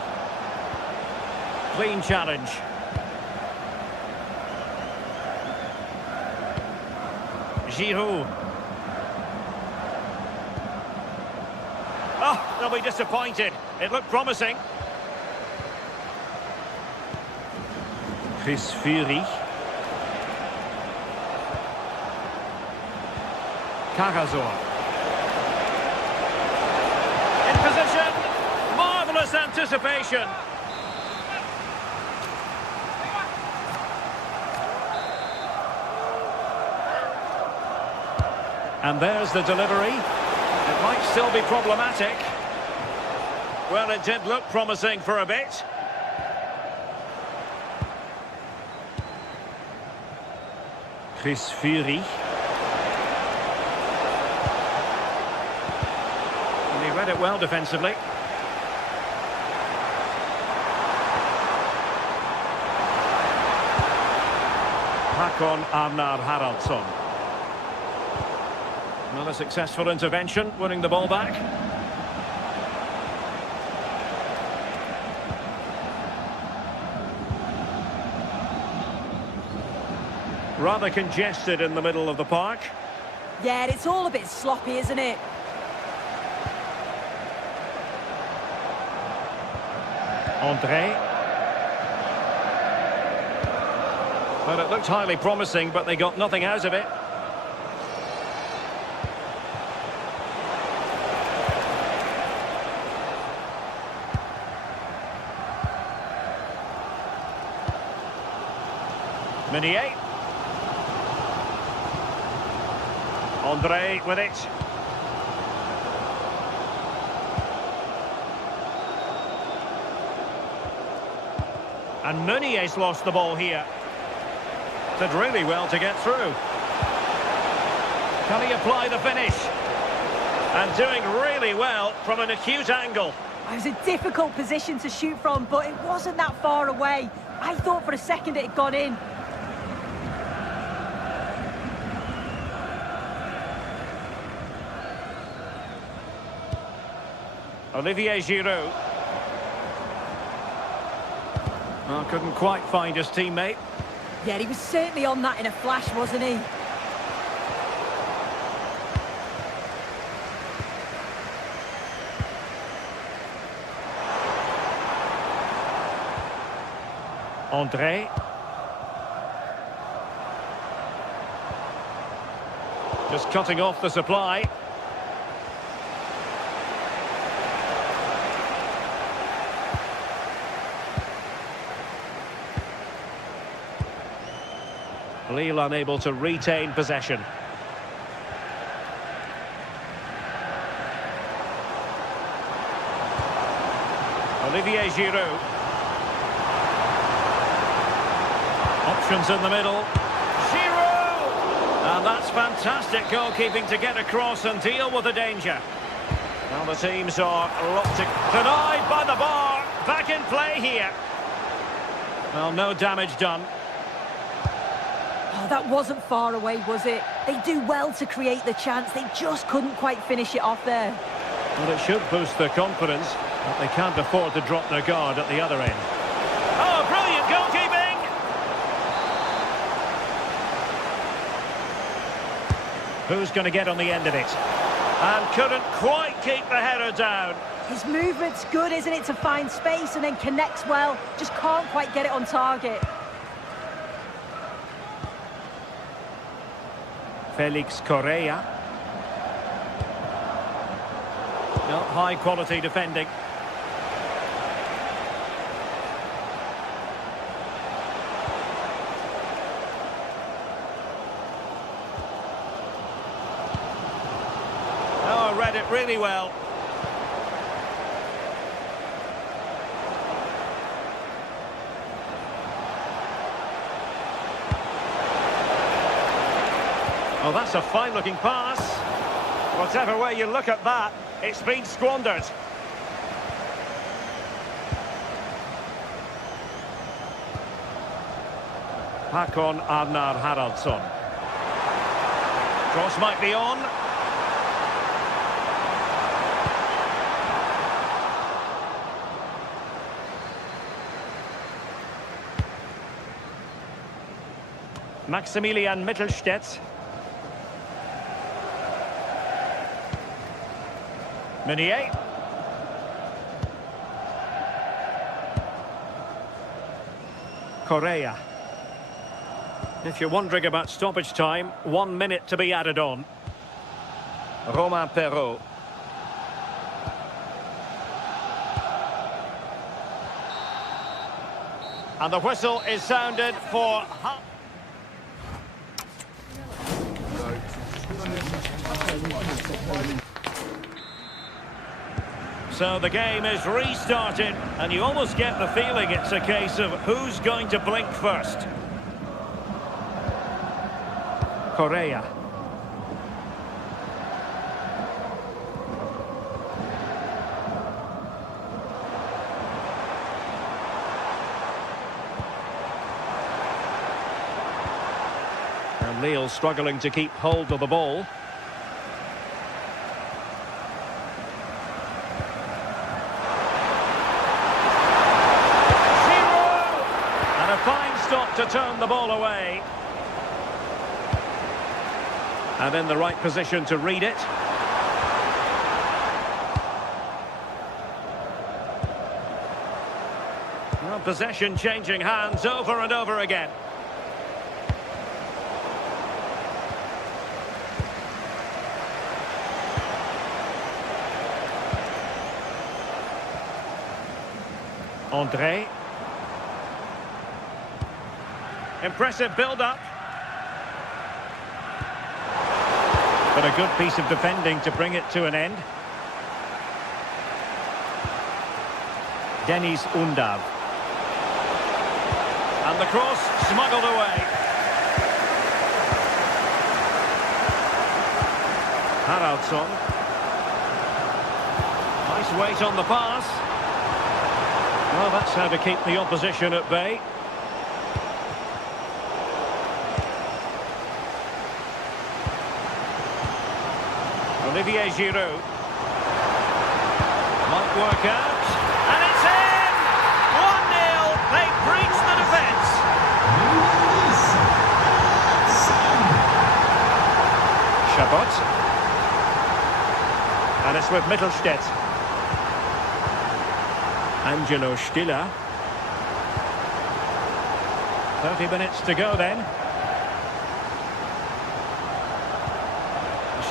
Clean challenge. Giroud. Oh, they'll be disappointed. It looked promising. Chris Fury. Carrazor. In position. Marvellous anticipation. And there's the delivery. It might still be problematic. Well, it did look promising for a bit. Chris Fury. And he read it well defensively. Hakon Arnar Haraldsson. Another successful intervention, winning the ball back. Rather congested in the middle of the park. Yeah, it's all a bit sloppy, isn't it? André. Well, it looked highly promising, but they got nothing out of it. Meunier. André with it. And Meunier's lost the ball here. Did really well to get through. Can he apply the finish? And doing really well from an acute angle. It was a difficult position to shoot from, but it wasn't that far away. I thought for a second it had gone in. Olivier Giroud. Oh, couldn't quite find his teammate. Yeah, he was certainly on that in a flash, wasn't he? André. Just cutting off the supply. Lille unable to retain possession. Olivier Giroud. Options in the middle. Giroud! And that's fantastic goalkeeping to get across and deal with the danger. Now the teams are locked in. Denied by the bar. Back in play here. Well, no damage done. Oh, that wasn't far away, was it? They do well to create the chance. They just couldn't quite finish it off there. Well, it should boost their confidence, but they can't afford to drop their guard at the other end. Oh, brilliant goalkeeping! Who's going to get on the end of it? And couldn't quite keep the header down. His movement's good, isn't it, to find space and then connects well. Just can't quite get it on target. Felix Correa. No, high quality defending. Oh, read it really well. Oh, that's a fine-looking pass. Whatever way you look at that, it's been squandered. Håkon Arnar Haraldsson. Cross might be on. Maximilian Mittelstädt. Meunier. Correa. If you're wondering about stoppage time, 1 minute to be added on. Romain Perrault. And the whistle is sounded for... So the game is restarted, and you almost get the feeling it's a case of who's going to blink first. Correa. And Lille struggling to keep hold of the ball. To turn the ball away. And in the right position to read it. Well, possession changing hands over and over again. André. Impressive build-up. But a good piece of defending to bring it to an end. Dennis Undav. And the cross smuggled away. Haraldsson. Nice weight on the pass. Well, that's how to keep the opposition at bay. Olivier Giroud. Might work out. And it's in! 1-0. They breach the defence. Chabot. And it's with Mittelstädt. Angelo Stiller. 30 minutes to go then.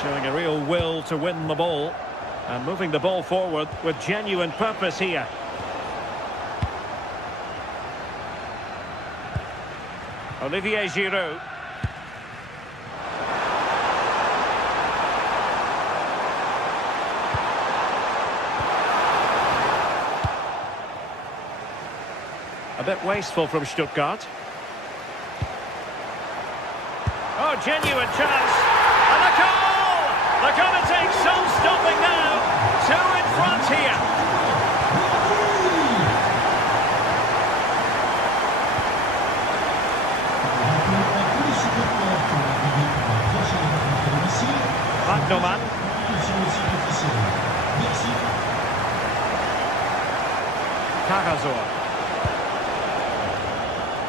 Showing a real will to win the ball and moving the ball forward with genuine purpose here. Olivier Giroud. A bit wasteful from Stuttgart. Oh, genuine chance. And a goal! They're going to take some stopping now. 2 in front here. Wagnerman. Carrazor.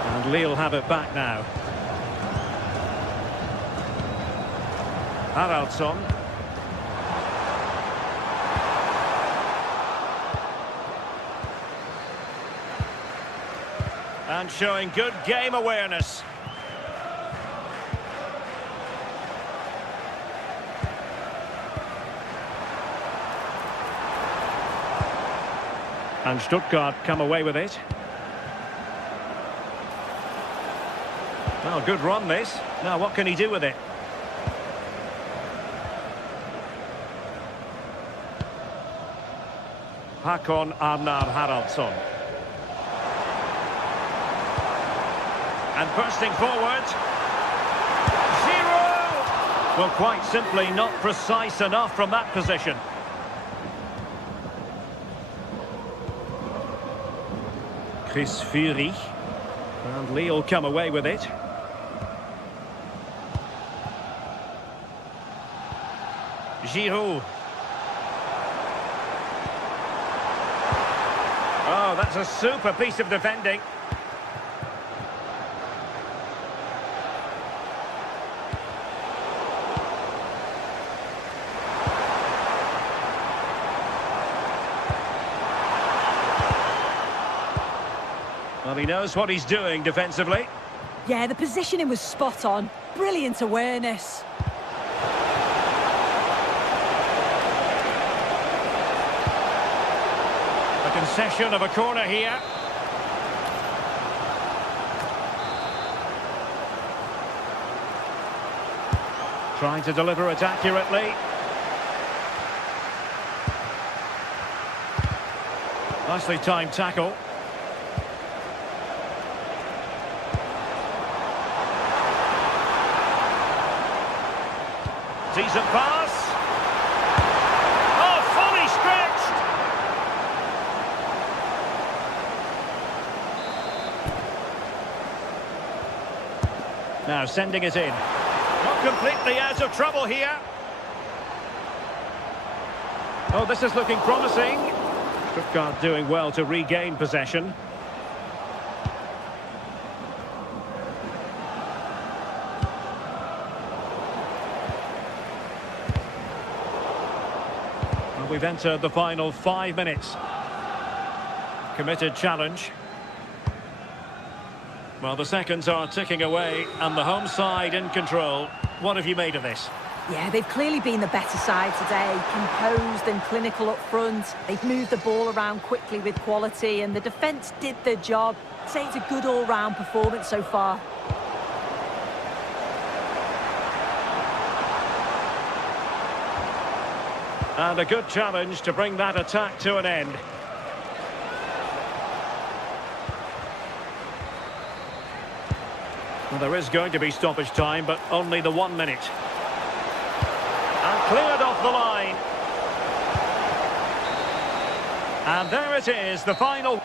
And Lille have it back now. Haraldsson. And showing good game awareness. And Stuttgart come away with it. Well, good run this. Now, what can he do with it? Hakon Arnar Haraldsson. And bursting forward. Zero! Well, quite simply not precise enough from that position. Chris Fury. And Lee will come away with it. Giroud. Oh, that's a super piece of defending. Well, he knows what he's doing defensively. Yeah, the positioning was spot on. Brilliant awareness. A concession of a corner here. Trying to deliver it accurately. Nicely timed tackle. Decent pass. Oh, fully stretched. Now sending it in. Not completely out of trouble here. Oh, this is looking promising. Stuttgart doing well to regain possession. We've entered the final 5 minutes. Committed challenge. Well, the seconds are ticking away and the home side in control. What have you made of this? Yeah, they've clearly been the better side today. Composed and clinical up front. They've moved the ball around quickly with quality and the defence did their job. I'd say it's a good all-round performance so far. And a good challenge to bring that attack to an end. Well, there is going to be stoppage time, but only the 1 minute. And cleared off the line. And there it is, the final.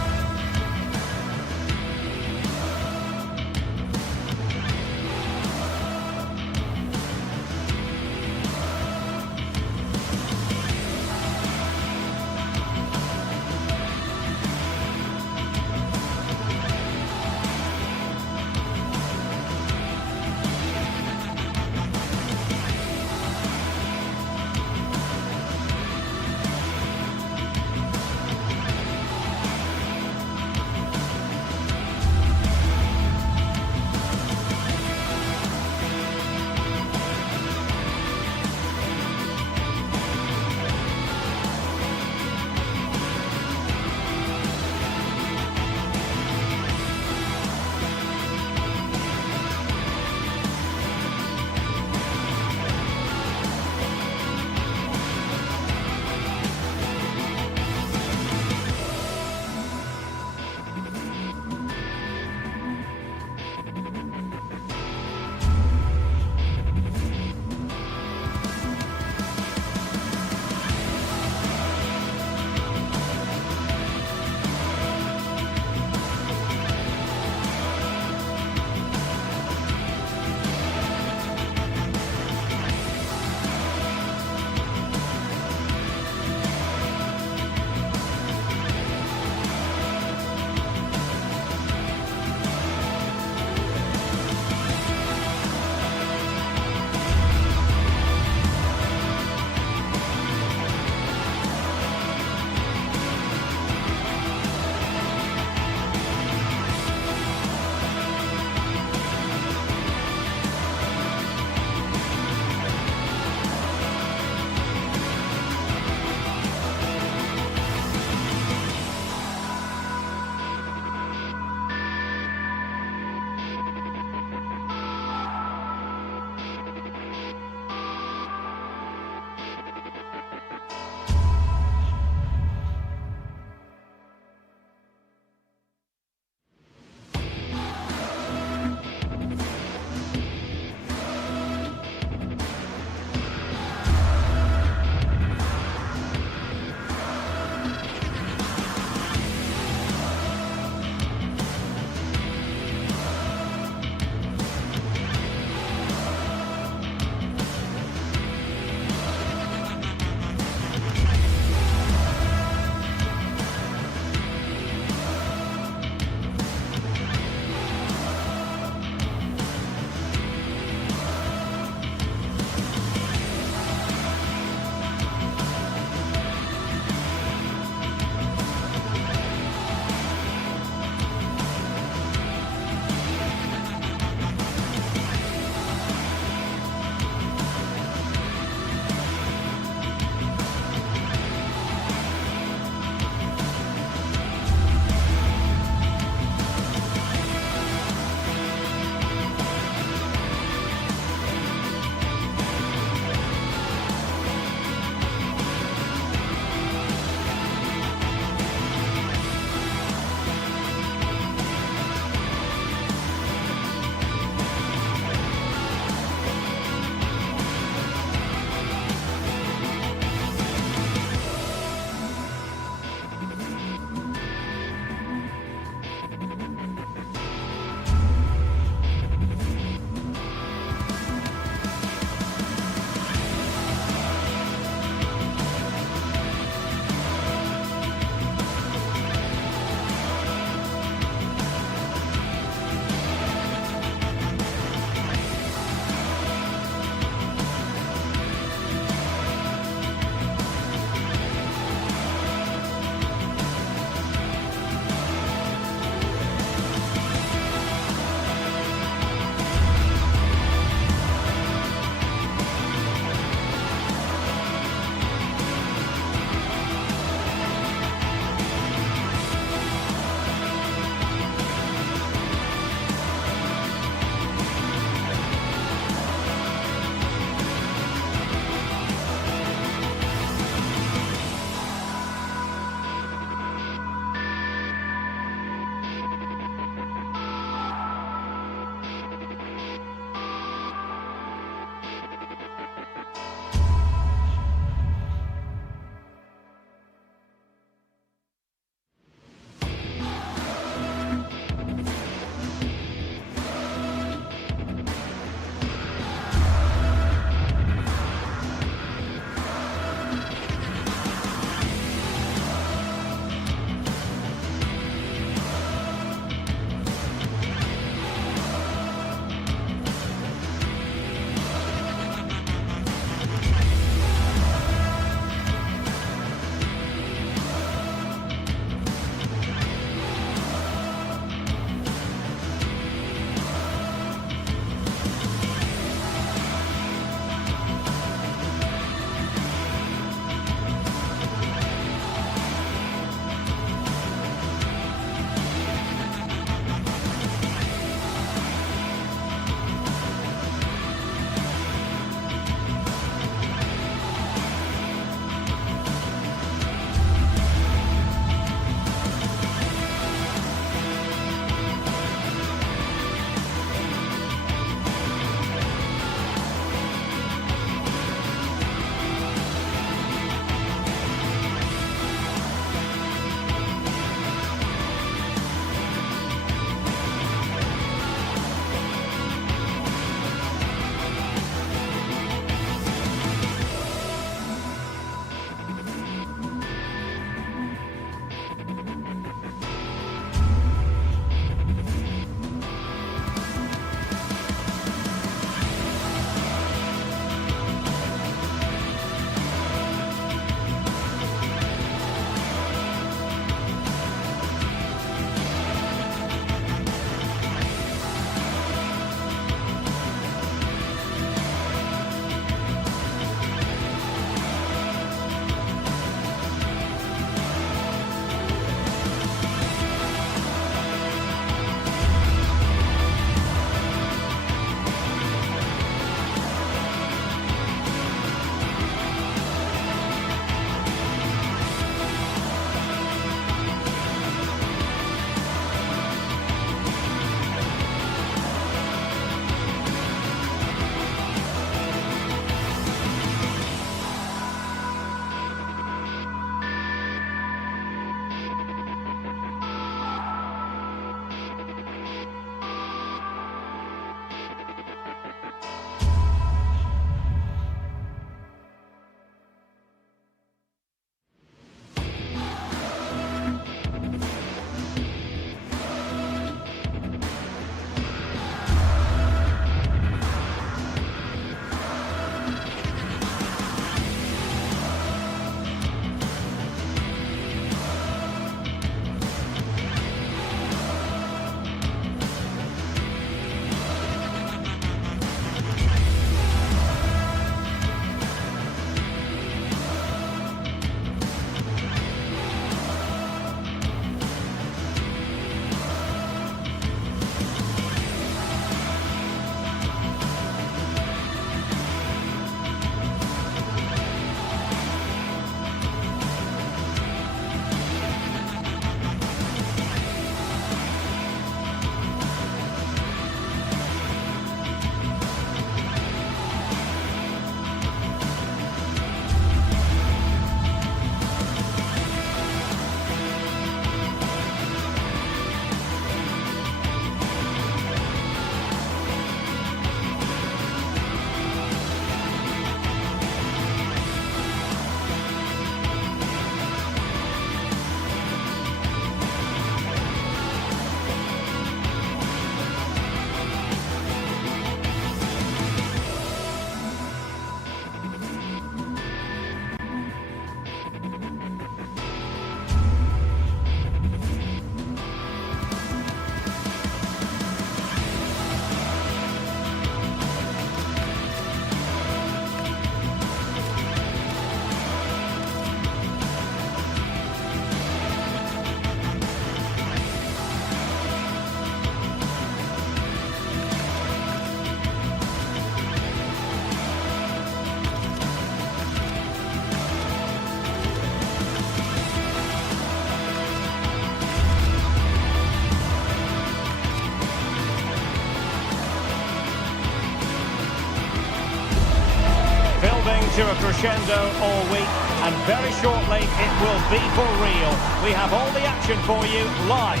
crescendo all week, and very shortly it will be for real. We have all the action for you live.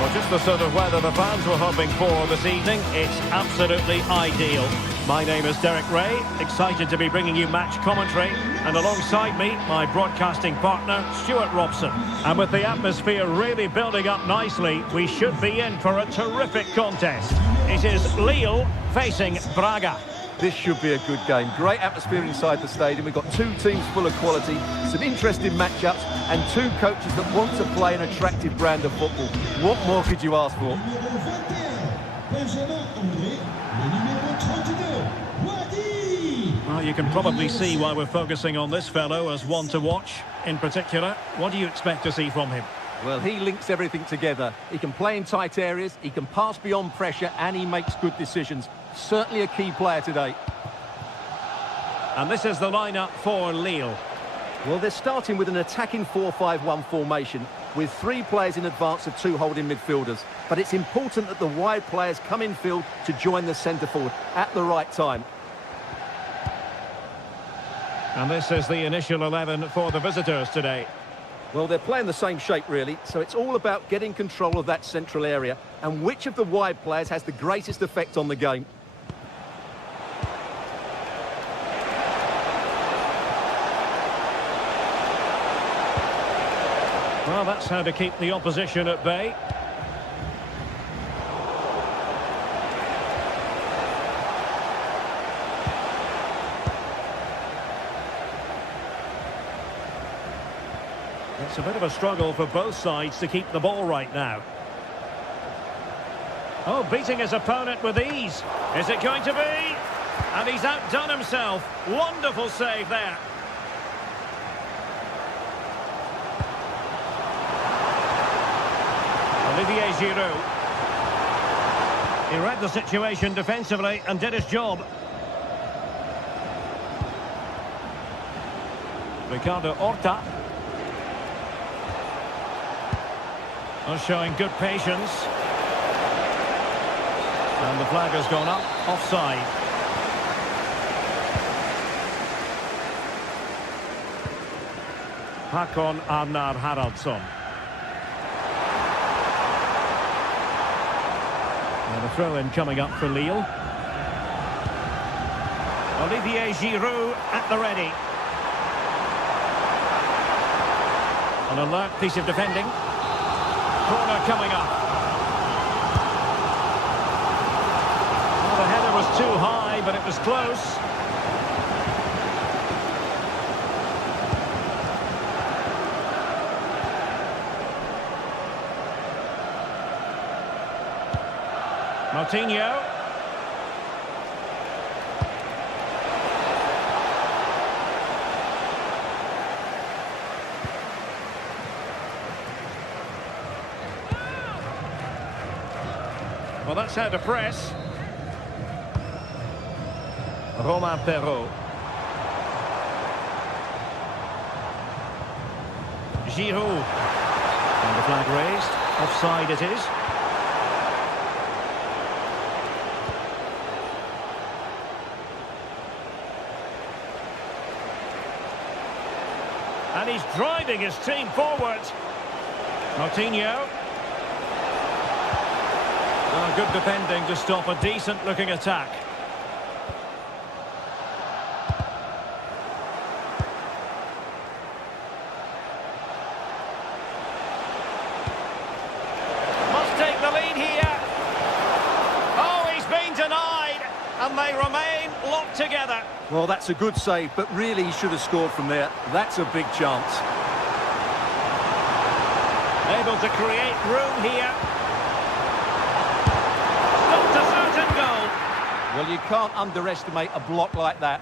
Well, just the sort of weather the fans were hoping for this evening. It's absolutely ideal. My name is Derek Ray, excited to be bringing you match commentary, and alongside me, my broadcasting partner, Stuart Robson. And with the atmosphere really building up nicely, we should be in for a terrific contest. It is Lille facing Braga. This should be a good game. Great atmosphere inside the stadium. We've got two teams full of quality, some interesting matchups, and two coaches that want to play an attractive brand of football. What more could you ask for? Well, you can probably see why we're focusing on this fellow as one to watch. In particular, what do you expect to see from him? Well, he links everything together. He can play in tight areas, he can pass beyond pressure, and he makes good decisions. Certainly a key player today. And this is the lineup for Lille. Well, they're starting with an attacking 4-5-1 formation, with three players in advance of two holding midfielders. But it's important that the wide players come in field to join the centre forward at the right time. And this is the initial 11 for the visitors today. Well, they're playing the same shape, really, so it's all about getting control of that central area and which of the wide players has the greatest effect on the game. Well, that's how to keep the opposition at bay. It's a bit of a struggle for both sides to keep the ball right now. Oh, beating his opponent with ease. Is it going to be? And he's outdone himself. Wonderful save there. Olivier Giroud. He read the situation defensively and did his job. Ricardo Horta. Showing good patience. And the flag has gone up, offside. Håkon Arnar Haraldsson. And a throw-in coming up for Lille. Olivier Giroud at the ready. An alert piece of defending. Corner coming up. Well, the header was too high, but it was close. Moutinho. Well, that's how to press. Romain Perrault. Giroud. And the flag raised. Offside it is. And he's driving his team forward. Moutinho. Good defending to stop a decent-looking attack. Must take the lead here. Oh, he's been denied, and they remain locked together. Well, that's a good save, but really he should have scored from there. That's a big chance. Able to create room here. Well, you can't underestimate a block like that.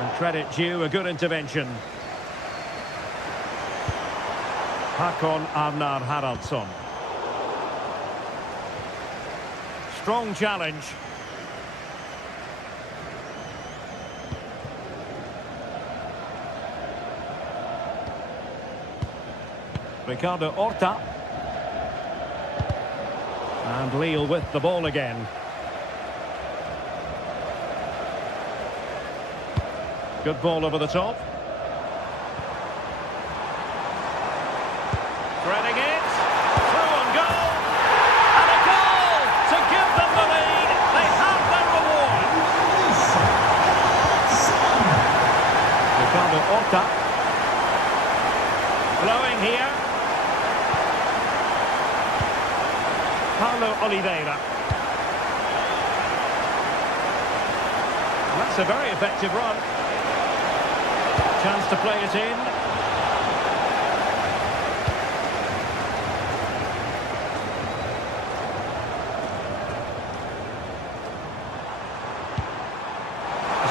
And credit due, a good intervention. Håkon Arnar Haraldsson. Strong challenge. Ricardo Horta. And Lille with the ball again. Good ball over the top. Threading it. Through on goal. And a goal to give them the lead. They have their reward. Ricardo Horta. Blowing here. Paulo Oliveira. That's a very effective run. Chance to play it in.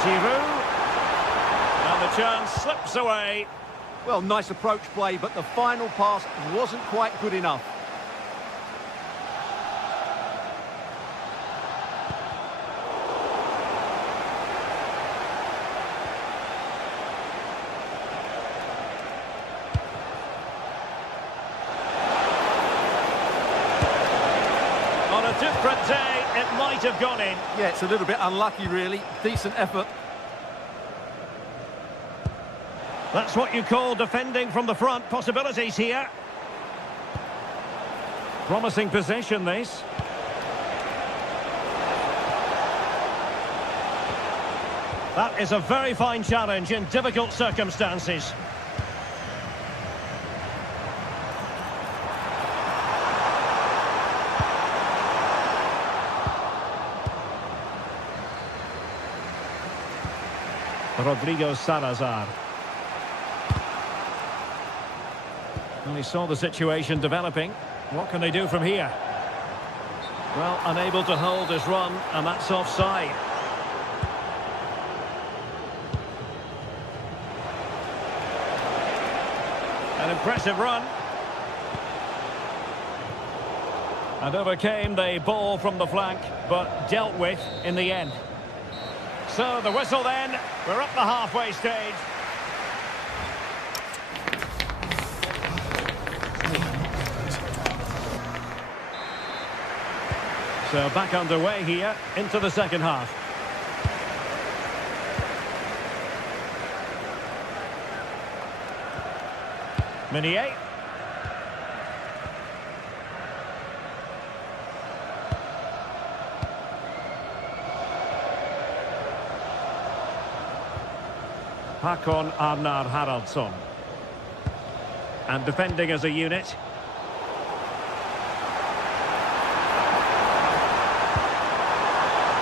Giroud. And the chance slips away. Well, nice approach play, but the final pass wasn't quite good enough. On a different day, it might have gone in. Yeah, it's a little bit unlucky, really. Decent effort. That's what you call defending from the front. Possibilities here. Promising possession, this. That is a very fine challenge in difficult circumstances. Rodrigo Salazar. Well, he saw the situation developing. What can they do from here? Well, unable to hold his run, and that's offside. An impressive run. And overcame the ball from the flank, but dealt with in the end. So the whistle then, we're up the halfway stage. So back underway here into the second half. Meunier. Håkon Arnar Haraldsson. And defending as a unit.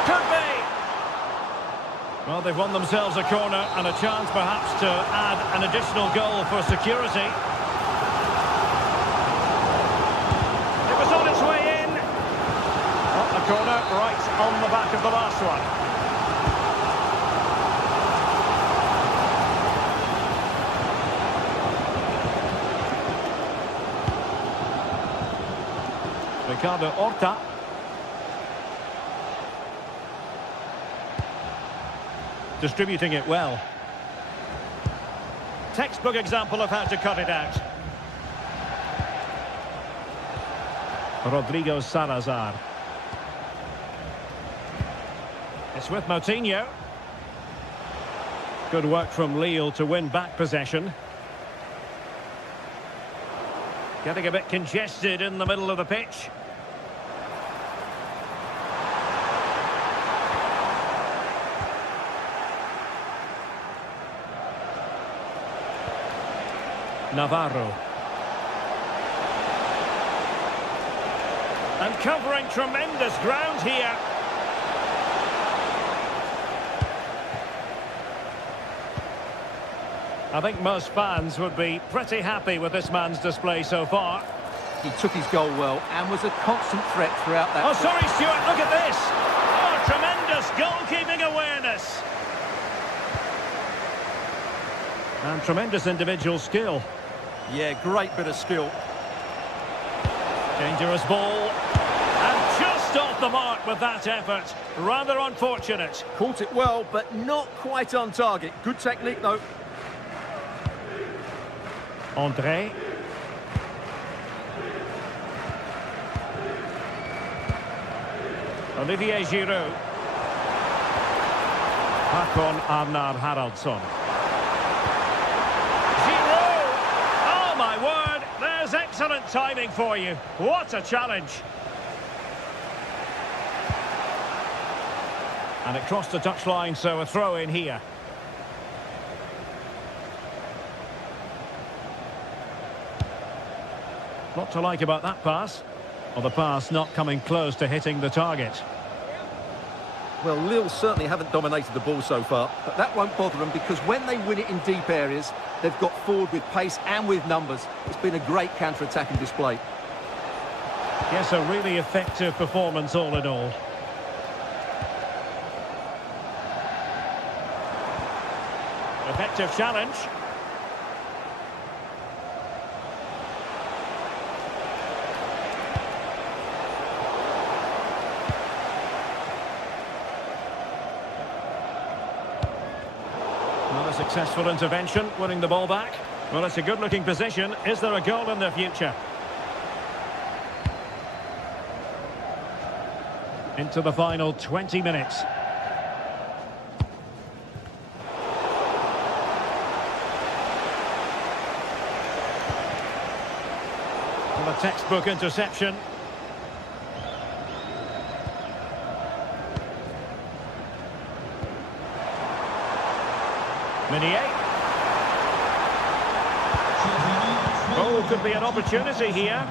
Could be! Well, they've won themselves a corner and a chance perhaps to add an additional goal for security. It was on its way in. Well, a corner right on the back of the last one. Ricardo Horta. Distributing it well. Textbook example of how to cut it out. Rodrigo Salazar. It's with Moutinho. Good work from Lille to win back possession. Getting a bit congested in the middle of the pitch. Navarro. And covering tremendous ground here. I think most fans would be pretty happy with this man's display so far. He took his goal well and was a constant threat throughout that. Oh, sorry, Stuart, look at this. Oh, tremendous goalkeeping awareness. And tremendous individual skill. Yeah, great bit of skill. Dangerous ball. And just off the mark with that effort. Rather unfortunate. Caught it well, but not quite on target. Good technique, though. André. Olivier Giroud. Håkon Arnar Haraldsson. Excellent timing for you. What a challenge. And it crossed the touchline, so a throw in here. What to like about that pass? Well, the pass not coming close to hitting the target. Well, Lille certainly haven't dominated the ball so far, but that won't bother them because when they win it in deep areas, they've got forward with pace and with numbers. It's been a great counter-attacking display. Yes, a really effective performance all in all. Effective challenge. Not a successful intervention, winning the ball back. Well, it's a good-looking position. Is there a goal in the future? Into the final 20 minutes. A textbook interception. Meunier. Oh, could be an opportunity here.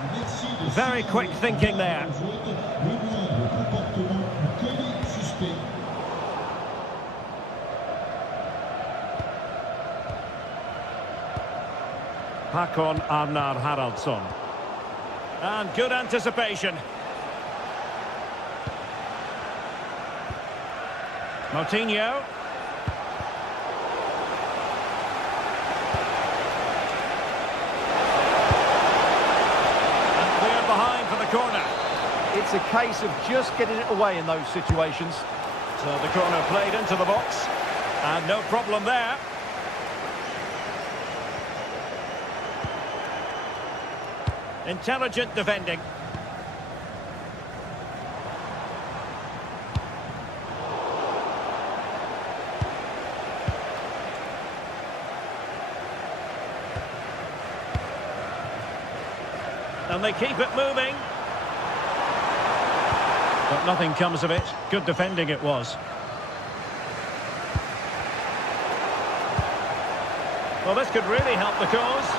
Very quick thinking there. Håkon Arnar Haraldsson. And good anticipation. Moutinho. And cleared behind for the corner. It's a case of just getting it away in those situations. So the corner played into the box. And no problem there. Intelligent defending. And they keep it moving. But nothing comes of it. Good defending it was. Well, this could really help the cause.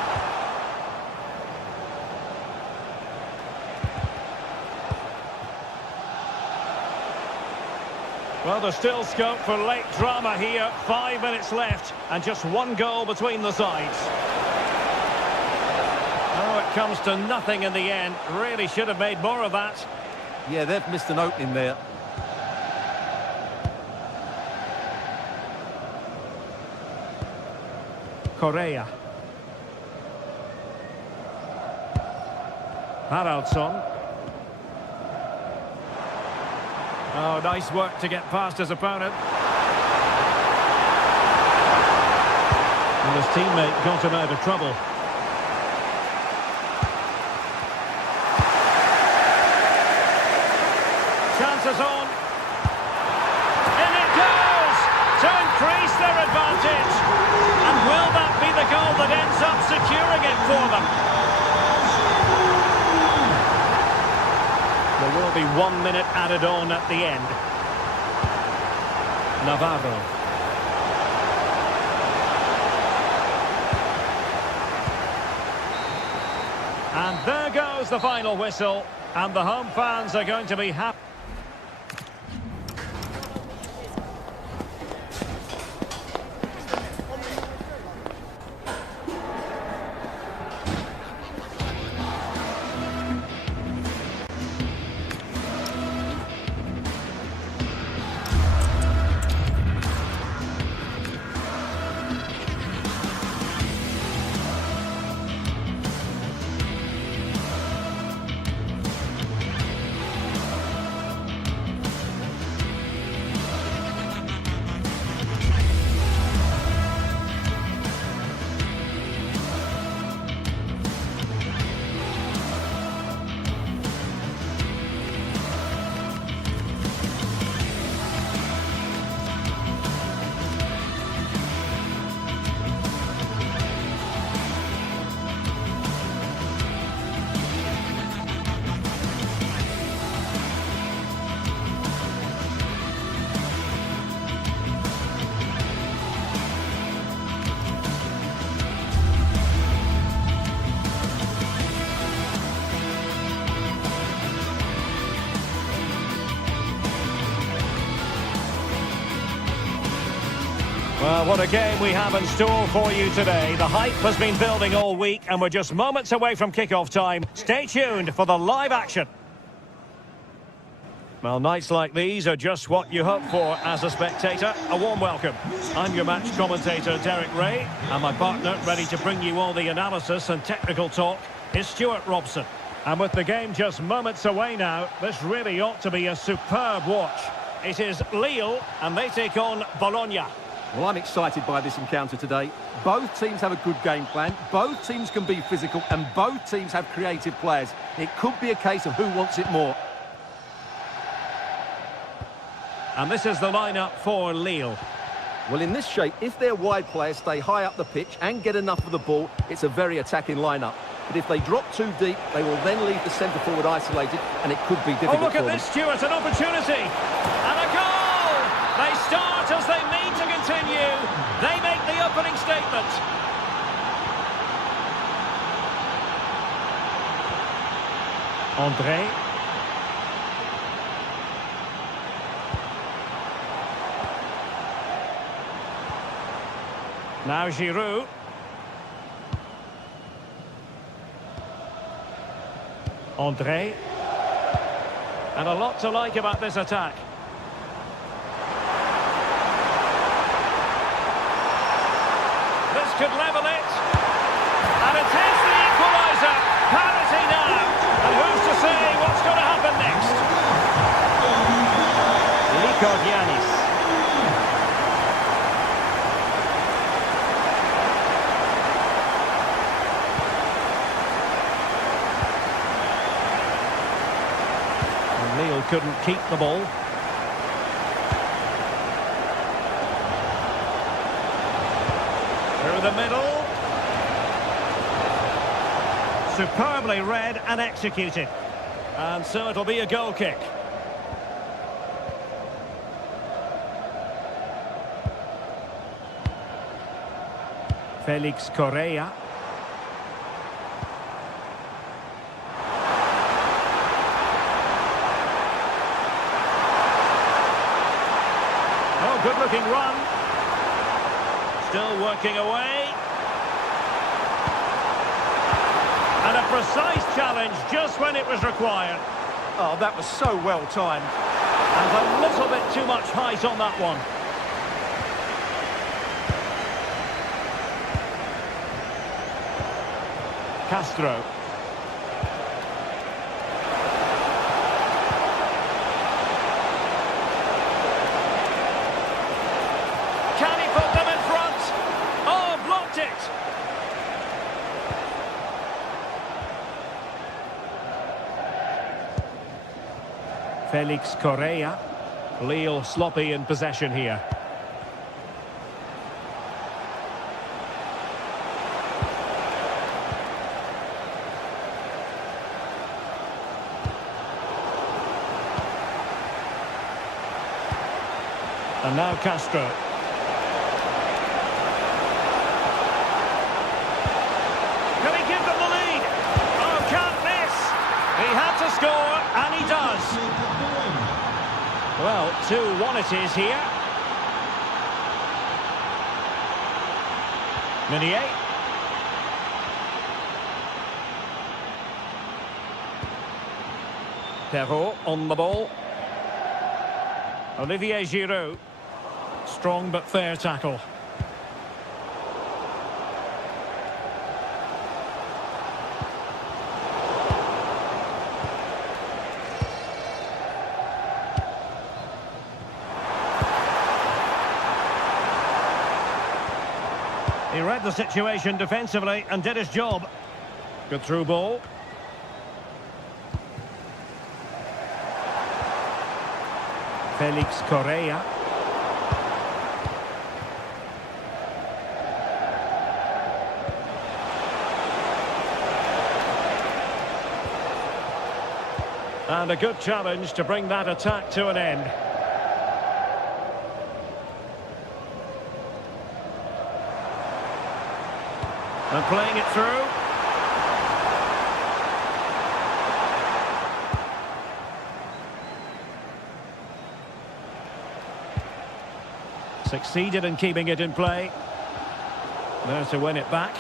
Well, there's still scope for late drama here. 5 minutes left and just one goal between the sides. Oh, it comes to nothing in the end. Really should have made more of that. Yeah, they've missed an opening there. Correa. Haraldsson. Oh, nice work to get past his opponent. And his teammate got him out of trouble. Chances on. In it goes! To increase their advantage. And will that be the goal that ends up securing it for them? There will be 1 minute added on at the end. Navarro. And there goes the final whistle. And the home fans are going to be happy. Well, what a game we have in store for you today. The hype has been building all week and we're just moments away from kick-off time. Stay tuned for the live action. Well, nights like these are just what you hope for as a spectator. A warm welcome. I'm your match commentator, Derek Ray, and my partner, ready to bring you all the analysis and technical talk, is Stuart Robson. And with the game just moments away now, this really ought to be a superb watch. It is Lille, and they take on Bologna. Well, I'm excited by this encounter today. Both teams have a good game plan, both teams can be physical, and both teams have creative players. It could be a case of who wants it more. And this is the lineup for Lille. Well, in this shape, if their wide players stay high up the pitch and get enough of the ball, it's a very attacking lineup. But if they drop too deep, they will then leave the centre-forward isolated, and it could be difficult for them. Oh, look at for this, Stuart, an opportunity! And a goal! They start as they mean to continue. They make the opening statement. André. Now Giroud. André. And a lot to like about this attack. This could level it. And it is the equaliser. Parity now. And who's to say what's going to happen next? Giannis. Lille couldn't keep the ball. Through the middle. Superbly read and executed. And so it'll be a goal kick. Felix Correa. Good-looking run. Still working away. And a precise challenge just when it was required. Oh, that was so well timed. And a little bit too much height on that one. Castro. Felix Correa. Lille sloppy in possession here. And now Castro. Can he give them the lead? Oh, can't miss. He had to score, and he does. Well, 2-1 it is here. Meunier. Perrault on the ball. Olivier Giroud. Strong but fair tackle. He read the situation defensively and did his job. Good through ball. Felix Correa. And a good challenge to bring that attack to an end. And playing it through. Succeeded in keeping it in play. There to win it back.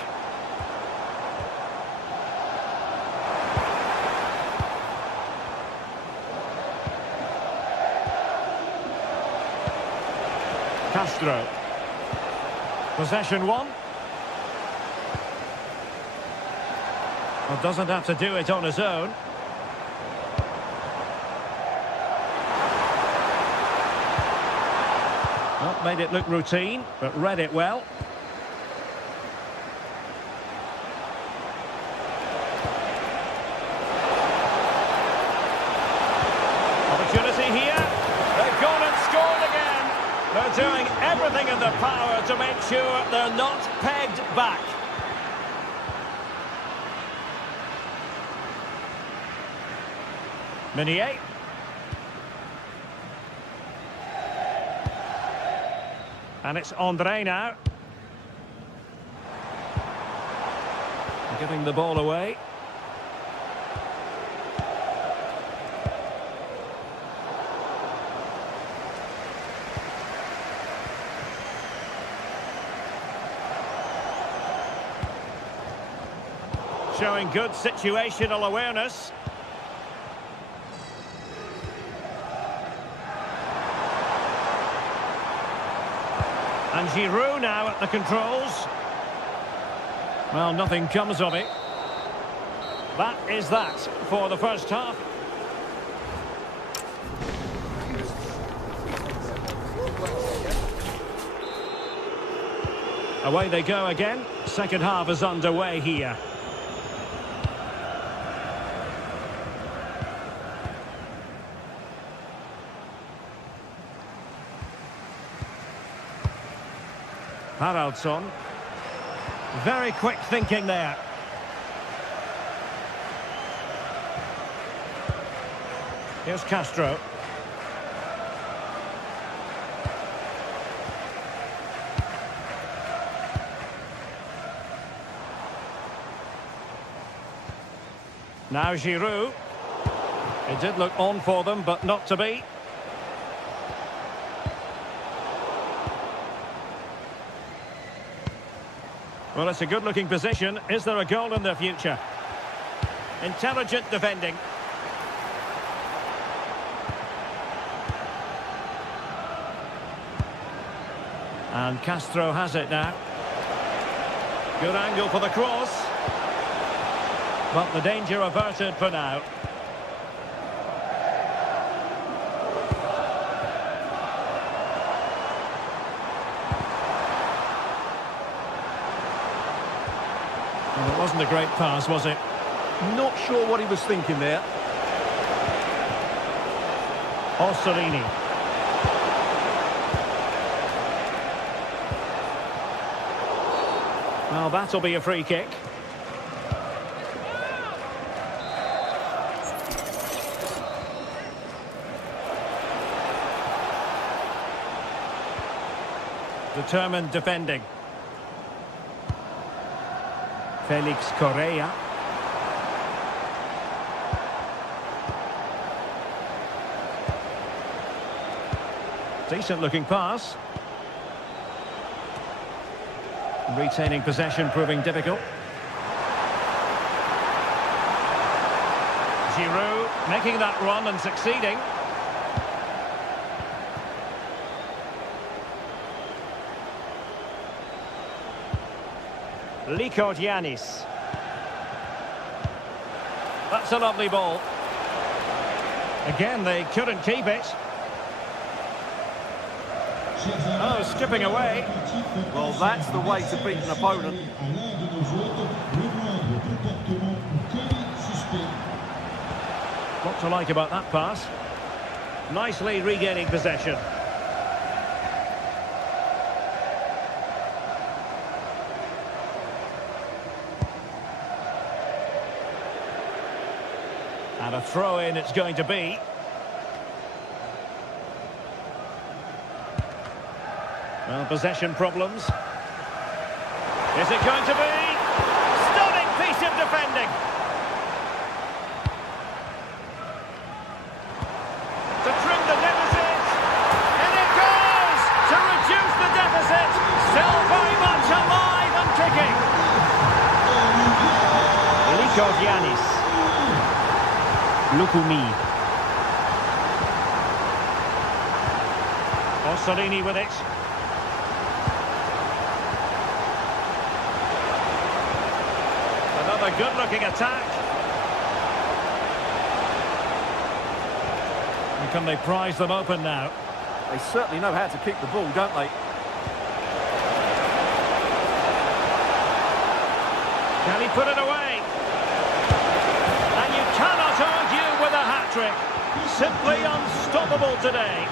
Castro. Possession one. Well, doesn't have to do it on his own. Well, made it look routine, but read it well. Opportunity here. They've gone and scored again. They're doing everything in their power to make sure they're not pegged back. Meunier. And it's Andre now. Giving the ball away. Showing good situational awareness. And Giroud now at the controls. Well, nothing comes of it. That is that for the first half. Away they go again. Second half is underway here. Haraldsson. Very quick thinking there. Here's Castro. Now Giroud. It did look on for them, but not to be. Well, it's a good-looking position. Is there a goal in the future? Intelligent defending. And Castro has it now. Good angle for the cross. But the danger averted for now. Well, it wasn't a great pass, was it? Not sure what he was thinking there. Orsolini. Well, that'll be a free kick. Determined defending. Felix Correa. Decent looking pass. Retaining possession proving difficult. Giroud making that run and succeeding. Likodianis. That's a lovely ball. Again, they couldn't keep it. Oh, skipping away. Well, that's the way to beat an opponent. What to like about that pass? Nicely regaining possession. And a throw-in it's going to be. Well, possession problems. Is it going to be? Stunning piece of defending. To trim the deficit. And it goes to reduce the Giannis. Lukumi. Orsolini with it. Another good-looking attack. And can they prize them open now? They certainly know how to keep the ball, don't they? Can he put it away? And you cannot argue with a hat-trick. Simply unstoppable today.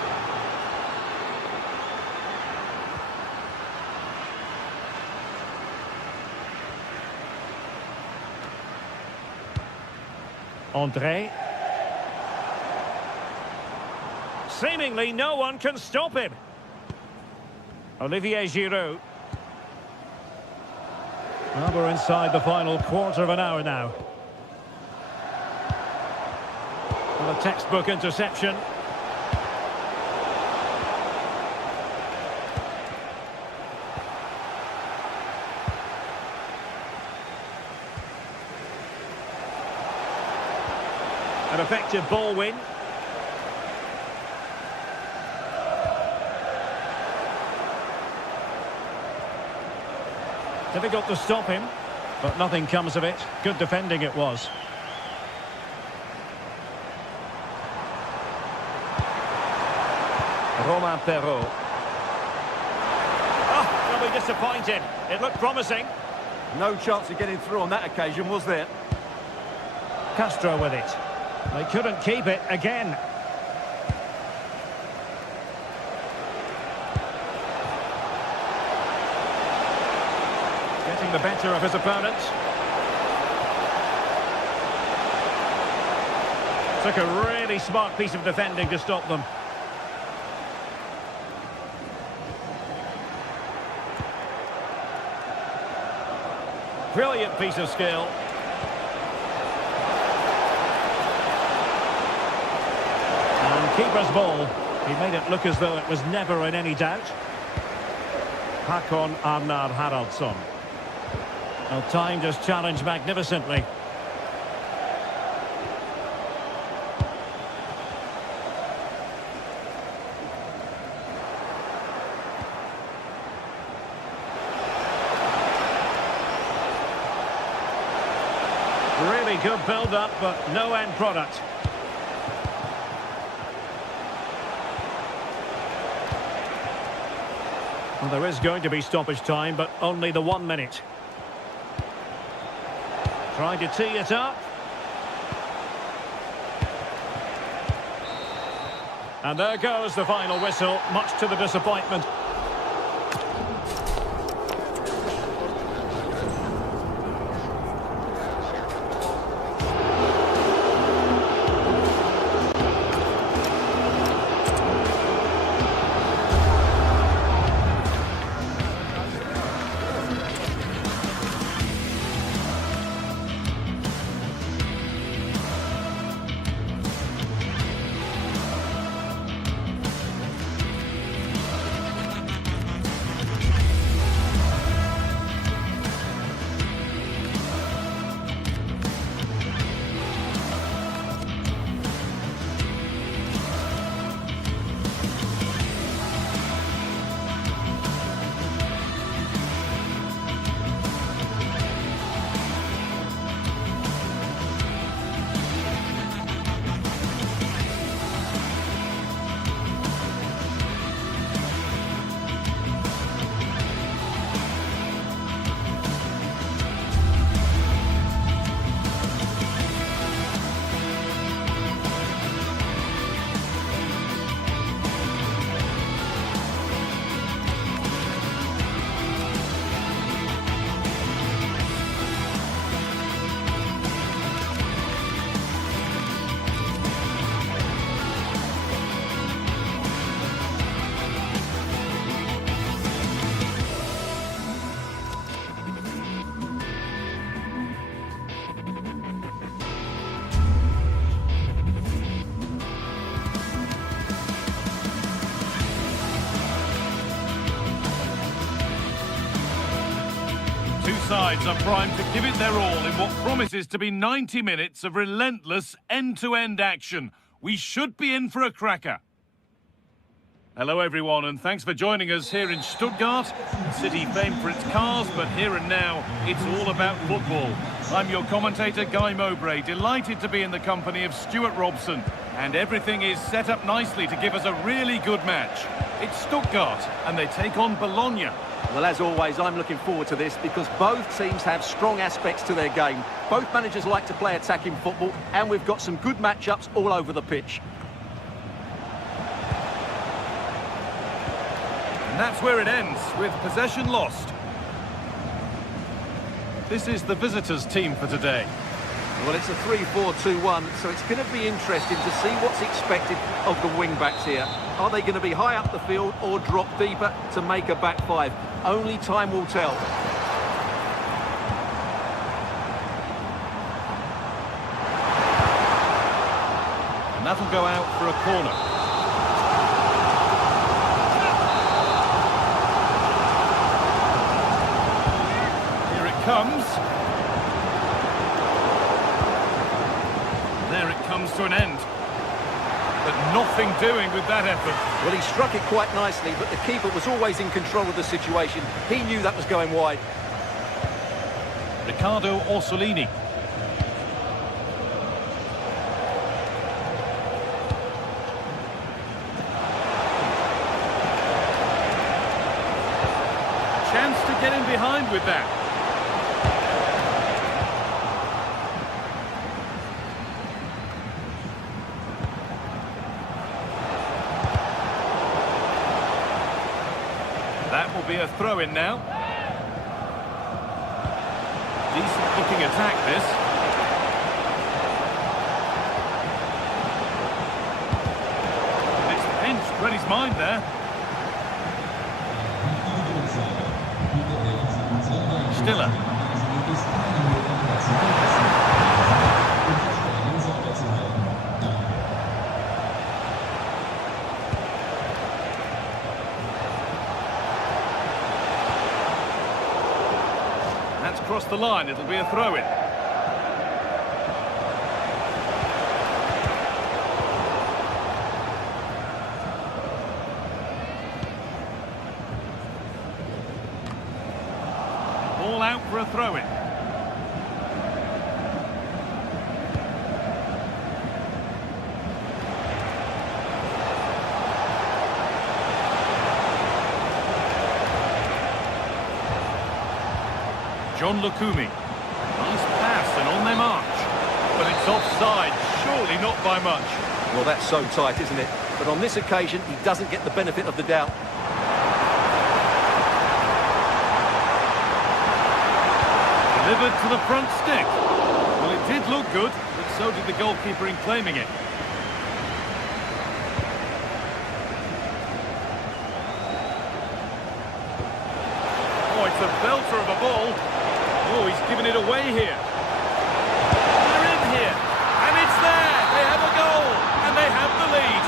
André. Seemingly no one can stop him. Olivier Giroud. Well, we're inside the final quarter of an hour now. Well, a textbook interception. An effective ball win. Difficult to stop him, but nothing comes of it. Good defending it was. Romain Perrault. Oh, they'll be disappointed. It looked promising. No chance of getting through on that occasion, was there? Castro with it. They couldn't keep it again. Getting the better of his opponent. Took a really smart piece of defending to stop them. Brilliant piece of skill. And keeper's ball. He made it look as though it was never in any doubt. Hakon Arnar Haraldsson. Well, timed his challenge magnificently. Really good build-up, but no end product. Well, there is going to be stoppage time, but only the 1 minute. Trying to tee it up. And there goes the final whistle, much to the disappointment. Two sides are primed to give it their all in what promises to be 90 minutes of relentless end-to-end action. We should be in for a cracker. Hello everyone, and thanks for joining us here in Stuttgart. A city famed for its cars, but here and now, it's all about football. I'm your commentator, Guy Mowbray, delighted to be in the company of Stuart Robson. And everything is set up nicely to give us a really good match. It's Stuttgart, and they take on Bologna. Well, as always, I'm looking forward to this because both teams have strong aspects to their game. Both managers like to play attacking football, and we've got some good matchups all over the pitch. And that's where it ends, with possession lost. This is the visitors' team for today. Well, it's a 3-4-2-1, so it's going to be interesting to see what's expected of the wing-backs here. Are they going to be high up the field or drop deeper to make a back five? Only time will tell. And that'll go out for a corner. Here it comes. There it comes to an end. But nothing doing with that effort. Well, he struck it quite nicely, but the keeper was always in control of the situation. He knew that was going wide. Riccardo Orsolini. Chance to get in behind with that. That will be a throw-in now. Decent-looking attack, this. It's pinched, read his mind there. Stiller. That's crossed the line, it'll be a throw-in. Ball out for a throw-in. John Lukumi. Nice pass and on their march. But it's offside, surely not by much. Well, that's so tight, isn't it? But on this occasion, he doesn't get the benefit of the doubt. Delivered to the front stick. Well, it did look good, but so did the goalkeeper in claiming it. Oh, it's a belter of a ball. Oh, he's given it away here. They're in here, and it's there. They have a goal, and they have the lead.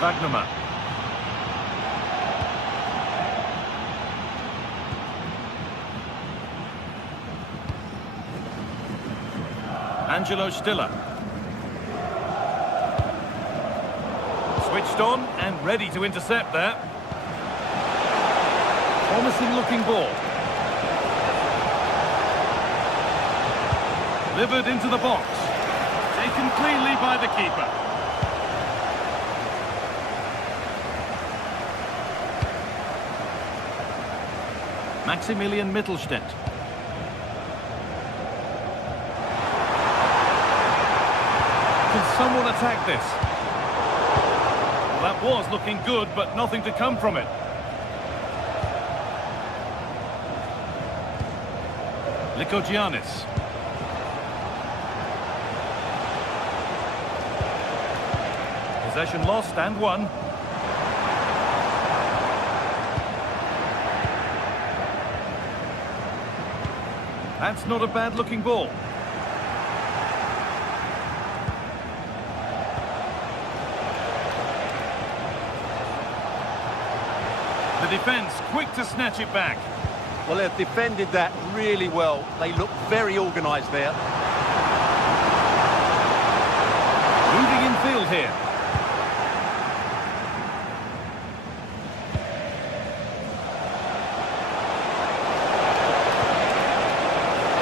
Wagnerman. Angelo Stiller. Switched on and ready to intercept there. Promising looking ball. Delivered into the box. Taken cleanly by the keeper. Maximilian Mittelstädt. Can someone attack this? Well, that was looking good, but nothing to come from it. Lykogiannis. Possession lost and won. That's not a bad-looking ball. The defence quick to snatch it back. Well, they've defended that really well. They look very organised there. Moving in field here.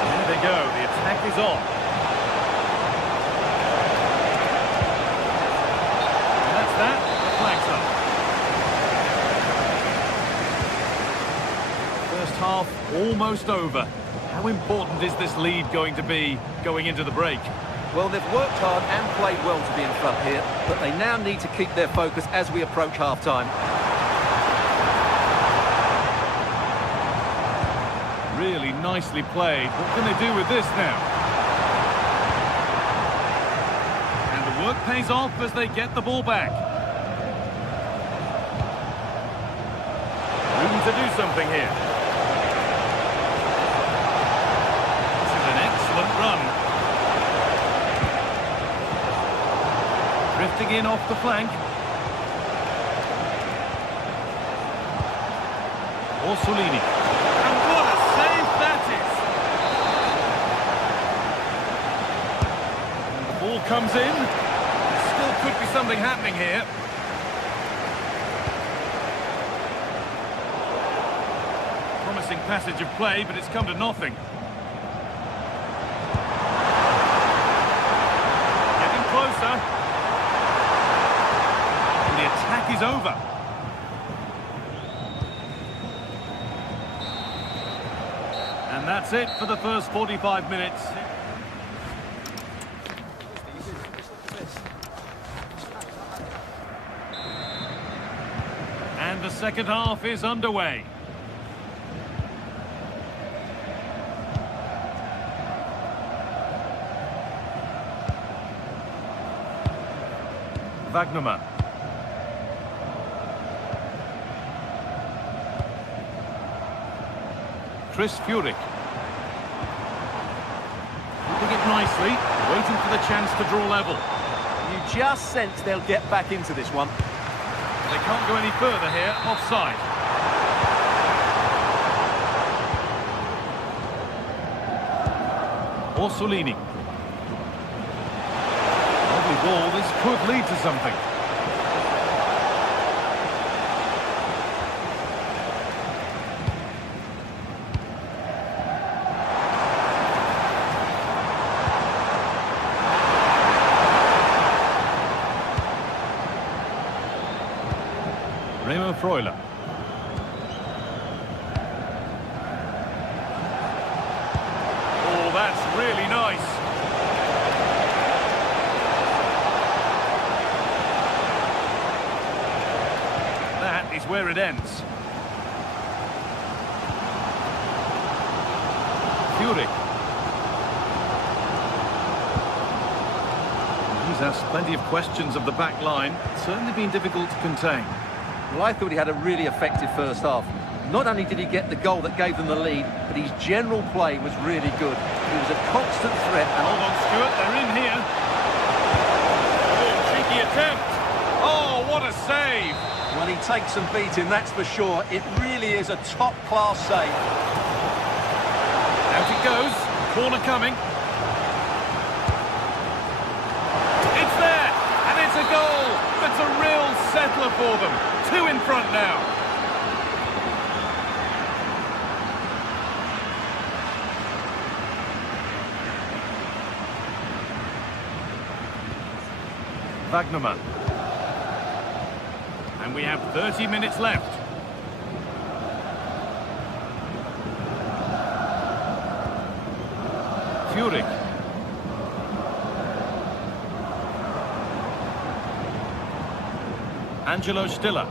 There they go. The attack is on. And that's that. The flag's up. First half almost over. How important is this lead going to be going into the break? Well, they've worked hard and played well to be in front here, but they now need to keep their focus as we approach half-time. Really nicely played. What can they do with this now? And the work pays off as they get the ball back. Room to do something here. This is an excellent run. Drifting in off the flank. Orsolini. And what a save that is! And the ball comes in. Still could be something happening here. Promising passage of play, but it's come to nothing. Getting closer. The attack is over. And that's it for the first 45 minutes. And the second half is underway. Wagnerman. Chris Furyk. Keeping it nicely, waiting for the chance to draw level. You just sense they'll get back into this one. They can't go any further here, offside. Orsolini. Lovely ball, this could lead to something. Freuler. Oh, that's really nice. That is where it ends. Furyk. He's asked plenty of questions of the back line. It's certainly been difficult to contain. Well, I thought he had a really effective first half. Not only did he get the goal that gave them the lead, but his general play was really good. He was a constant threat. And hold on, Stuart, they're in here. Oh, cheeky attempt. Oh, what a save. Well, he takes some beating, that's for sure. It really is a top-class save. Out it goes. Corner coming. It's there, and it's a goal. That's a real settler for them. 2 in front now. Wagnerman. And we have 30 minutes left. Furyk. Angelo Stiller.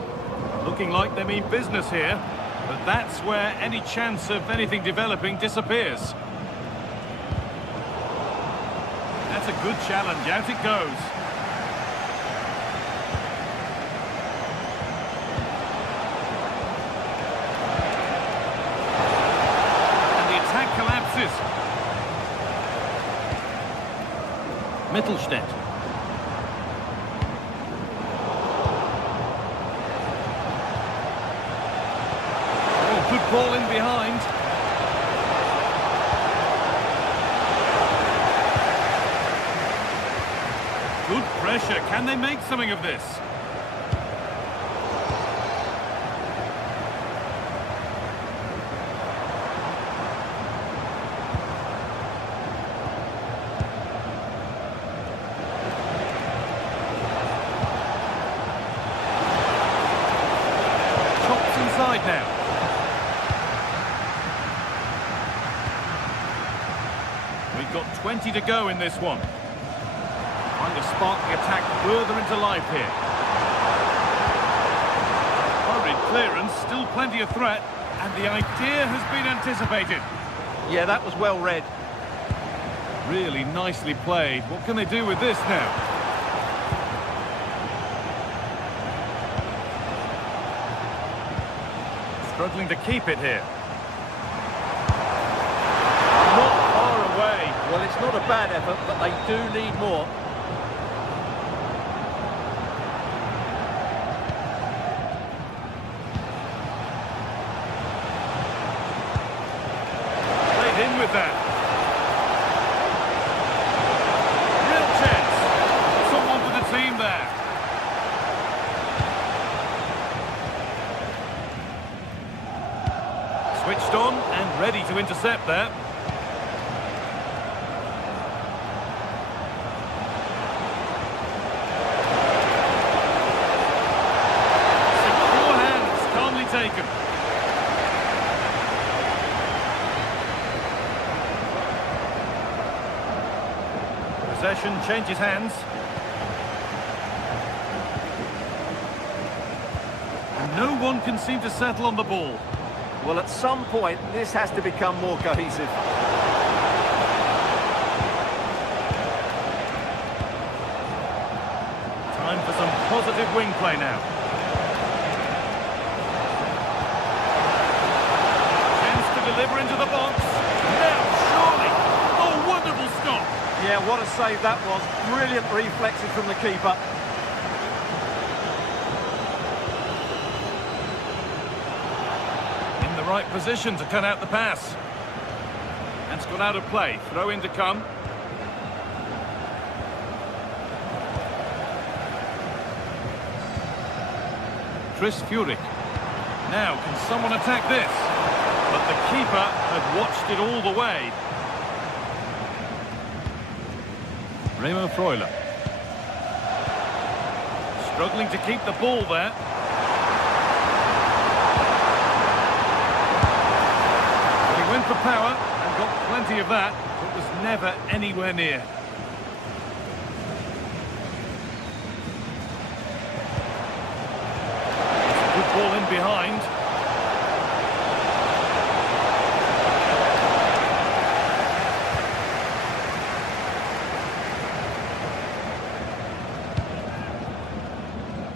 Looking like they mean business here, but that's where any chance of anything developing disappears. That's a good challenge. Out it goes. And the attack collapses. Mittelstädt. ball in behind. Good pressure. Can they make something of this? Chops inside now. We've got 20 to go in this one. Trying to spark the attack further into life here. Hurried clearance, still plenty of threat, and the idea has been anticipated. Yeah, that was well read. Really nicely played. What can they do with this now? Struggling to keep it here. Not far away. Well, it's not a bad effort, but they do need more. In with that. Real chance. Someone for the team there. Switched on and ready to intercept there. Secure hands, calmly taken. Possession changes hands. And no one can seem to settle on the ball. Well, at some point, this has to become more cohesive. Time for some positive wing play now. Chance to deliver into the box. Now, surely. Oh, wonderful stop. Yeah, what a save that was. Brilliant reflexes from the keeper. In the right position to cut out the pass. And it's got out of play. Throw in to come. Chris Furyk. Now, can someone attack this? But the keeper had watched it all the way. Remo Freuler. Struggling to keep the ball there. He went for power and got plenty of that, but was never anywhere near. Good ball in behind.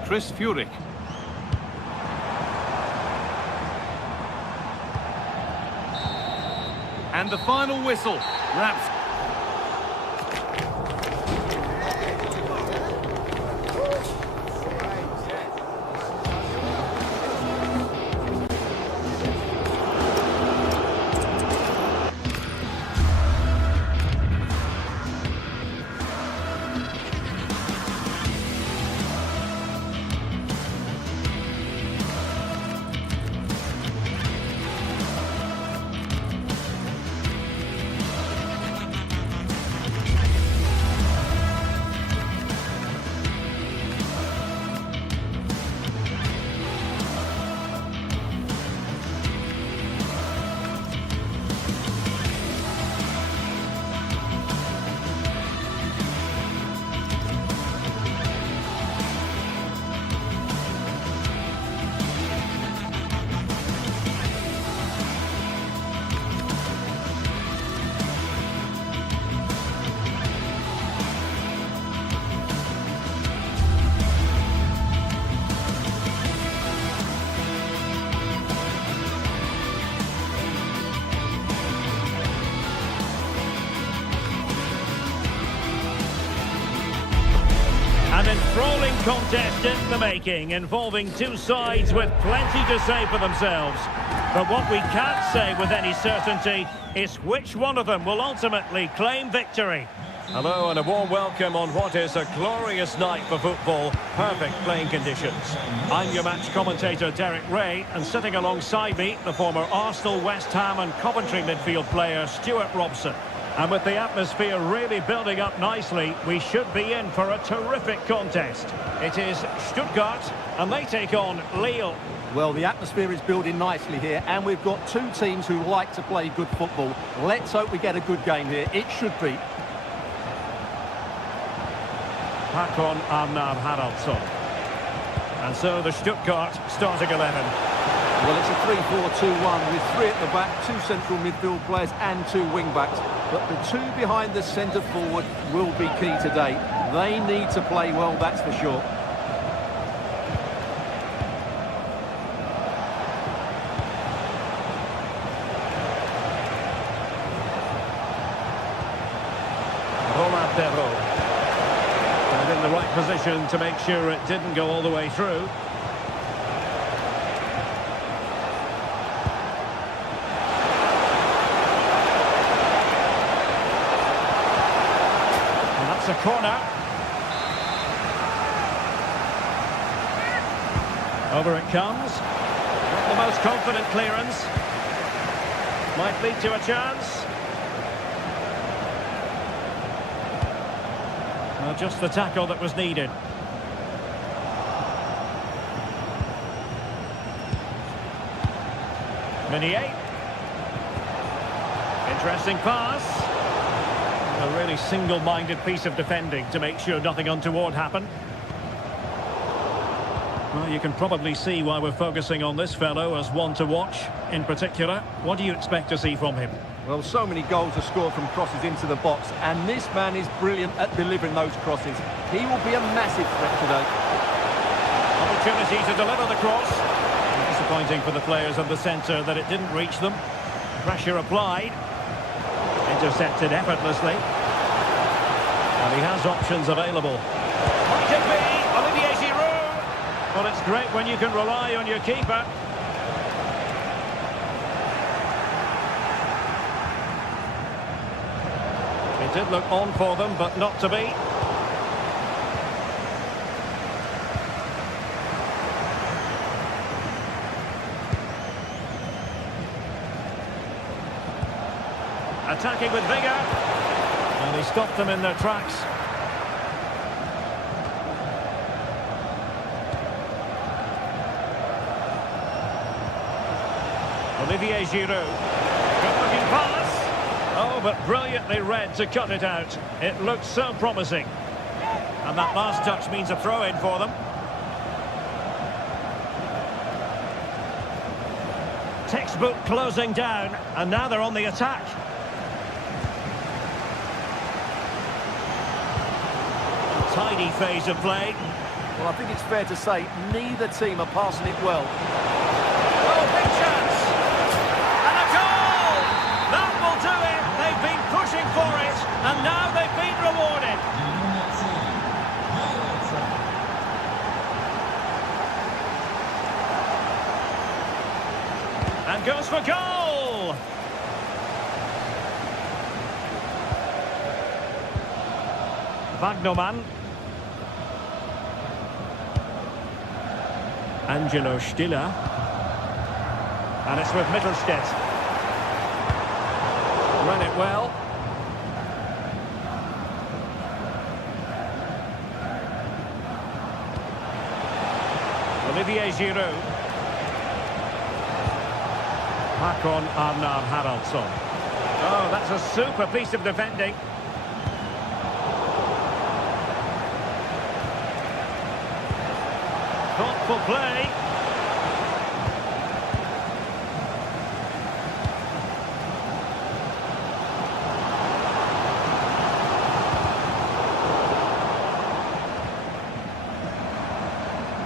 Chris Furyk. And the final whistle wraps. enthralling contest in the making, involving two sides with plenty to say for themselves. But what we can't say with any certainty is which one of them will ultimately claim victory. Hello and a warm welcome on what is a glorious night for football. Perfect playing conditions. I'm your match commentator Derek Ray, and sitting alongside me, the former Arsenal, West Ham and Coventry midfield player Stuart Robson. And with the atmosphere really building up nicely, we should be in for a terrific contest. It is Stuttgart, and they take on Lille. Well, the atmosphere is building nicely here, and we've got two teams who like to play good football. Let's hope we get a good game here. It should be. Hakon Arnar Haraldsson. And so the Stuttgart starting 11. Well, it's a 3-4-2-1 with three at the back, two central midfield players and two wing-backs. But the two behind the centre forward will be key today. They need to play well, that's for sure. And in the right position to make sure it didn't go all the way through. And that's a corner. Over it comes. Not the most confident clearance. Might lead to a chance. Well, just the tackle that was needed. Meunier. Interesting pass. A really single-minded piece of defending to make sure nothing untoward happened. Well, you can probably see why we're focusing on this fellow as one to watch. In particular, what do you expect to see from him? Well, so many goals are scored from crosses into the box, and this man is brilliant at delivering those crosses. He will be a massive threat today. Opportunity to deliver the cross. Disappointing for the players of the centre that it didn't reach them. Pressure applied. Intercepted effortlessly. And he has options available. Might it be Olivier Giroud? Well, it's great when you can rely on your keeper. It did look on for them, but not to be. Attacking with vigour. And he stopped them in their tracks. Olivier Giroud. Good-looking pass. Oh, but brilliantly read to cut it out. It looked so promising. And that last touch means a throw-in for them. Textbook closing down, and now they're on the attack. Tidy phase of play. Well, I think it's fair to say neither team are passing it well. Oh, big chance! And a goal! That will do it! They've been pushing for it, and now they've been rewarded. And goes for goal! Wagnerman. Angelo Stiller. And it's with Mittelstädt. Ran it well. Olivier Giroud. Hakon Arnar Haraldsson. Oh, that's a super piece of defending. Thoughtful play.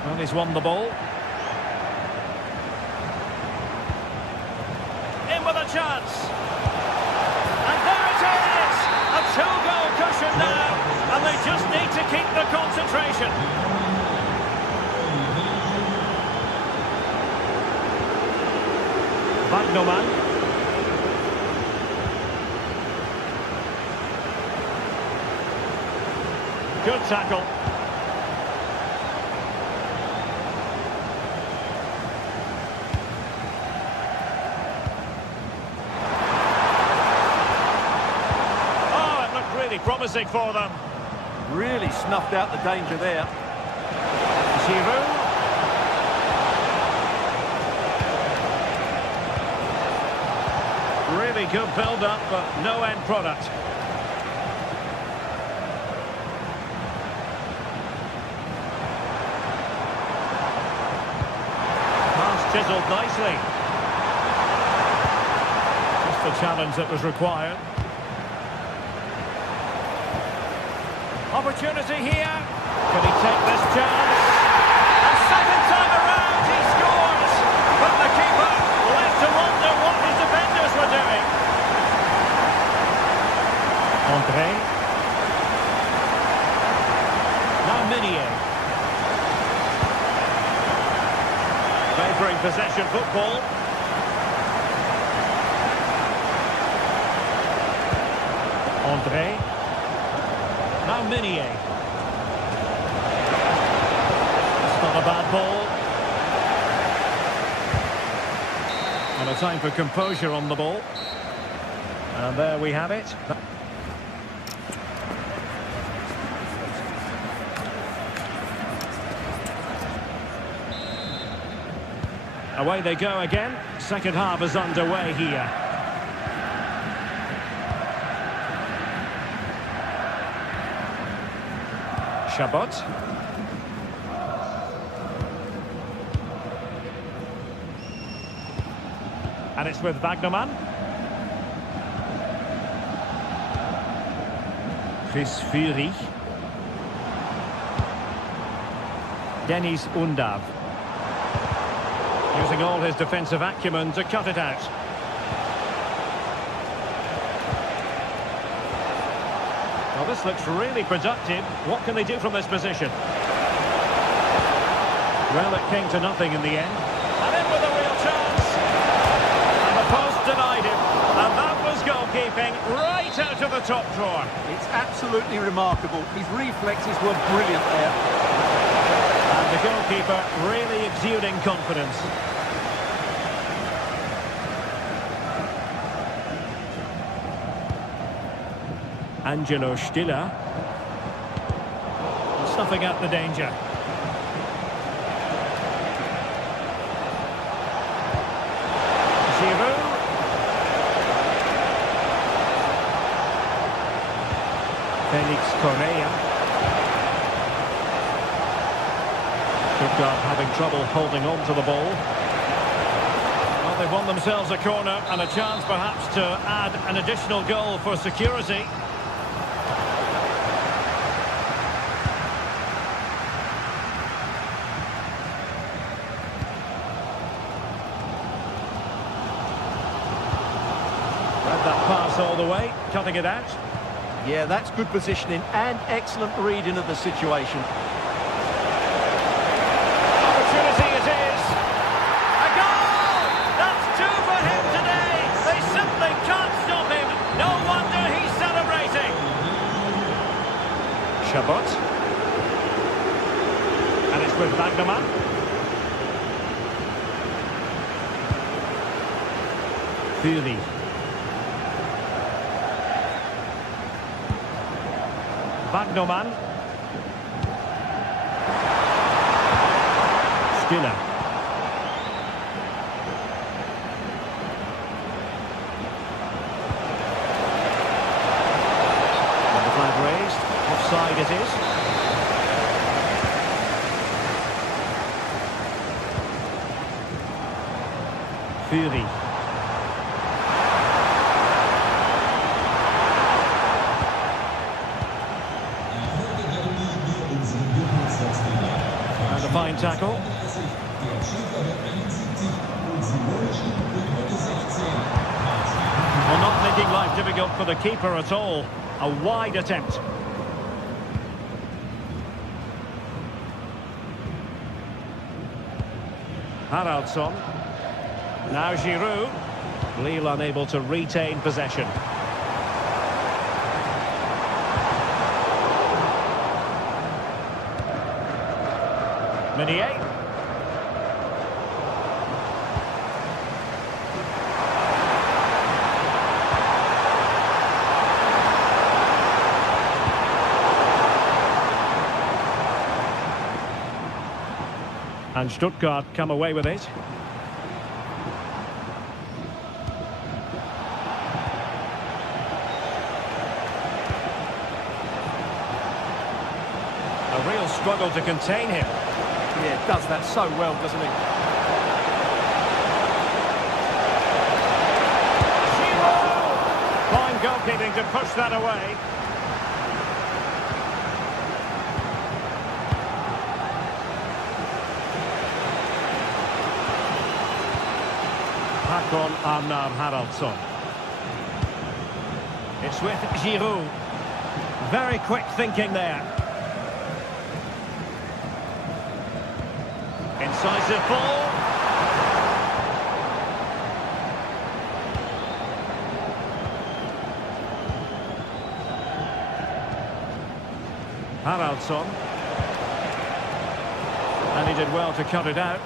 Well, he's won the ball. In with a chance. And there it is! A two-goal cushion now, and they just need to keep the concentration. Wagnerman. Good tackle. Oh, it looked really promising for them. Really snuffed out the danger there. Giroud. Really good build-up, but no end product. Pass chiseled nicely. Just the challenge that was required. Opportunity here. Can he take this chance? And second time around, he scores. But the keeper left to wonder what his defenders were doing. André. Now Minier. Favouring possession football. André. Now Minier. It's not a bad ball. And a time for composure on the ball. And there we have it. Away they go again. Second half is underway here. Chabot. And it's with Wagnerman. Chris Fury. Dennis Undav. Using all his defensive acumen to cut it out. Well, this looks really productive. What can they do from this position? Well, it came to nothing in the end. And in with a real chance. And the post denied him. And that was goalkeeping right out of the top drawer. It's absolutely remarkable. His reflexes were brilliant there. And the goalkeeper really exuding confidence. Angelo Stiller. Snuffing out the danger. Giroud. Felix Correa. Stuttgart having trouble holding on to the ball. Well, they've won themselves a corner and a chance perhaps to add an additional goal for security. Read that pass all the way, cutting it out. Yeah, that's good positioning and excellent reading of the situation. Opportunity it is. A goal! That's two for him today. They simply can't stop him. No wonder he's celebrating. Chabot. And it's with Wagnerman. Fury. Wagnerman. Stiller. And the flag raised. Offside it is. Fury. And a fine tackle. Well, not making life difficult for the keeper at all. A wide attempt. Haraldsson. Now Giroud. Lille unable to retain possession. Meunier. And Stuttgart come away with it. A real struggle to contain him. Yeah, does that so well, doesn't he? Giroud! Fine goalkeeping to push that away. Hakon Arnar Haraldsson. It's with Giroud. Very quick thinking there. Incisive ball. Haraldsson. And he did well to cut it out.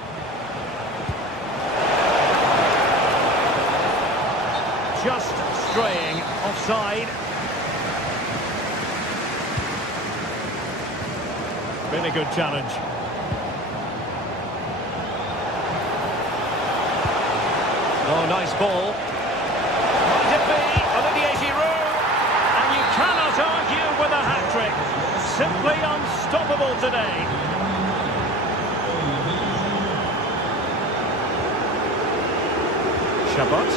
Just straying offside. Really good challenge. Oh, nice ball. Might it be Olivier Giroud? And you cannot argue with a hat-trick. Simply unstoppable today. Chabot.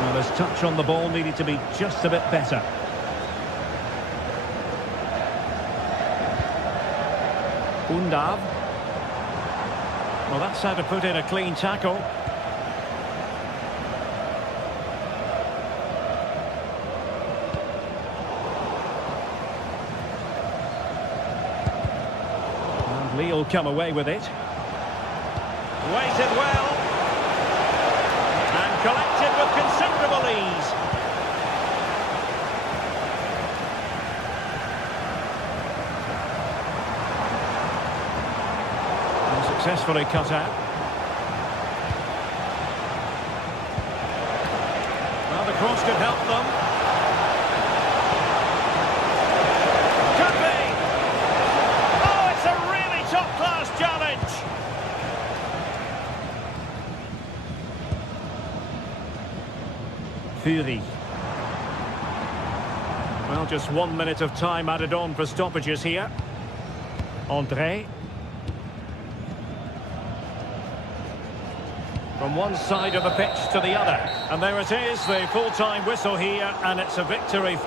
Well, his touch on the ball needed to be just a bit better. Undav. Well, that's how to put in a clean tackle. And Lille come away with it. Waited well. And collected with considerable ease. Successfully cut out. Well, the cross could help them. Could be! Oh, it's a really top-class challenge! Fury. Well, just 1 minute of time added on for stoppages here. André. From one side of the pitch to the other. And there it is, the full-time whistle here, and it's a victory.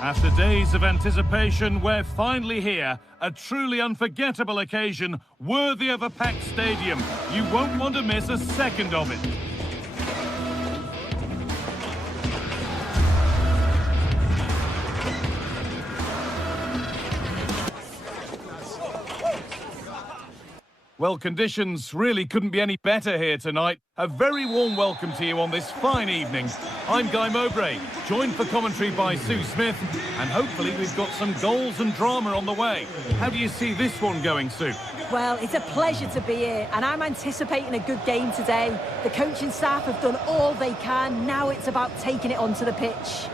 After days of anticipation, we're finally here. A truly unforgettable occasion, worthy of a packed stadium. You won't want to miss a second of it. Well, conditions really couldn't be any better here tonight. A very warm welcome to you on this fine evening. I'm Guy Mowbray, joined for commentary by Sue Smith, and hopefully we've got some goals and drama on the way. How do you see this one going, Sue? Well, it's a pleasure to be here, and I'm anticipating a good game today. The coaching staff have done all they can. Now it's about taking it onto the pitch.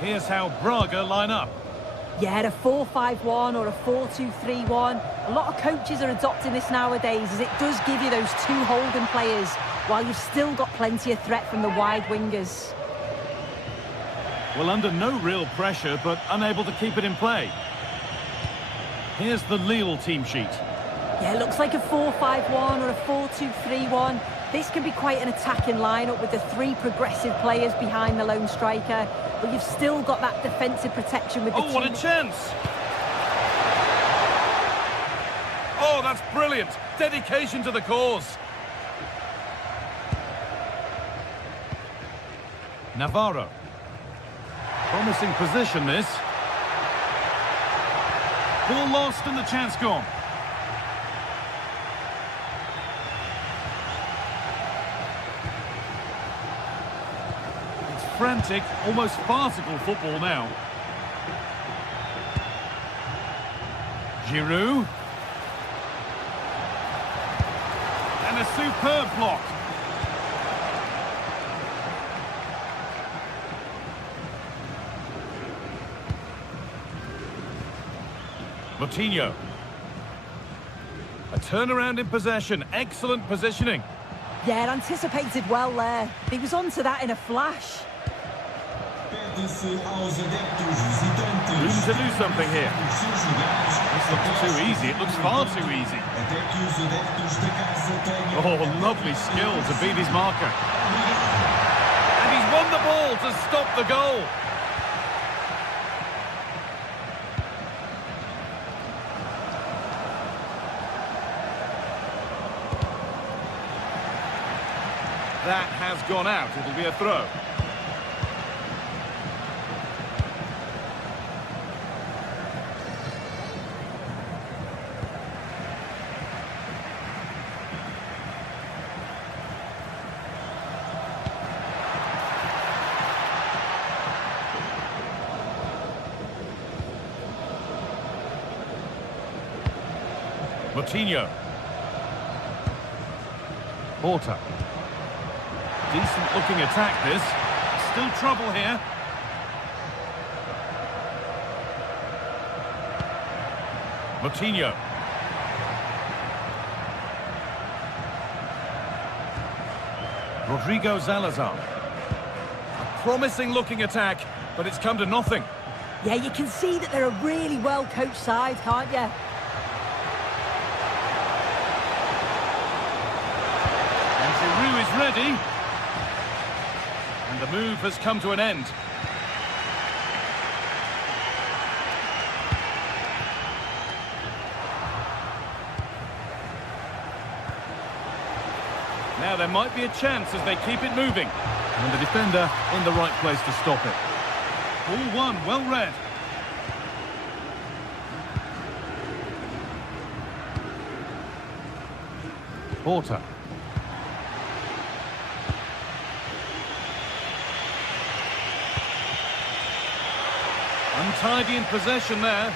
Here's how Braga line up. Yeah, a 4-5-1 or a 4-2-3-1. A lot of coaches are adopting this nowadays, as it does give you those two holding players, while you've still got plenty of threat from the wide wingers. Well, under no real pressure, but unable to keep it in play. Here's the Lille team sheet. Yeah, it looks like a 4-5-1 or a 4-2-3-1. This can be quite an attacking lineup with the three progressive players behind the lone striker, but you've still got that defensive protection with the Oh, what a chance! Oh, that's brilliant! Dedication to the cause. Navarro. Promising position, this. Ball lost and the chance gone. Frantic, almost farcical football now. Giroud. And a superb block. Moutinho. A turnaround in possession, excellent positioning. Yeah, anticipated well there. He was onto that in a flash. Room to do something here. This looks too easy. It looks far too easy. Oh, lovely skill to beat his marker. And he's won the ball to stop the goal. That has gone out. It'll be a throw. Moutinho. Porter. Decent looking attack this. Still trouble here. Moutinho. Rodrigo Salazar. A promising looking attack, but it's come to nothing. Yeah, you can see that they're a really well-coached side, can't you? And Giroud is ready. And the move has come to an end. Now there might be a chance as they keep it moving. And the defender in the right place to stop it. Ball one, well read. Porter. Untidy in possession there.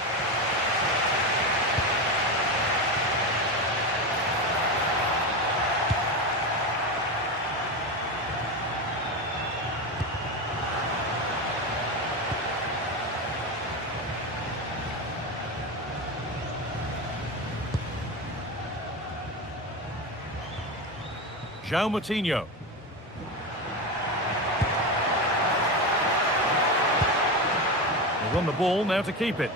João Moutinho. They've won the ball, now to keep it.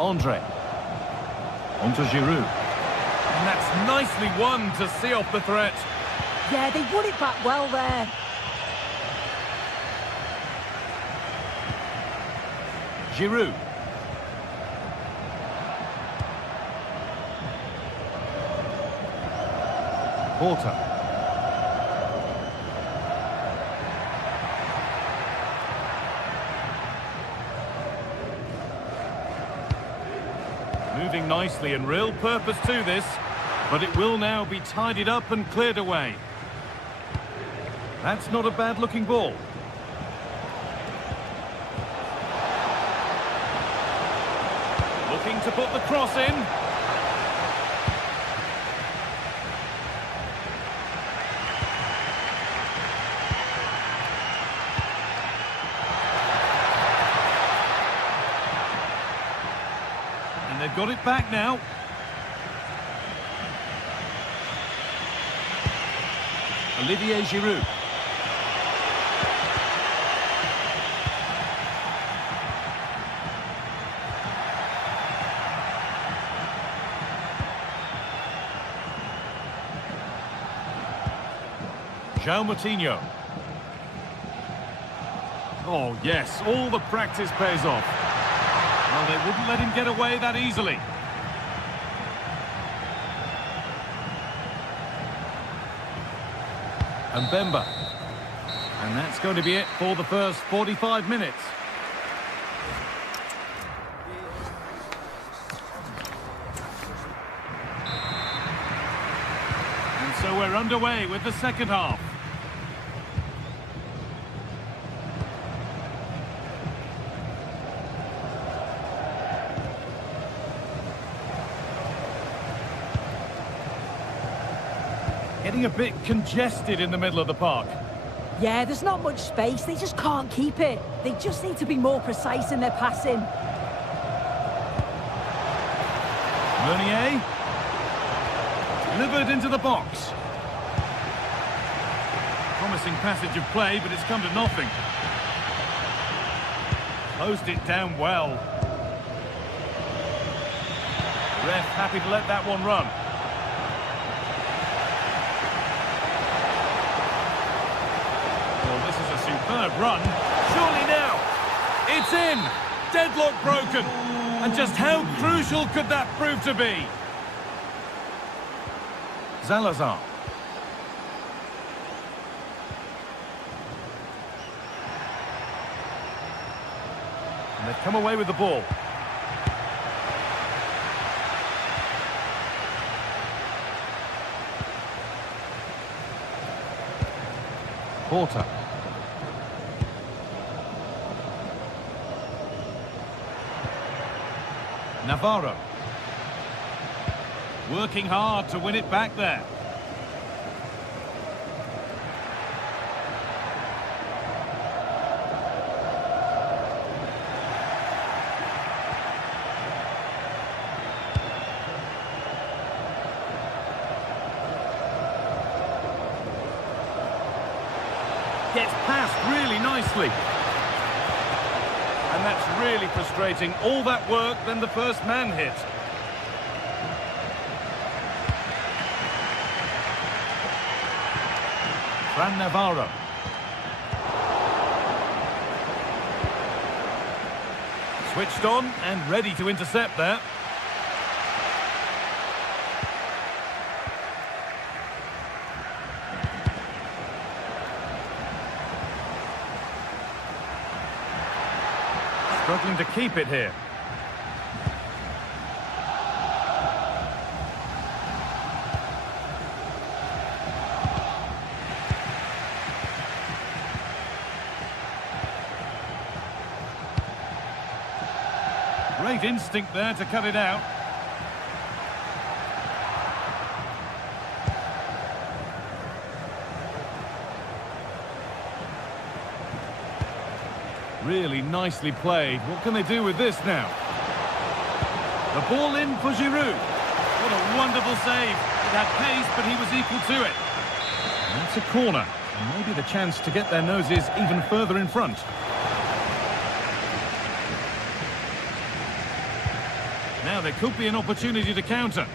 Andre. On to Giroud. And that's nicely won to see off the threat. Yeah, they won it back well there. Giroud. Porter. Moving nicely and real purpose to this, but it will now be tidied up and cleared away. That's not a bad looking ball. Looking to put the cross in. And they've got it back now. Olivier Giroud. João Moutinho. Oh, yes, all the practice pays off. Well, they wouldn't let him get away that easily. And Bemba. And that's going to be it for the first 45 minutes. And so we're underway with the second half. Getting a bit congested in the middle of the park. Yeah, there's not much space. They just can't keep it. They just need to be more precise in their passing. Meunier. Delivered into the box. Promising passage of play, but it's come to nothing. Closed it down well. The ref happy to let that one run. Well, this is a superb run. Surely now. It's in. Deadlock broken. And just how crucial could that prove to be? Salazar. And they've come away with the ball. Porter. Navarro. Working hard to win it back there. Gets past really nicely. And that's really frustrating. All that work, then the first man hit. Fran Navarro. Switched on and ready to intercept there. Struggling to keep it here. Great instinct there to cut it out. Really nicely played. What can they do with this now? The ball in for Giroud. What a wonderful save. It had pace, but he was equal to it. And that's a corner. And maybe the chance to get their noses even further in front. Now there could be an opportunity to counter.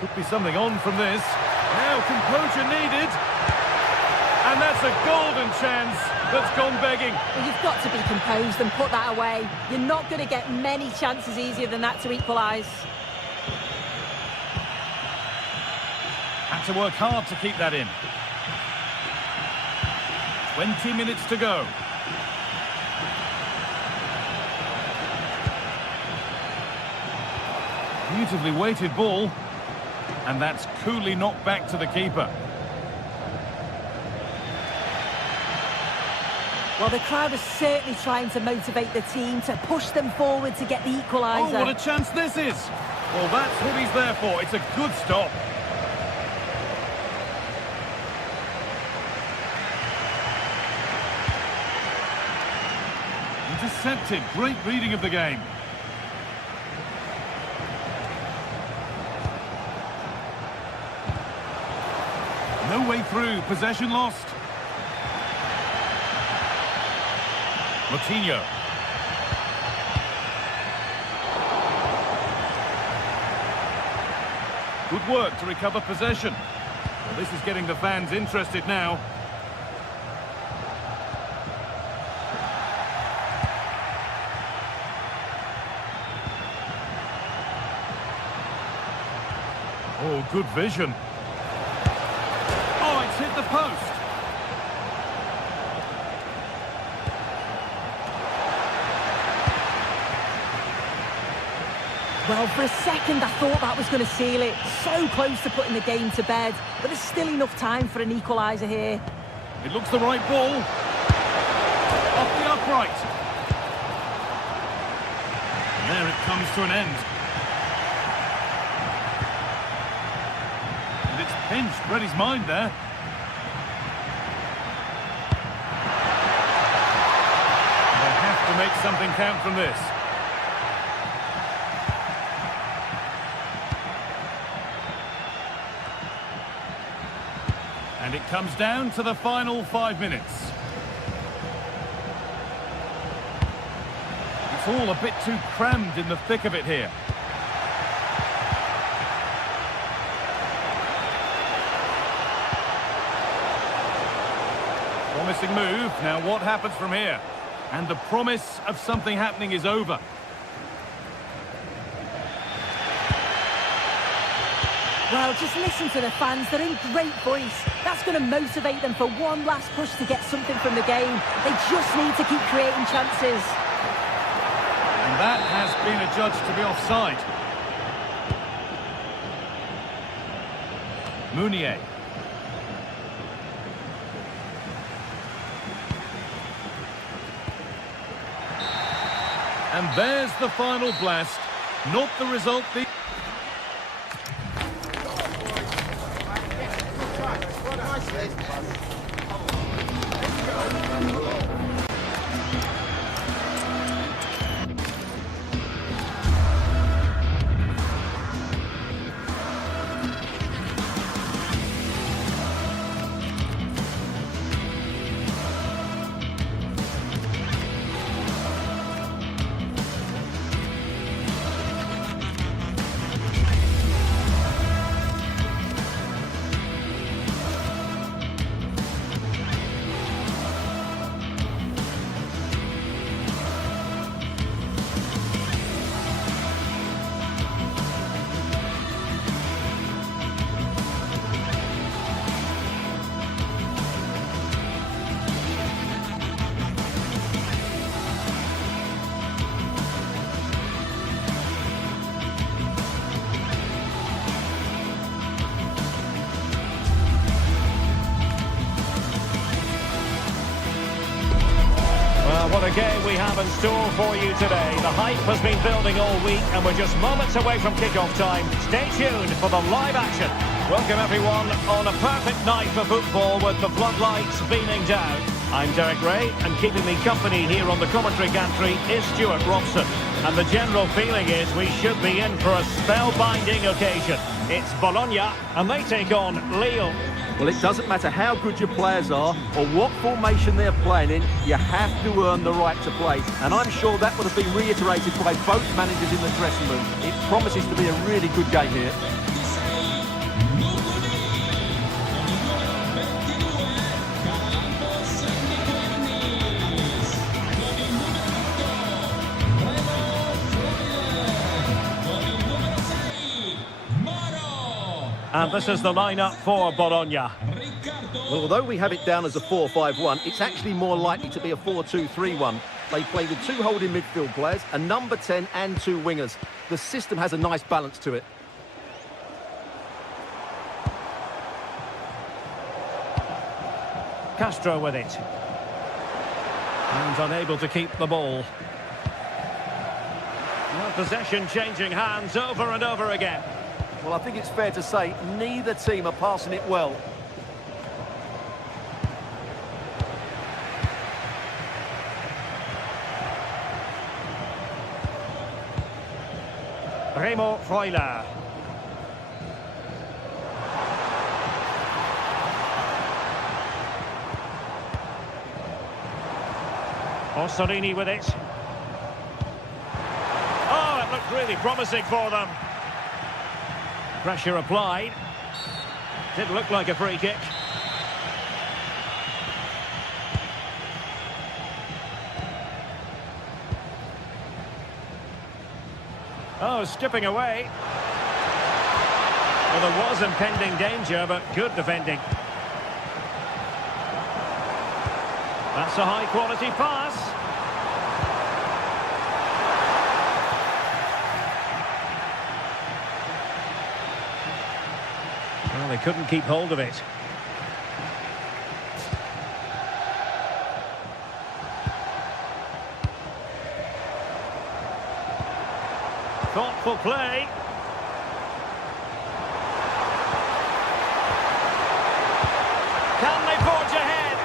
Could be something on from this. Now composure needed. And that's a golden chance that's gone begging. Well, you've got to be composed and put that away. You're not going to get many chances easier than that to equalise. Had to work hard to keep that in. 20 minutes to go. Beautifully weighted ball. And that's coolly knocked back to the keeper. Well, the crowd is certainly trying to motivate the team to push them forward to get the equaliser. Oh, what a chance this is! Well, that's what he's there for. It's a good stop. Intercepted. Great reading of the game. No way through. Possession lost. Coutinho. Good work to recover possession. Well, this is getting the fans interested now. Oh, good vision. Oh, it's hit the post. Well, for a second, I thought that was going to seal it. So close to putting the game to bed. But there's still enough time for an equaliser here. It looks the right ball. Off the upright. And there it comes to an end. And it's pinched. Read his mind there. They have to make something count from this. And it comes down to the final 5 minutes. It's all a bit too crammed in the thick of it here. Promising move. Now what happens from here? And the promise of something happening is over. Well, just listen to the fans. They're in great voice. That's going to motivate them for one last push to get something from the game. They just need to keep creating chances. And that has been adjudged to be offside. Meunier. And there's the final blast. Not the result the... What a game we have in store for you today. The hype has been building all week and we're just moments away from kick-off time. Stay tuned for the live action. Welcome everyone on a perfect night for football with the floodlights beaming down. I'm Derek Ray and keeping me company here on the commentary gantry is Stuart Robson. And the general feeling is we should be in for a spellbinding occasion. It's Bologna and they take on Lille. Well, it doesn't matter how good your players are or what formation they're playing in, you have to earn the right to play. And I'm sure that would have been reiterated by both managers in the dressing room. It promises to be a really good game here. And this is the lineup for Bologna. Well, although we have it down as a 4-5-1, it's actually more likely to be a 4-2-3-1. They play with 2 holding midfield players, a number 10 and 2 wingers. The system has a nice balance to it. Castro with it. And unable to keep the ball. Well, possession changing hands over and over again. Well, I think it's fair to say neither team are passing it well. Remo Freuler. Ossorini with it. Oh, it looked really promising for them. Pressure applied. Didn't look like a free kick. Oh, skipping away. Well, there was impending danger, but good defending. That's a high-quality pass. Well, they couldn't keep hold of it. Thoughtful play. Can they forge ahead?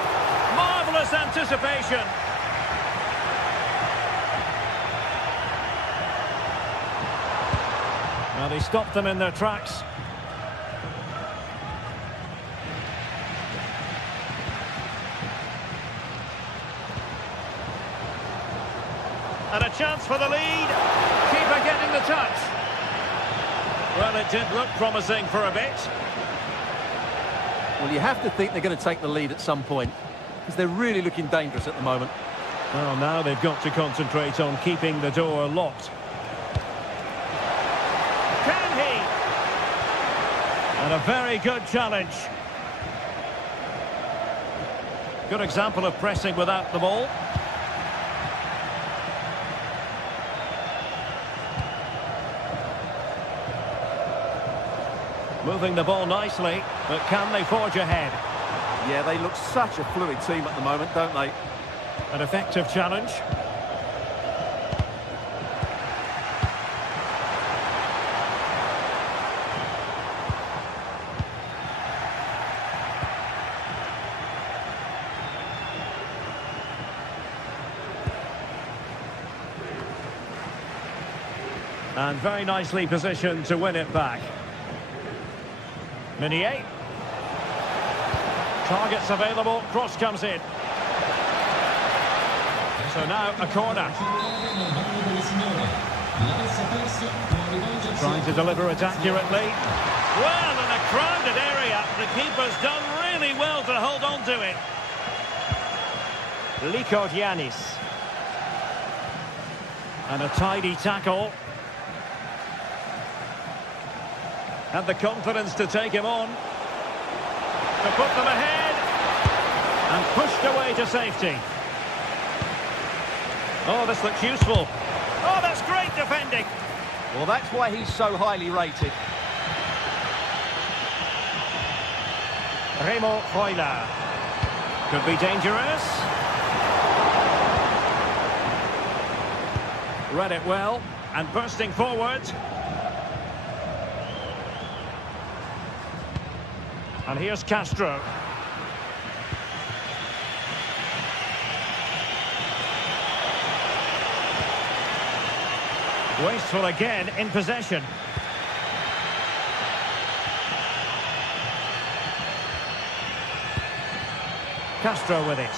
Marvellous anticipation. Well, they stopped them in their tracks. And a chance for the lead. Keeper getting the touch. Well, it did look promising for a bit. Well, you have to think they're going to take the lead at some point, because they're really looking dangerous at the moment. Well, now they've got to concentrate on keeping the door locked. Can he? And a very good challenge. Good example of pressing without the ball. Moving the ball nicely, but can they forge ahead? Yeah, they look such a fluid team at the moment, don't they? An effective challenge. And very nicely positioned to win it back. Meunier. Targets available, cross comes in. So now a corner. Trying to deliver it accurately. Well, in a crowded area, the keeper's done really well to hold on to it. Likordianis. And a tidy tackle. Had the confidence to take him on. To put them ahead. And pushed away to safety. Oh, this looks useful. Oh, that's great defending. Well, that's why he's so highly rated. Remo Freuler. Could be dangerous. Read it well. And bursting forward. And here's Castro. Wasteful again in possession. Castro with it.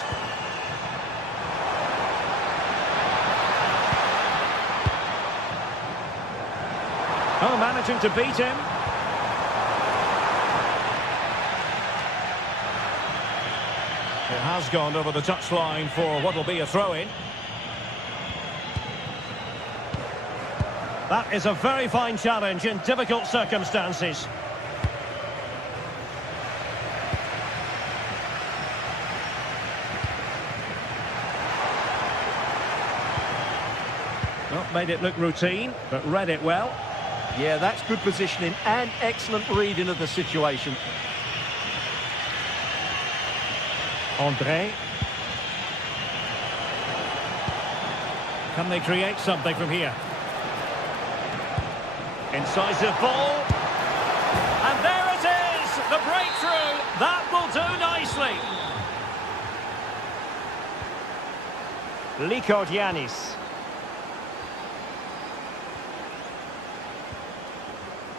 Oh, managing to beat him. It has gone over the touchline for what will be a throw-in. That is a very fine challenge in difficult circumstances. Well, made it look routine, but read it well. Yeah, that's good positioning and excellent reading of the situation. André. Can they create something from here? Incisive ball. And there it is! The breakthrough! That will do nicely. Lykogiannis.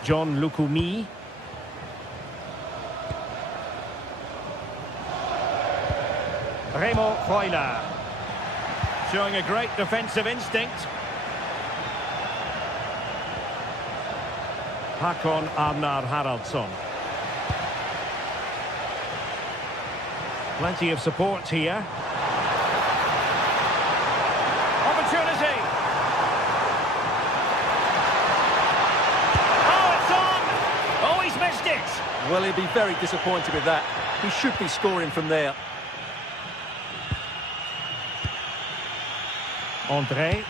John Lukumi. Remo Freuler. Showing a great defensive instinct. Hakon Arnar Haraldsson. Plenty of support here. Opportunity. Oh, it's on! Oh, he's missed it! Well, he'll be very disappointed with that. He should be scoring from there. André.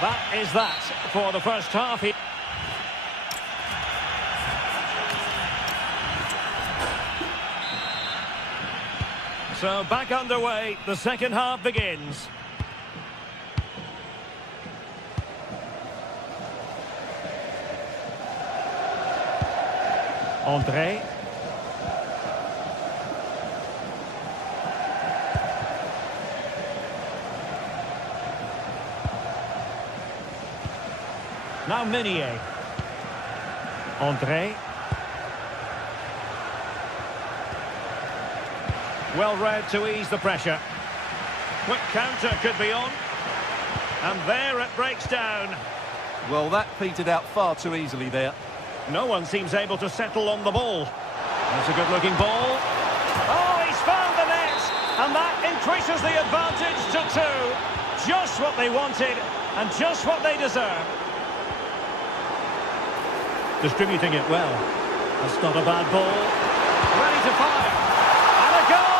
That is that for the first half. So back underway, the second half begins. André. Now Meunier. André. Well read to ease the pressure. Quick counter could be on. And there it breaks down. Well, that petered out far too easily there. No one seems able to settle on the ball. That's a good-looking ball. Oh, he's found the net! And that increases the advantage to 2. Just what they wanted and just what they deserve. Distributing it well. That's not a bad ball. Ready to fire. And a goal!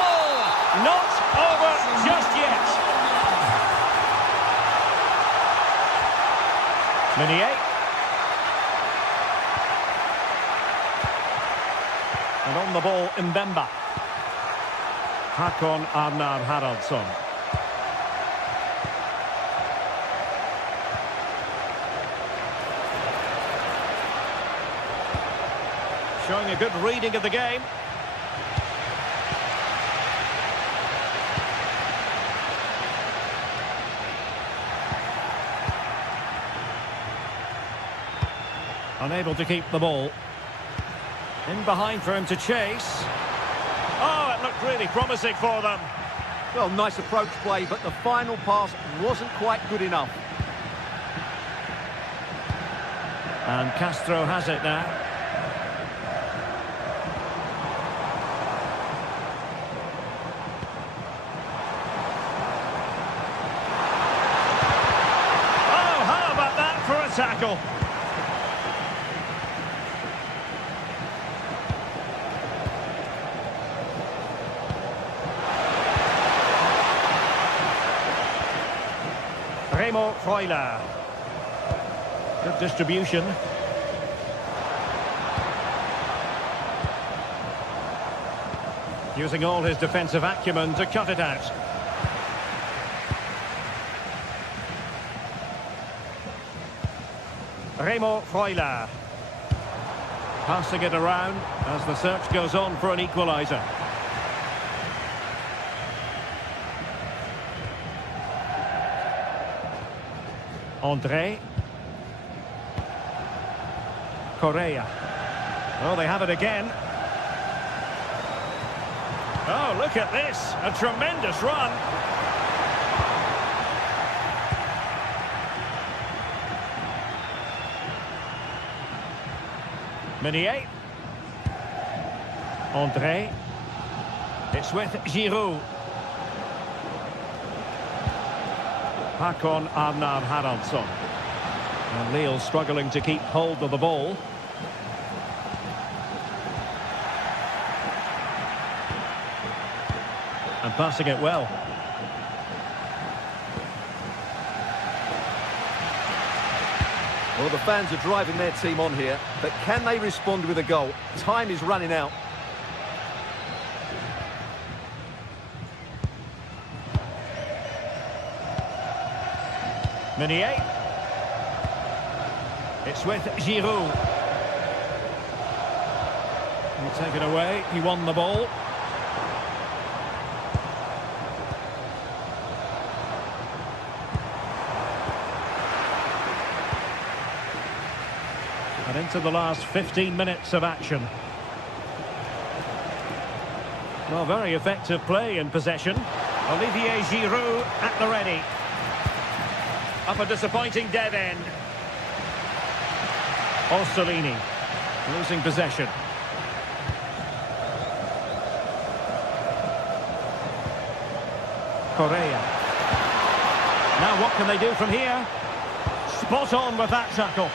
Not over just yet. Meunier. And on the ball, Mbemba. Hakon Arnar Haraldsson. Showing a good reading of the game. Unable to keep the ball. In behind for him to chase. Oh, it looked really promising for them. Well, nice approach play, but the final pass wasn't quite good enough. And Castro has it now. Oh, how about that for a tackle? Remo Freuler. Good distribution. Using all his defensive acumen to cut it out. Remo Freuler. Passing it around as the search goes on for an equaliser. André. Correa. Oh, they have it again. Oh, look at this. A tremendous run. Meunier. André. It's with Giroud. Hakon Arnar Haraldsson. And Lille struggling to keep hold of the ball. And passing it well. Well, the fans are driving their team on here, but can they respond with a goal? Time is running out. Meunier. It's with Giroud. He'll take it away. He won the ball. And into the last 15 minutes of action. Well, very effective play in possession. Olivier Giroud at the ready. Up a disappointing dead end. Orsolini losing possession. Correa. Now what can they do from here? Spot on with that tackle.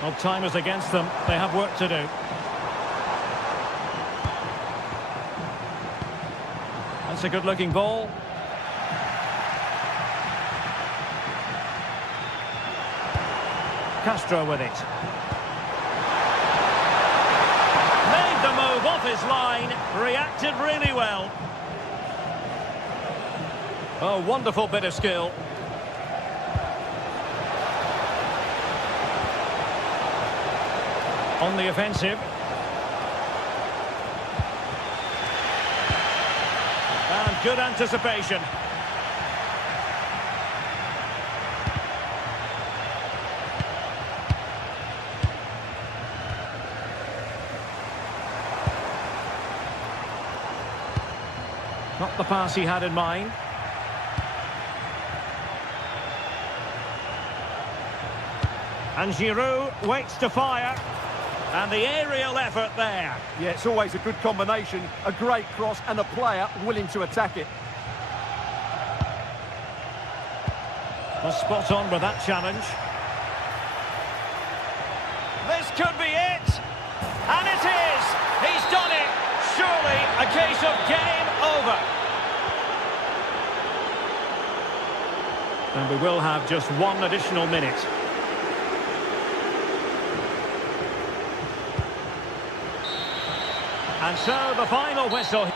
Well, time is against them. They have work to do. That's a good-looking ball. Castro with it. Made the move off his line. Reacted really well. Oh, wonderful bit of skill. On the offensive. And good anticipation. Not the pass he had in mind. And Giroud waits to fire. And the aerial effort there. Yeah, it's always a good combination. A great cross and a player willing to attack it. Well, spot on with that challenge. This could be it. And it is. He's done it. Surely a case of game over. And we will have just one additional minute. And so the final whistle.